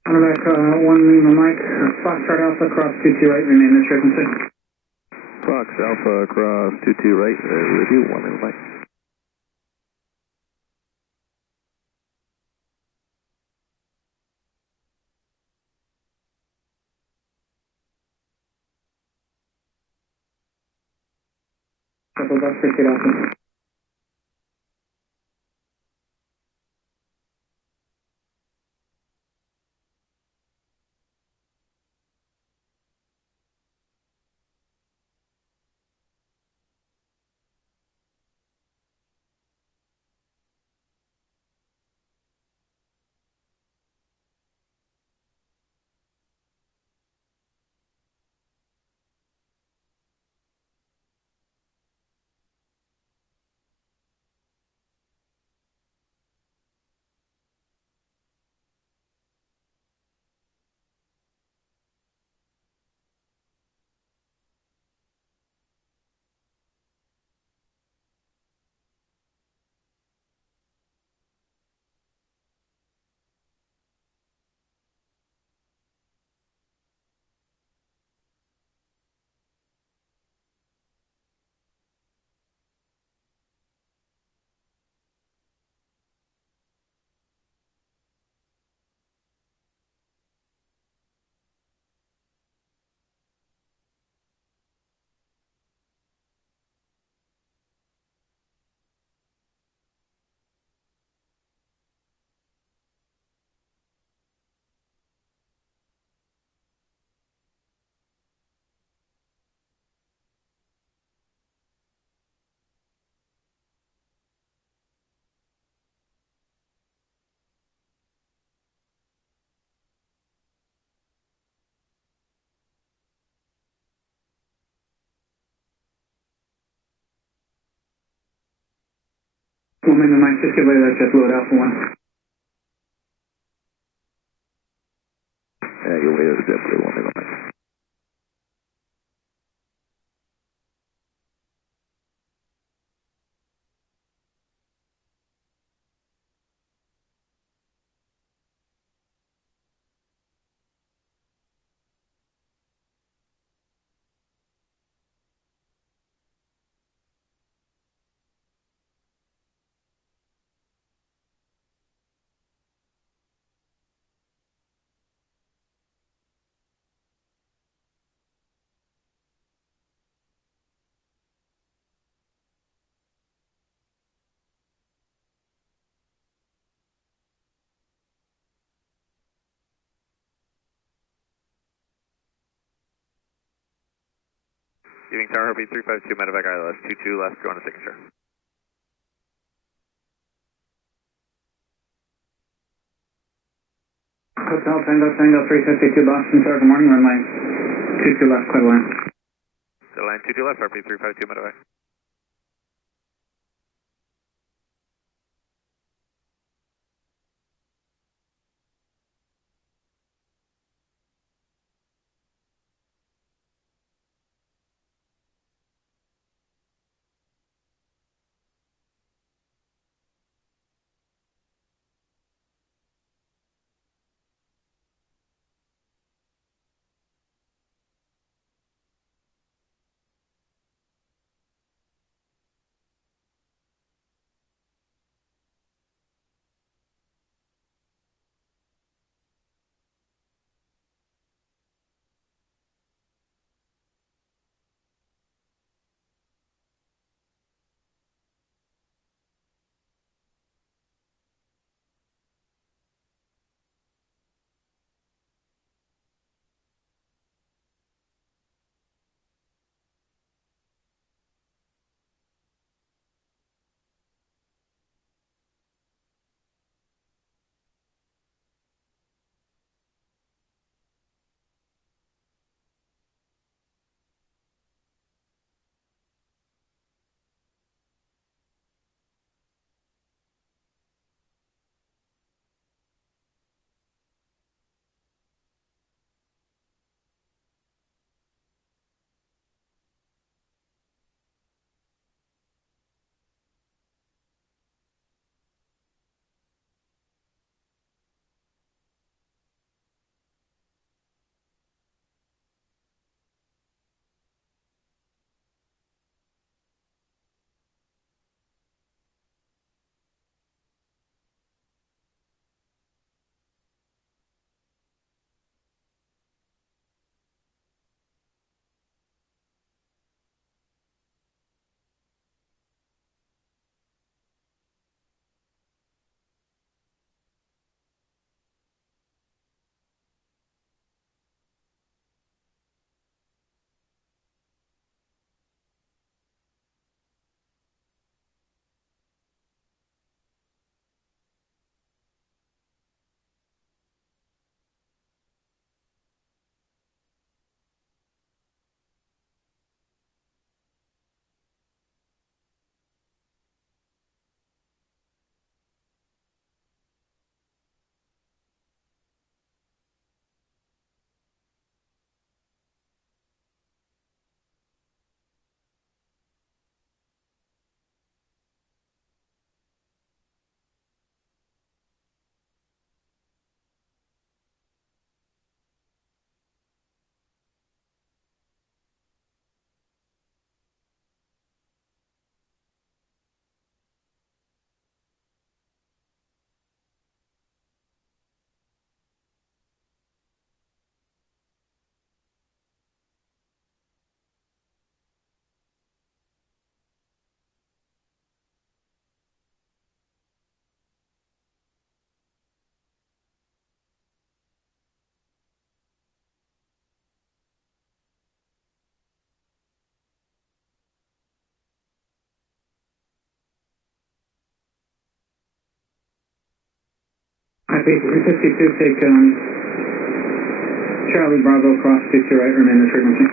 Back 1 Lima Mike, Foxtrot Alpha cross 22 right, remain this frequency. Fox Alpha across 22 right, review 1 Lima Mike. Echo Bus Pursuit Alpha. One Lima Mike, just give way to that JetBlue at Alpha 1. Your way to the JetBlue 1 Lima Mike. Evening Tower, Heartbeat 352, Medevac ILS 22 left, going to signature. Hotel Tango Tango 352 Boston Tower, good morning, runway 22 left, clear line. Clear line 22 left, Heartbeat 352, Medevac. Copy, 352, take Charlie Bravo, cross 22 right, remain the frequency.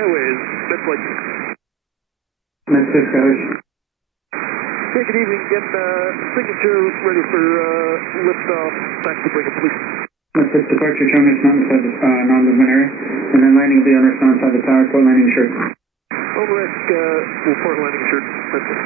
Skyways, Med-Flight. Med-6 Skyways. Hey, good evening. Get signature ready for liftoff. Taxi break-up, please. Med-6 departure, terminus non-side, non-movement area, and then landing will be on our non-side the tower, port landing shirt. Overrisk, will port landing shirt. That's it.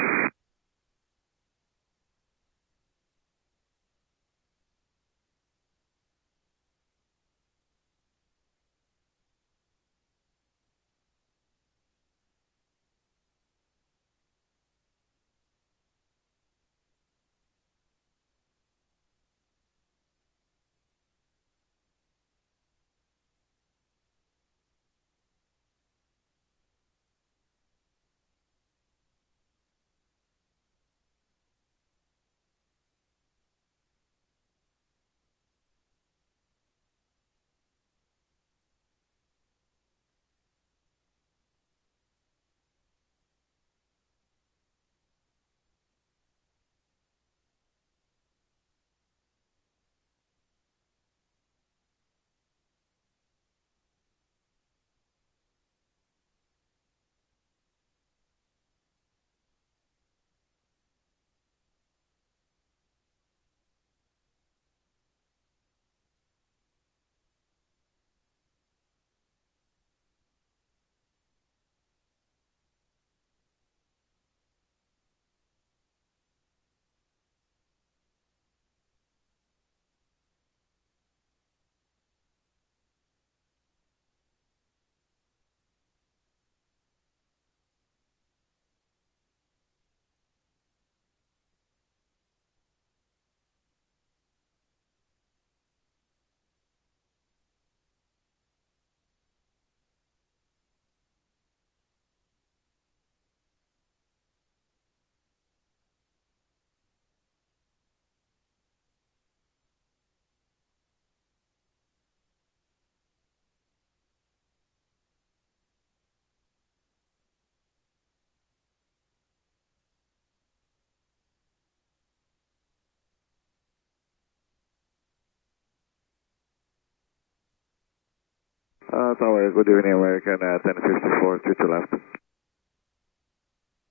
Tower, good evening, American 1054, 22 left.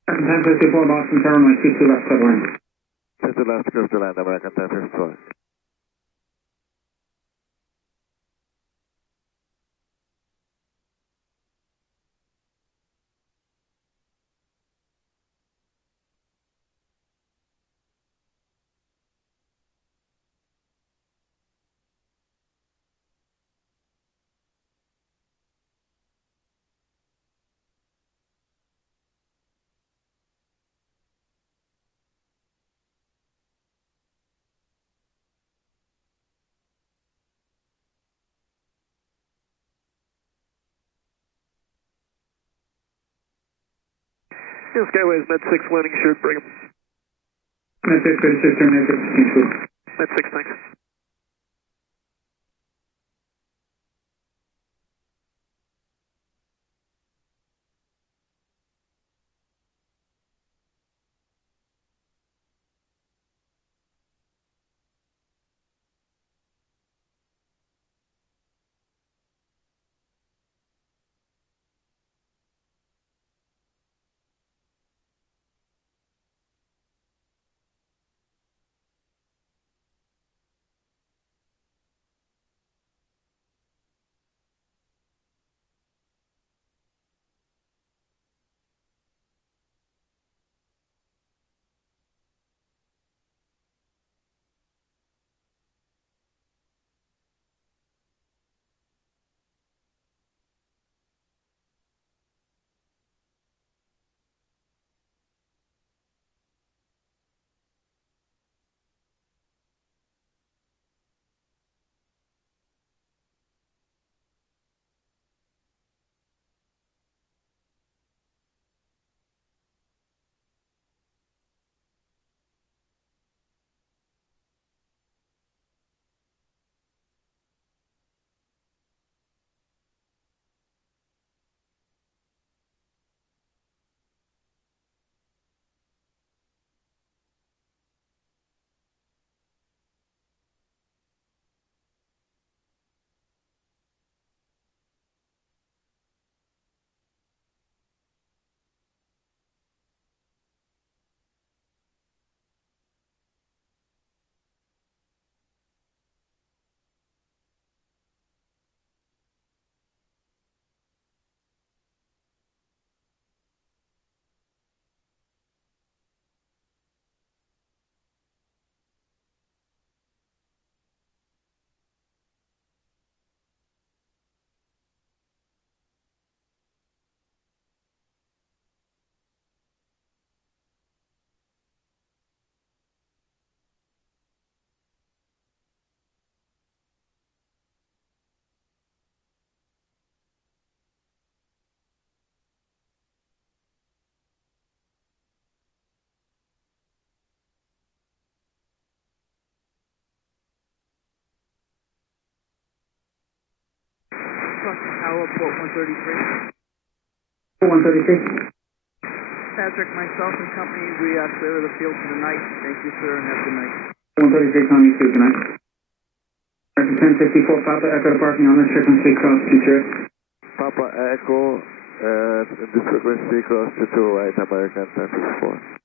1054 Boston Tower, my 22 left, clear to land. 22 left, clear to land, American 1054. Yeah, Skyways, Med-6 landing shirt, bring him. Med-6, 36, terminate 15 Med-6, thanks. Boston Tower, port 133. 133. Patrick, myself and company, we are clear of the field for the night. Thank you, sir, and have a good night. 133, Tommy, good night. 1054, Papa Echo to parking on this frequency, cross 2 Papa Echo, in this frequency, cross to right, American 1054.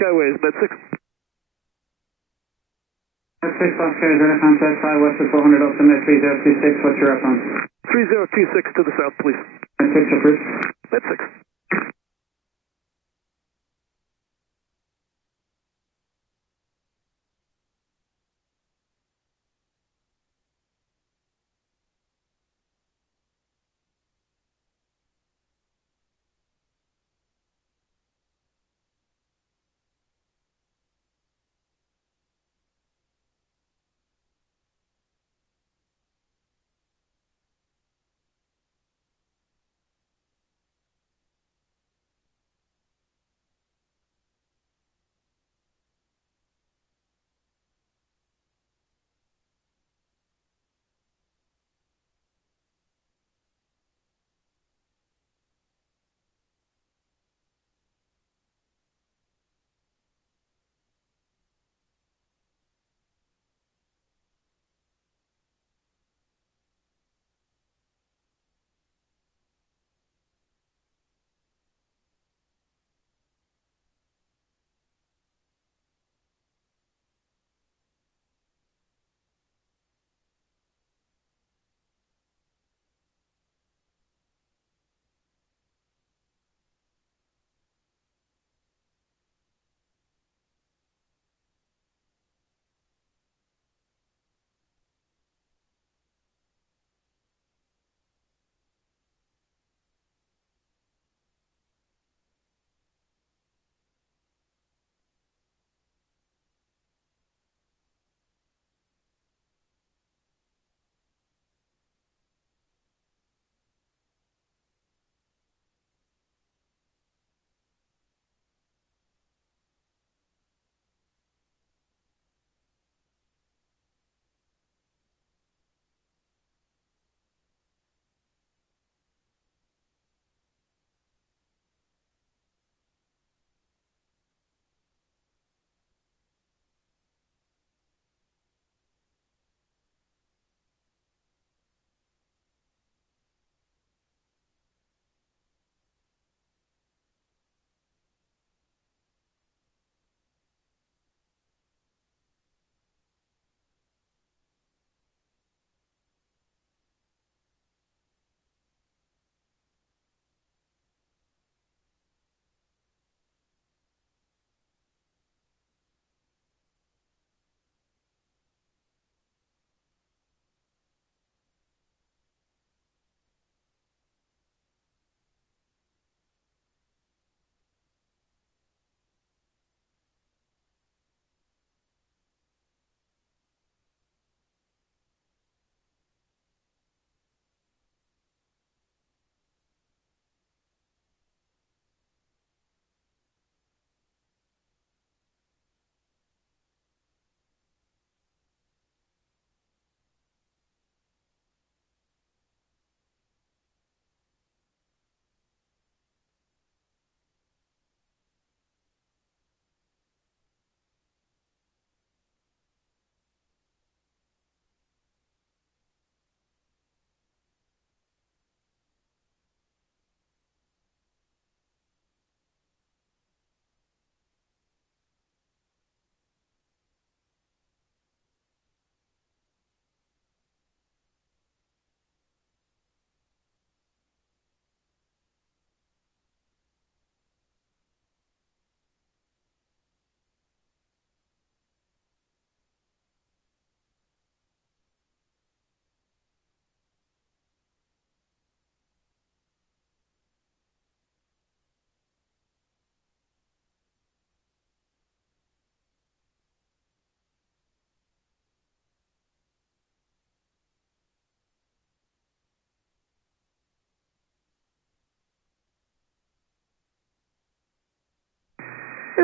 Skyways, Med 6. Med 6, Oscar, is contact 5 west of 400, ultimate 3026, what's your response? 3026 to the south, please. Med 6 approved. Med 6.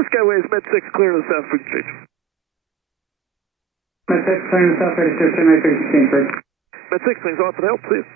Skyways, Med 6, clear to the south, we can change. Med 6, clearing the south, register 10-16, first. Med 6, things off and help, please.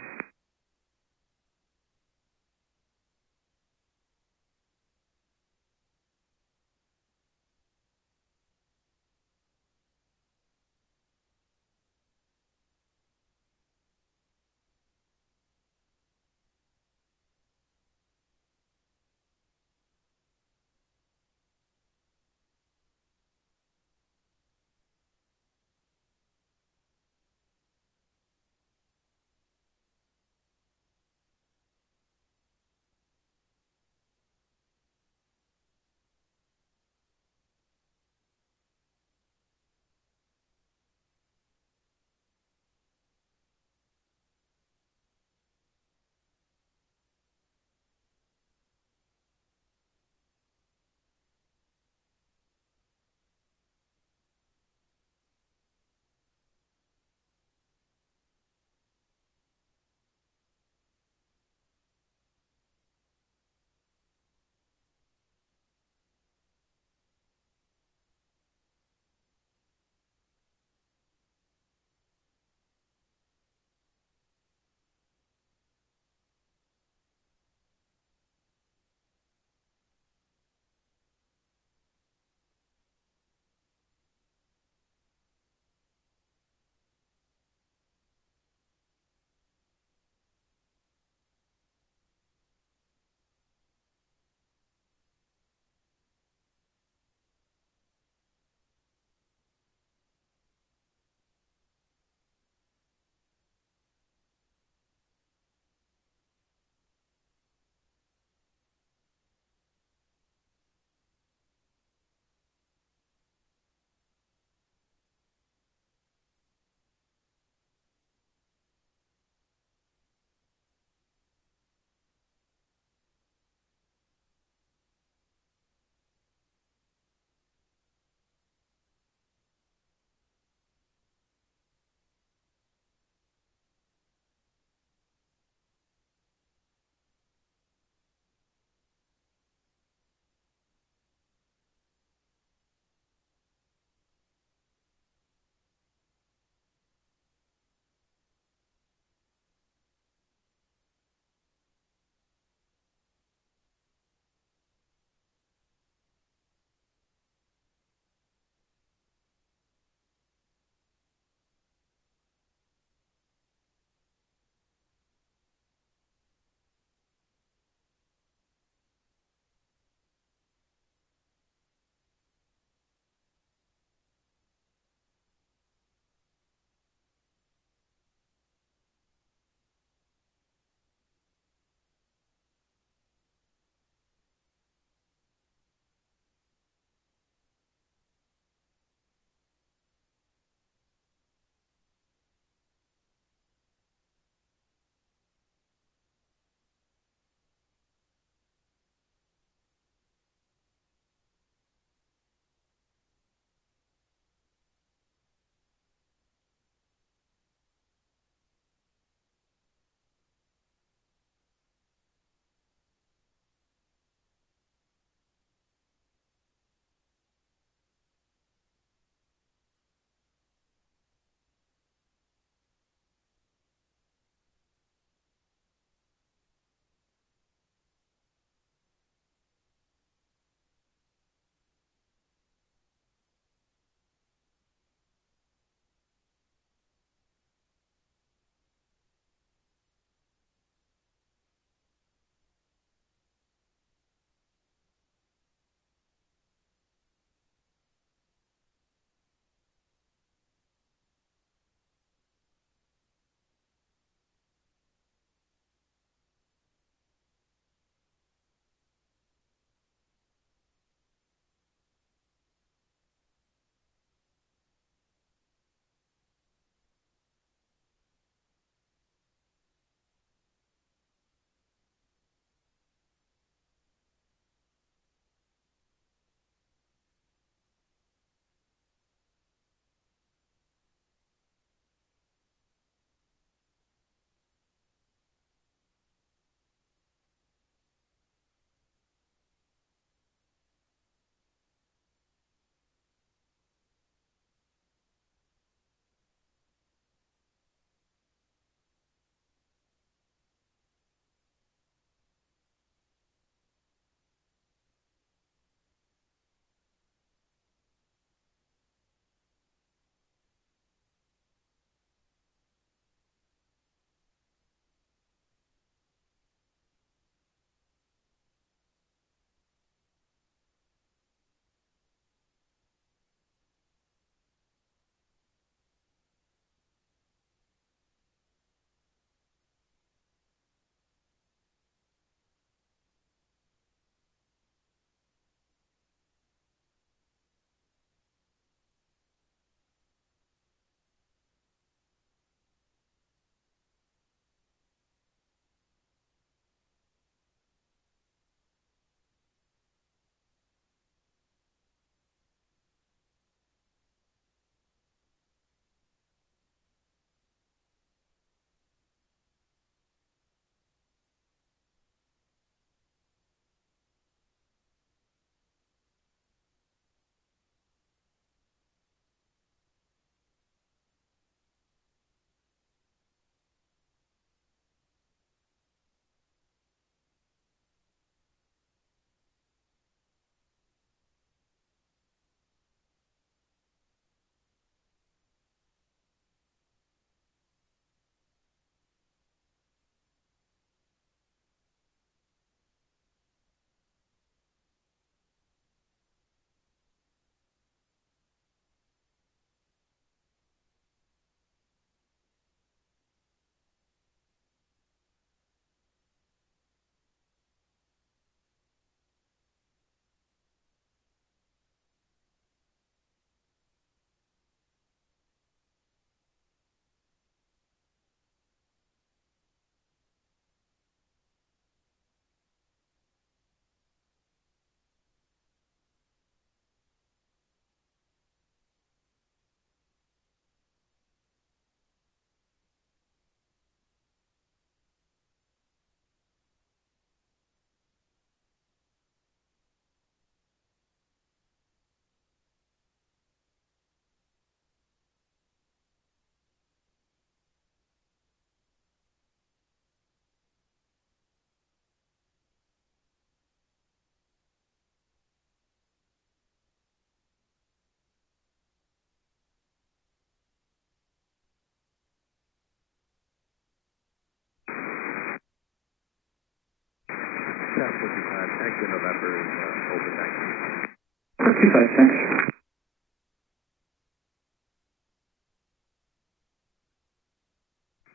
Tango November is open 19. 256.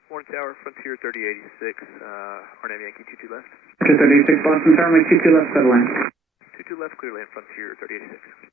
Morning Tower, Frontier 3086, RNAV Yankee 22 left. 236 Boston Tower, make 22 left, clear to land. 22 left, clear land, Frontier 3086.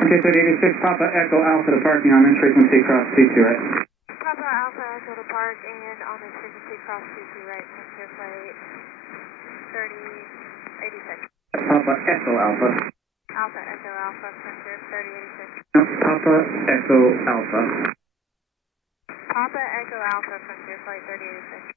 Okay, 3086, Papa Echo Alpha to parking on this frequency cross T2, right? Papa Alpha Echo to park and on this frequency cross T2 right, Frontier Flight 3086. Papa Echo Alpha. Alpha Echo Alpha, Frontier 3086. No, Papa Echo Alpha. Papa Echo Alpha, Frontier Flight 3086.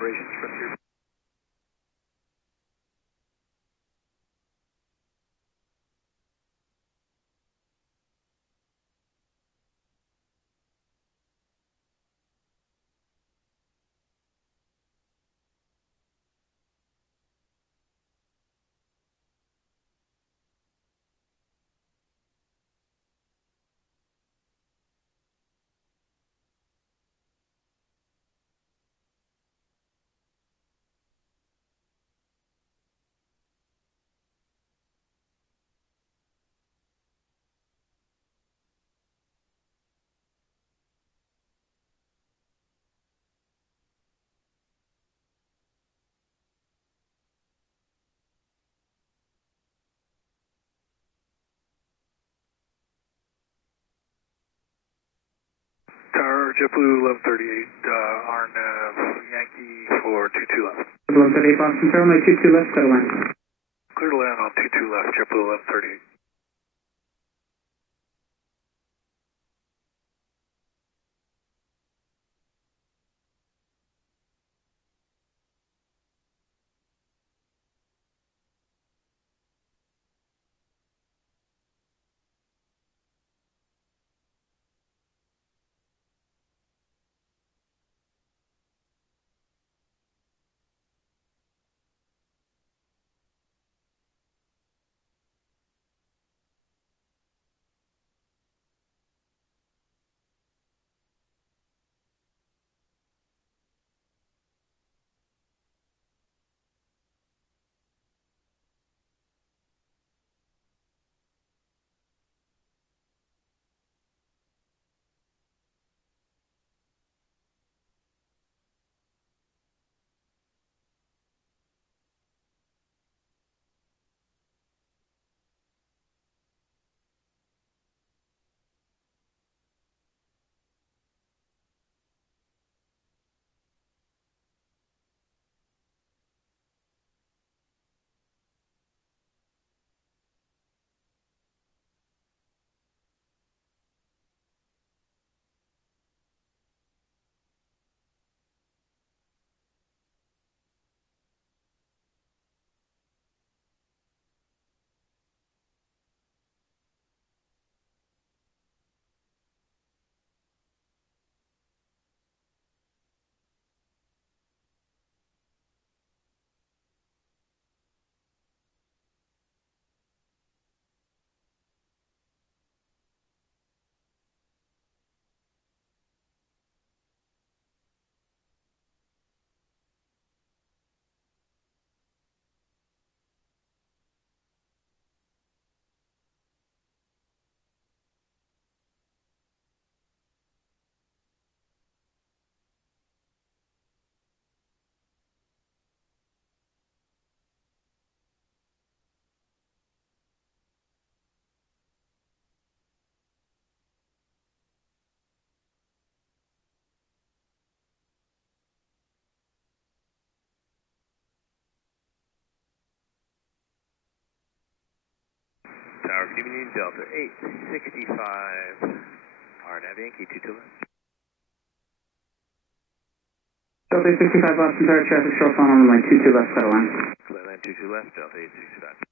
operations Frontier. Tower, JetBlue 1138, RNAV Yankee for 22 left. 1138 Boston Tower, runway 22 left, clear to land. Clear to land on 22 left, JetBlue 1138. Tower, good evening, Delta 865, RNAV Yankee 22 left. Delta 865 Boston Tower, traffic short phone on runway 22 left, clear to land. Clear land 22 left, Delta 865.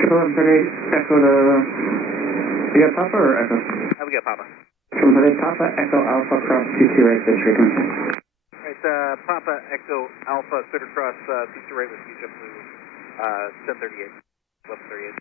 Triple 1138, Echo to... We got Papa or Echo? We got Papa. 1138 Papa, Echo Alpha, cross 22 right, this frequency. Papa Echo Alpha, cleared across C2 right with you, JetBlue 1038, 1138.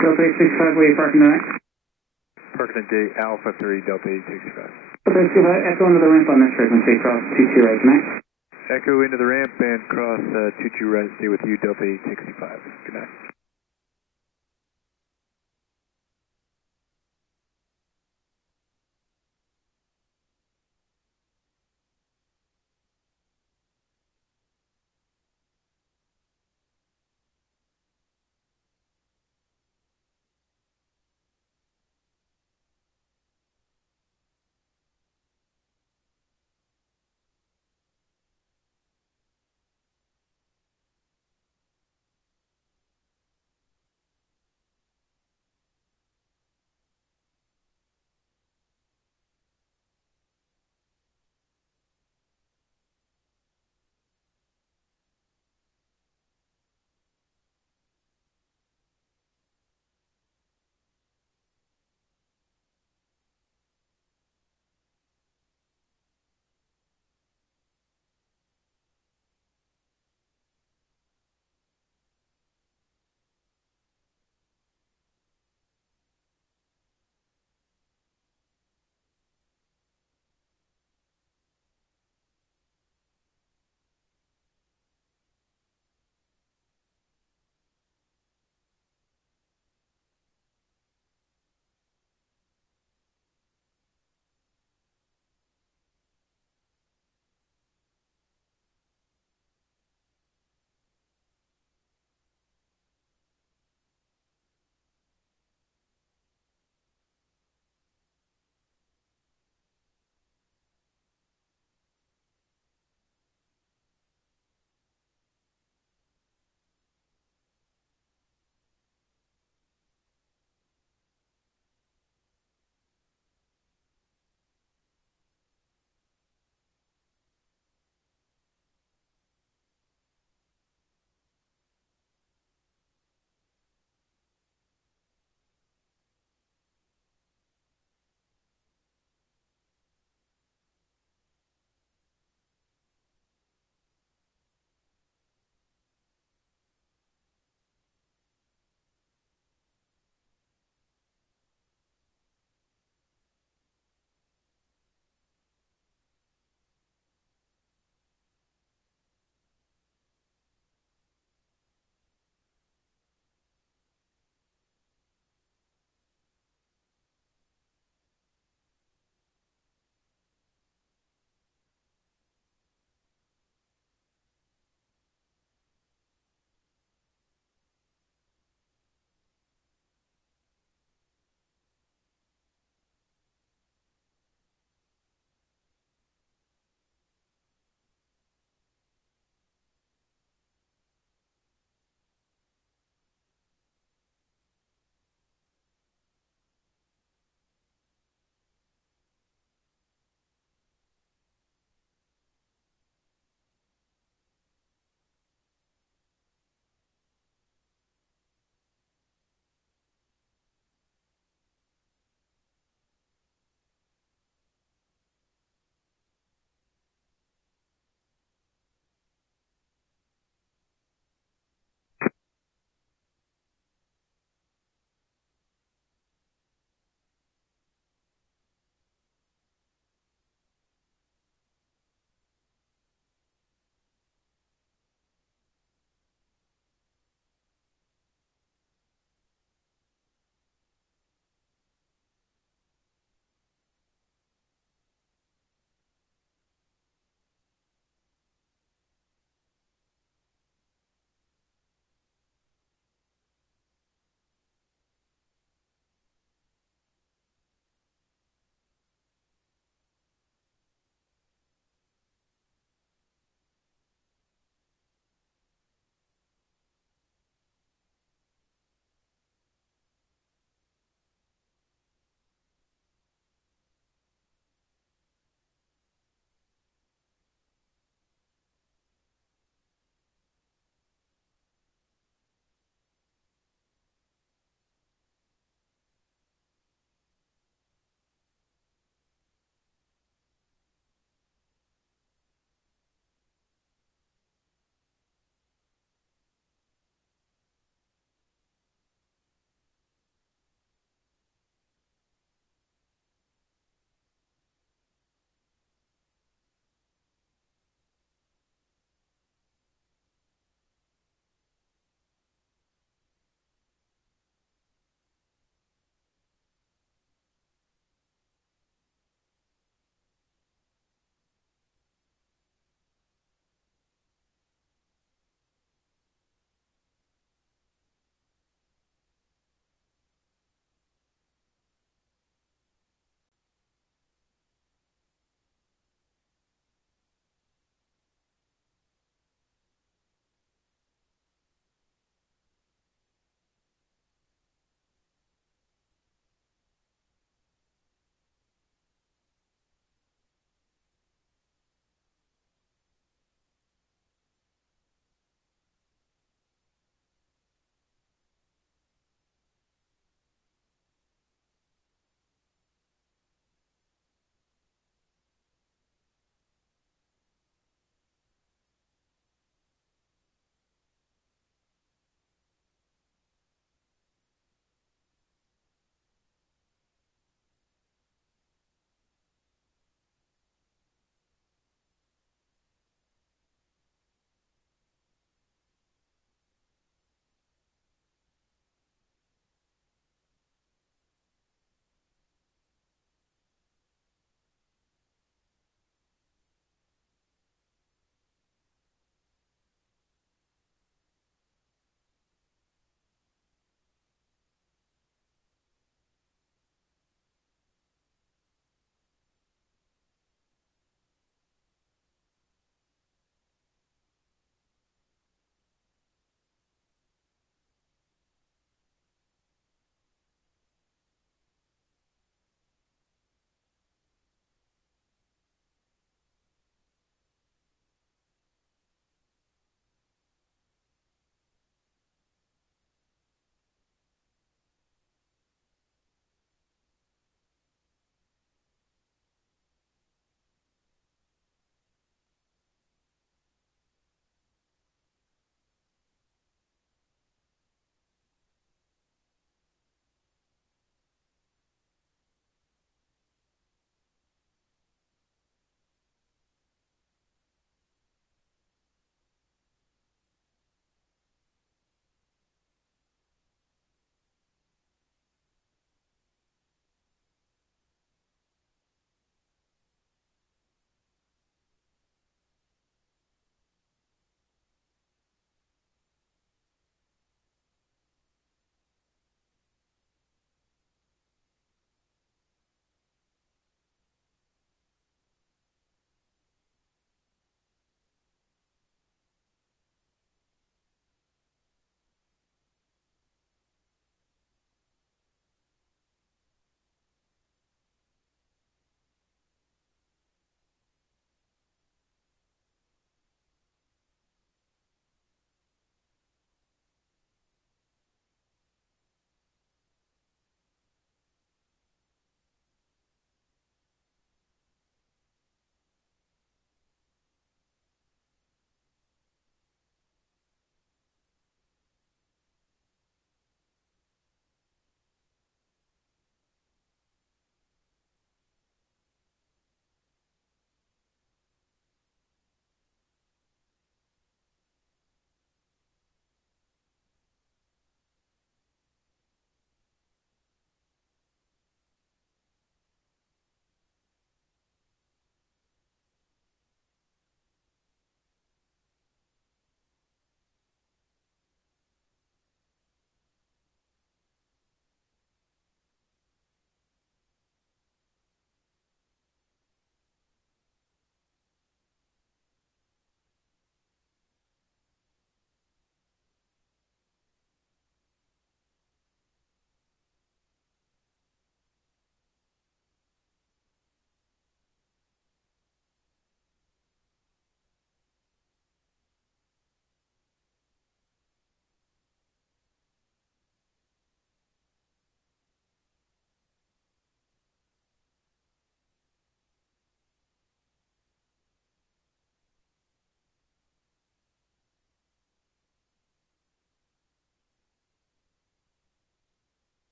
Delta 865, where are you parking tonight? Parking at Alpha 3, Delta 865. Delta 865, echo into the ramp on this frequency, cross 22 right tonight. Echo into the ramp and cross 22 right, stay with you, Delta 865. Good night.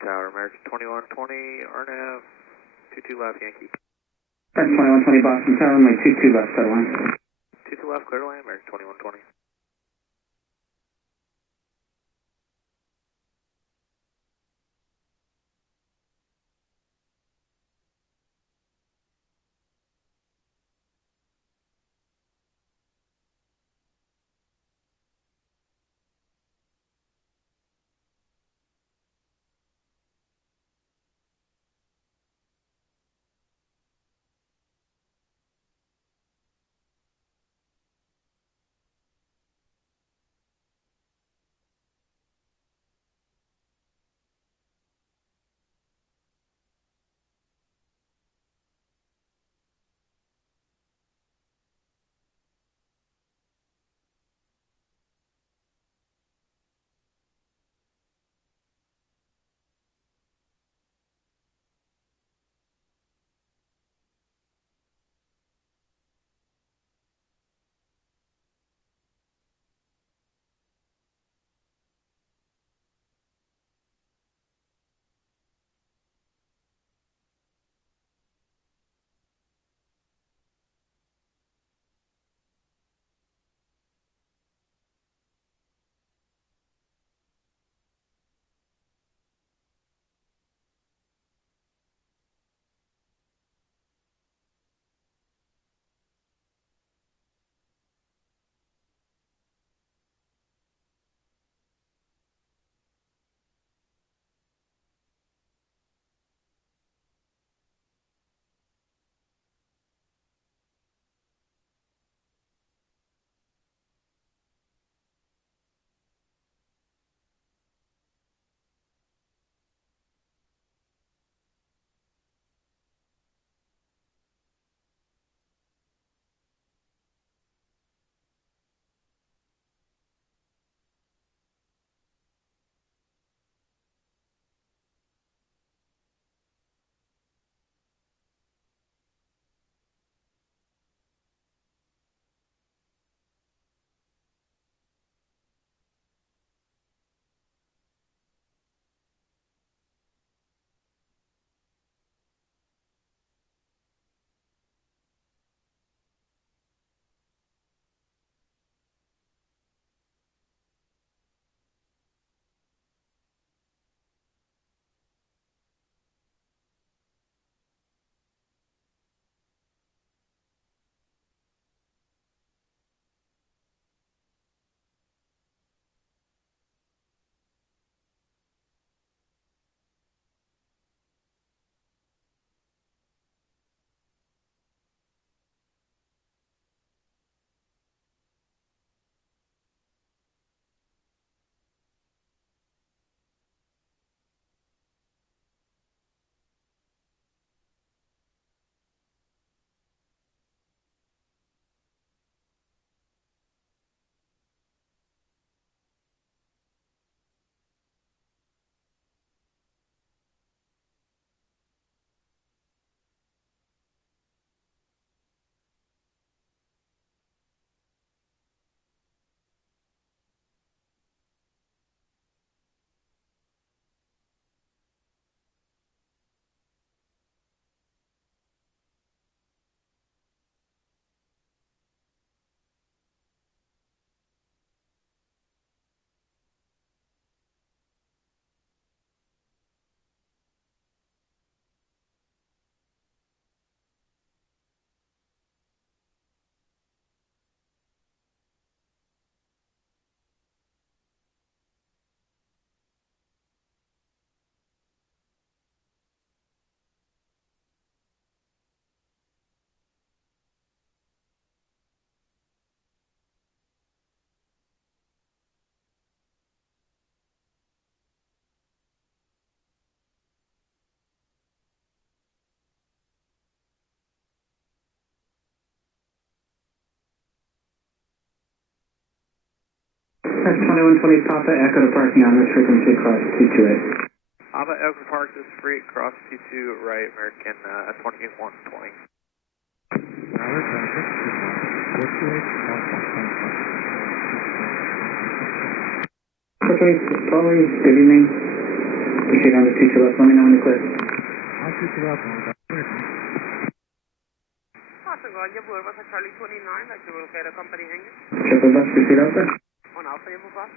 Tower, American 2120, RNAV, 22 left, Yankee. American 2120 Boston Tower, runway 22 left, clear to land. 22 left, clear to land, American 2120. That's 2120 Papa Echo to parking on this frequency across 228. Papa Echo Park is free across T2 right, American 2120. Calling, good evening. Proceed on to 22 left, let me know when you're clear. I'll keep it up. Blue, was Charlie 29, that you will get a company hangar. Triple bus, proceed out there. On Alpha, you move up.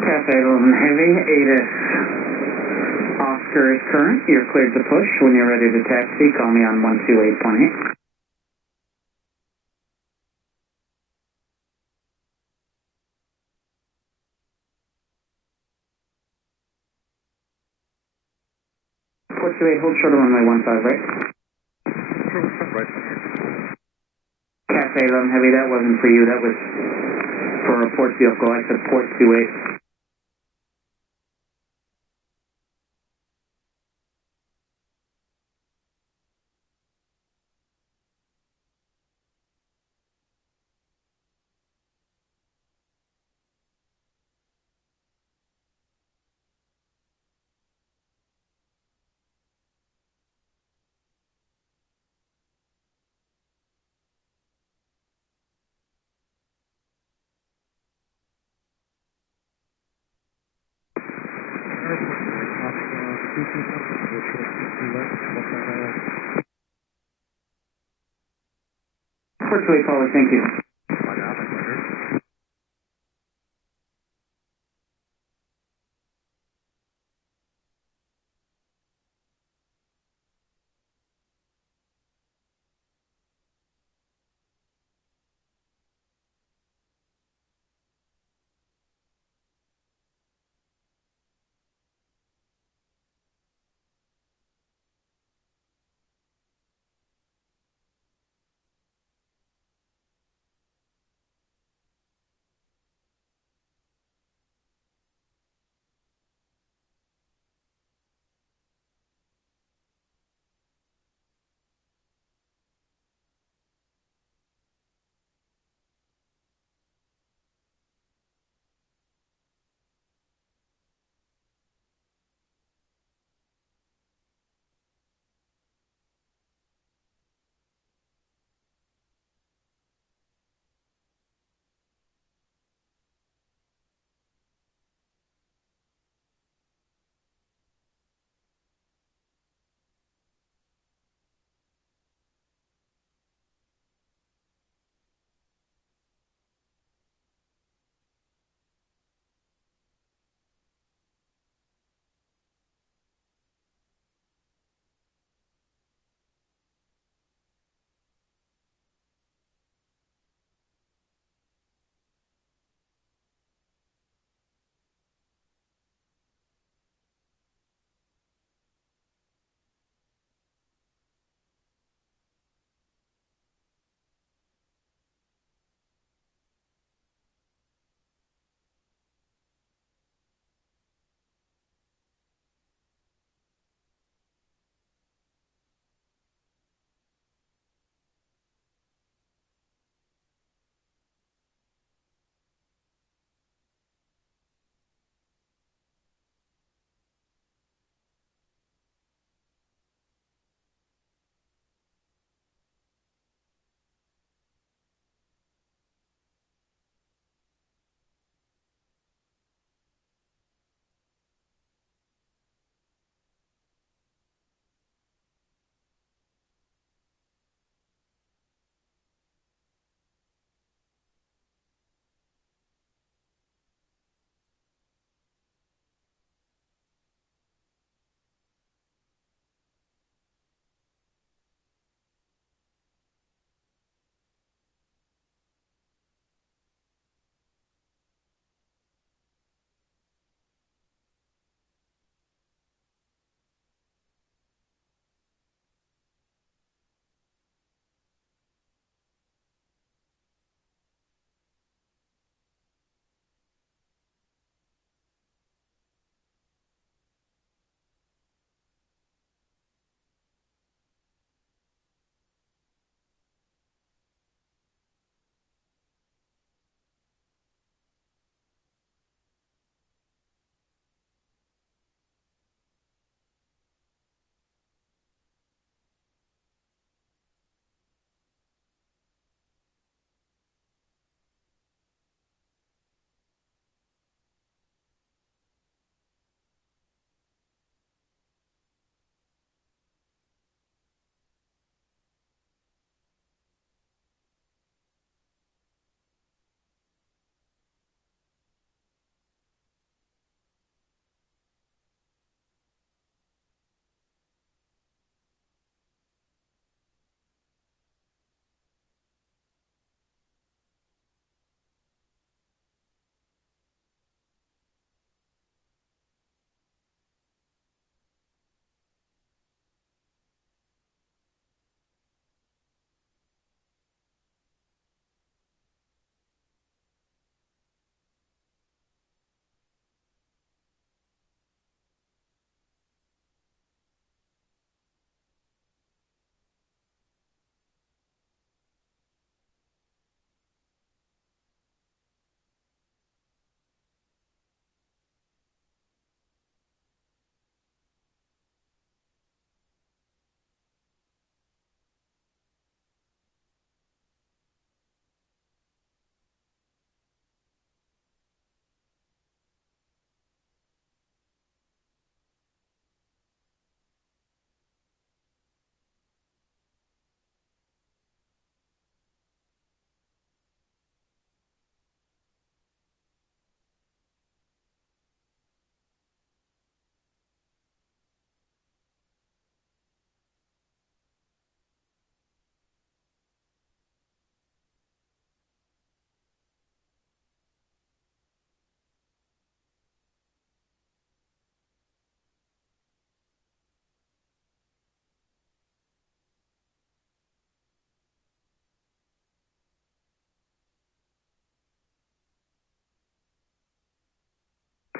Cafe 11 Heavy, ATIS Oscar is current. You're cleared to push. When you're ready to taxi, call me on 128.8. Port 28, hold short of runway 15, right? Right. Cafe 11 Heavy, that wasn't for you. That was for a port vehicle. I said port 28. Portway forward, thank you.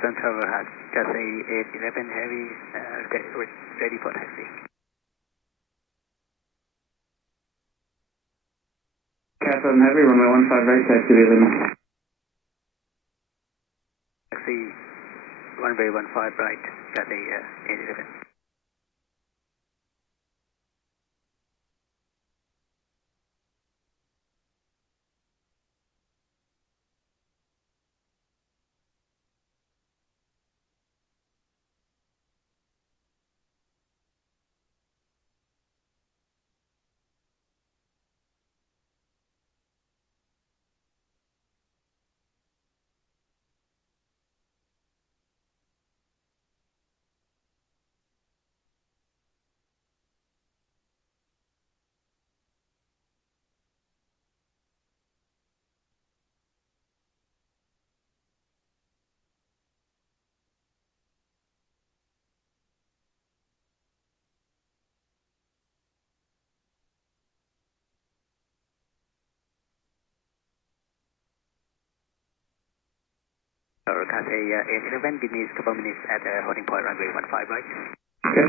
Sun Tower has Cathay 811 Heavy, ready for taxi. Cat 7 Heavy, runway 15 right, taxi to Lima. Taxi, runway 15 right, Cathay 811. Cathay 811, give me a couple minutes at holding point runway 15 right. Okay.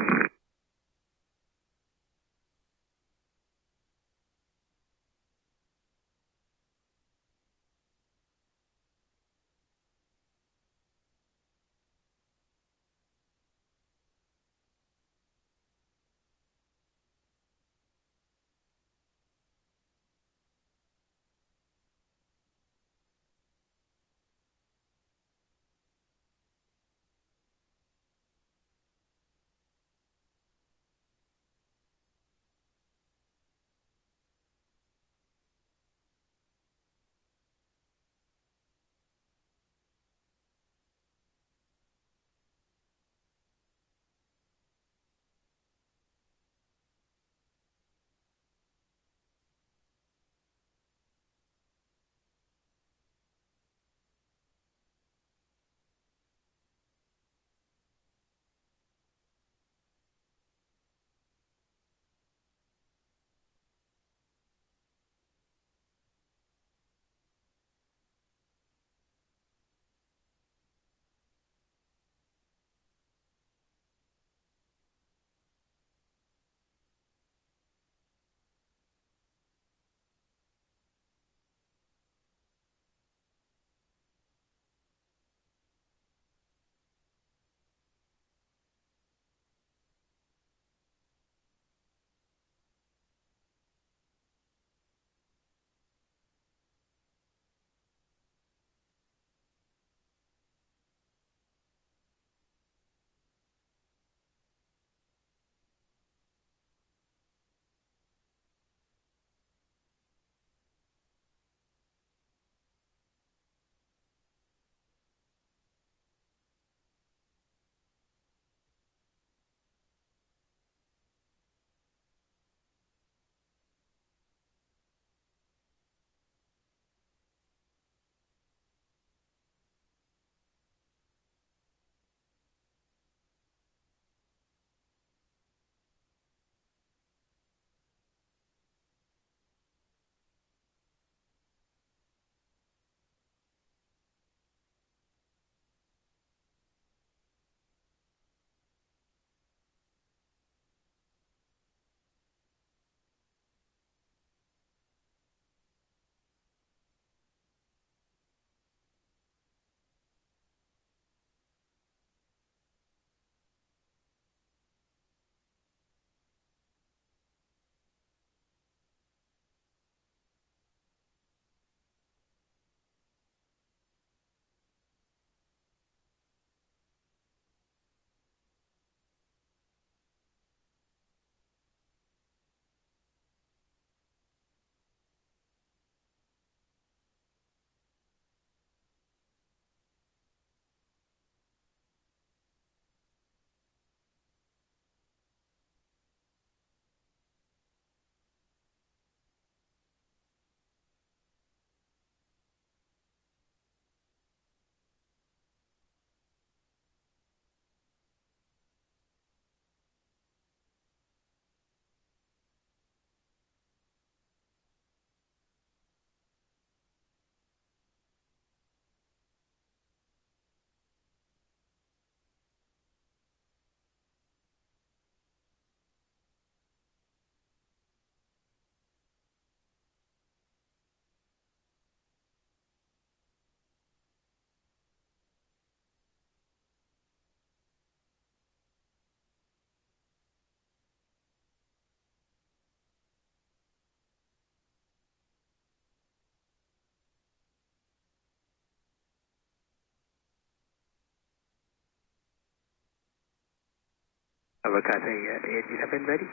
Bravo, Cathay 87 ready.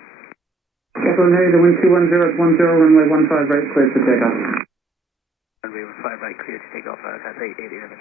Cathay ready, the wind 210 at 10, runway 15 right, clear to take off. Runway 15 right, clear to take off, Cathay 87.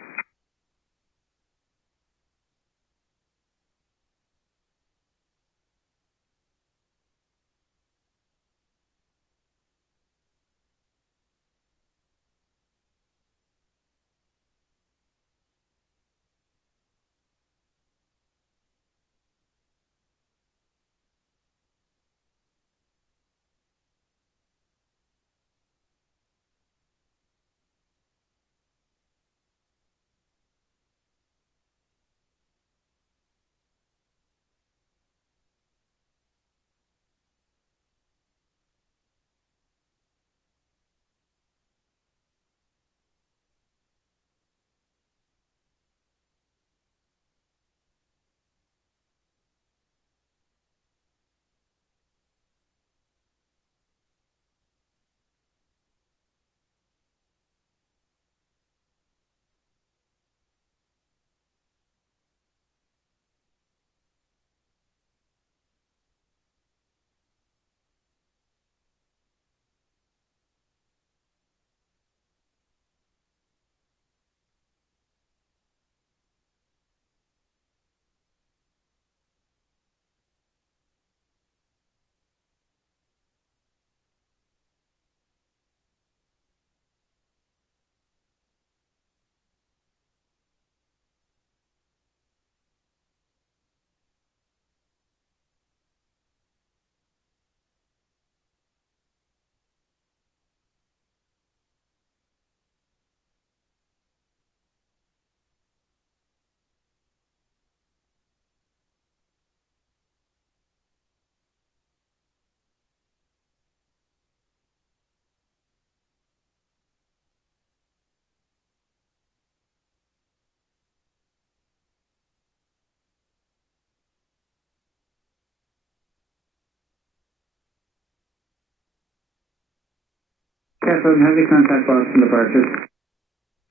Cathay, heavy contact Boston departure.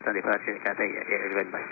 Departure, Cathay 87 bye.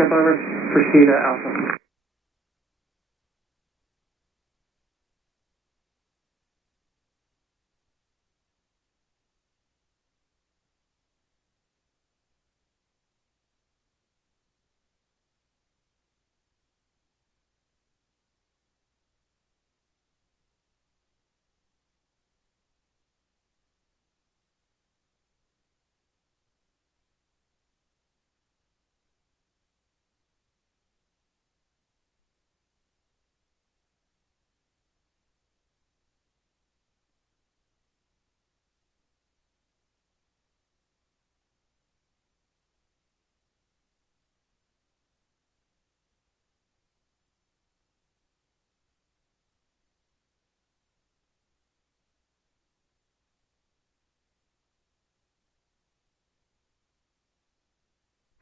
JetBlue, proceed Alpha.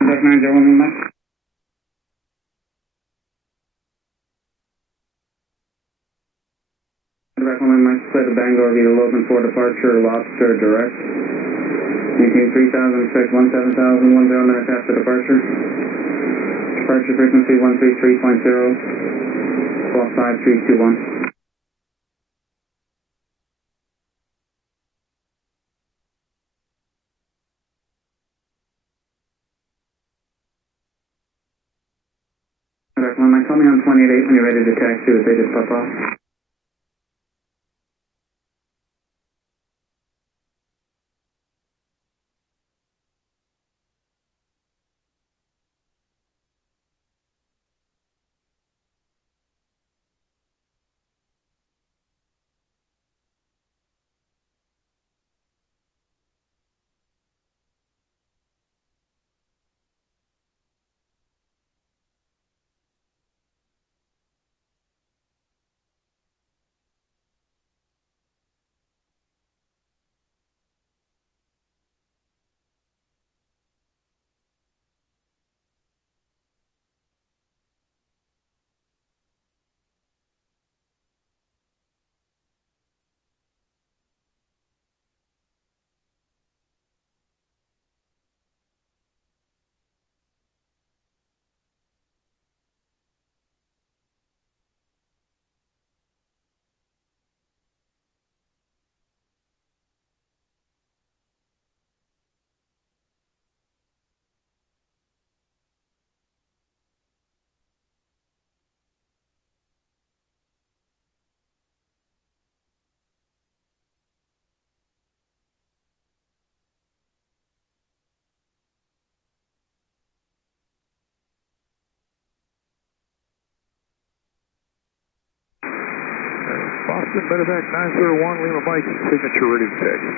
Contact 901 Mike. Contact 1 Mike, clear the Bangor via Logan for departure, Lobster direct. Maintain 3000, expect 17,000, 10 minutes after departure. Departure frequency 133.0, squawk 5321. Contact 1 Mike, call me on 28.8 when you're ready to taxi with Vegas Papa. Boston, Medevac 901, Lima Mike, signature ready to taxi.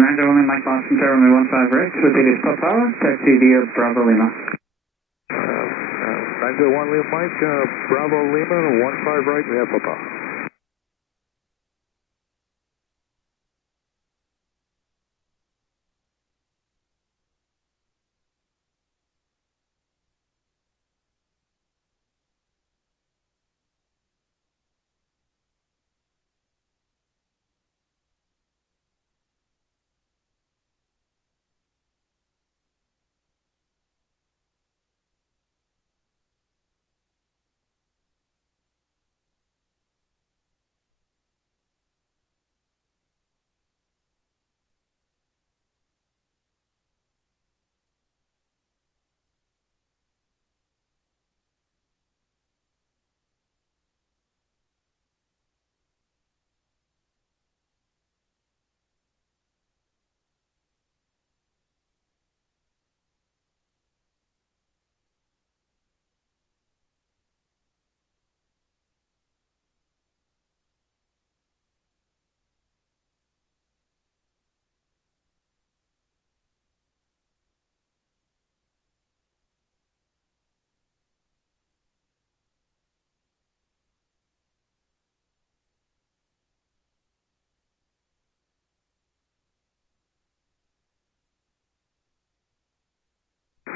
901 Mike Boston, Tower 15 Rex, with Vegas Papa, taxi via Bravo Lima. 901 Lima Mike, Bravo Lima, 15 right, we have Papa.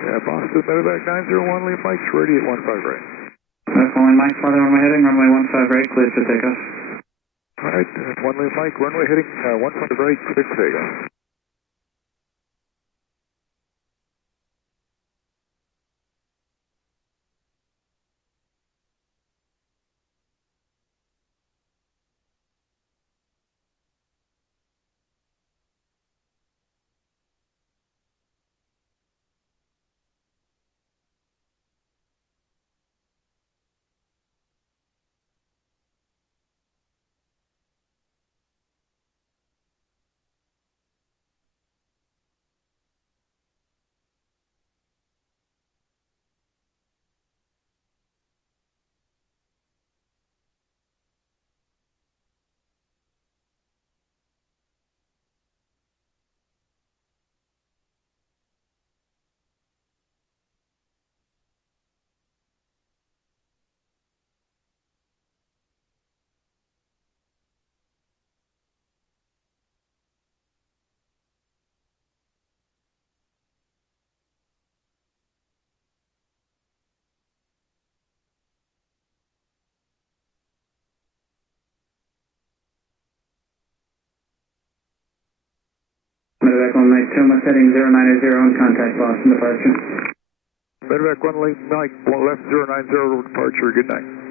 Yeah, Boston, Medevac 901, Lima Mike's ready at 15 right. That's only Mike, farther runway heading, runway 15 right, clear to take off. All right, 1 Lima Mike, runway heading 15 right, clear to take off. Tillamook heading 090 on contact Boston departure. Medevac 1 Mike, left 090 departure, good night.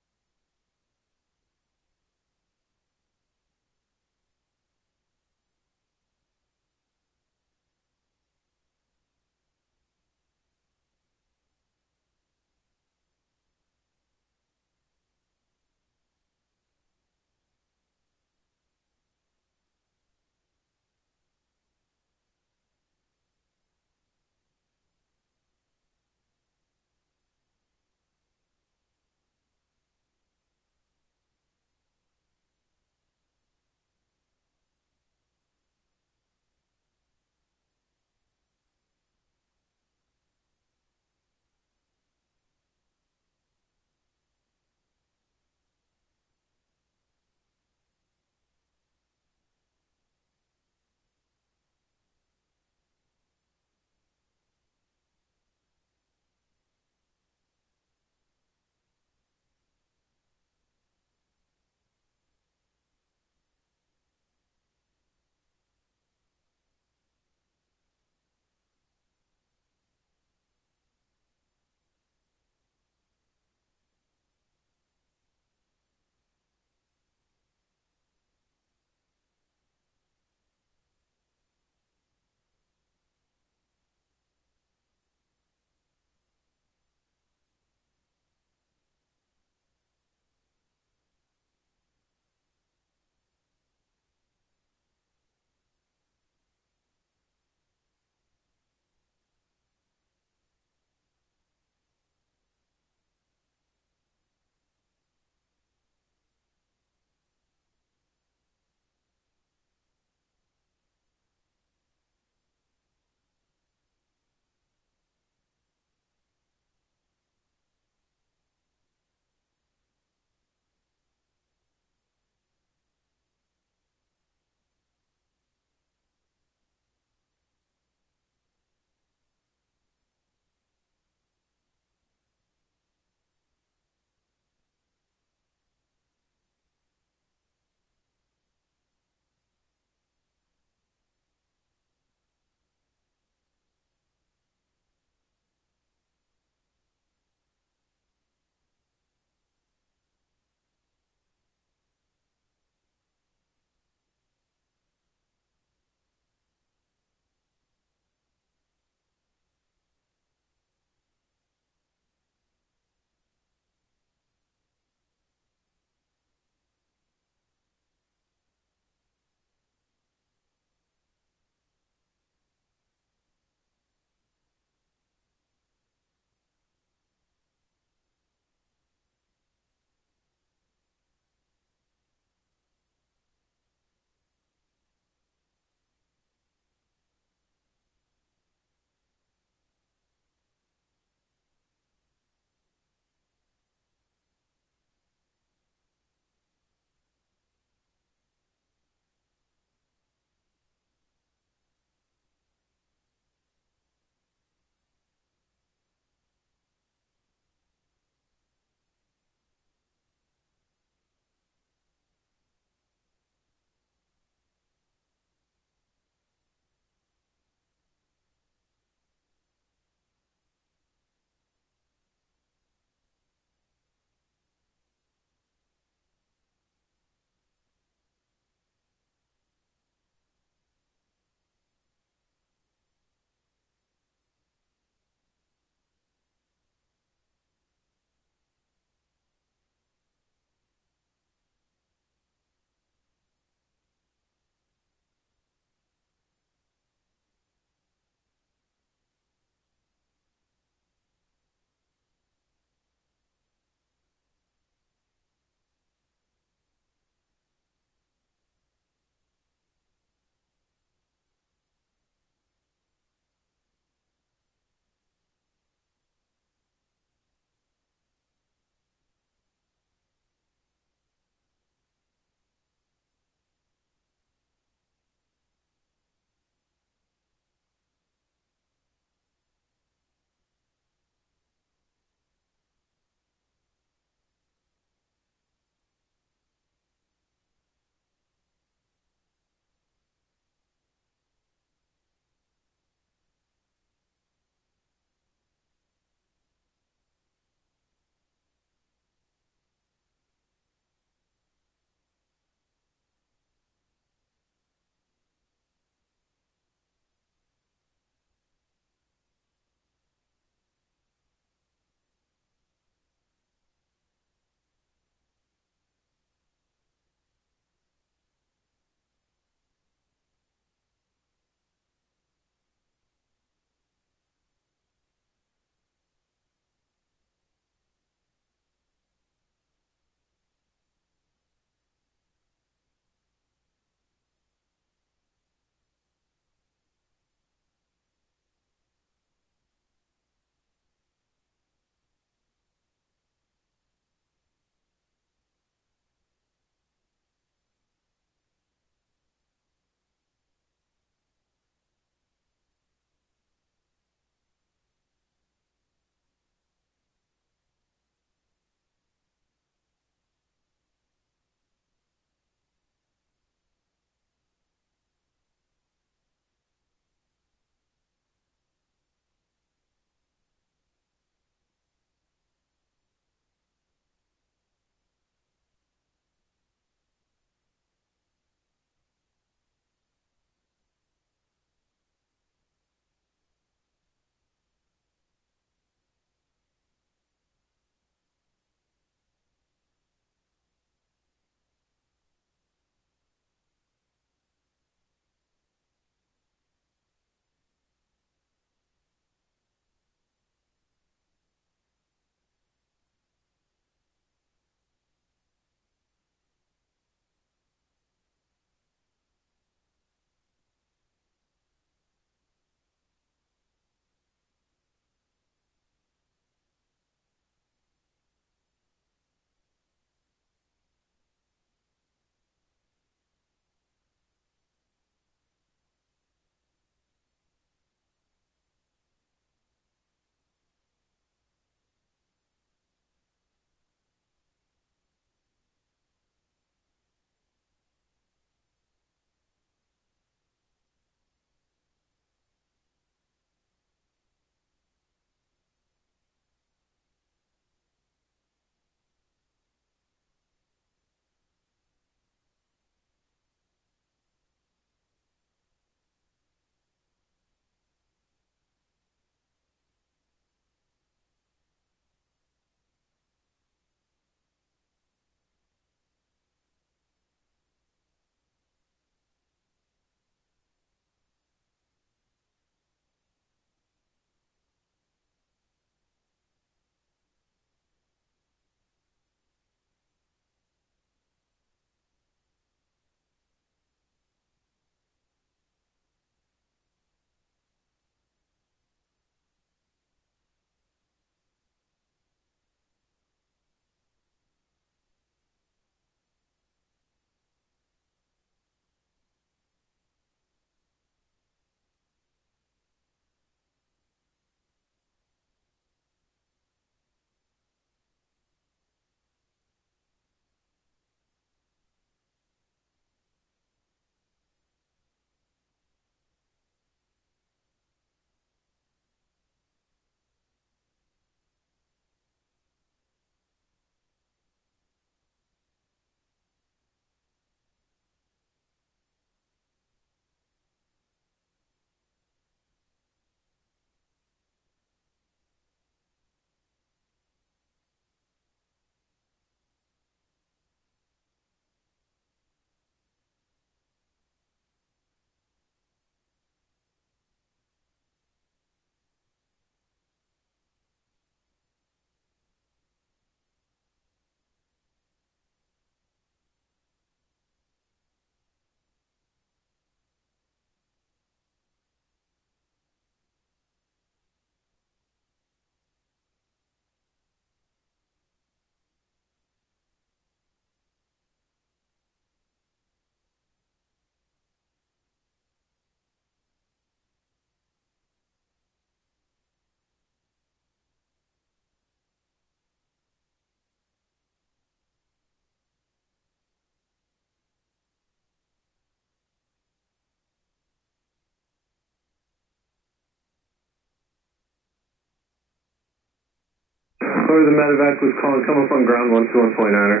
Or the medevac was calling, come up on ground 121.9er.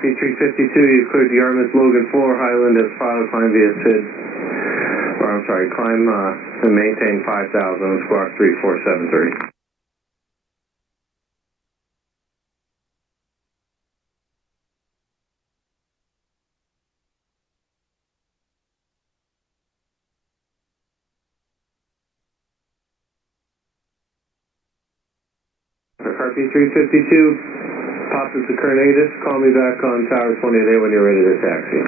P352, you cleared the Yarmouth Logan 4, Highland as filed, climb via SID. Or I'm sorry, climb and maintain 5,000, squawk 3473. Car P352, pops at the Cornatus, call me back on Tower 28A when you're ready to taxi.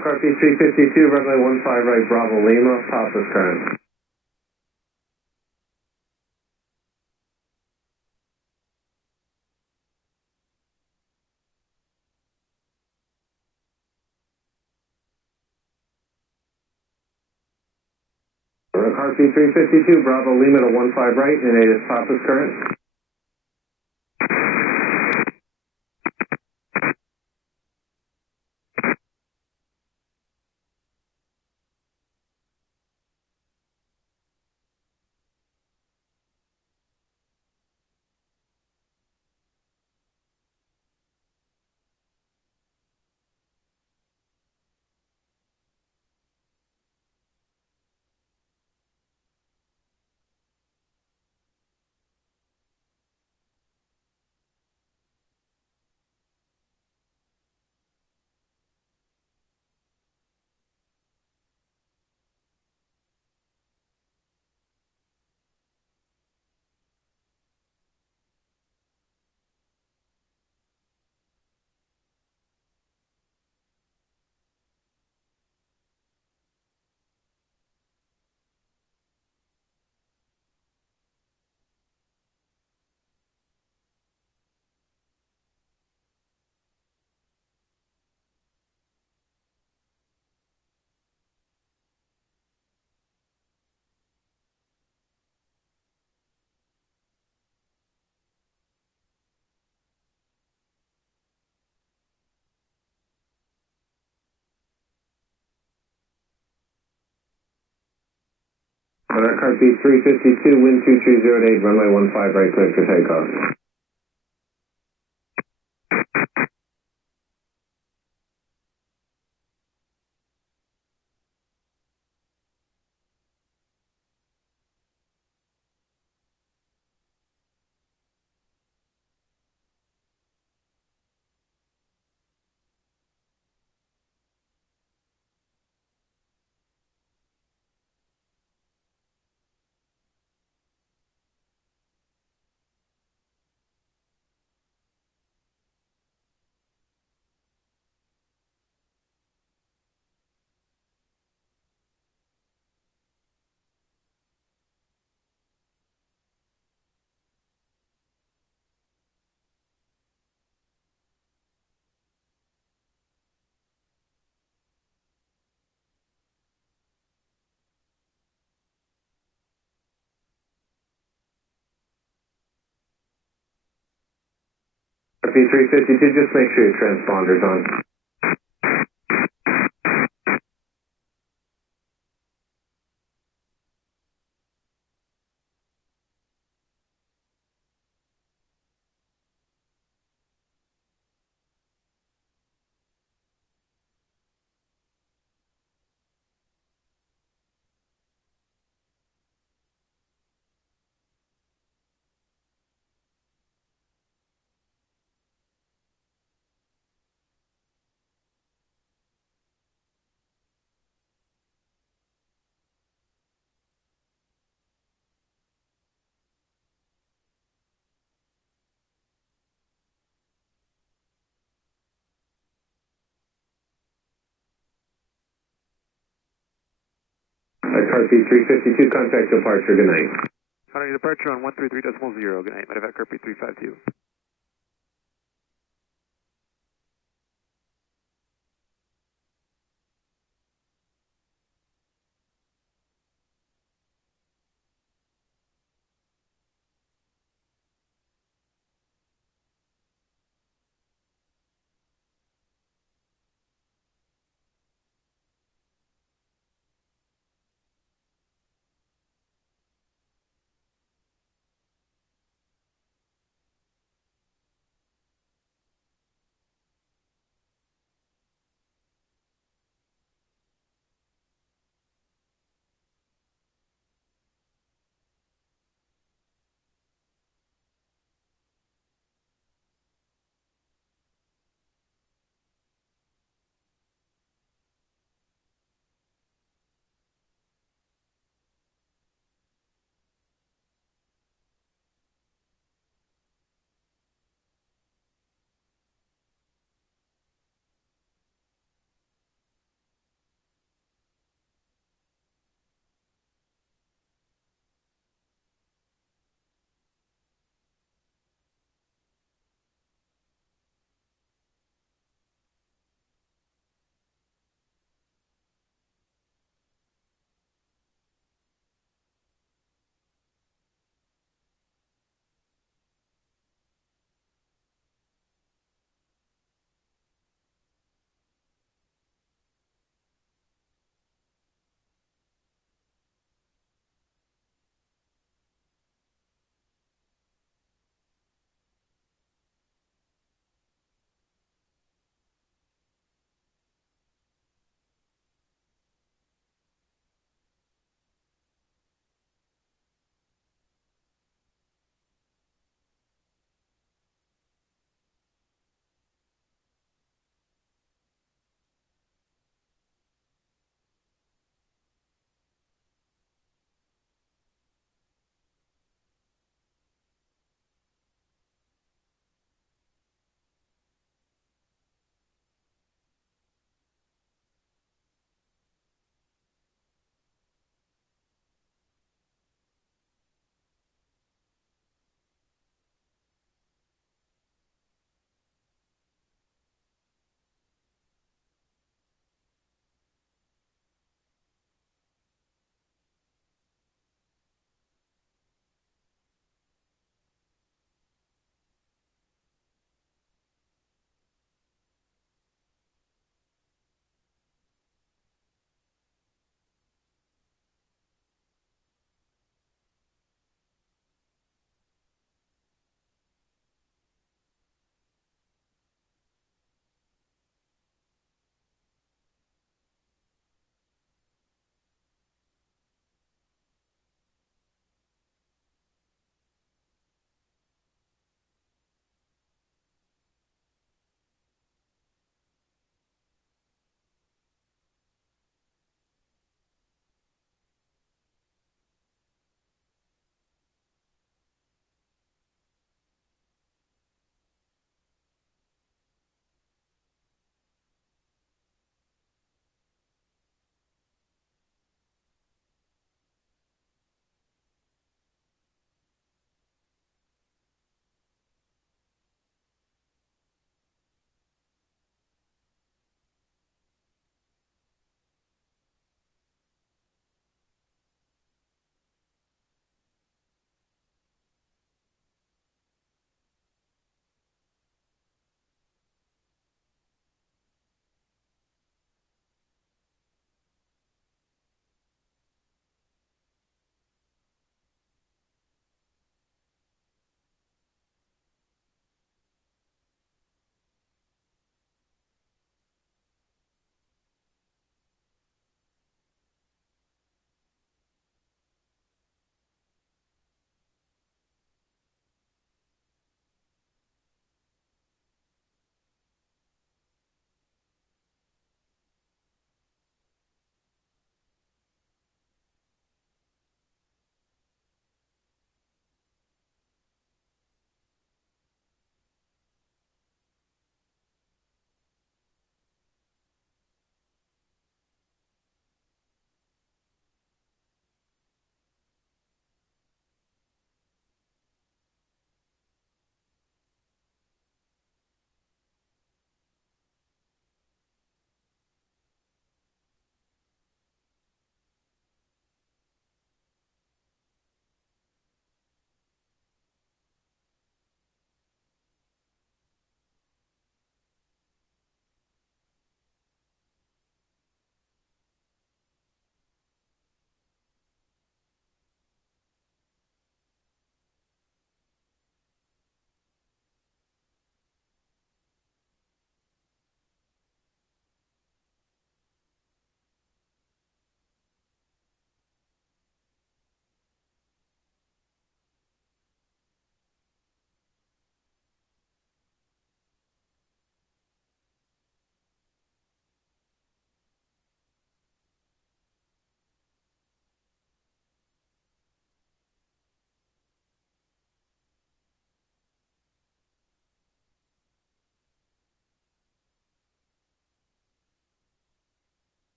Carp 352, runway 15 right, Bravo Lima, Papa's current. Carp 352, Bravo Lima to 15 right, and it is Papa's current. Carp 352, wind 2308, runway 15 right, clear for takeoff. Carp 352, just make sure your transponder's on. Carp 352, contact departure, good night. Contact departure on 133.0, good night, Medevac Carp 352.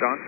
John?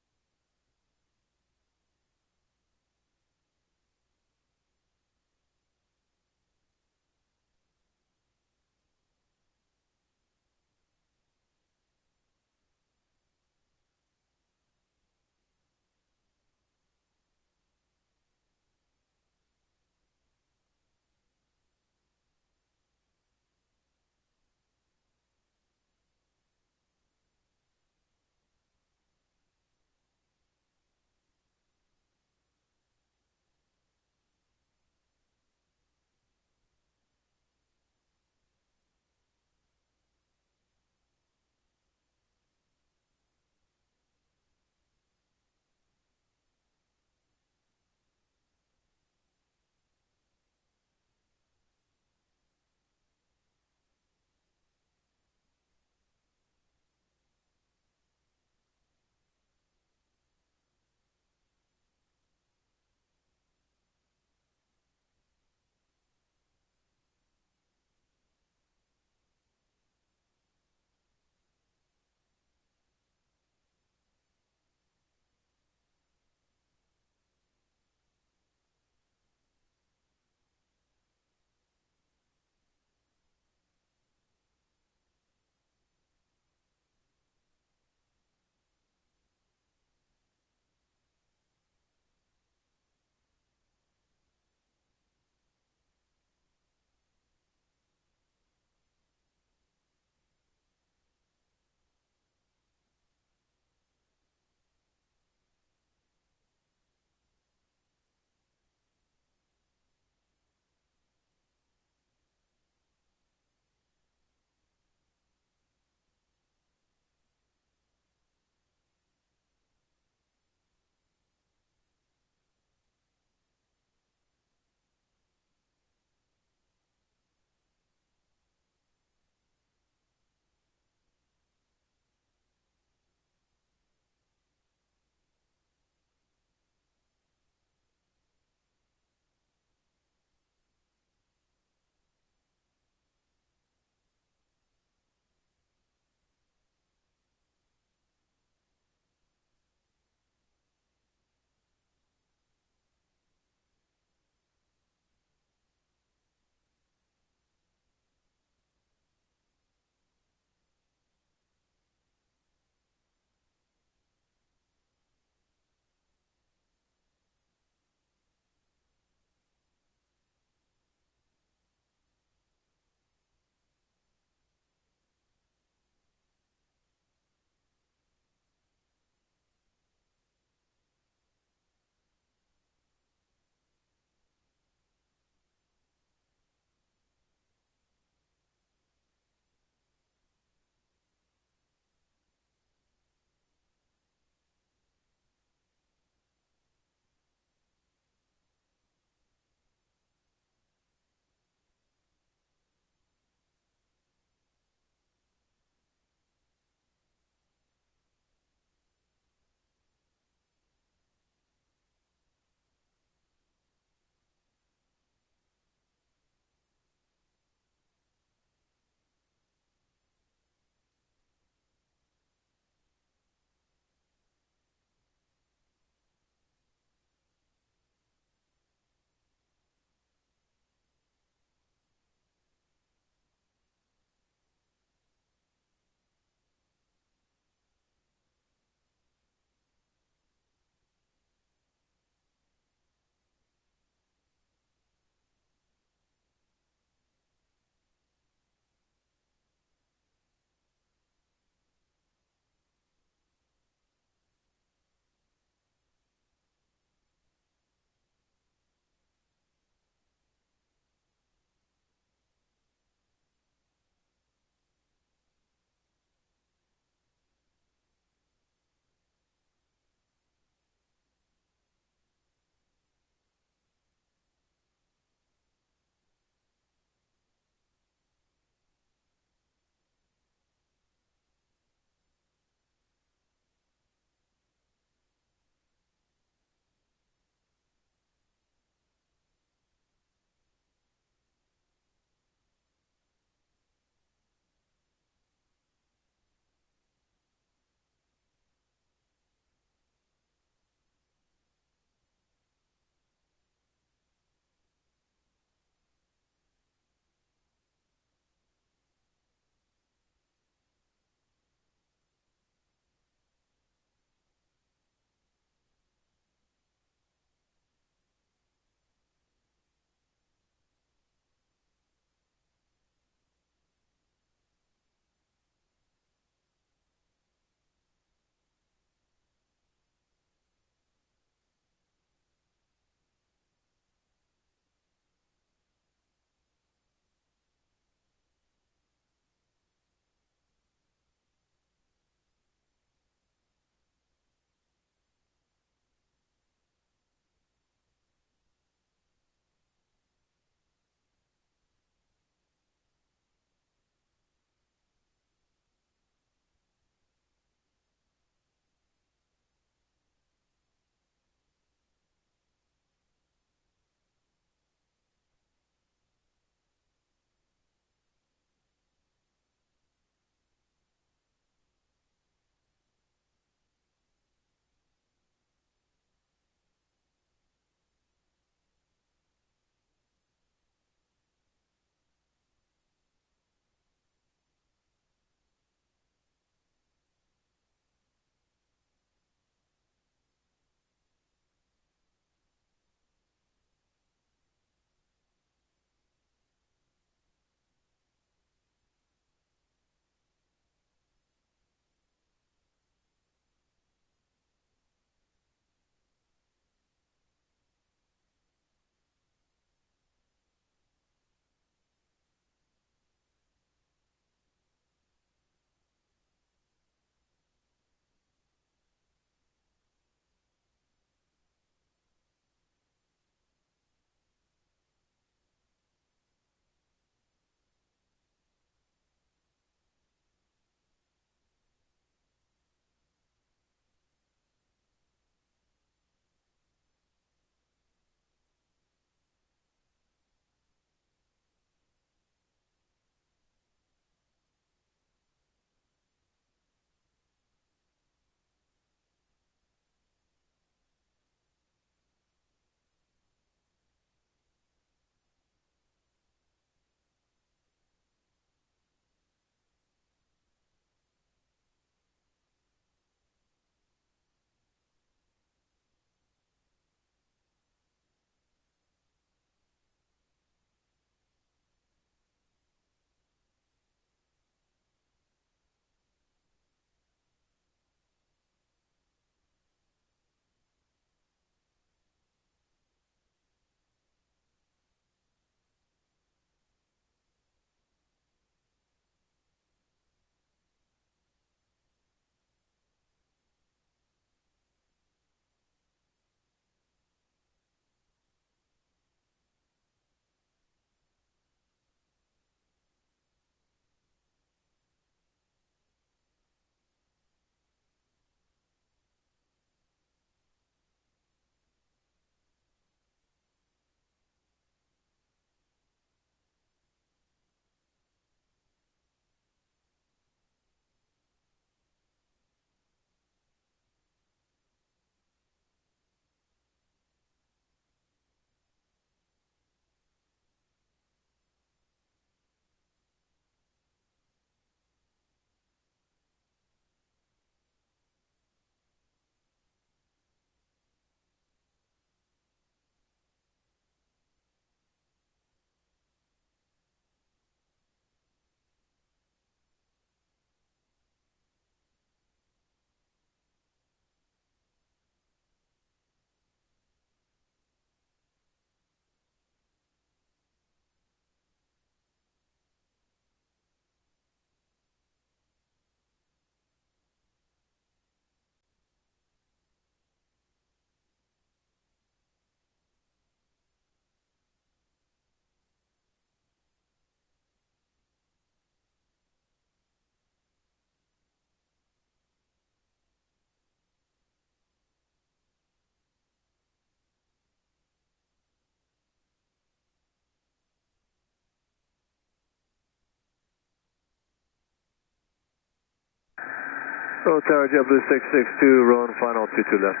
Oh, Tower JetBlue 662, rolling final 22 left.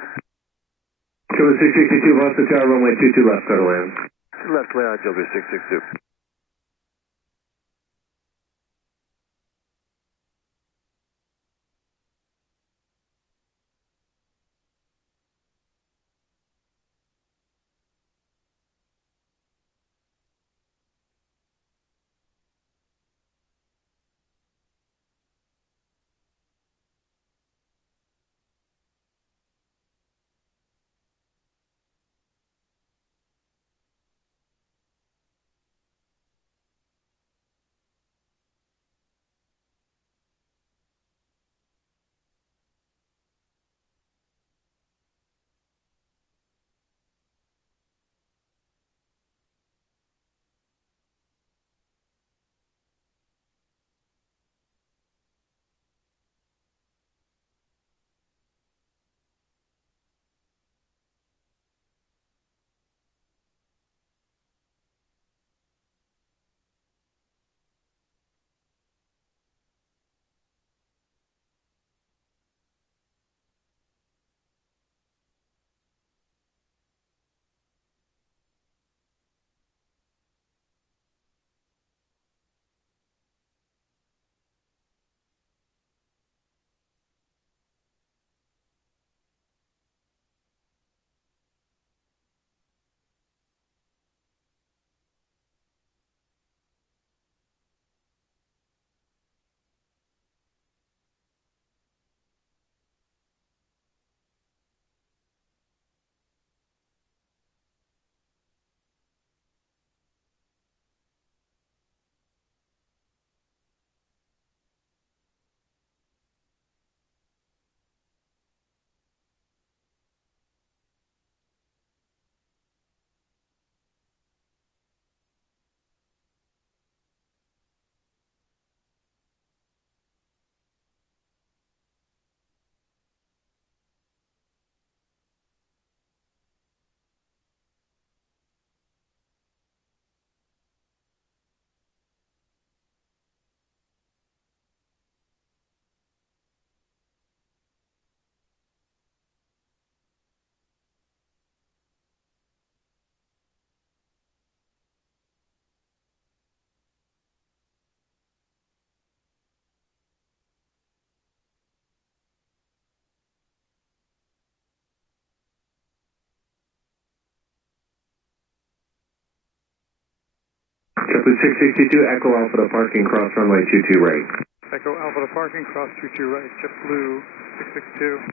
JetBlue 662, Boston Tower, runway 22 left, clear to land. Left land, JetBlue 662. JetBlue 662, Echo Alpha to parking, cross runway 22 right. Echo Alpha to parking, cross 22 right, JetBlue 662.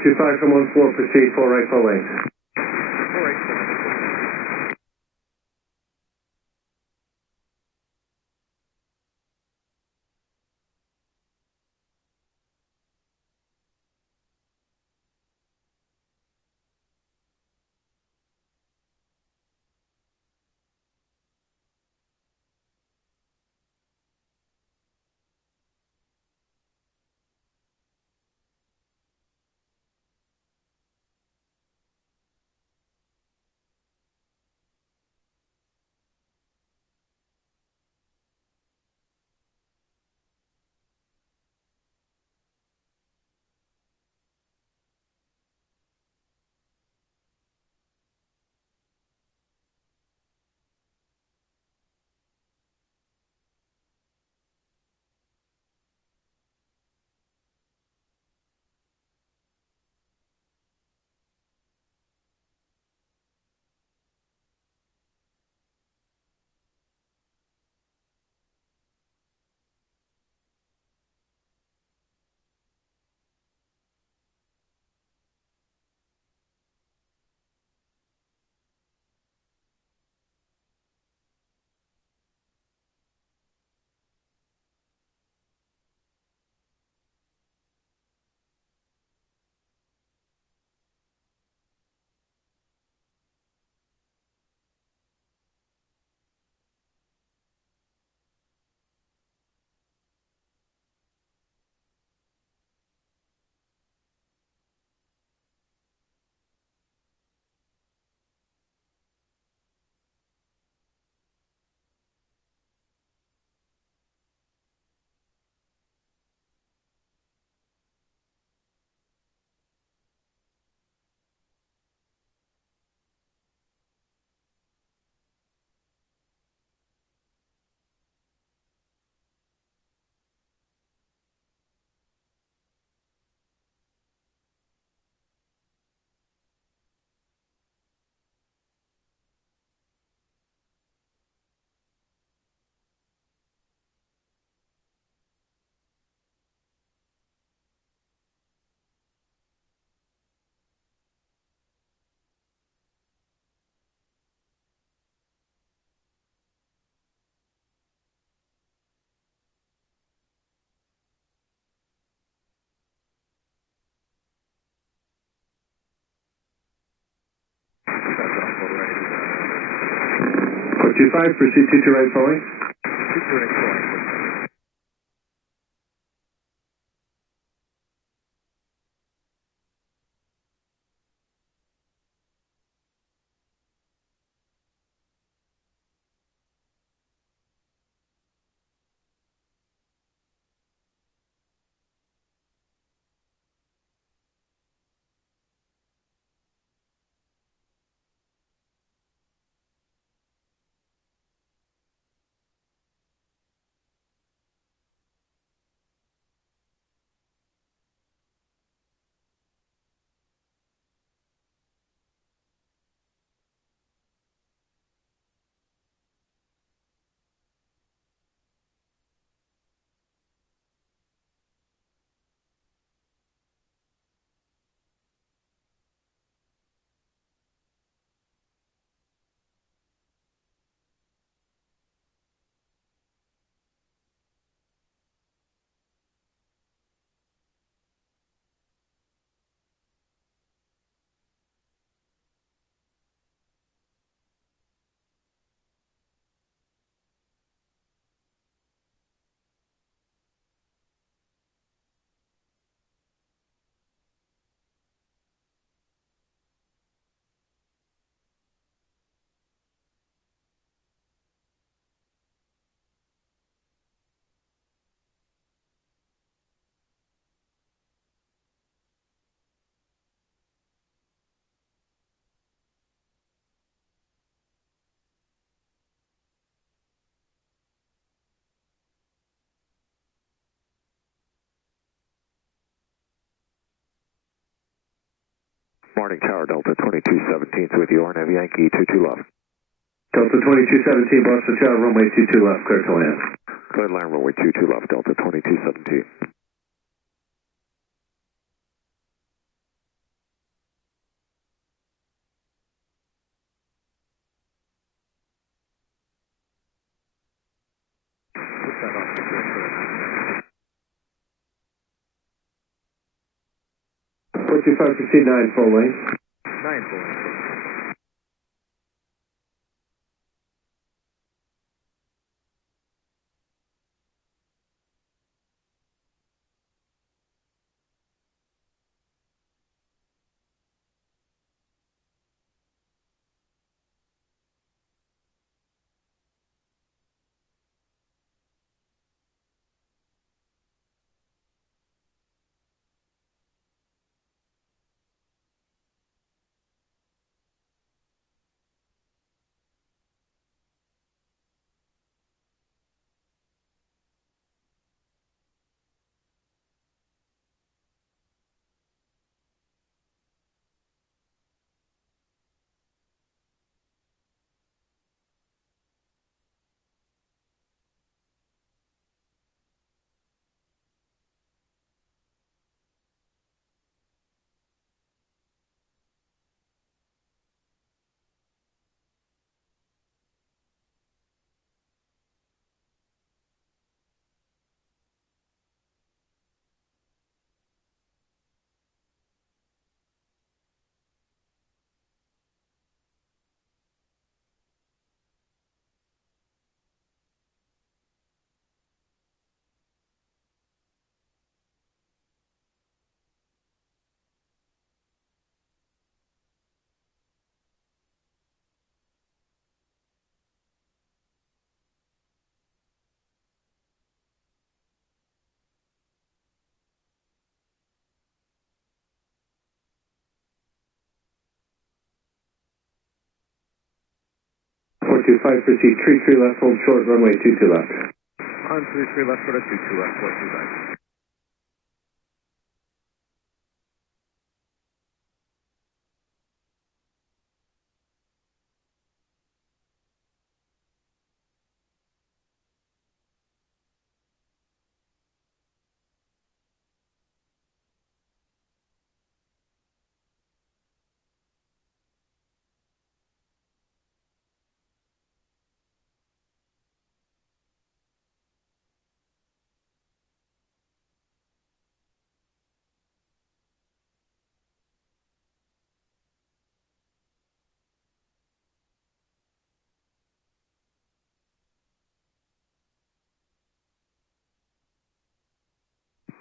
425 from 14, proceed 4 right full length. 4 right full length. Five, proceed 22 right full length. 22 right full length. Morning, Tower Delta 2217 with you, Ornav Yankee 22 left. Delta 2217, Boston Tower, runway 22 left, clear to land. Clear to land, runway 22 left, Delta 2217. 425, proceed 9 full length. 9 full length. Five, proceed 33 left, hold short, runway 22 left. On 33 left, short of 22 left, 425.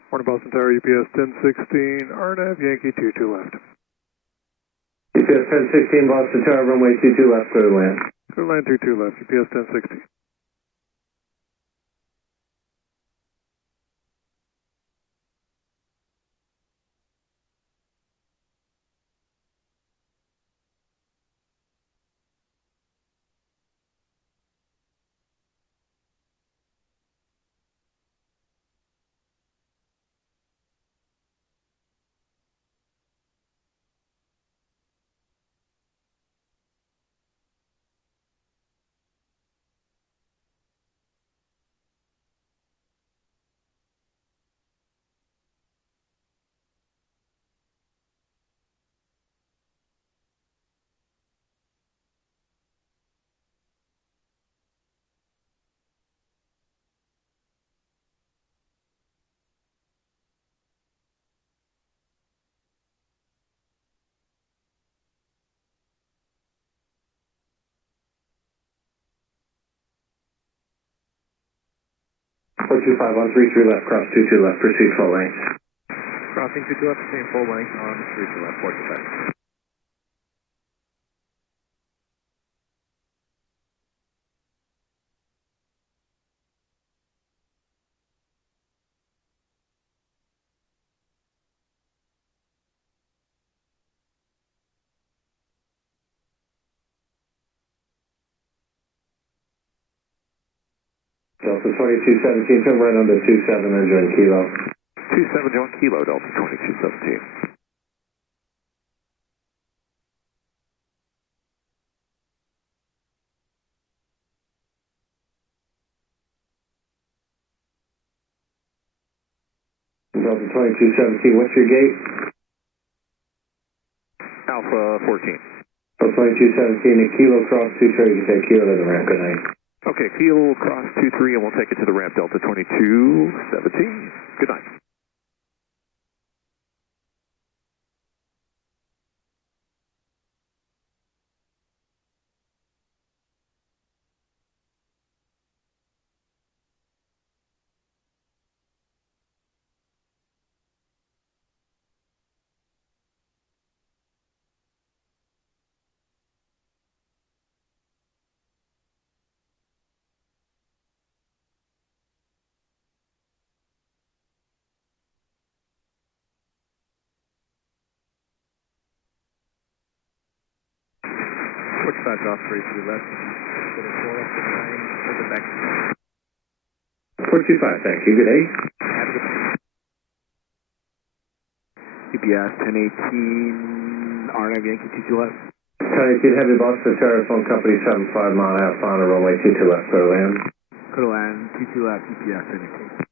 Morning, Boston Tower, UPS 1016, RNAV, Yankee 22 left. UPS 1016, Boston Tower, runway 22 left, clear to land. Clear to land 22 left, UPS 1016. Five on 33 left, cross 22 left, proceed full length. Crossing 22 left, same full length on 33 left, 425. Delta 2217, turn right onto 27 and join Kilo. 27 join Kilo, Delta 2217. Delta 2217, what's your gate? Alpha 14. Delta 2217, a Kilo cross 2 trade, you take Kilo to the ramp, good night. Okay, keel cross 23 and we'll take it to the ramp Delta 2217. Good night. Switch back off 3 left. Get a 4 up to 9. Hold it back. 425, thank you. Good day. UPS 1018, RNAV Yankee 22 left. Charlie 18 Heavy Boston Telephone Company 75 mile and a half on a runway 22 left, clear to land. Clear to land, 22 left, UPS 1018.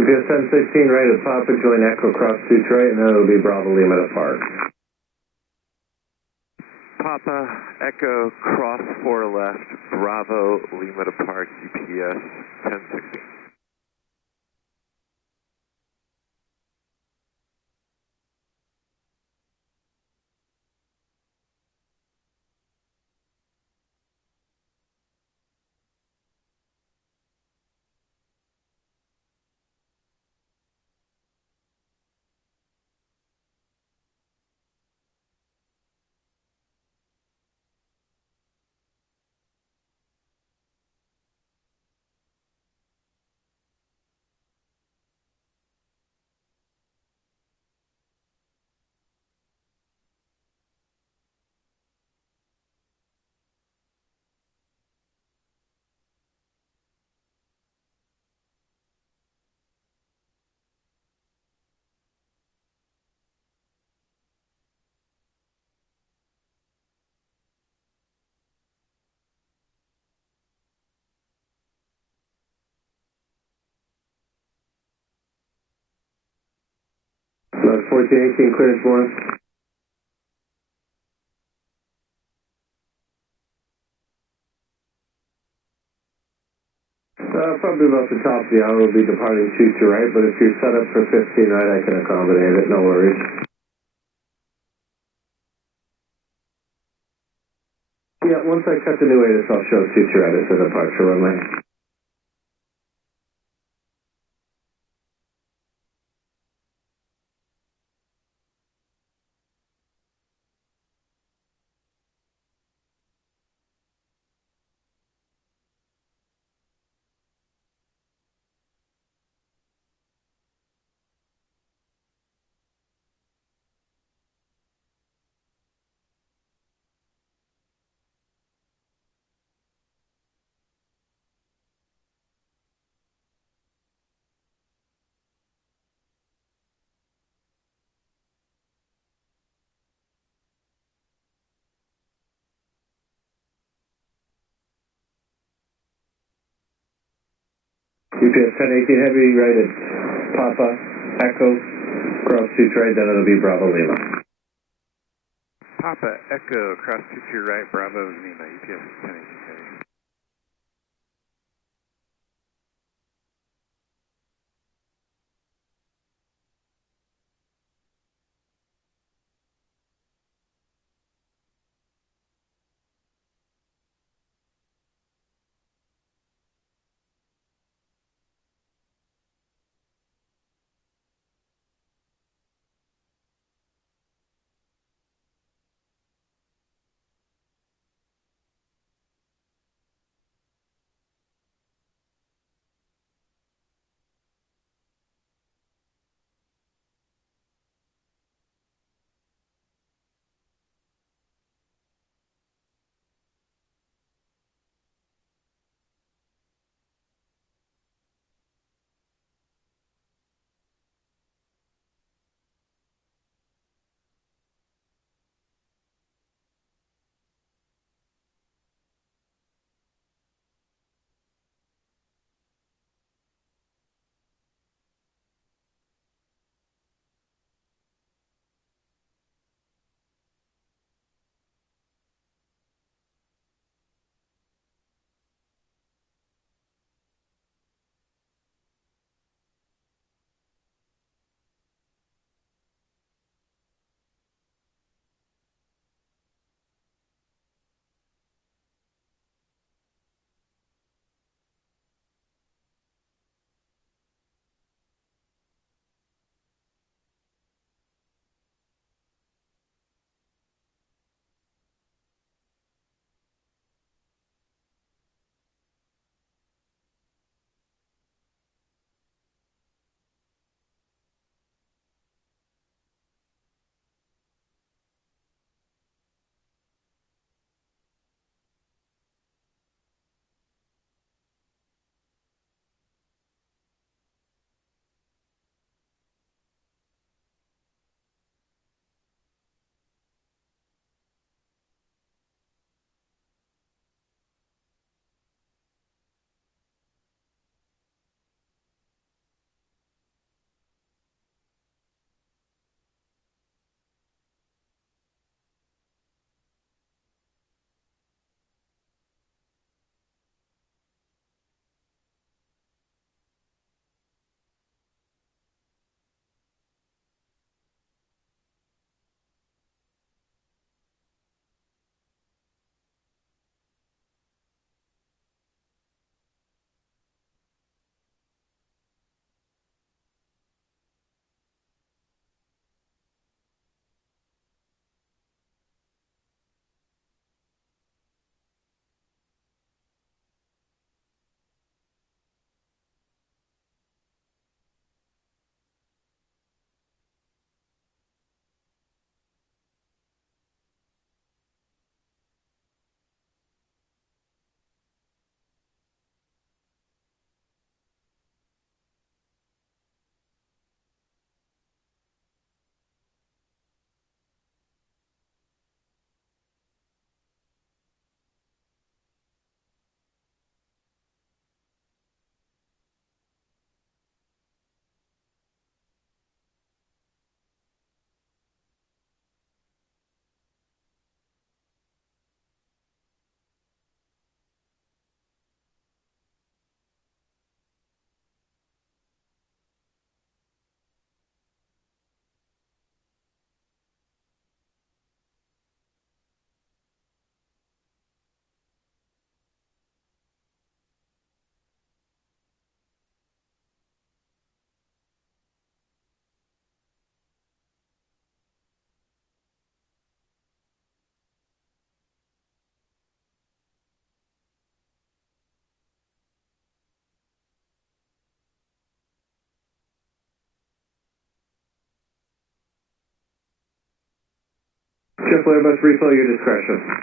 UPS 1016, right at Papa, join Echo cross 2 right, and then it'll be Bravo Lima to park. Papa, Echo, cross 4 left, Bravo, Lima to park, UPS 1016. Log 1418, clearance 1. Probably about the top of the hour will be departing 22 right, but if you're set up for 15 right, I can accommodate it, no worries. Yeah, once I cut the new ATIS, I'll show 22 right as a departure runway. UPS 1018 Heavy, right at Papa Echo, cross 2 right, then it'll be Bravo Lima. Papa Echo, cross 22 right, Bravo Lima, UPS 1018 Heavy. JetBlue Airbus refill your discretion.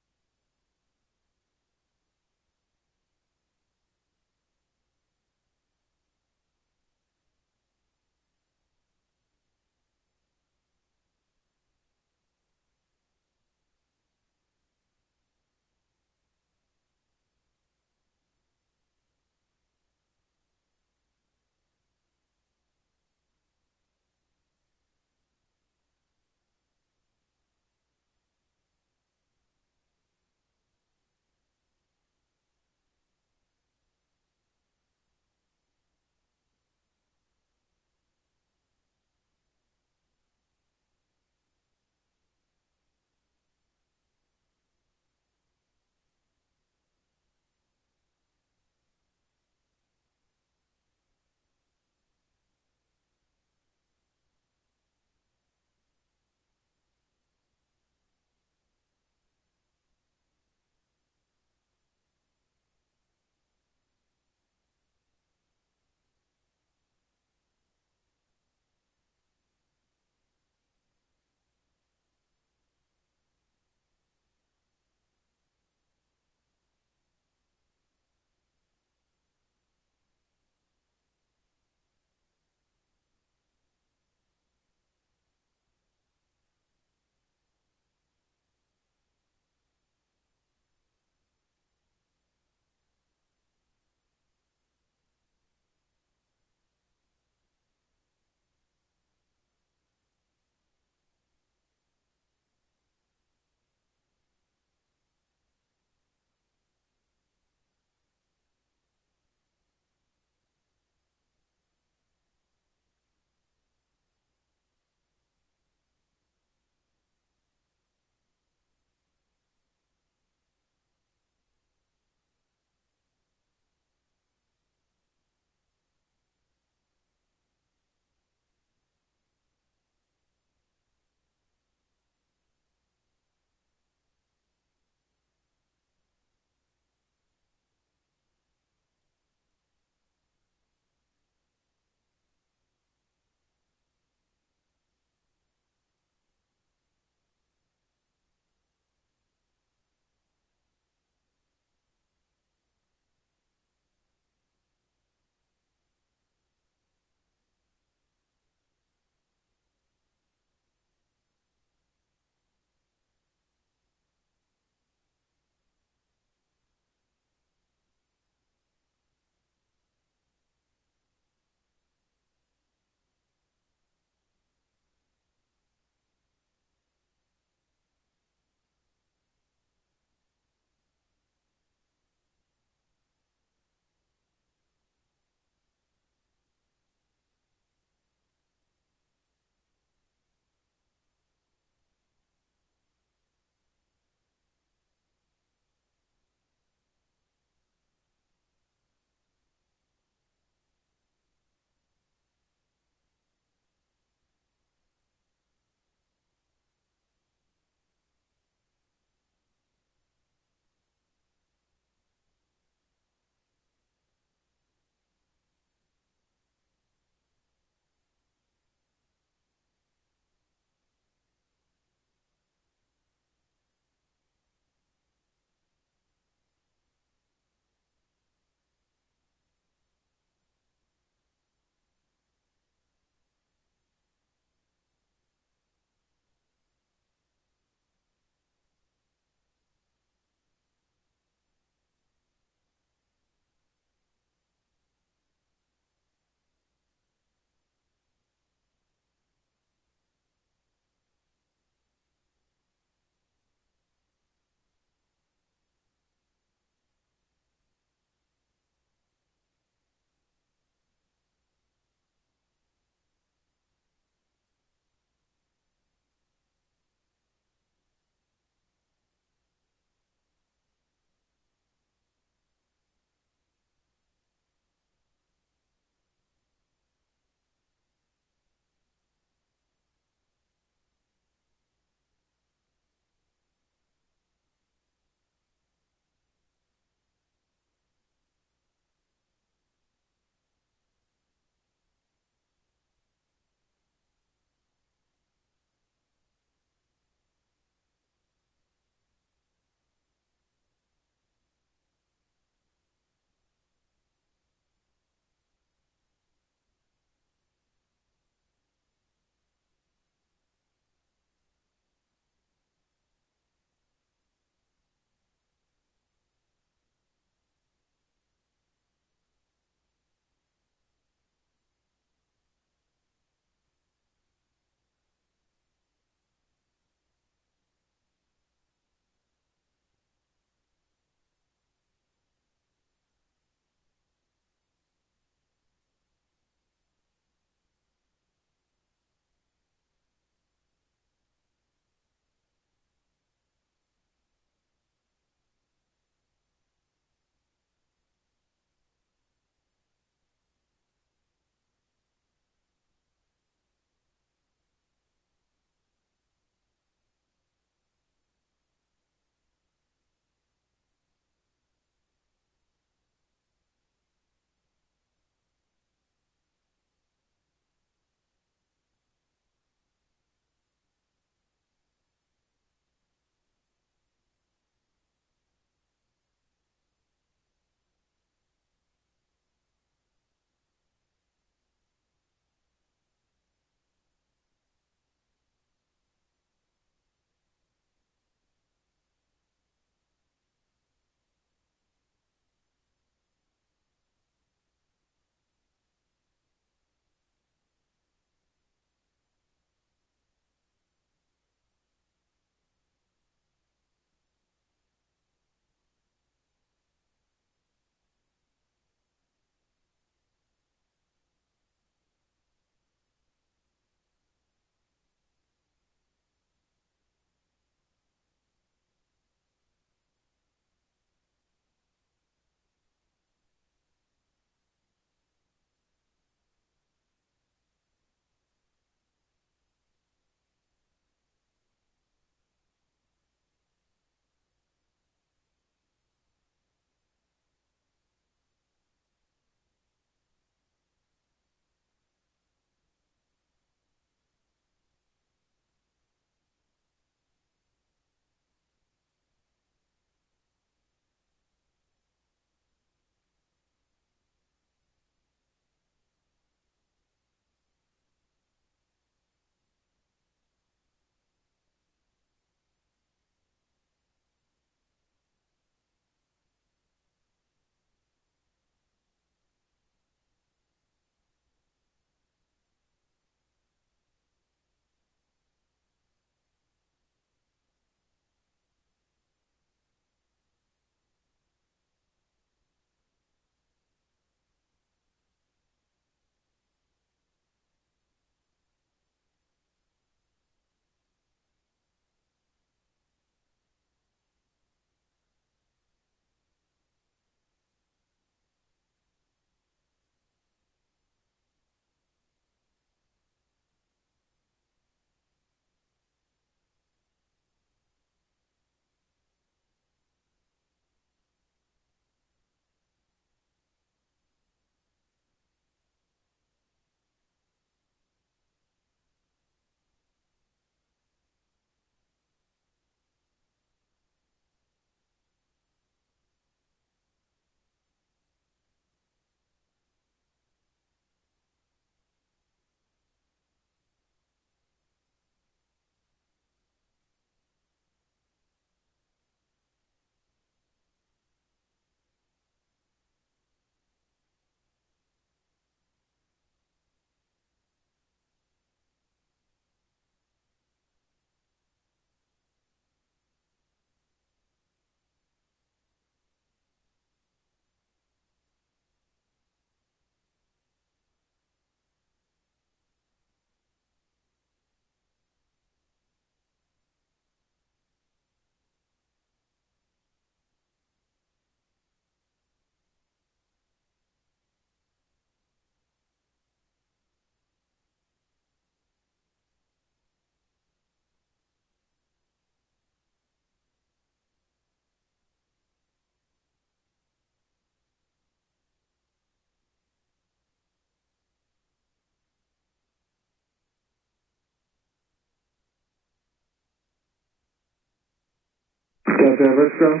South Everest ground.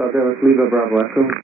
South Everest, Lima, Bravo Echo.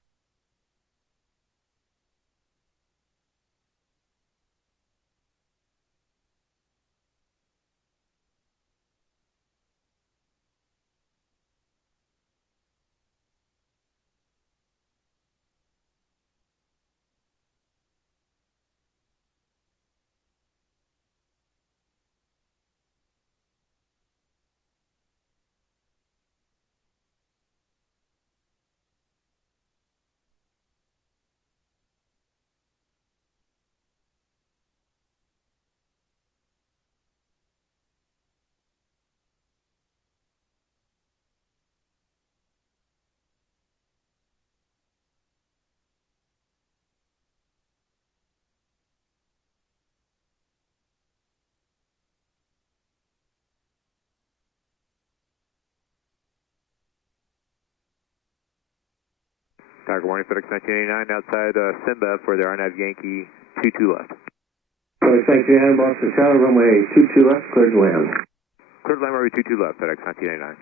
Tiger Warning, FedEx 1989 outside Simba for the RNAV Yankee 22 left. FedEx 1989, Boston Tower, runway 22 left, cleared to land. Cleared land runway 22 left, FedEx 1989.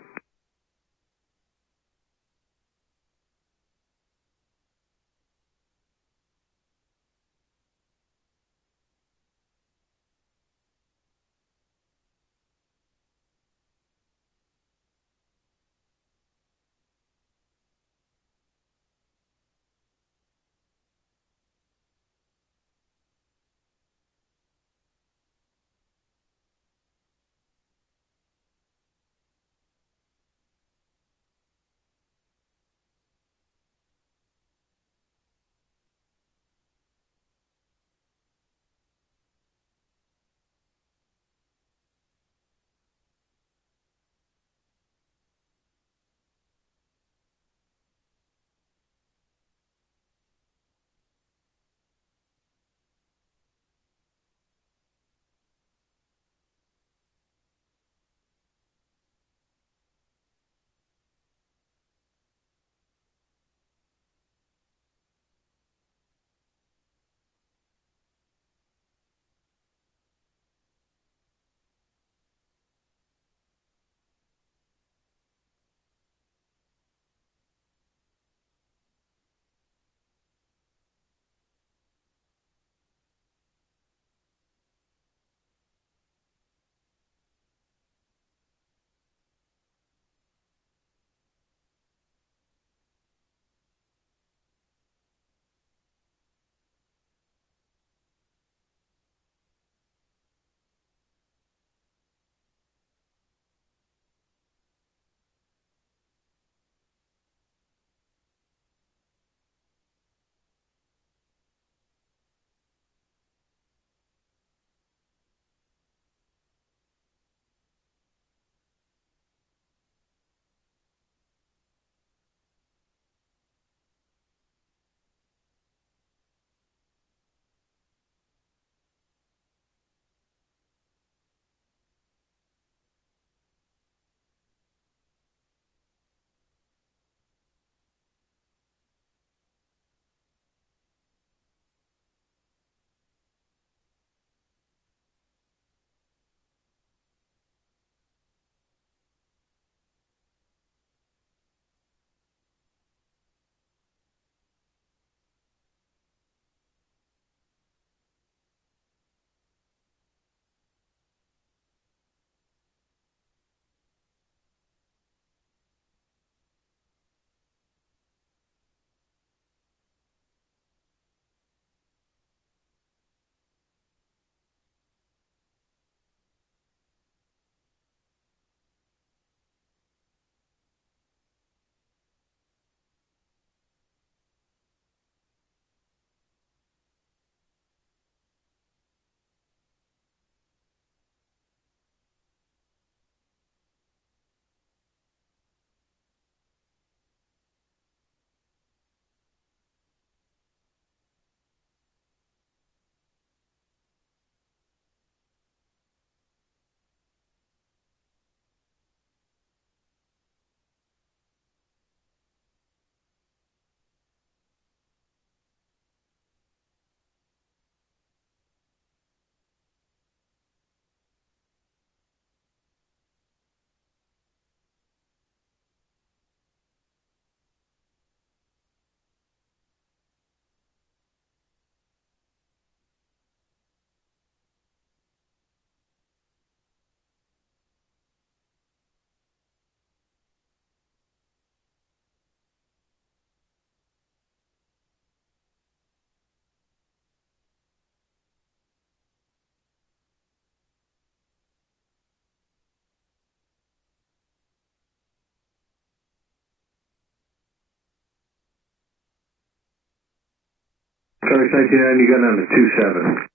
FedEx 99, you got down to 27.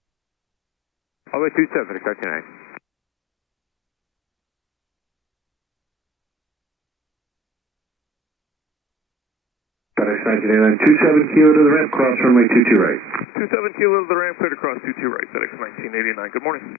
All the way 27, FedEx 99. FedEx 99, 27 kilo to the ramp, cross runway 22 right. 27 kilo to the ramp, cleared across 22 right, FedEx 1989. Good morning.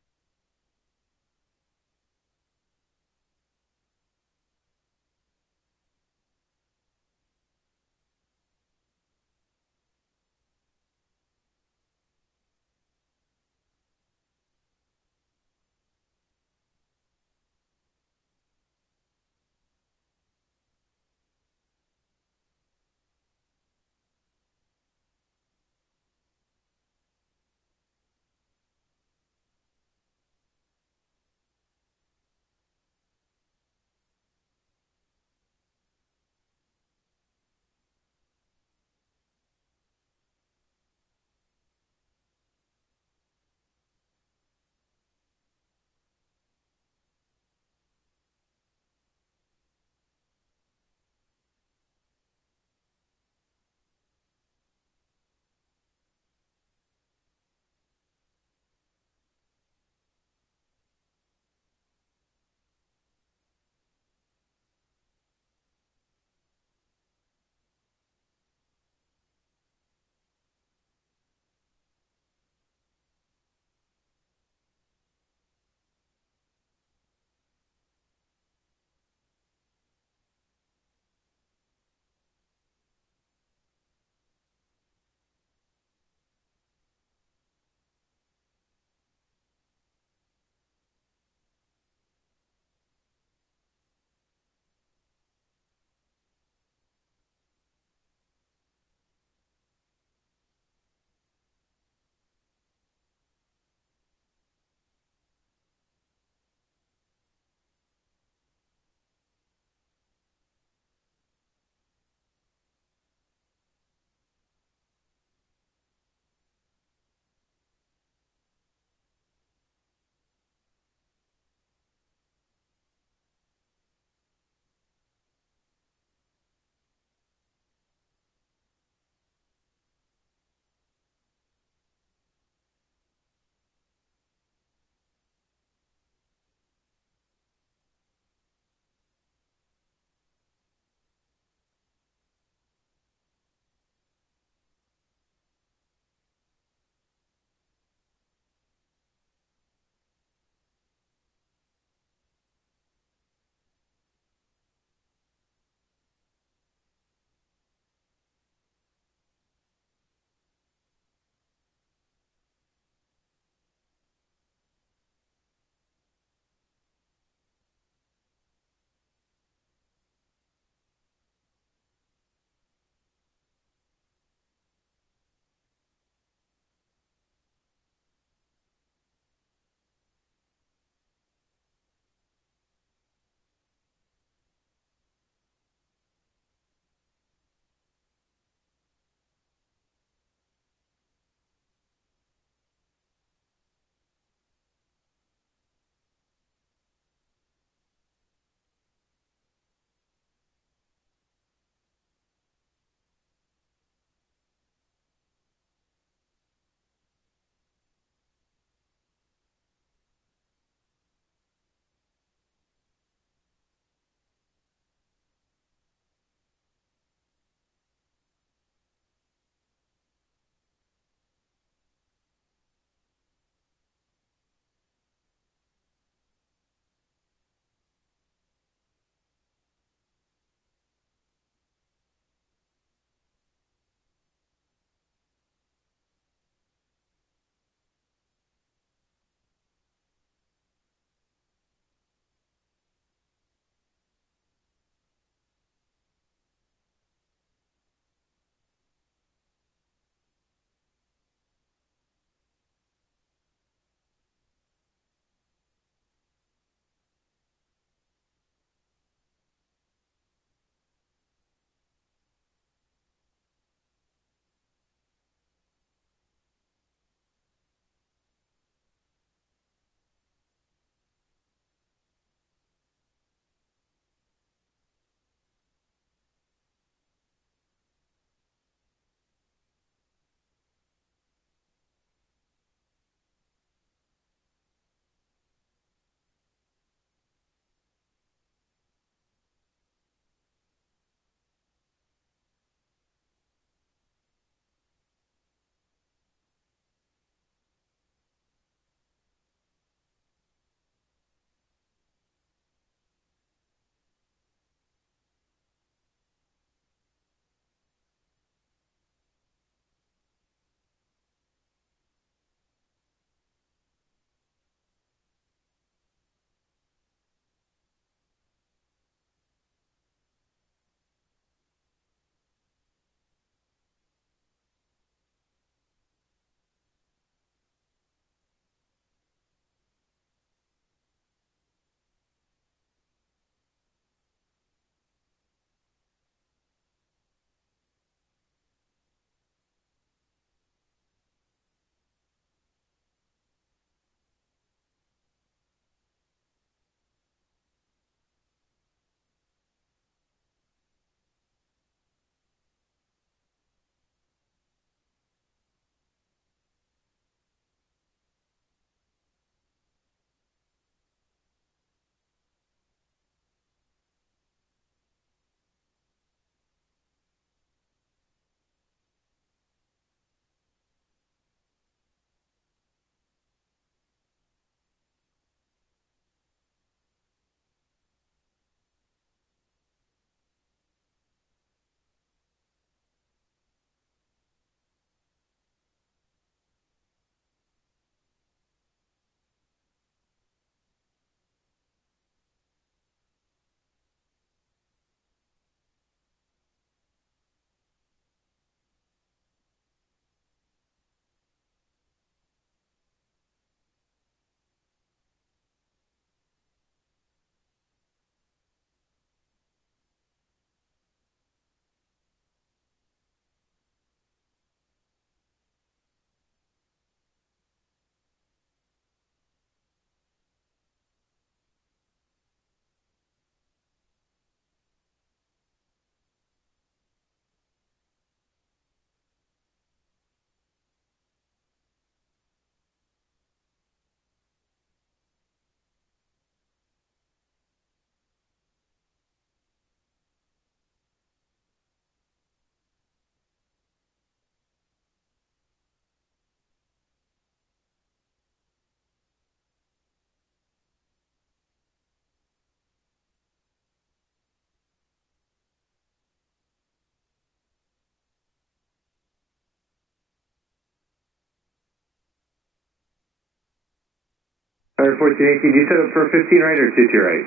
Tiger 1418, you set up for 15 right or 22 right?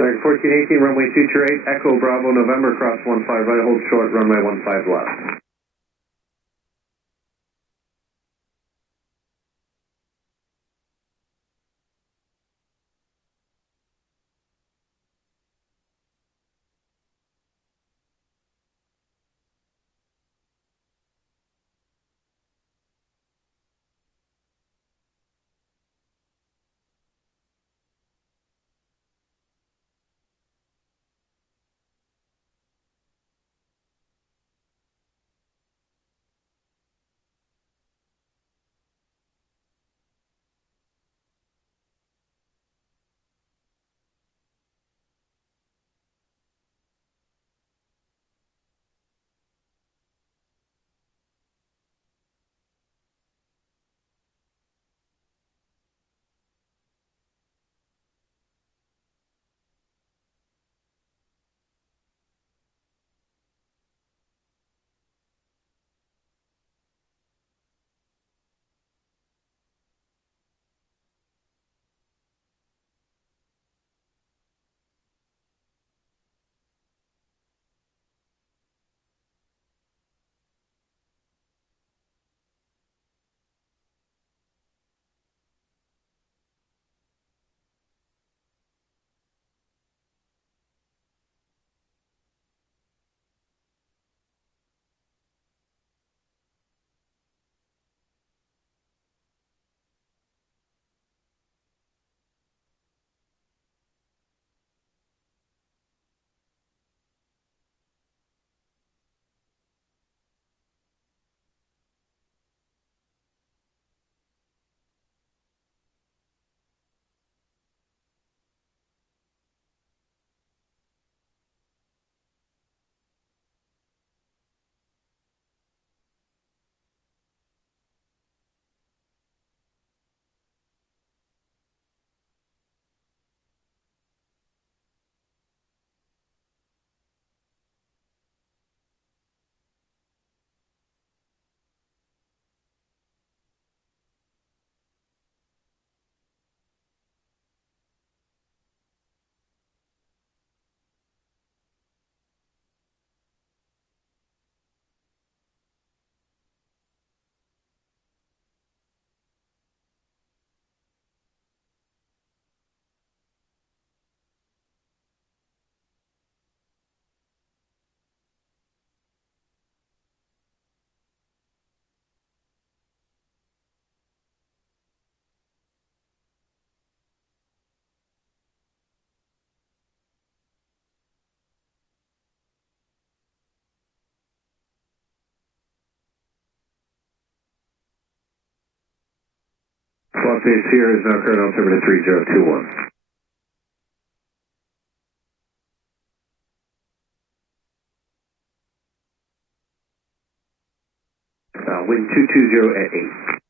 Tiger 1418, runway 22 right, Echo Bravo November, cross 15 right, hold short, runway 15 left. Slot base here is now current altimeter 3021. Wind 220 at 8.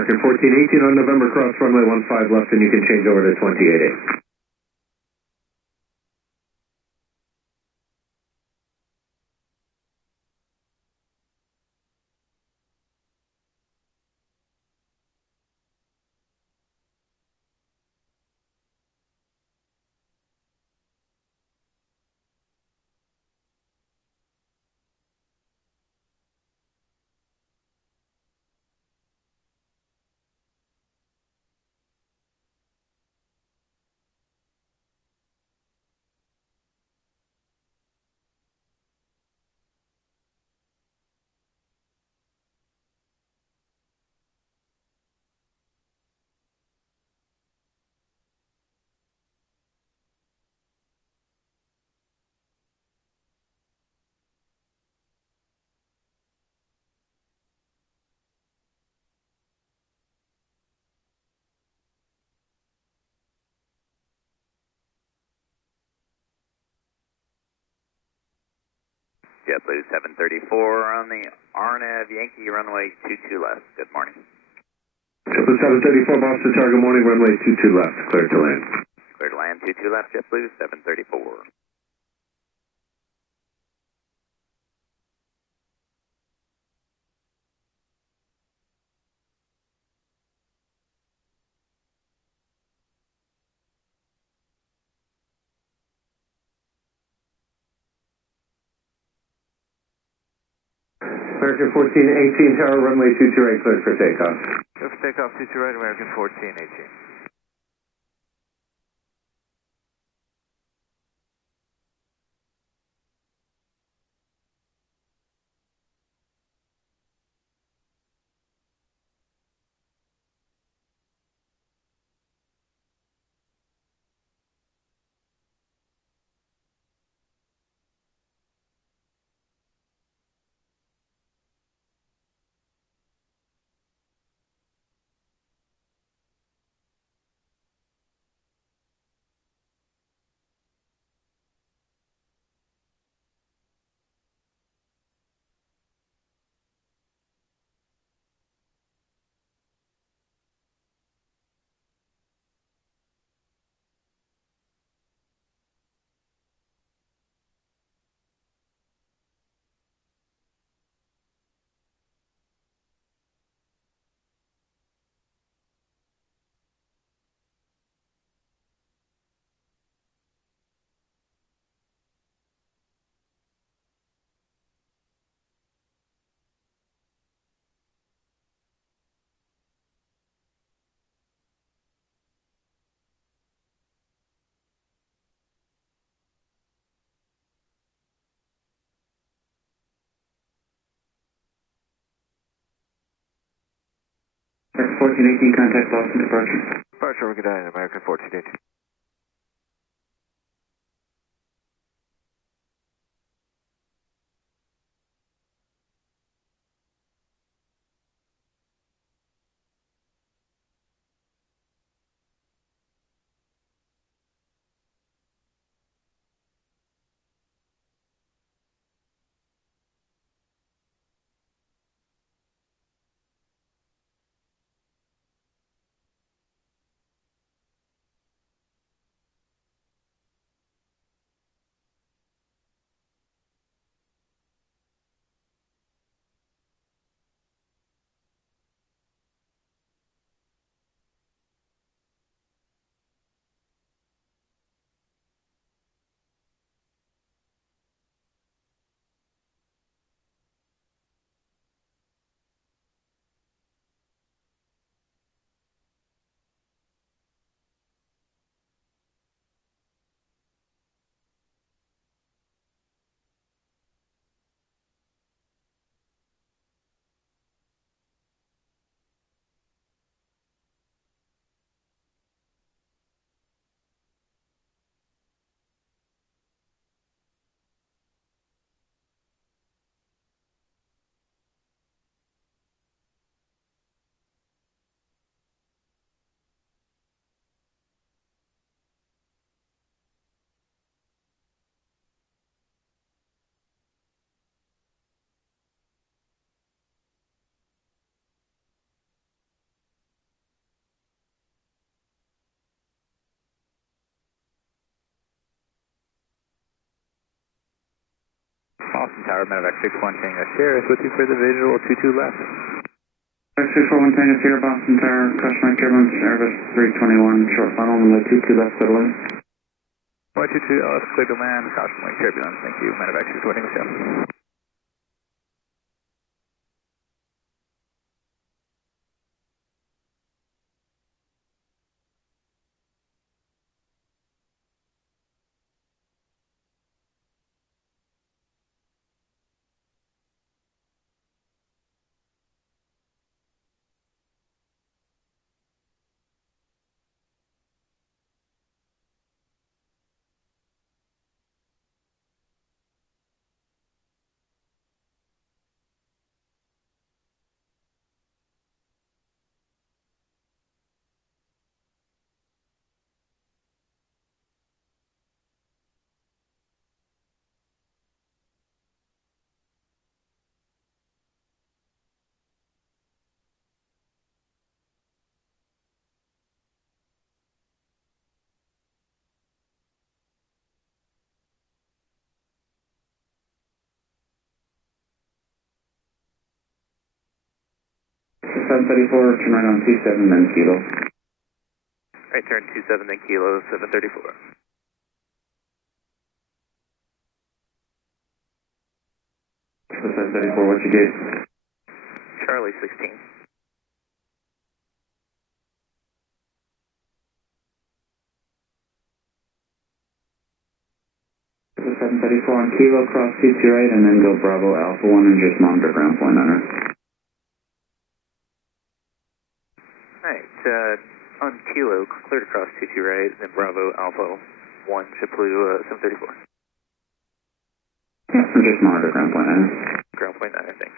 American 1418 on November, cross runway 15 left, and you can change over to 28A. JetBlue 734 on the RNAV Yankee runway 22 left. Good morning. JetBlue 734, Boston Target, morning, runway 22 left, cleared to land. Clear to land 22 left, JetBlue 734. American 1418 Tower, runway 22 right, cleared for takeoff. Clear for takeoff, 22 right, American 1418. American 1418, contact Boston departure. Departure, good night, American 1418. Austin Tower, Medevac 61 Tango Sierra is with you for the visual 22 left. 641 Tango Sierra, Boston Tower, caution turbulence, Airbus 321, short funnel, runway 22 left, clear to land. 122 left, clear to land, caution wing turbulence, thank you, Medevac 61 Tango Sierra. Seven 34, turn right on 27, then kilo. Right turn 27, then kilo, 734. 734, what's your gate? Charlie 16. So 734 on kilo, cross CT right, and then go Bravo Alpha 1 and just monitor ground point on her. Right, on kilo, cleared across 22 right, then Bravo Alpha 1, JetBlue 734. Yeah, and just monitor ground point on her. Ground point 9, thanks.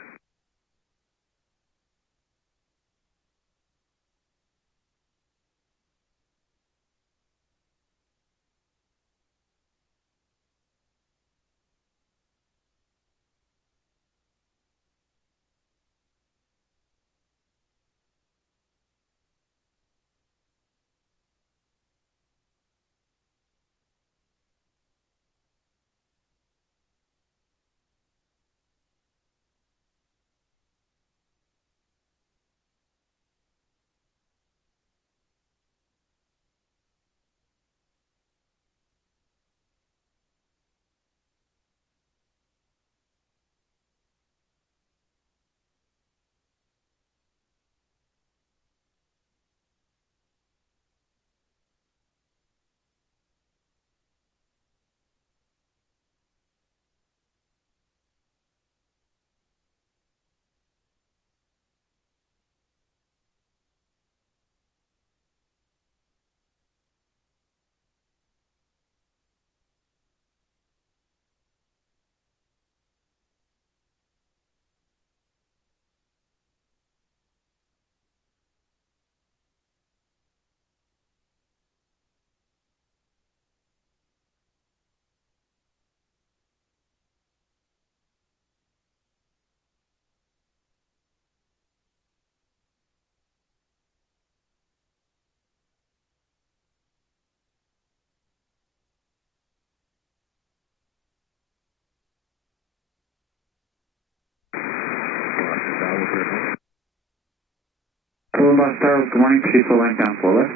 Hello, Boss Tower, good morning, proceed full length down floor left.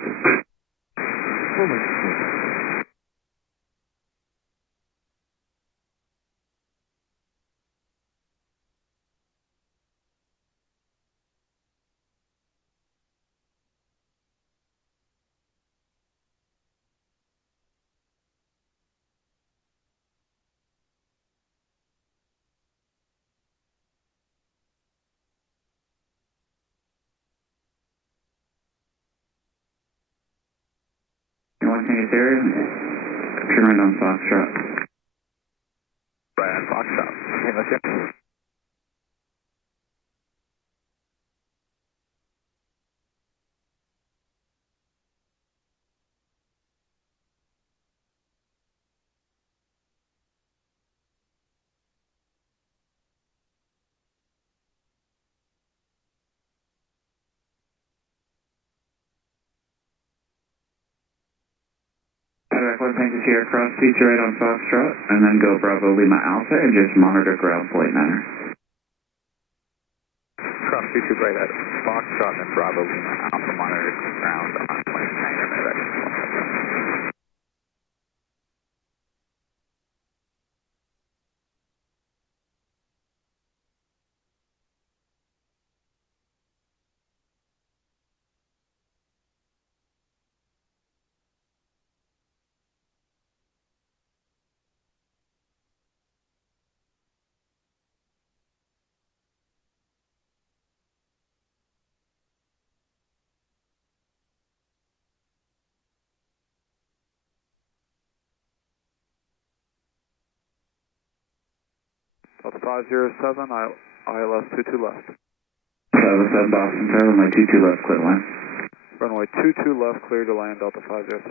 You want to change this area? Turn right on Foxtrot. Right on Foxtrot. Okay, let's go. Medevac Tango Sierra Cross, feature right on Foxtrot, and then go Bravo Lima Alpha and just monitor ground point manner. Cross feature right at Foxtrot and then Bravo Lima Alpha monitor ground on plane hangar direction. Delta 507, ILS 22 left. 507 Boston, Tower, runway 22 left, clear to land. Runway 22 left, clear to land, Delta 507.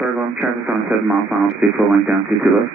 Bird 1, traffic on 7 miles, final speed, full length down, 22 left.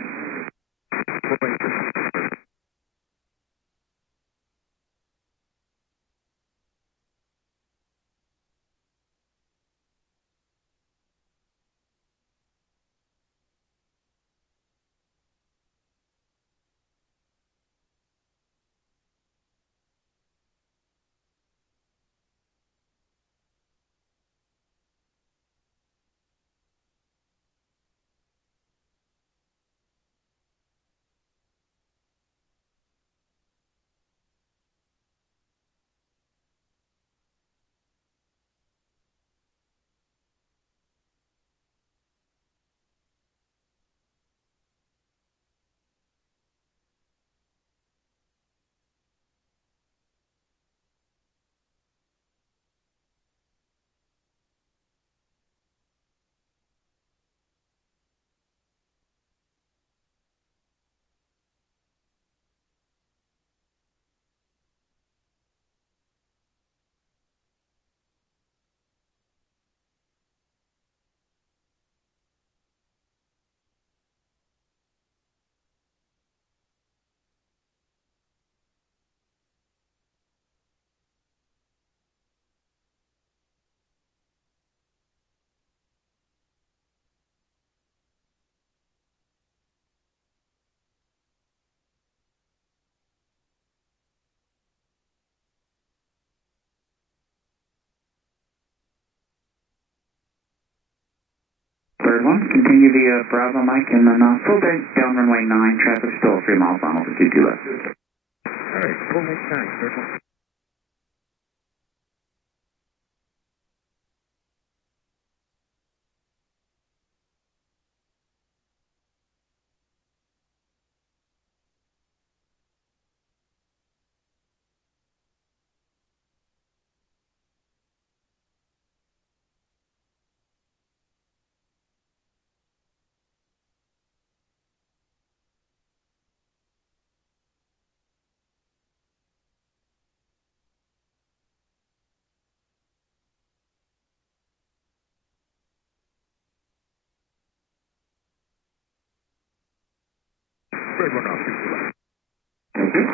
Bird 1, continue the Bravo mic and then full bank down runway 9, traffic still 3 miles final to 22 left. Alright, full bank 9, Bird 1. Bird 1 off, 22 left. Thank you.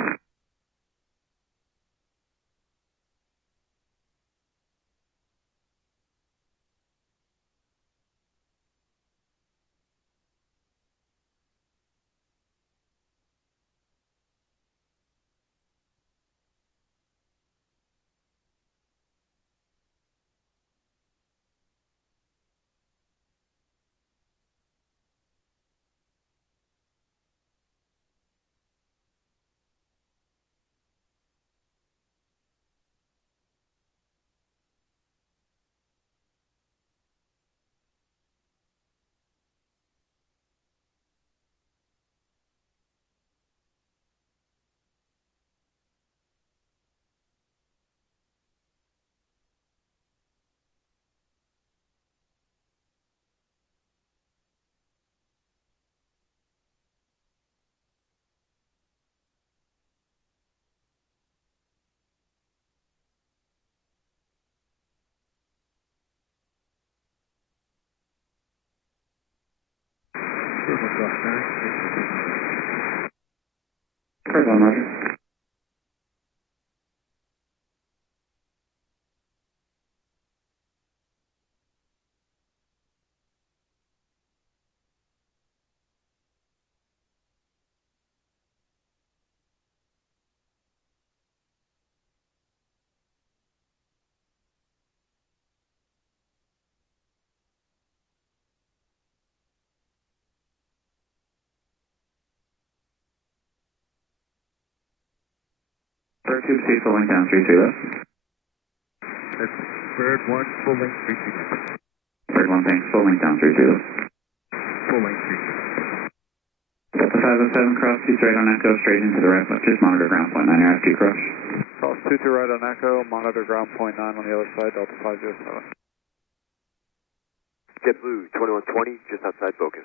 Bird 1 off 9, 1 Tube C, full length down, 33 left. That's Bird 1, full length, 32 left. Bird 1, thanks, full length down, 33 left. Full length, 32 left. Delta 507, cross 2 straight on Echo, straight into the right, just monitor ground point 9, your FT crush. Cross 22 right on Echo, monitor ground point 9 on the other side, Delta 507. JetBlue 2120, just outside Focus.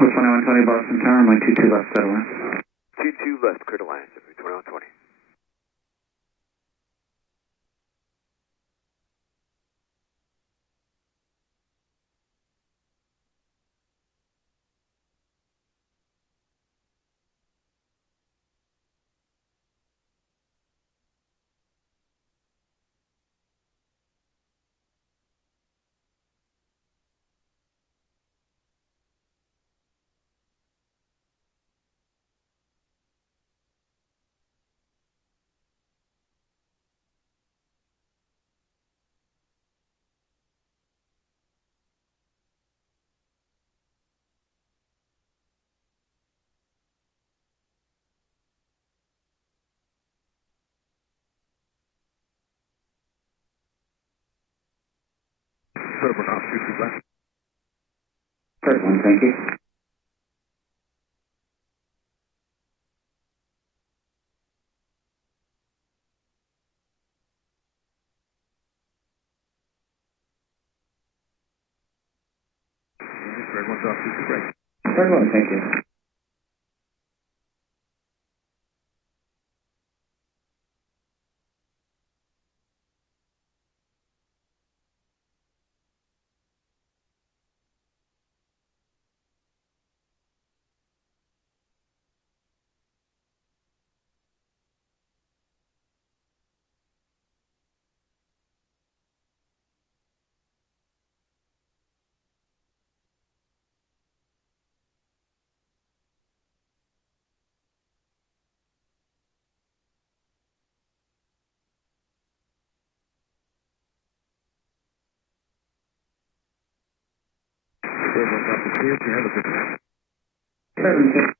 2120 Boston Tower, runway 22 left, settle in. 22 left, clear to land, JetBlue 2120. Bird 1 off, 22 left. Bird 1, thank you. Bird 1's off, 22 right. Bird 1, thank you. Bird 1's off the clear, you have a good one. Bird 1, thank you.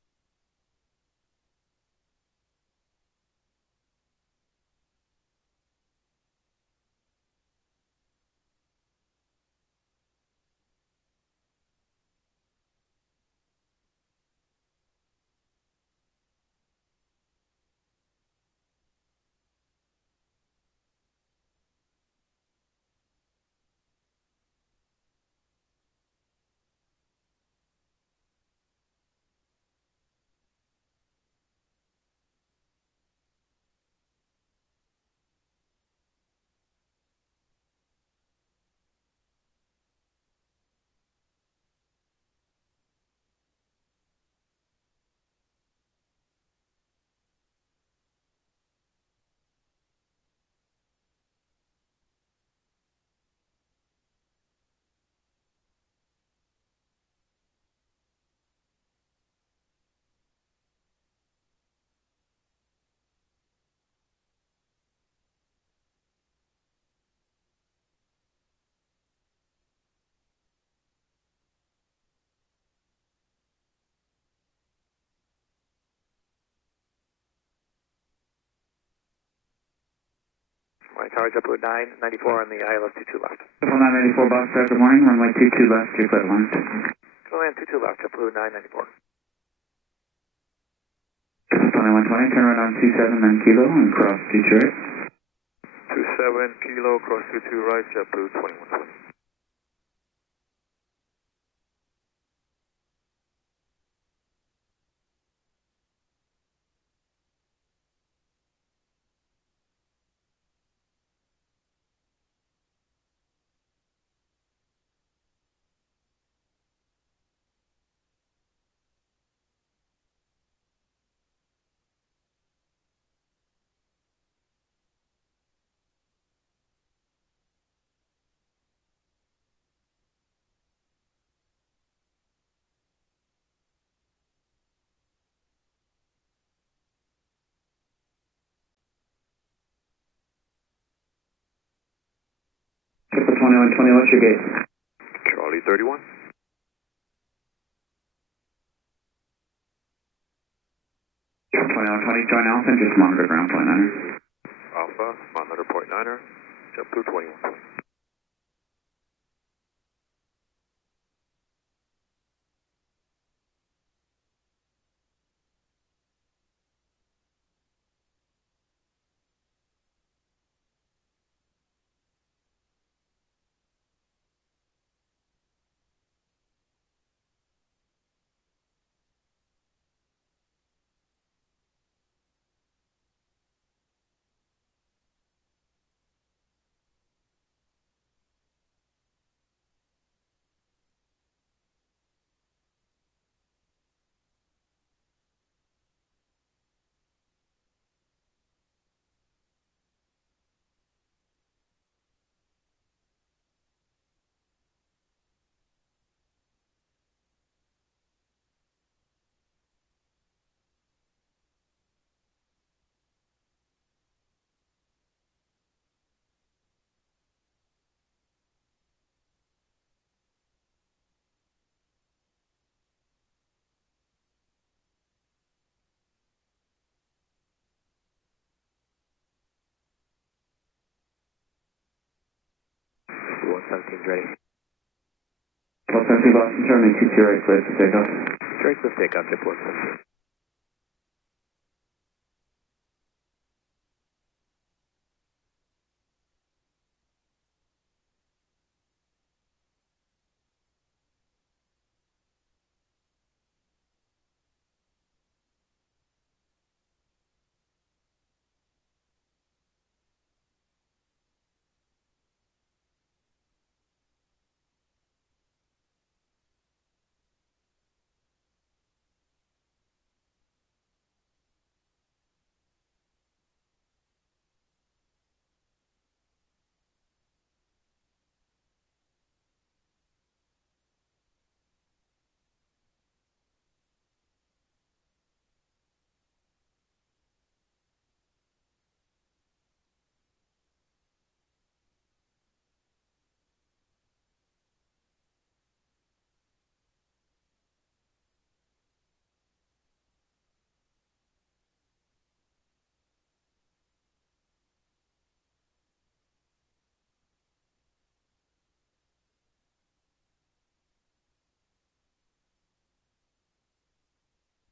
Right, Tower JetBlue 994 on the ILS 22 left. 994 Boston Tower, good morning, runway 22 left, you're clear to land. Go land 22 left, JetBlue 994. 2120, turn right on 27, then kilo, and cross Detroit. 27 kilo, cross 22 right, JetBlue 2120. Triple 2120, what's your gate? Charlie 31. Triple Charlie, join Alpha, just monitor ground point 9er. Alpha, monitor point 9er, JetBlue 21. Blue 117's ready. 117 Boston, Charlie, 22 right, clear for takeoff. Straight for takeoff, JetBlue 117.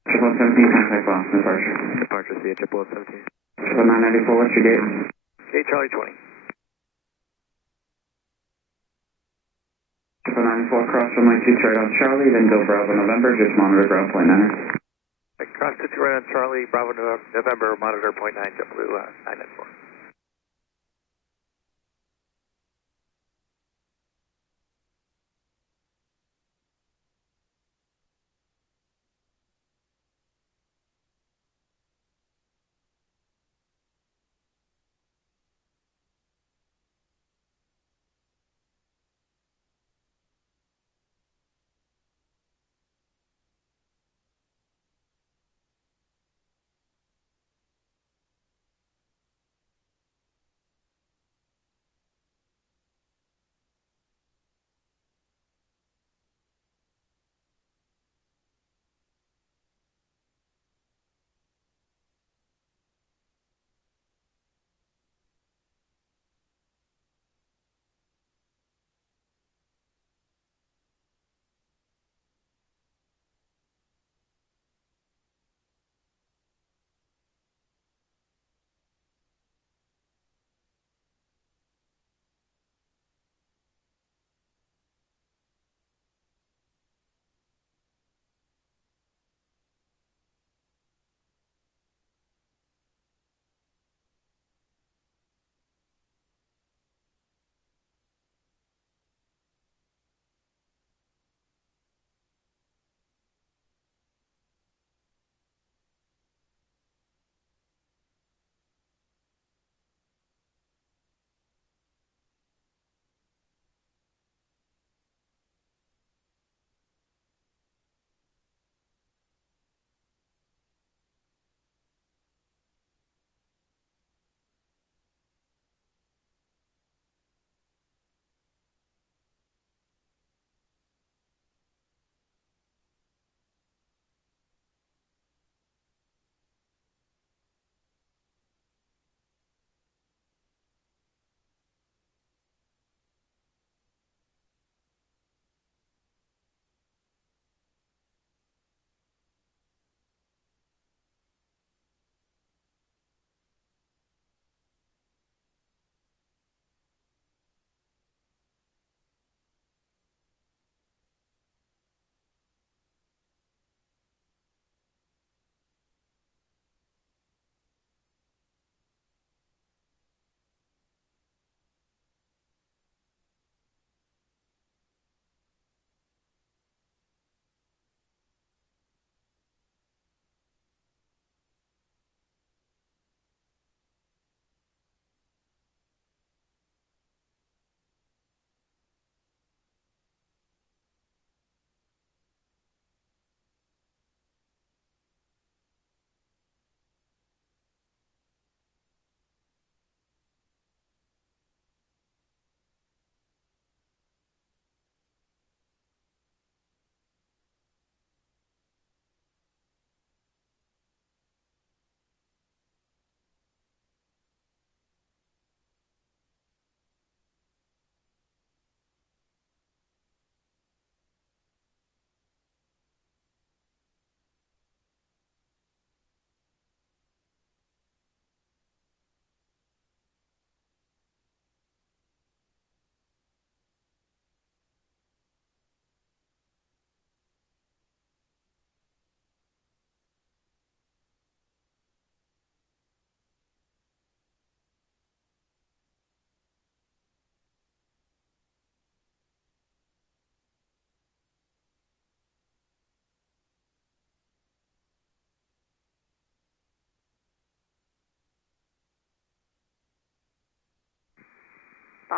Triple 17, contact Boston, departure. Departure, see you, JetBlue 117. Triple 994, what's your gate? Gate Charlie 20. Triple 994, cross runway 2 right on Charlie, then go Bravo November, just monitor ground point 9er. Cross 2 right on Charlie, Bravo November, monitor point 9, JetBlue 994.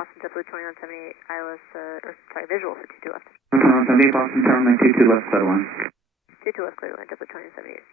Boston, JetBlue 2178, ILS, visual for 22 left. 2178, Boston, tower runway 22 left, clear line. 22 left, clear line, JetBlue 2178.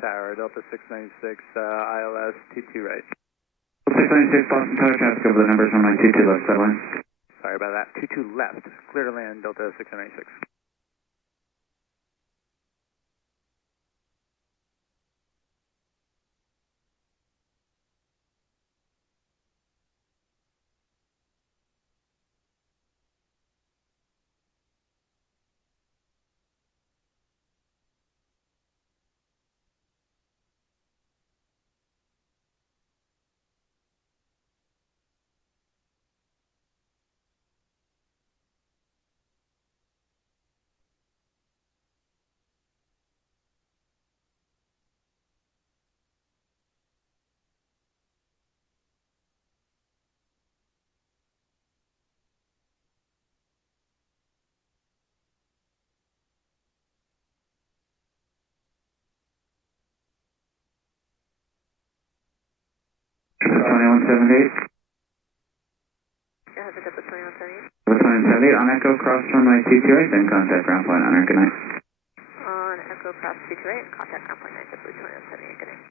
Tower, Delta 696, ILS 22 right. 696, Boston tower traffic over the numbers runway 22 left, clear line. Sorry about that, 22 left, clear to land, Delta 696. Yeah, the Delta 2178. 2178, on Echo, cross runway 22 right, then contact ground point on our good night. On Echo Cross 228, contact ground point 9, JetBlue 2178, good night.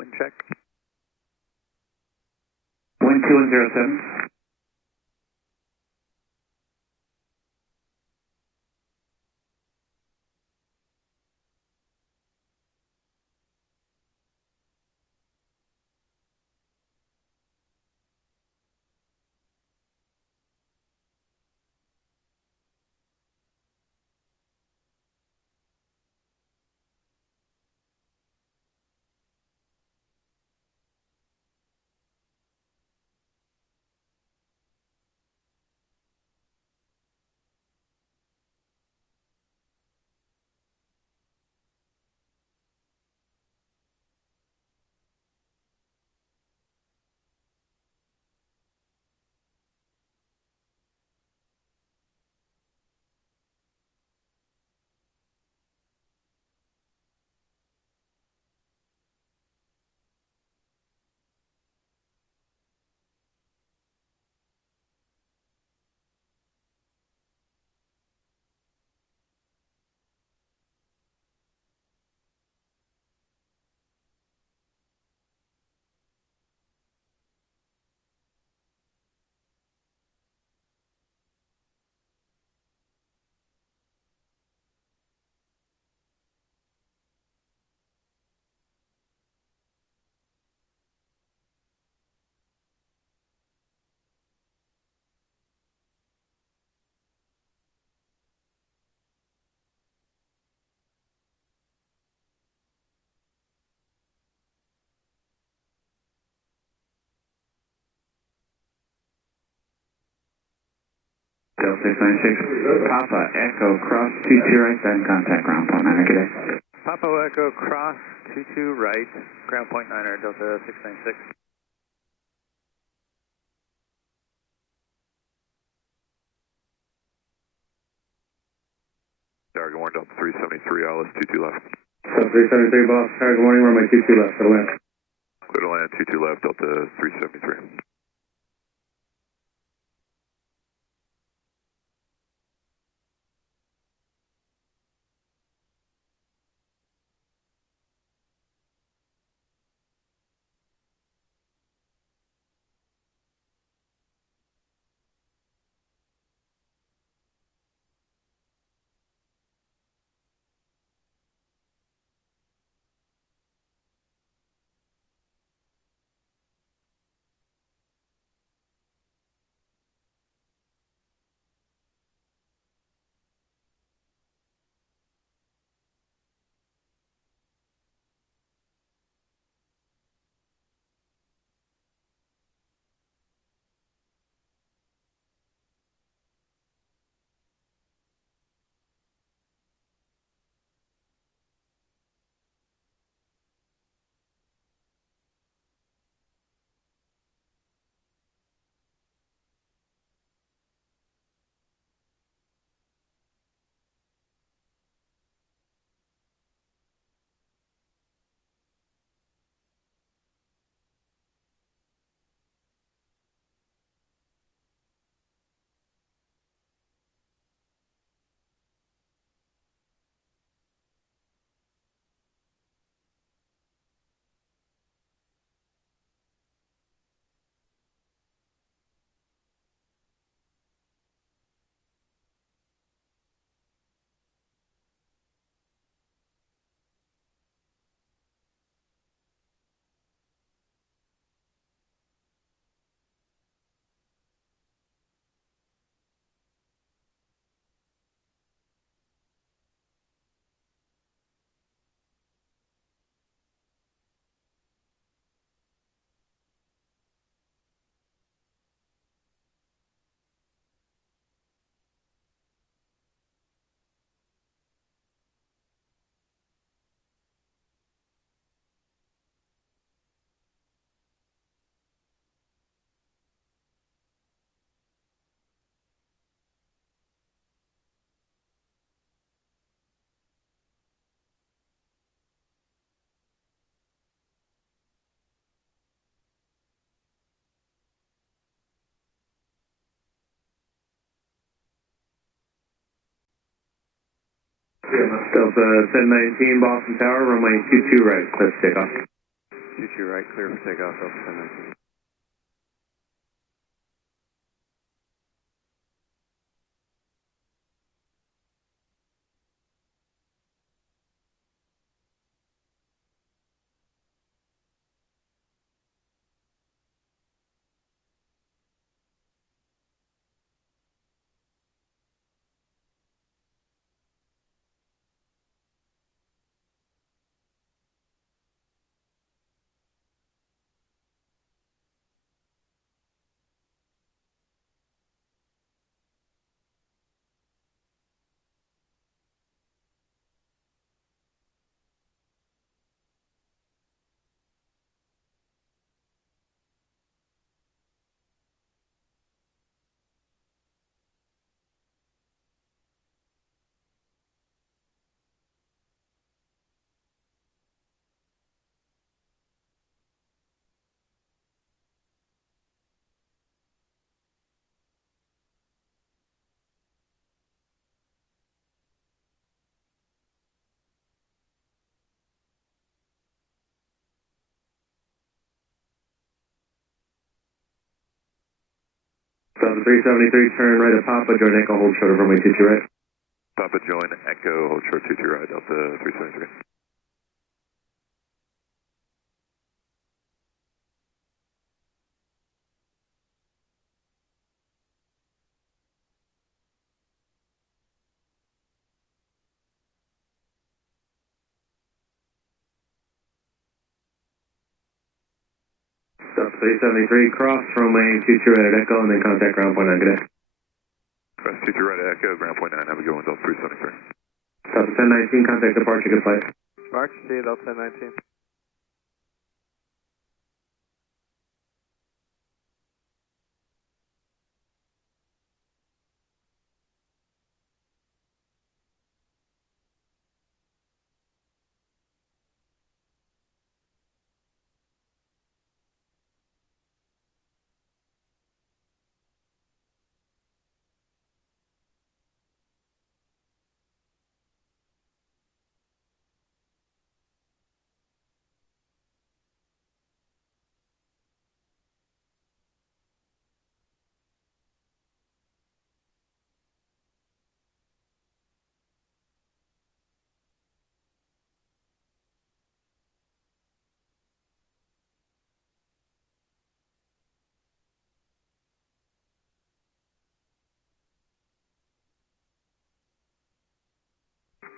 Wind check. Wind 2107. Delta 696, Papa Echo Cross 22 right, then contact ground point 9, good day. Papa Echo Cross 22 right, ground point 9er, Delta 696. Tower, good morning, Delta 373, Alice 22 left. Delta 373, boss. Tower, good morning, runway 22 left, clear to land. Clear to land, 22 left, Delta 373. Delta 1019, Boston Tower, runway 22 right, clear for takeoff. 22 right, clear for takeoff, Delta 1019. Delta 373, turn right at Papa, join Echo, hold short of runway 22 right. Papa join Echo, hold short 22 right, Delta 373. Delta 373, cross runway 22 right at Echo, and then contact ground point 9, good day. Cross 22 right at Echo, ground point 9, have a good one, Delta 373. Delta 1019, contact departure, good flight. March, see you, Delta 1019.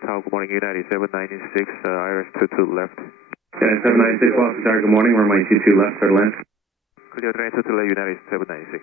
Tower, good morning, United 796, Iris 22 left. Yeah, 796, Boston Tower, good morning, runway 22 left, clear to land. Clear train 22 left, United 796.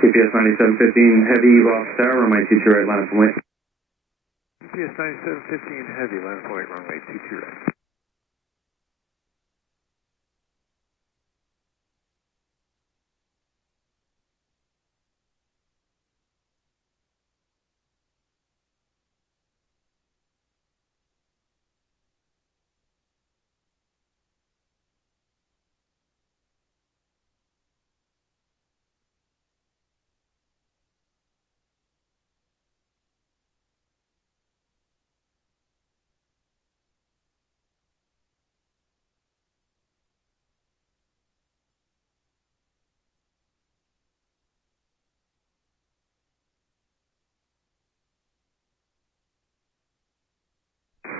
GPS 9715 Heavy, Lost Tower, runway 22 right, line up and wait. GPS 9715 Heavy, line up right, runway 22 right.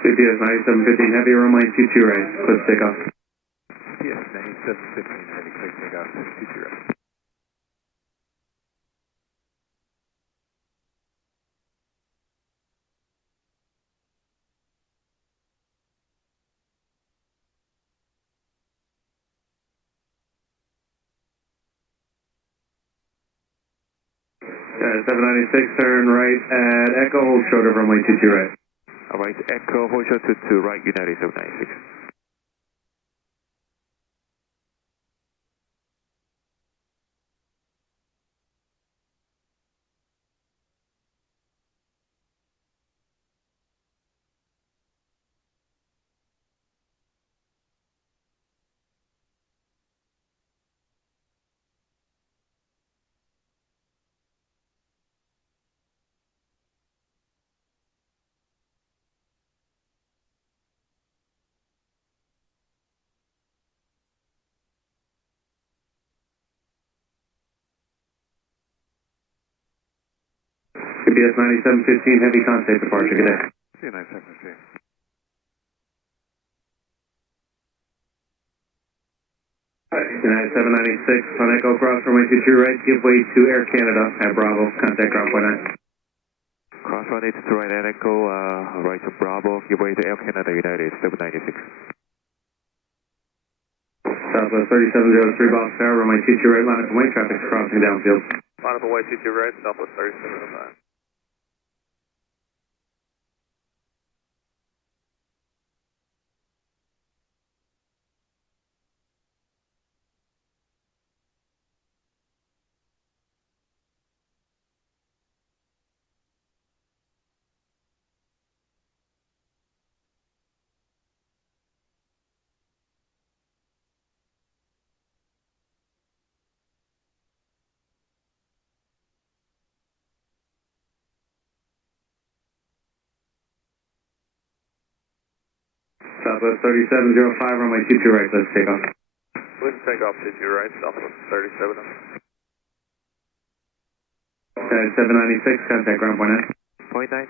GPS 9715 Heavy, runway 22 right, clear for takeoff. GPS 9715 Heavy, clear takeoff, 22 right. Yeah, 796, turn right at Echo, hold short of runway 22 right. Alright, Echo, hold short to right, United 796. GPS 9715 Heavy, contact departure, good day. See you 9715. United 796 on Echo, cross runway 22 right, give way to Air Canada at Bravo, contact ground point 9. Cross runway to right at Echo, right to Bravo, give way to Air Canada United 796. Southwest 3703 Box Tower, runway 22 right, line up and wait, traffic's crossing downfield. Line up and wait 22 right, Southwest 3705. Southwest 3705, runway 22 right, let's take off. Let's take off 22 right, Southwest 3705. United 796, contact ground point 9. Point 9.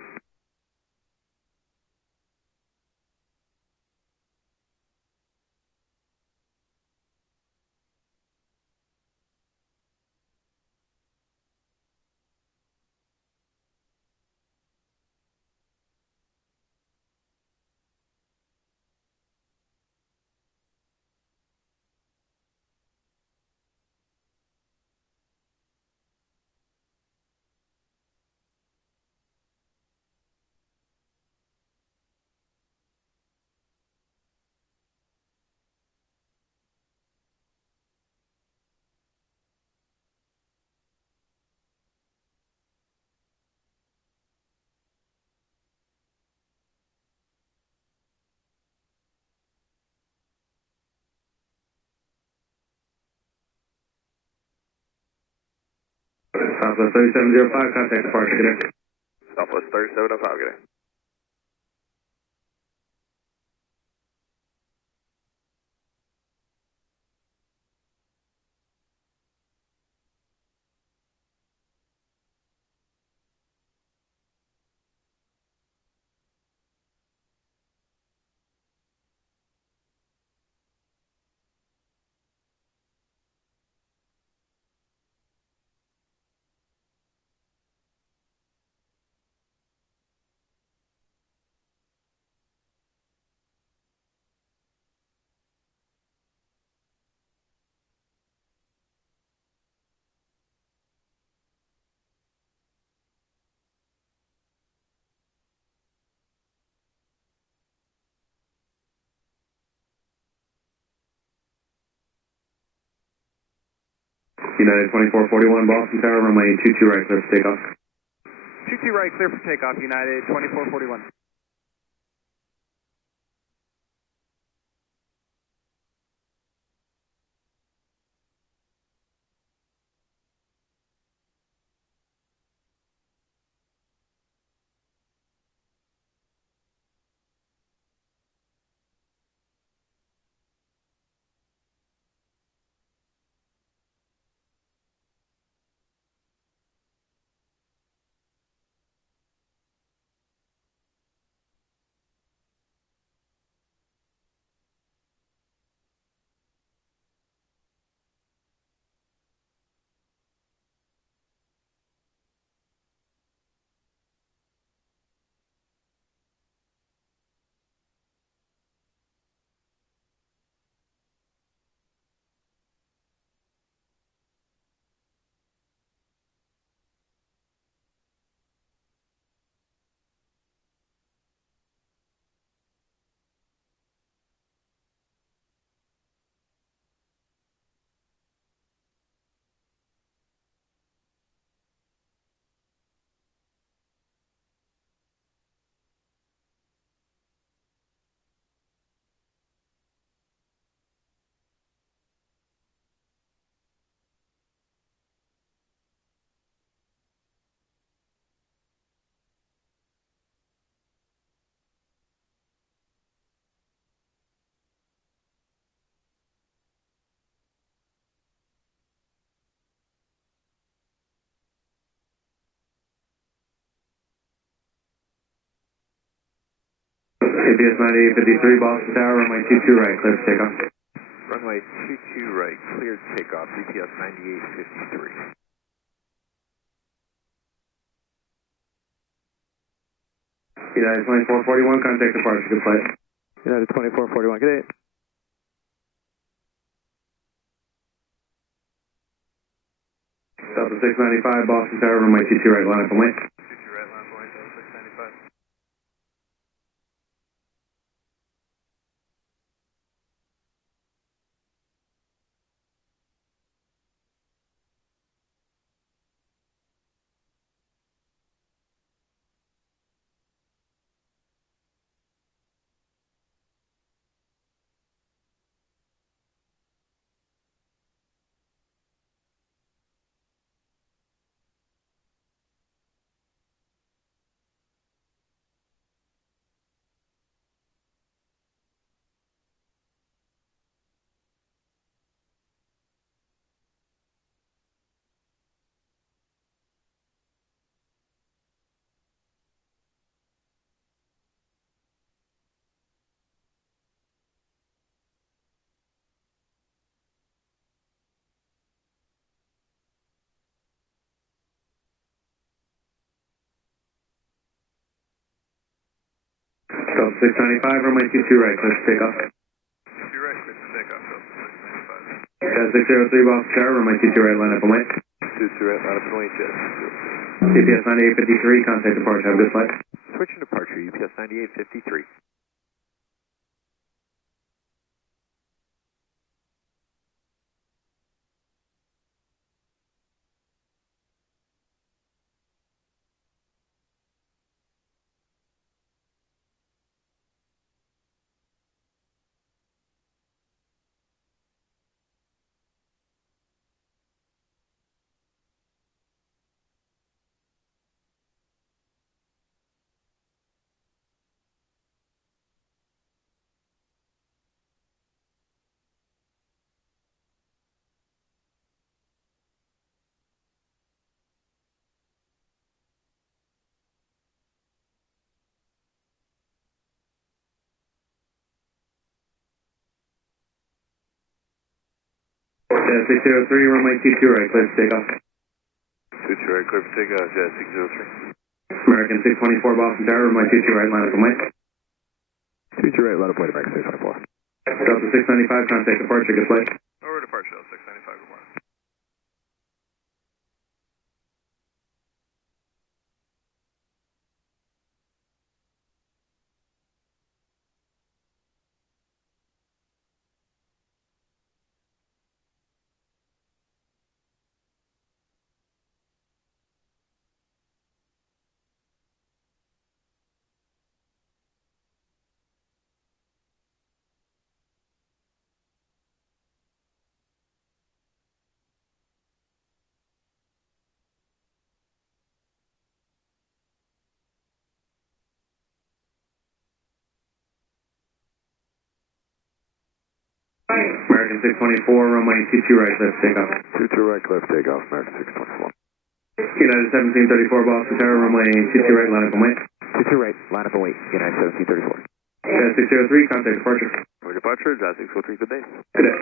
Southwest 3705, contact departure, good day. Southwest 3705, good day. United 2441, Boston Tower, runway 22 right, clear for takeoff. 22 right, clear for takeoff, United 2441. APS 9853, Boston Tower, runway 22 right, clear for takeoff. Runway 22 right, cleared takeoff, GPS 9853. United 2441, contact departure, good flight. United 2441, good day. Delta 695, Boston Tower, runway 22 right, line up and wait. 22 right, line up and wait, Delta 695. Delta 695, runway 22 right, clear for takeoff. 22 right, clear for takeoff, Delta 695. Delta 603, Boston Tower, runway 22 right, line up and wait. 22 right, line up and wait, yes. APS 9853, contact departure, have a good flight. Switching departure, UPS 9853. Jet 603, runway 22 right, clear for takeoff. 22 right, clear for takeoff, Jet 603. American 624, Boston Tower, runway 22 right, line up and wait. 22 right, line up and wait, American 624. Delta 695, contact departure, good flight. Over departure, Delta 695, good morning. American 624, runway 22 right, let's take off. 22 right, clear for takeoff, American 624. United 1734, Boston Tower, runway 22 right, line up and wait. 22 right, line up and wait, United 1734. United 603, contact departure. For departure, Jazz 603, good day. Good day.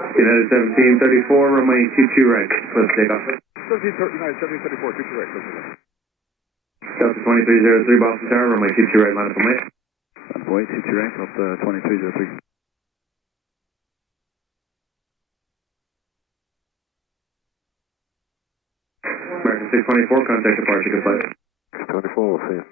United 1734, runway 22 right, let's take off. United 1734, 22 right, clear for takeoff. Delta 2303, Boston Tower, runway 22 right, line up and wait. Line up and wait, 22 right, Delta 2303. American 624, contact departure, good flight. 624, we'll see you.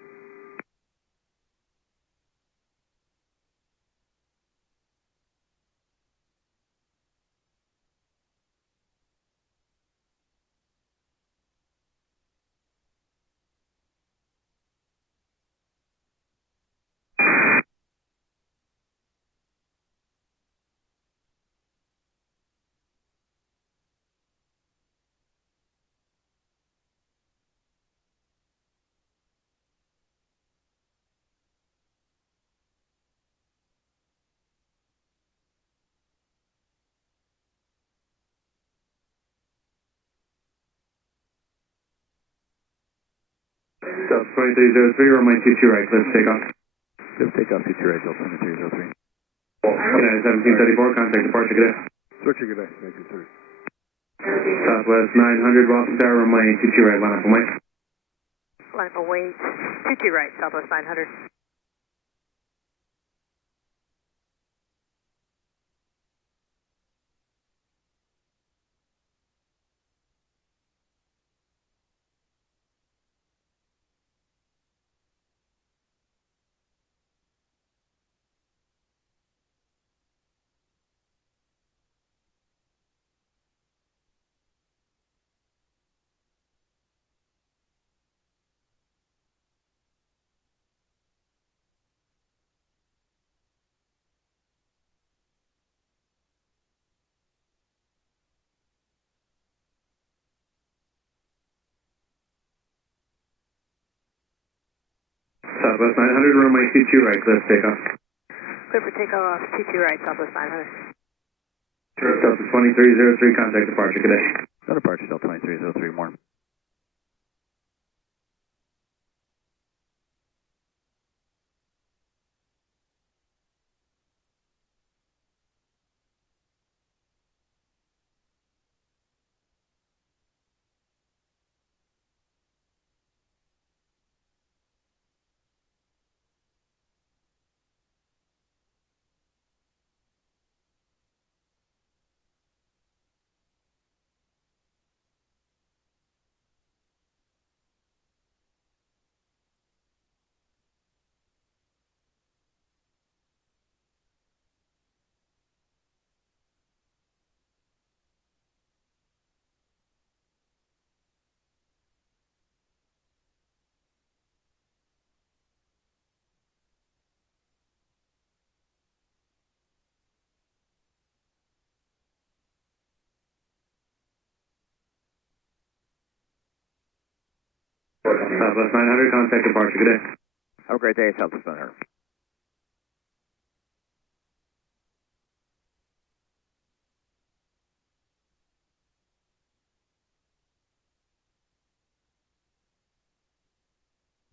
Delta 2303, runway 22 right, let's take off. Let's take off 22 right, Delta 2303. United 1734, contact departure, good day. Structure, good day, United 23. Southwest 900, Boston Tower, runway 22 right, line up and wait. Line up and wait. 22 right, Southwest 900. Southwest 900, runway 22 right, let's take off. Clear for takeoff, 22 right, Southwest 900. Delta 2303, contact departure, good day. No departure, Delta 2303, more. Southwest 900, contact departure, good day. Have a great day, Southwest 900.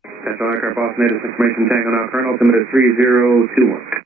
National Aircraft Boston Native Information Tango now current, altimeter 3021.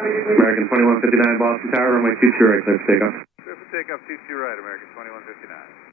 American 2159 Boston Tower, runway 22 right, clear for takeoff. Clear for takeoff, 22 right, American 2159.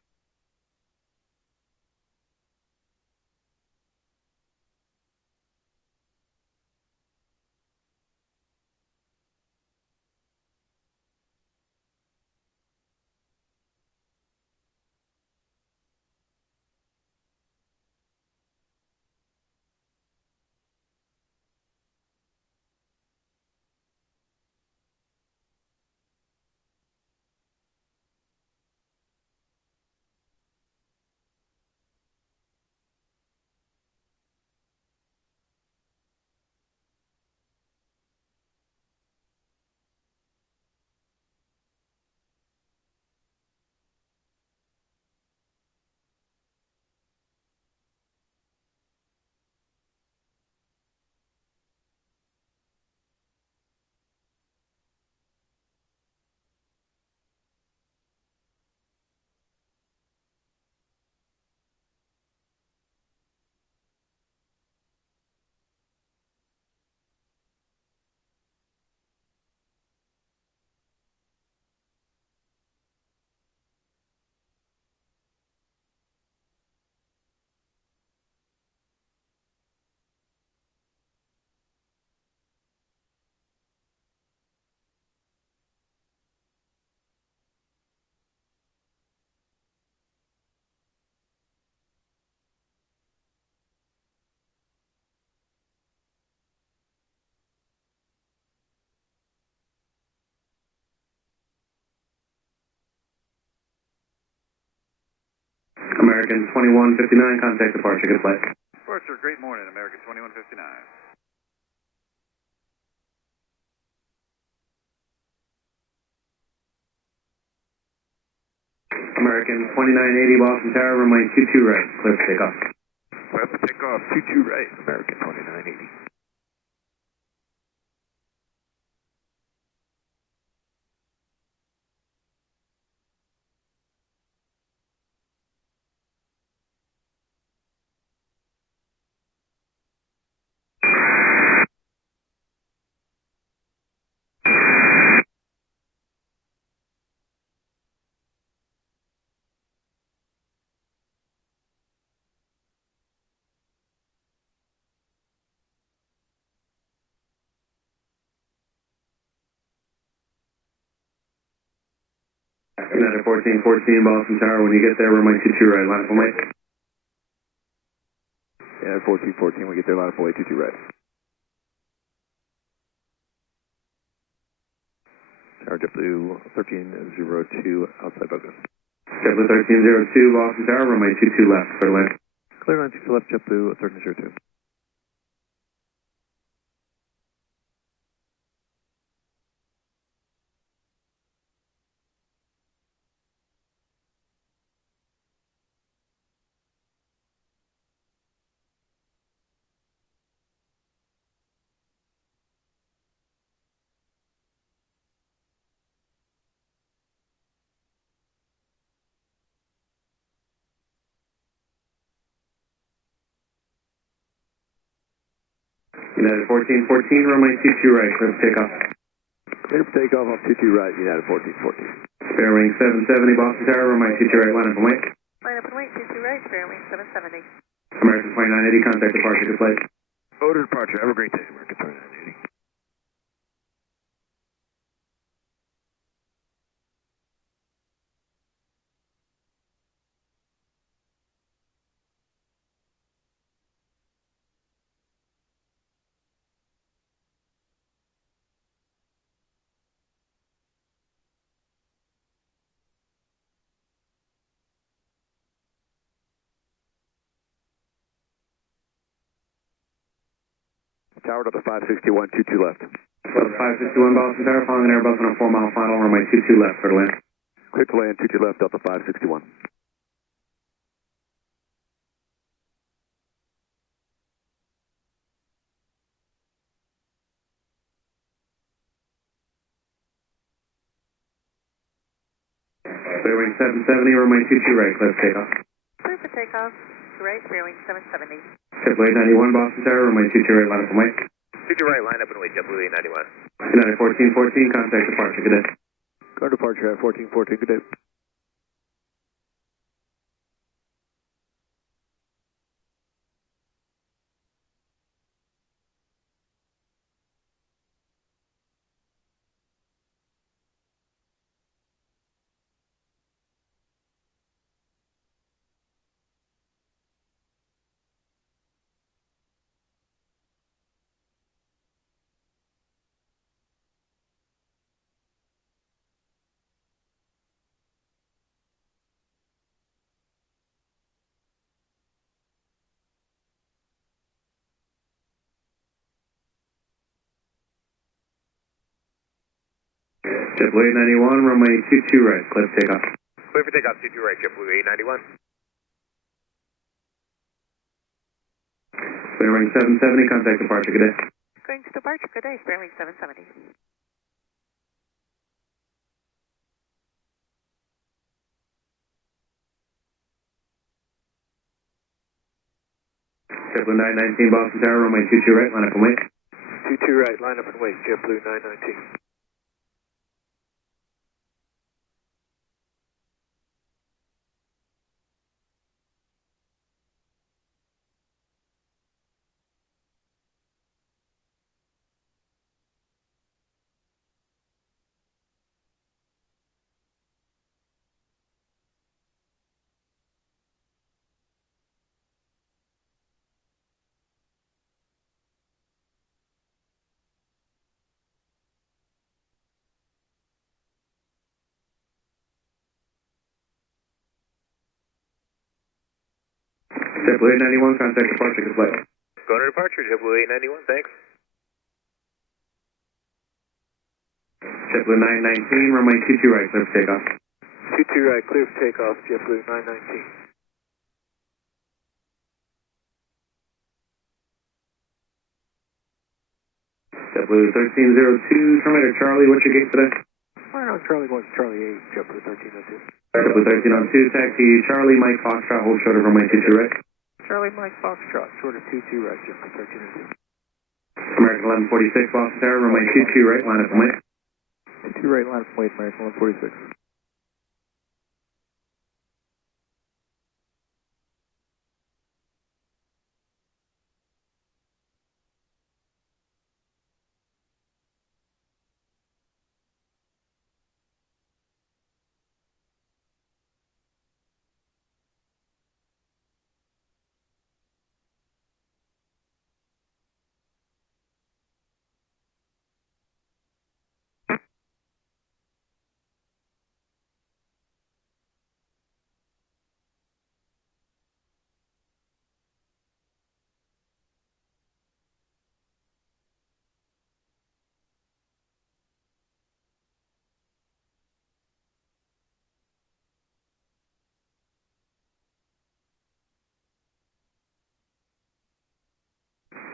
American 2159, contact departure, good flight. Departure, great morning, American 2159. American 2980 Boston Tower, runway 22 right, clear for takeoff. Clear for takeoff, 22 right, American 2980. United 1414 Boston Tower, when you get there, runway 22 right, line up and wait. Yeah, 1414, we get there, line up and wait, 22 right. Tower JetBlue 1302, outside Bogan. JetBlue 1302 Boston Tower, runway 22 left, clear land. Clear 92 left, JetBlue 1302. United 1414, runway 22 right, clear for takeoff. Clear for takeoff off 22 right, United 1414. Spare wing 770 Boston Tower, runway 22 right, line up and wait. Line up and wait, 22 right, spare wing 770. American 2980, contact departure, good flight. Order departure, have a great day, American 2980. Tower to the 561, 22 left. So 561 Boston Tower, following an Airbus on a 4-mile final, runway 22 left for the land. Quick land, 22 left, Delta 561. Spare wing 770, runway 22 right, clear for takeoff. Clear for takeoff, 2 right, spare wing 770. JetBlue 891 Boston Tower, runway 22 right, line up and wait. 22 right, line up and wait, JetBlue 891. United 1414, contact departure, good day. Guard departure at 1414, good day. JetBlue 891, runway 22 right, clear for takeoff. Clear for takeoff, 22 right, JetBlue 891. Clear range 770, contact departure, good day. Going to departure, good day, Fairlink 770. JetBlue 919, Boston Tower, runway 22 right, line up and wait. 22 right, line up and wait, JetBlue 919. JetBlue 891, contact departure, good flight. Going to departure, JetBlue 891, thanks. JetBlue 919, runway 22 right, clear for takeoff. 22 right, clear for takeoff, JetBlue 919. JetBlue 1302, Terminator Charlie, what's your gate today? Right on Charlie 1, Charlie 8, JetBlue 1302. JetBlue 1302, taxi Charlie, Mike Foxtrot, hold short of runway 22 right. Charlie Mike Foxtrot, short of 22 right, JetBlue 1302. American 1146, Boston Tower, runway 22 right, line up and wait. 22 right, line up and wait, American 1146.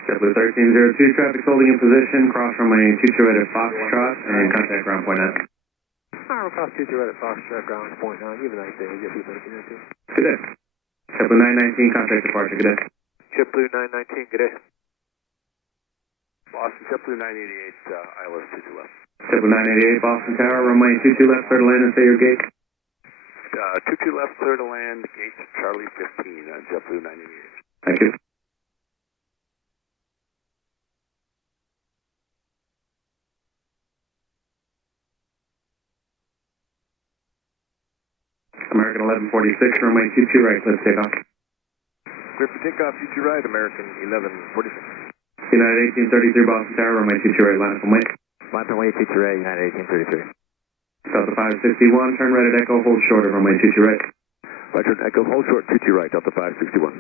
JetBlue 1302, traffic's holding in position, cross runway 22 right at Foxtrot, and contact ground point 9. Alright, cross 22 right at Foxtrot, ground point 9, you have a nice day, JetBlue 1302. Good day. JetBlue 919, contact departure, good day. JetBlue 919, good day. Boston, JetBlue 988, ILS 22 left. JetBlue 988, Boston Tower, runway 22 left, clear to land and stay your gate. 22 left, clear to land, gate Charlie 15, JetBlue 988. Thank you. American 1146, runway 22 right, clear for takeoff. Clear for takeoff, 22 right, American 1146. United 1833, Boston Tower, runway 22 right, line up and wait. Line up and wait, 22 right, United 1833. Delta 561, turn right at Echo, hold short of runway 22 right. Roger, Echo, hold short, 22 right, Delta 561.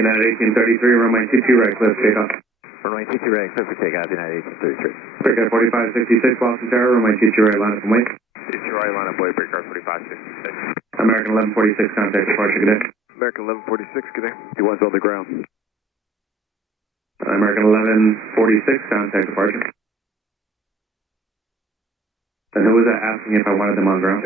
United 1833, runway 22 right, clear for takeoff. Runway 22 right, clear for takeoff, United 1833. Breakout 4566, Boston Tower, runway 22 right, line up and wait. 22 right, line up, wait, breakout 4566. American 1146, contact departure, good day. American 1146, good day. He was on the ground. American 1146, contact departure. And who was that asking if I wanted them on ground?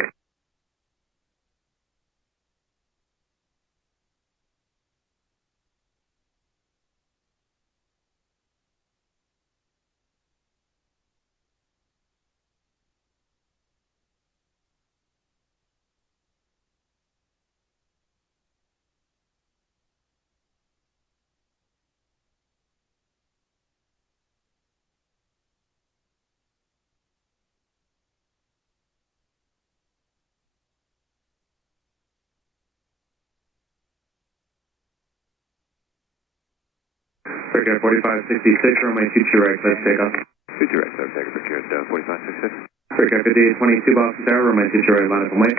Breakout 4566, runway 22 right, let's take off. 22 right, clear for takeoff, breakout 4566. Breakout 5822, Boston Tower, runway 22 right, line up and wait.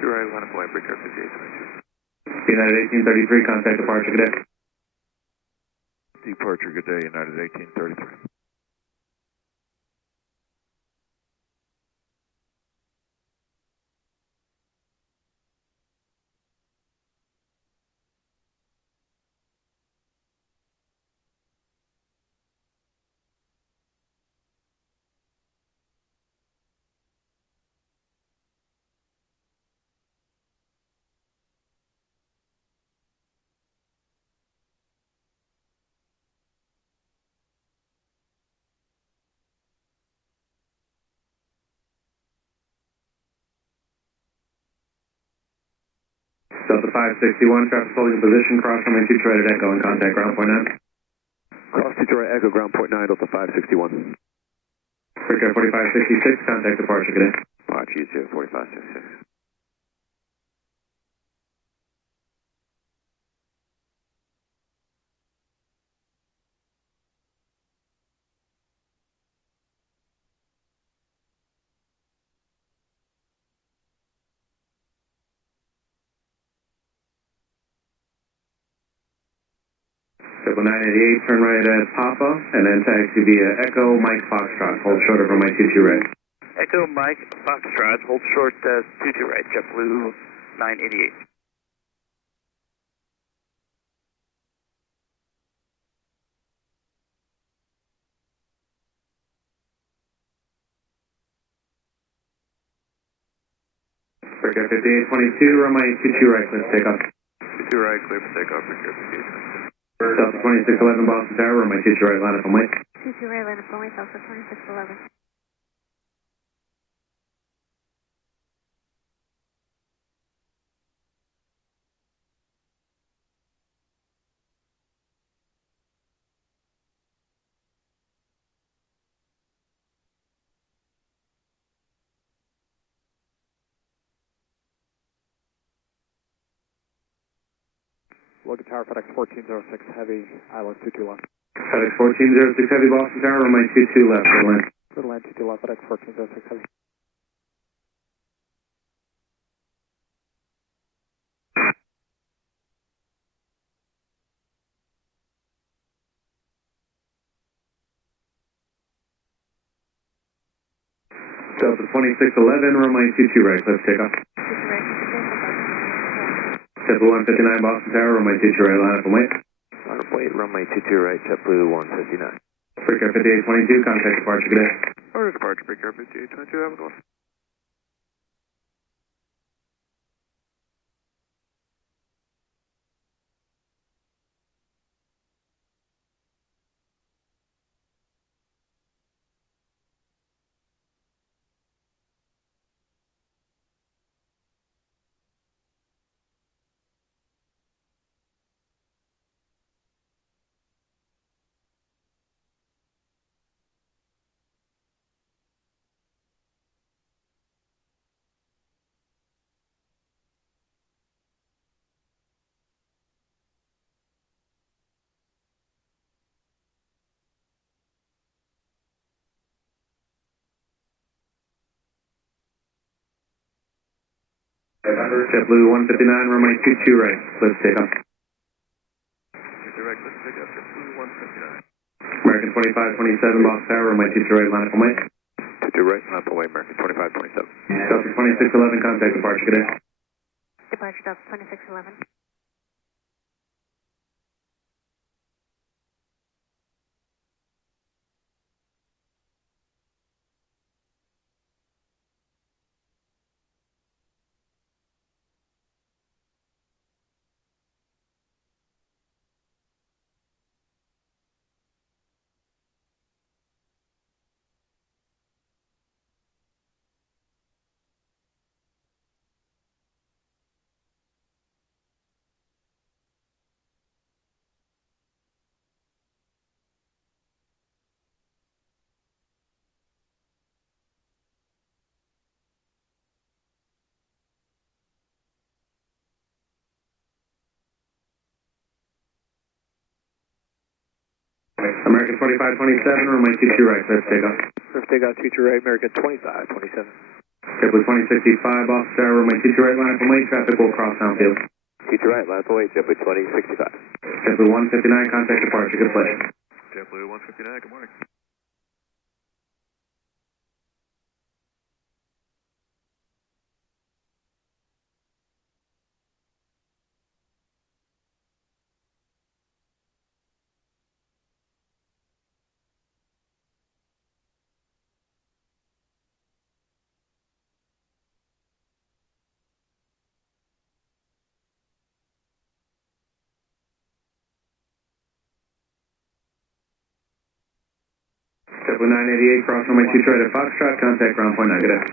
22 right, line up and wait, breakout 5822. United 1833, contact departure, good day. Departure, good day, United 1833. Delta 561, traffic holding position, cross runway 22 right at Echo and contact ground point 9. Cross 22 right, Echo, ground point 9, Delta 561. Breakout 4566, contact departure, good day. Watch you 4566. Triple 988, turn right at Papa, and then taxi via Echo, Mike Foxtrot, hold short of runway 22 right. Echo Mike Foxtrot, hold short 22 right, JetBlue 988. Breakout 5822, runway 22 right, let's take off. 22 right, clear for takeoff, breakout 5822. Delta 2611, Boston Tower, runway 22 right, line up and wait. 22 right, line up and wait, Delta 2611. Logan Tower, FedEx 1406 Heavy, Island 22 left. FedEx 1406 Heavy, Boston Tower, runway 22 left, good land. Good land 22 left, FedEx 1406 Heavy. Delta 2611, runway 22 right, let's take off. 22 right, JetBlue 159, Boston Tower, runway 22 right, line up and wait. Line up, wait, runway 22 right, JetBlue 159. Breakout 5822, contact departure, good day. Order departure, breakout 5822, have a good one. JetBlue 159, runway 22 right, let's take off. right, let's take up JetBlue 159. American 2527, Boston Tower, runway 22 right, line up and wait. 22 right, line up and wait, American 2527. Delta 2611, contact departure, good day. Departure Delta 2611. American 2527, runway 22 right, clear for takeoff. Clear for takeoff, 22 right, American 2527. JetBlue 2065, Boston Tower, runway 22 right, line up and wait, traffic will cross downfield. 22 right, line up and wait, JetBlue 2065. JetBlue 159, contact departure, good play. JetBlue 159, good morning. JetBlue 988, cross runway 22 right at Foxtrot, contact ground point 9, good day.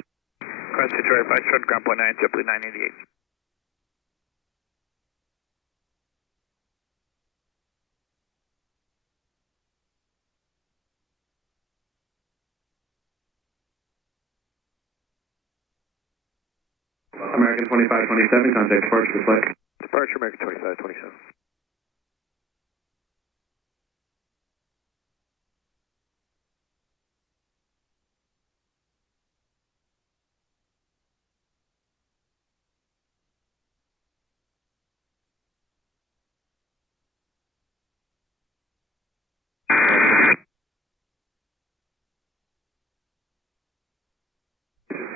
Cross 22 right, Foxtrot, ground point 9, JetBlue 988. American 2527, contact departure, good play. Departure, American 2527.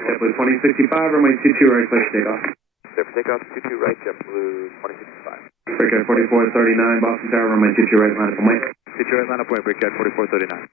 JetBlue 2065, runway 22 right, clear for takeoff. Clear for takeoff, 22 right, JetBlue 2065. Breakout 4439, Boston Tower, runway 22 right, line up and wait. 22 right, line up and wait, breakout 4439.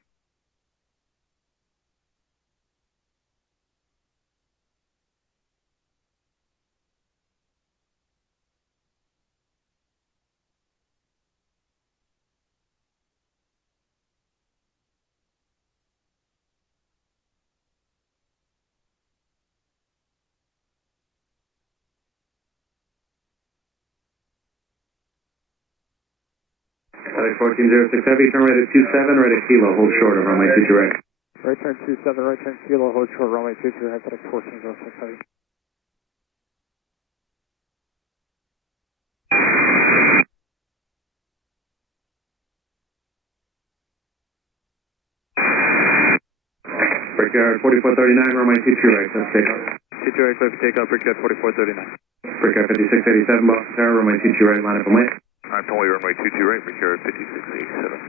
Alex 1406 Heavy, turn right at 27, right at Kilo, hold short of runway 22 right. Right turn 27, right turn Kilo, hold short, runway 22 right, FedEx 1406 Heavy. Brickyard 4439, runway 22 right, let's take off. 22 right, clear for takeoff, Brickyard 4439. Brickyard 5687, Boston Tower, runway 22 right, line up and wait. I'm only runway 22 right, Brickyard 5687.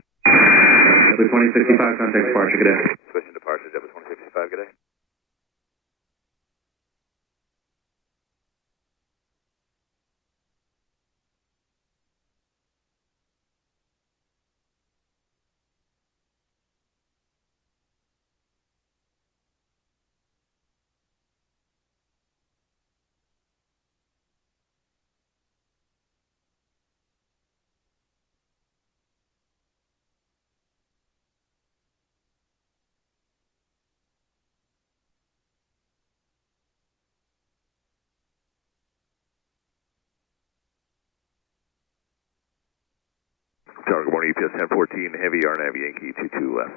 JetBlue 2065, contact departure, good day. Switching departure, JetBlue 2065, good day. Tower, good morning, EPS 1014, Heavy, RNAV Yankee 22 left.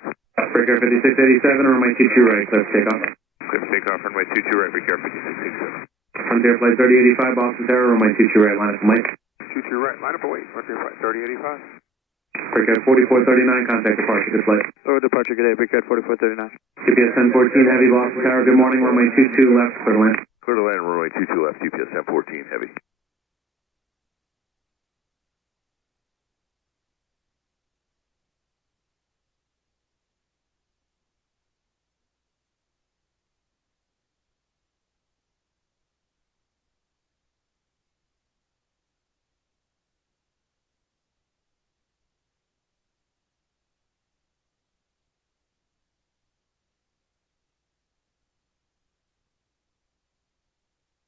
Brickyard 5687, runway 22 right, let's take off. Clear for takeoff, runway 22 right, Brickyard 5687. Frontier Flight 3085, Boston Tower, runway 22 right, line up and wait. 22 right, line up and wait, Frontier Flight 3085. Brickyard 4439, contact departure, good flight. Oh, departure, good day, Brickyard 4439. GPS 1014 Heavy, Boston Tower, good morning, runway 22 left, clear to land. Clear to land, runway 22 left, UPS 1014 Heavy.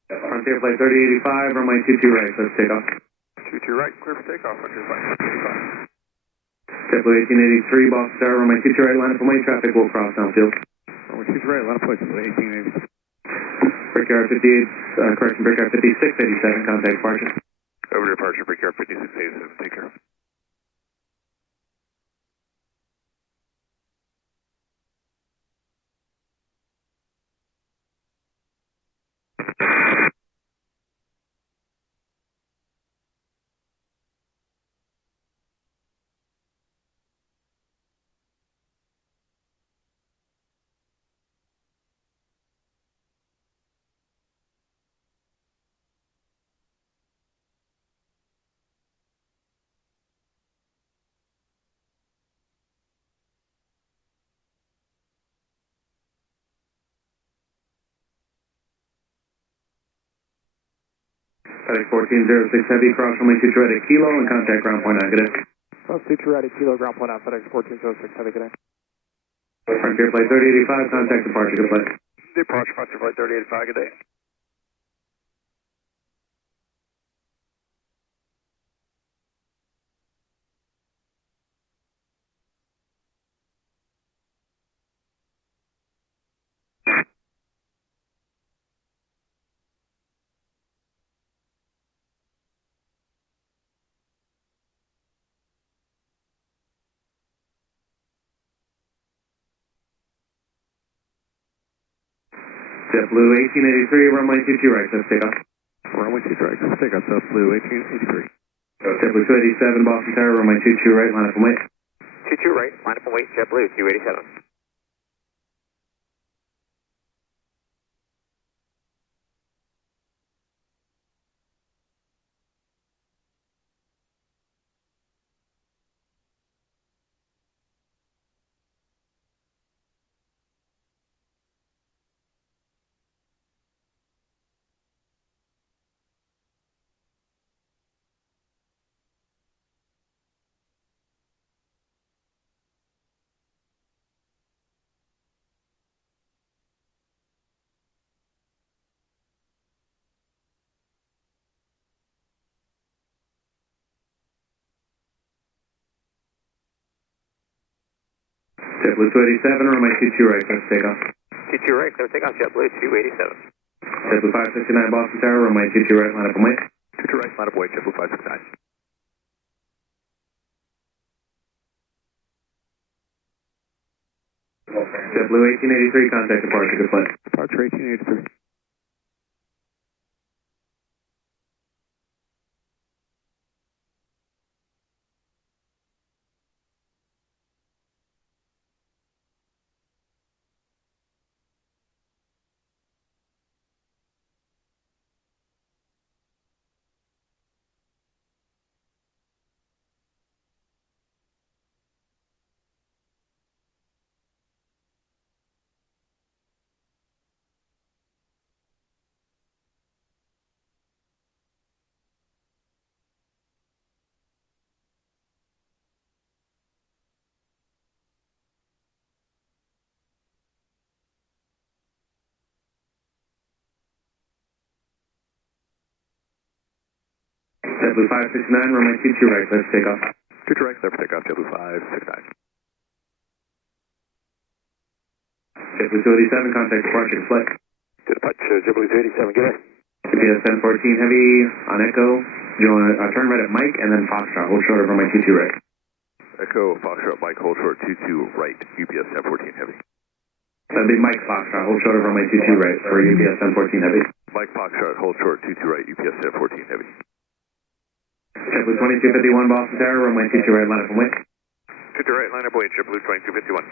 Frontier Flight 3085, runway 22 right, let's take off. 22 right, clear for takeoff, Frontier Flight 3085. JetBlue 1883, Boston Tower, runway 22 right, line up and wait, traffic will cross downfield. Runway 22 right, line up and wait, 1883. Brickyard 58, correction, Brickyard 5687, contact departure. Over to departure, Brickyard 5687, take care. FedEx 1406 Heavy, cross runway 22 right at Kilo and contact ground point on, good day. Cross 22 right at Kilo, ground point on FedEx 1406 Heavy, good day. Frontier Flight 3085, contact departure, good flight. Departure, Frontier Flight 3085, good day. JetBlue 1883, runway 22 right, let's take off. Runway 22 right, let's take off, JetBlue 1883. JetBlue 287, Boston Tower, runway 22 right, line up and wait. 22 right, line up and wait, JetBlue 287. JetBlue 287, runway 22 right, let's take off. 22 right, clear takeoff, JetBlue 287. JetBlue 569, Boston Tower, runway 22 right, line up and wait. 22 right, line up, wait, JetBlue 569. JetBlue 1883, contact departure, good flight. Departure 1883. JetBlue 569, runway 22 right, let's take off. 22 right, clear for takeoff, JetBlue 569. JetBlue 287, contact departure, good flight. Departure, JetBlue 287, good day. GPS 1014 Heavy on Echo. You want to turn right at Mike and then Foxtrot, hold short of runway 22 right. Echo, Foxtrot, Mike, hold short 22 right, UPS 1014 Heavy. That'd be Mike Foxtrot, hold short of runway 22 right for UPS 1014 Heavy. Mike Foxtrot, hold short 22 right, UPS 1014 Heavy. JetBlue 2251, Boston Tower, runway 22 right, line up and wait. 22 right, line up, wait, JetBlue 2251.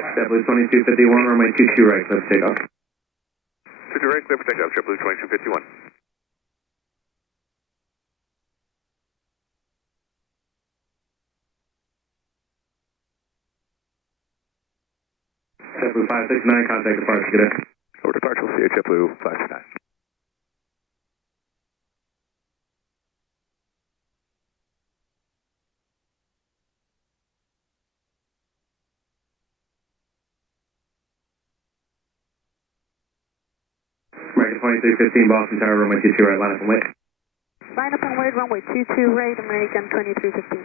JetBlue 2251, runway 22 right, let's take off. 22 right, clear for takeoff, JetBlue 2251. 569, contact departure, good day. Over departure, we'll see you, JetBlue 569. American 2315, Boston Tower, runway 22 right, line up and wait. Line up and wait, runway 22 right, American 2315.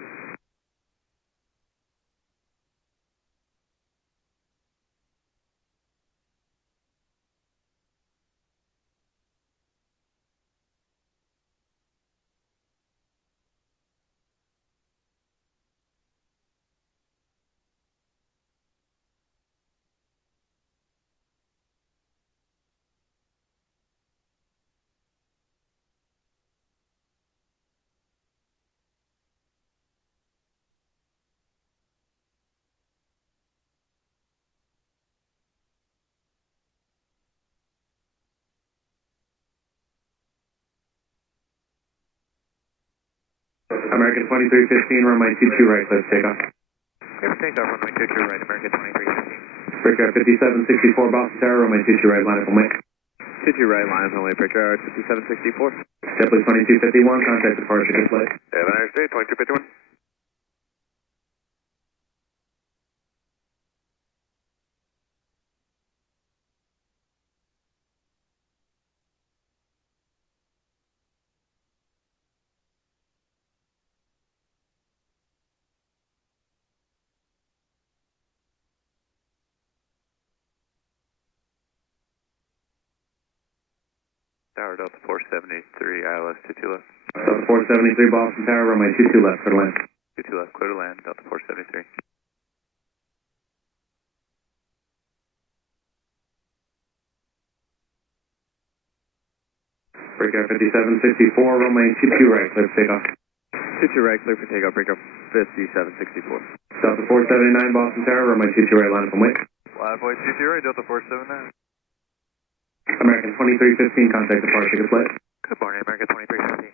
American 2315, runway 22 right, clear for takeoff. Clear for takeoff, runway 22 right, American 2315. Breakout 5764, Boston Tower, runway 22 right, line up and wait. 22 right, line up and wait, breakout 5764. JetBlue 2251, contact departure, good flight. Have a nice day, 2251. Tower Delta 473, ILS 22 left. Delta 473, Boston Tower, runway 22 left, clear to land. 22 left, clear to land, Delta 473. Breakout 5764, runway 22 right, clear for takeoff. 22 right, clear for takeoff, breakout 5764. Delta 479, Boston Tower, runway 22 right, line up and wait. Live way 22 right, Delta 479. American 2315, contact departure, good flight. Good morning, American 2315.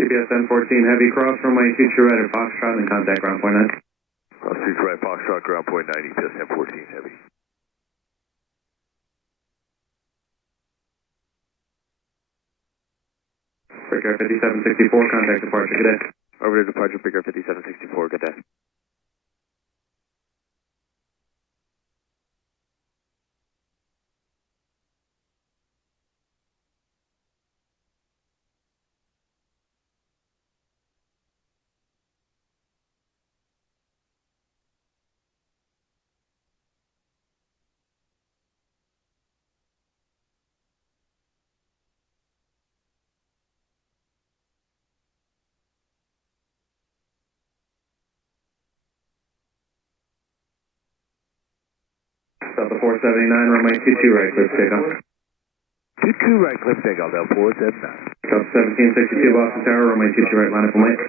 CBS 1014, heavy cross, runway 22 right at Foxtrot, and contact ground point 9. Cross 22 right, Foxtrot, ground point 90, just 1014 heavy. Breakout 5764, contact departure, good day. Over to departure, breakout 5764, good day. Delta 479, runway 22 right, clear for takeoff. 22 right, clear for takeoff, Delta 479. Delta 1762, Boston Tower, runway 22 right, line up and wait.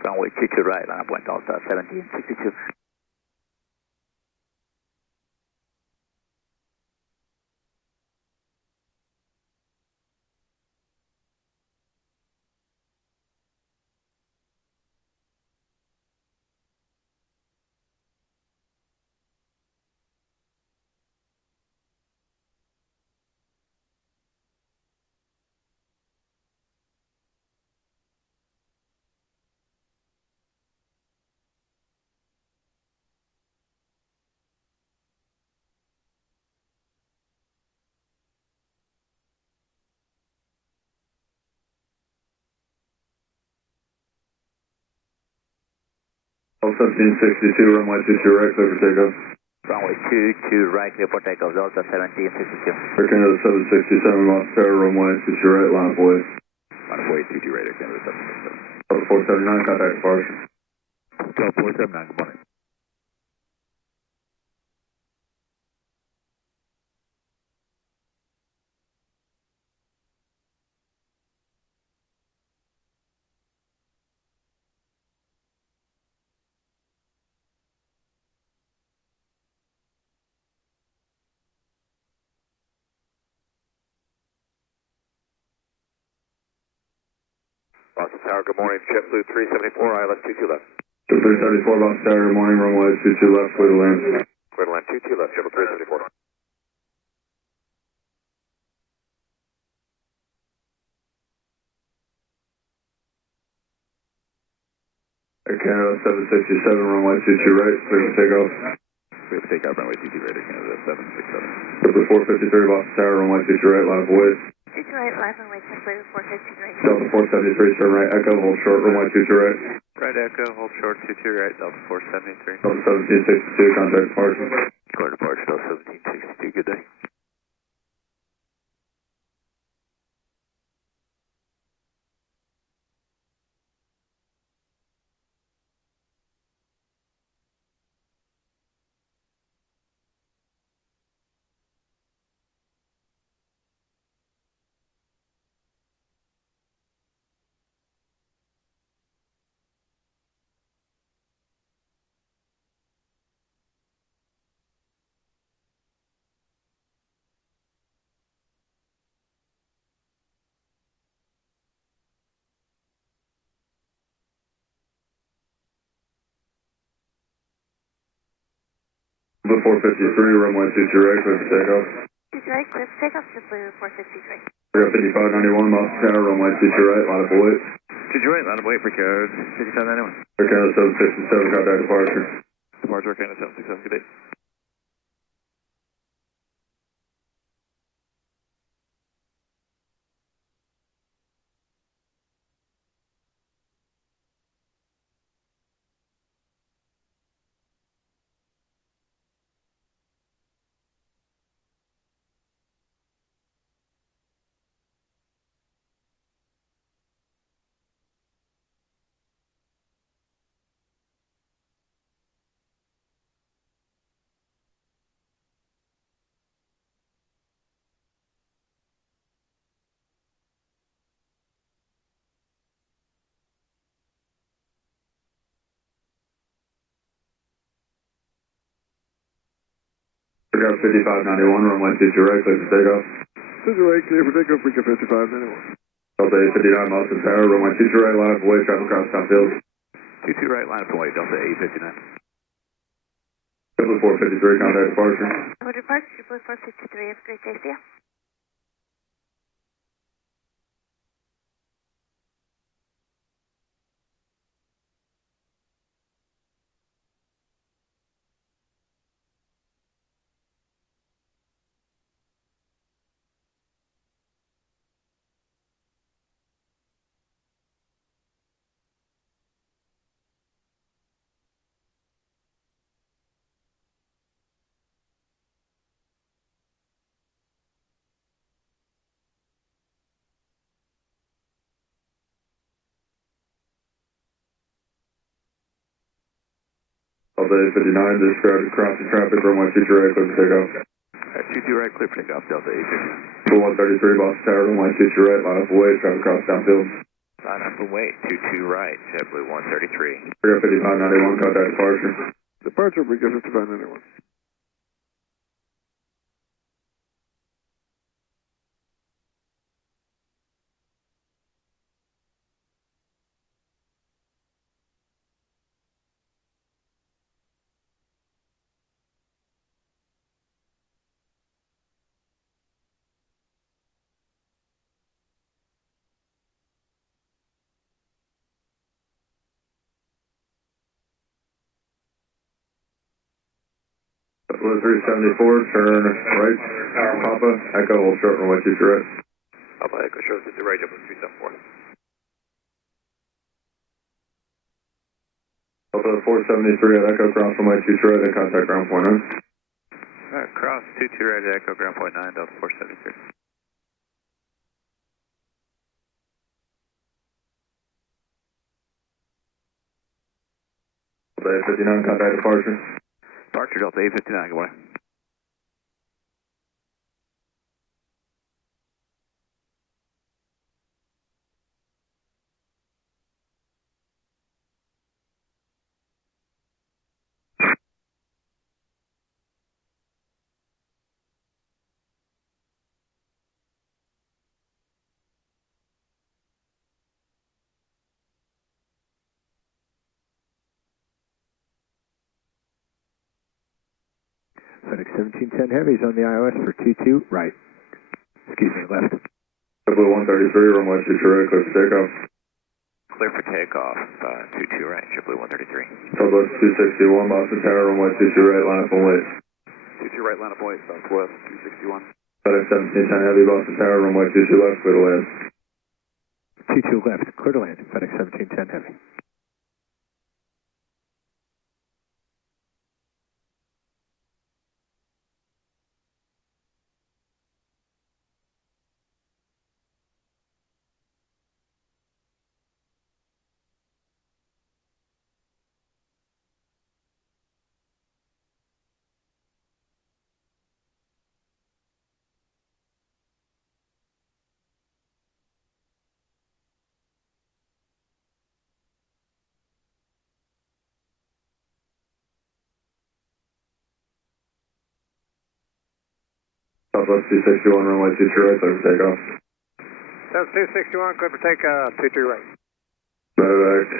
Runway 22 right, line up and wait, Delta 1762. Delta 1762, runway 22 right, clear for takeoff. Runway 22 right, clear for takeoff, Delta 1762. Air Canada 767, Boston Tower, runway 22 right, line up wait. Line up wait, 22 right, Air Canada 767. Delta 479, contact departure. 12479, good morning. Boston Tower, good morning. JetBlue 374, ILS 22 left. 374, Boston Tower, good morning. Runway 22 left, clear to land. Clear to land 22 left, JetBlue 374. Canada 767, runway 22 right, clear to take off. Clear to take off, runway 22 right, Canada 767. Delta 453, Boston Tower, runway 22 right, line of void. 22 right, left runway 10 453 right. Delta 473, turn right, echo, hold short, runway 22 right. Right echo, hold short, 22 right, Delta 473. Delta 1762, contact departure. Clear departure, Delta 1762, good day. Delta 453, runway 22 right, clear to take off. 22 right, clear to take off, JetBlue 453. We're at 5591, Boston Tower, runway 22 right, line of void. 22 right, line of wait for code 5791. Canada 767, contact departure. Departure, Canada 767, good day. We're at 5591, runway 22 right, clear to take off. 22 right, clear for takeoff, we got 5591. Delta 859, Boston Tower, runway 22 right, line of void, traffic across Southfield. 22 right, line of wait, Delta 859. Delta 453, contact departure. Over departure, JetBlue 453, have a great day, see ya. Delta 859, disregarded crossing traffic, runway 22 right, clear to take off. 22 right, clear for takeoff, Delta 859. 133, Boston Tower, runway 22 right, line of void, traffic across downfield. Line up and wait, 22 right, JetBlue 133. We're at 5591, contact departure. Departure, we got 5591. Delta 374, turn right, Papa, echo, hold short, runway 22 right. Papa Echo, shows 22 right, JetBlue 374. Delta 473 at echo, cross runway 22 right, then contact ground point 9. Cross 22 right at echo, ground point 9, Delta 473. Delta 859, contact departure. Departure Delta 859, good morning. FedEx 1710 Heavy's on the iOS for 22 right. Excuse me, left. JetBlue 133, runway 22 right, clear for takeoff. Clear for takeoff, 22 right, JetBlue 133. Southwest 261, Boston Tower, runway 22 right, line up and wait. 22 right, line up and wait, Southwest 261. FedEx 1710 Heavy, Boston Tower, runway 22 left, clear to land. 22 left, clear to land, FedEx 1710 Heavy. Southwest 261, runway 22 right, clear for takeoff. Southwest 261, clear for takeoff, 22 right. Medevac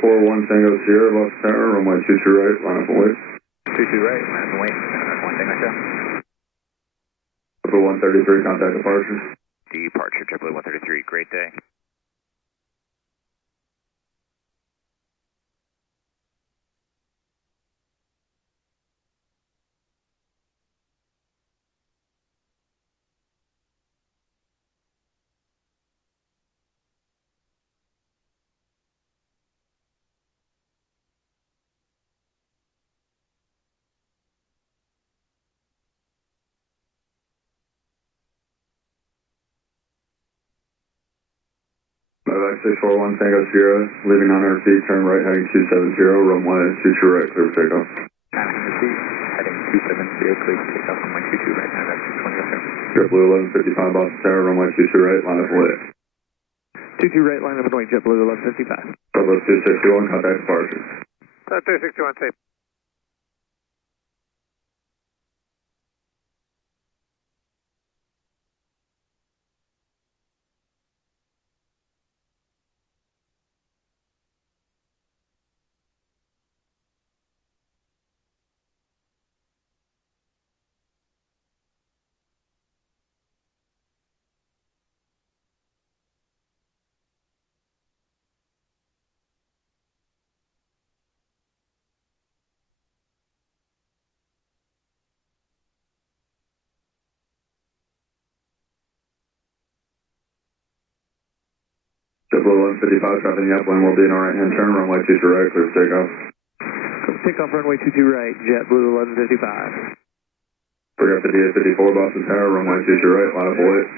641 Tango Sierra, Boston Tower, runway 22 right, line up and wait. 22 right, line up and wait, 1 Tango Sierra. JetBlue 133, contact departure. Departure, JetBlue 133, great day. Medevac 641 Tango Sierra, leaving 900 feet, turn right, heading 270, runway 22 right, clear for takeoff. 900 feet, heading 270, clear for takeoff, runway 22 right, Medevac 620. JetBlue 1155 Boston Tower, runway 22 right, line up and wait. 22 right, line up and wait, JetBlue 1155. Southwest 261, contact departure. Southwest 261, safe. JetBlue 1155, dropping the upwind, will be in our right-hand turn, runway 22 right, clear for takeoff. Takeoff runway 22 right, JetBlue 1155. Forgot the DA54, Boston Tower, runway 22 right, line up and wait.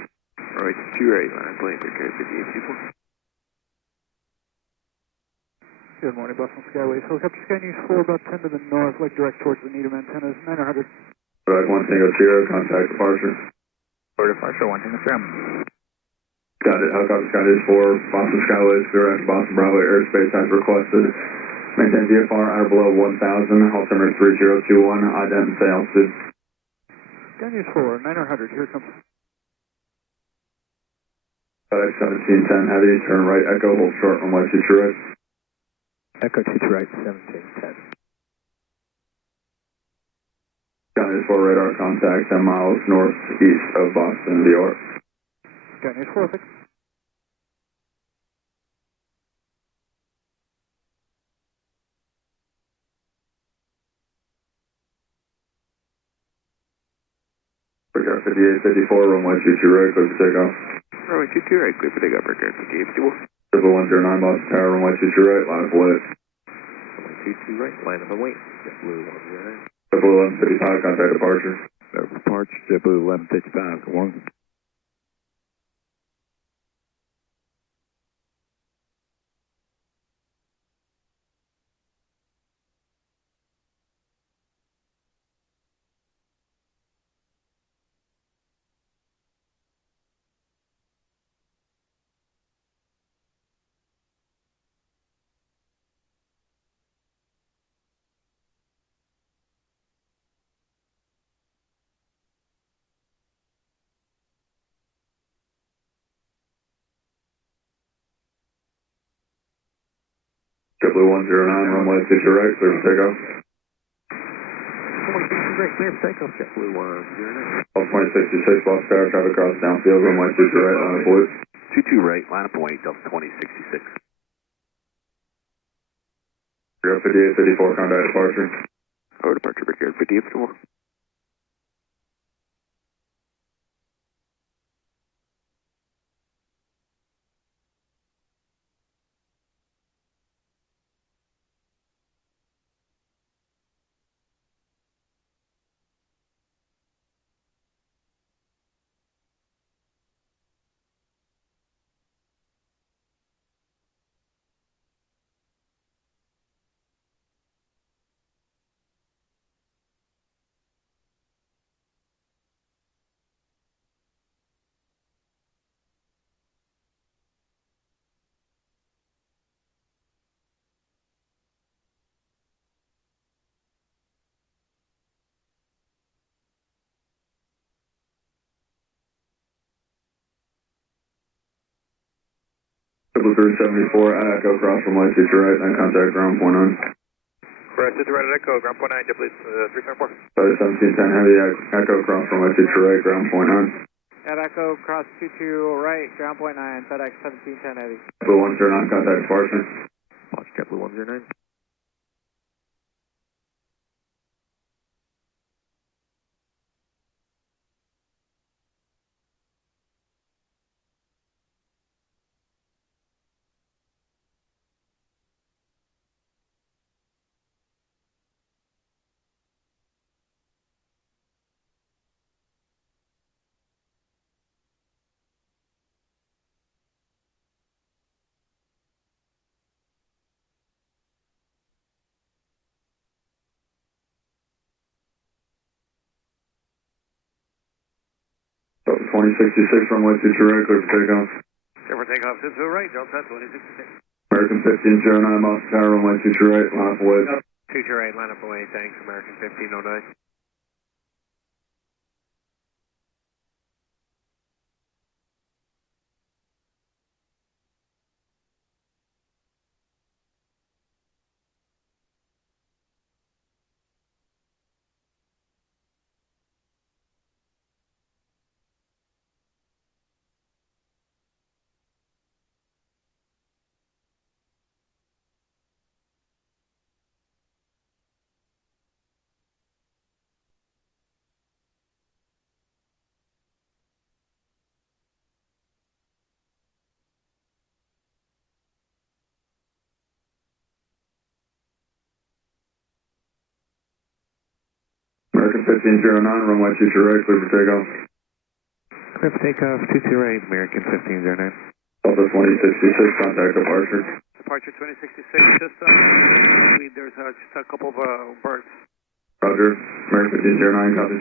Runway 22 right, line up and wait, prepare 5824. Good morning, Boston Skyways. Helicopter Sky News 4, about 10 to the north, leg direct towards the Needham antennas, 900. Medevac 1 Tango Sierra, contact departure. For departure, 1 Tango Sierra. Got it, helicopter Sky News 4, Boston Skyways, clear after Boston Bravo airspace as requested. Maintain VFR out below 1000, altimeter 3021, ident and stay altitude. Sky News 4, 900, here comes. FedEx 1710 Heavy, turn right, Echo, hold short, runway 22 right. Echo 22 right, 1710. Sky News 4 radar contact 10 miles northeast of Boston, New York. Sky News 4, fix. Forgot 5854, runway 22 right, clear for takeoff. Runway 22 right, clear for takeoff, forgot 5854. Triple 109 Boston Tower, runway 22 right, line up and wait. Runway 22 right, line up and wait, JetBlue 109. Triple 1155, contact departure. Departure, JetBlue 1155, good morning. JetBlue 109, runway 22 right, clear for takeoff. 2066, clear for takeoff, JetBlue 109. All 2066, Box Tower, traffic cross downfield, runway 22 right, line up await. 22 right, line up await, Delta 2066. 5854, contact departure. Our departure, Brigade 5854. JetBlue 374, Echo, cross runway 22 right, then contact ground point on. Correct, to the right at Echo, ground point 9, JetBlue 374. Sorry, 1710 heavy, Echo, cross runway 22 right, ground point on. At Echo, cross 22 right, ground point 9, FedEx 1710 heavy. JetBlue 109, contact departure. Watch JetBlue 109. Delta 2066, runway 22 right, clear for takeoff. Clear for takeoff, 22 right, Delta 2066. American 1509, Boston Tower, runway 22 right, line up away. 22 right, line up away, thanks, American 1509. American 1509, runway 22 right, clear for takeoff. Clear for takeoff, 22 right, American 1509. Delta 2066, contact departure. Departure 2066, just there's just a couple of birds. Roger, American 1509, copy.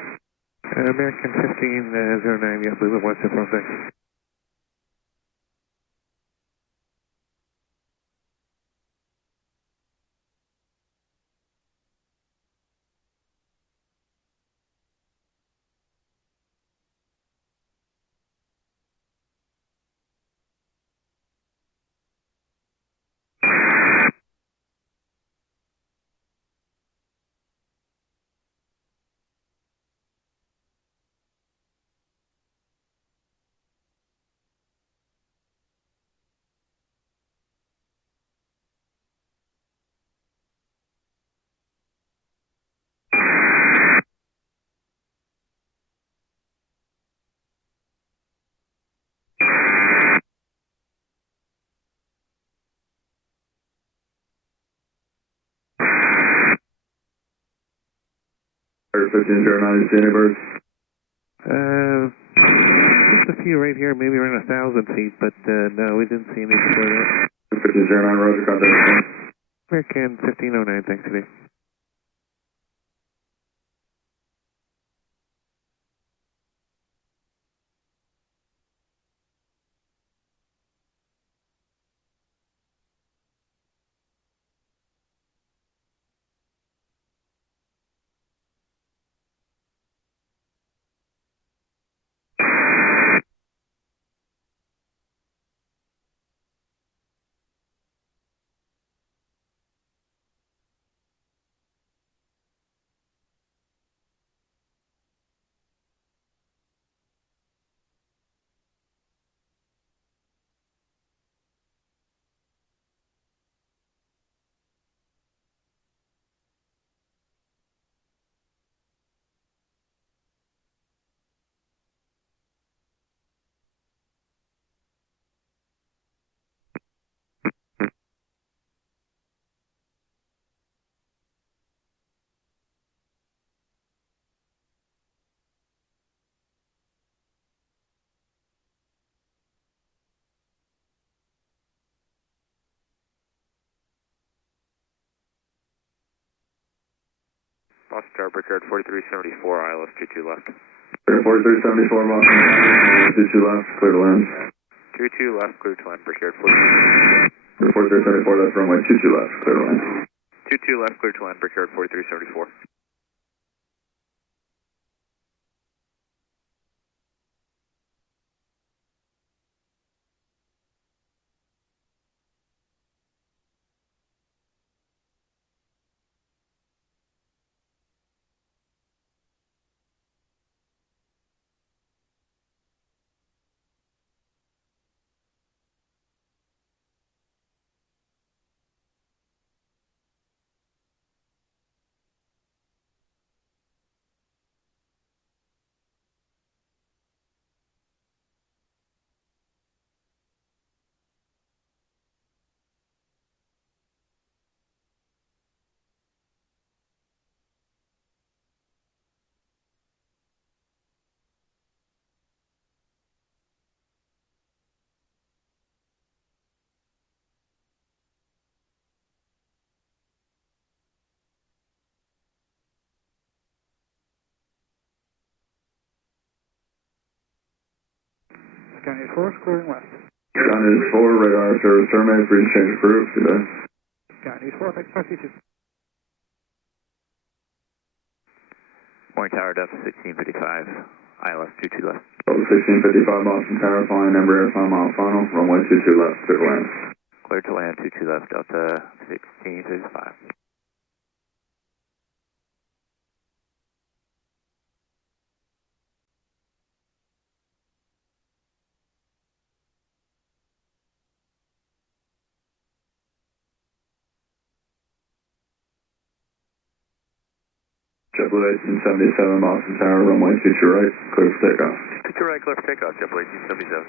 American 1509, yeah, blue, what's the process? American 1509, you see any birds? Just a few right here, maybe around 1,000 feet, but no, we didn't see any before that. 1509, roger, contact. American 1509, thanks today. Boston Tower, Brickyard 4374, ILS 22 left. 4374, Boston Tower, 22 left, clear to land. 22 left, clear to land, Brickyard 4374, that's runway 22 left, clear to land. 22 left, clear to land, Brickyard 4374. Sky 4, clearing west. Sky 4, radar service terminated, please change of route, good day. Sky 4, thanks, 5C2. Morning Tower, Delta 1655, ILS 22 left. Delta 1655, Boston Tower, flying Embraer 5 mile final, runway 22 left, clear to land. Clear to land, 22 left, Delta 1655. JetBlue 1877, Boston Tower, runway 22 right, clear for takeoff. 22 right, clear for takeoff, JetBlue 1877.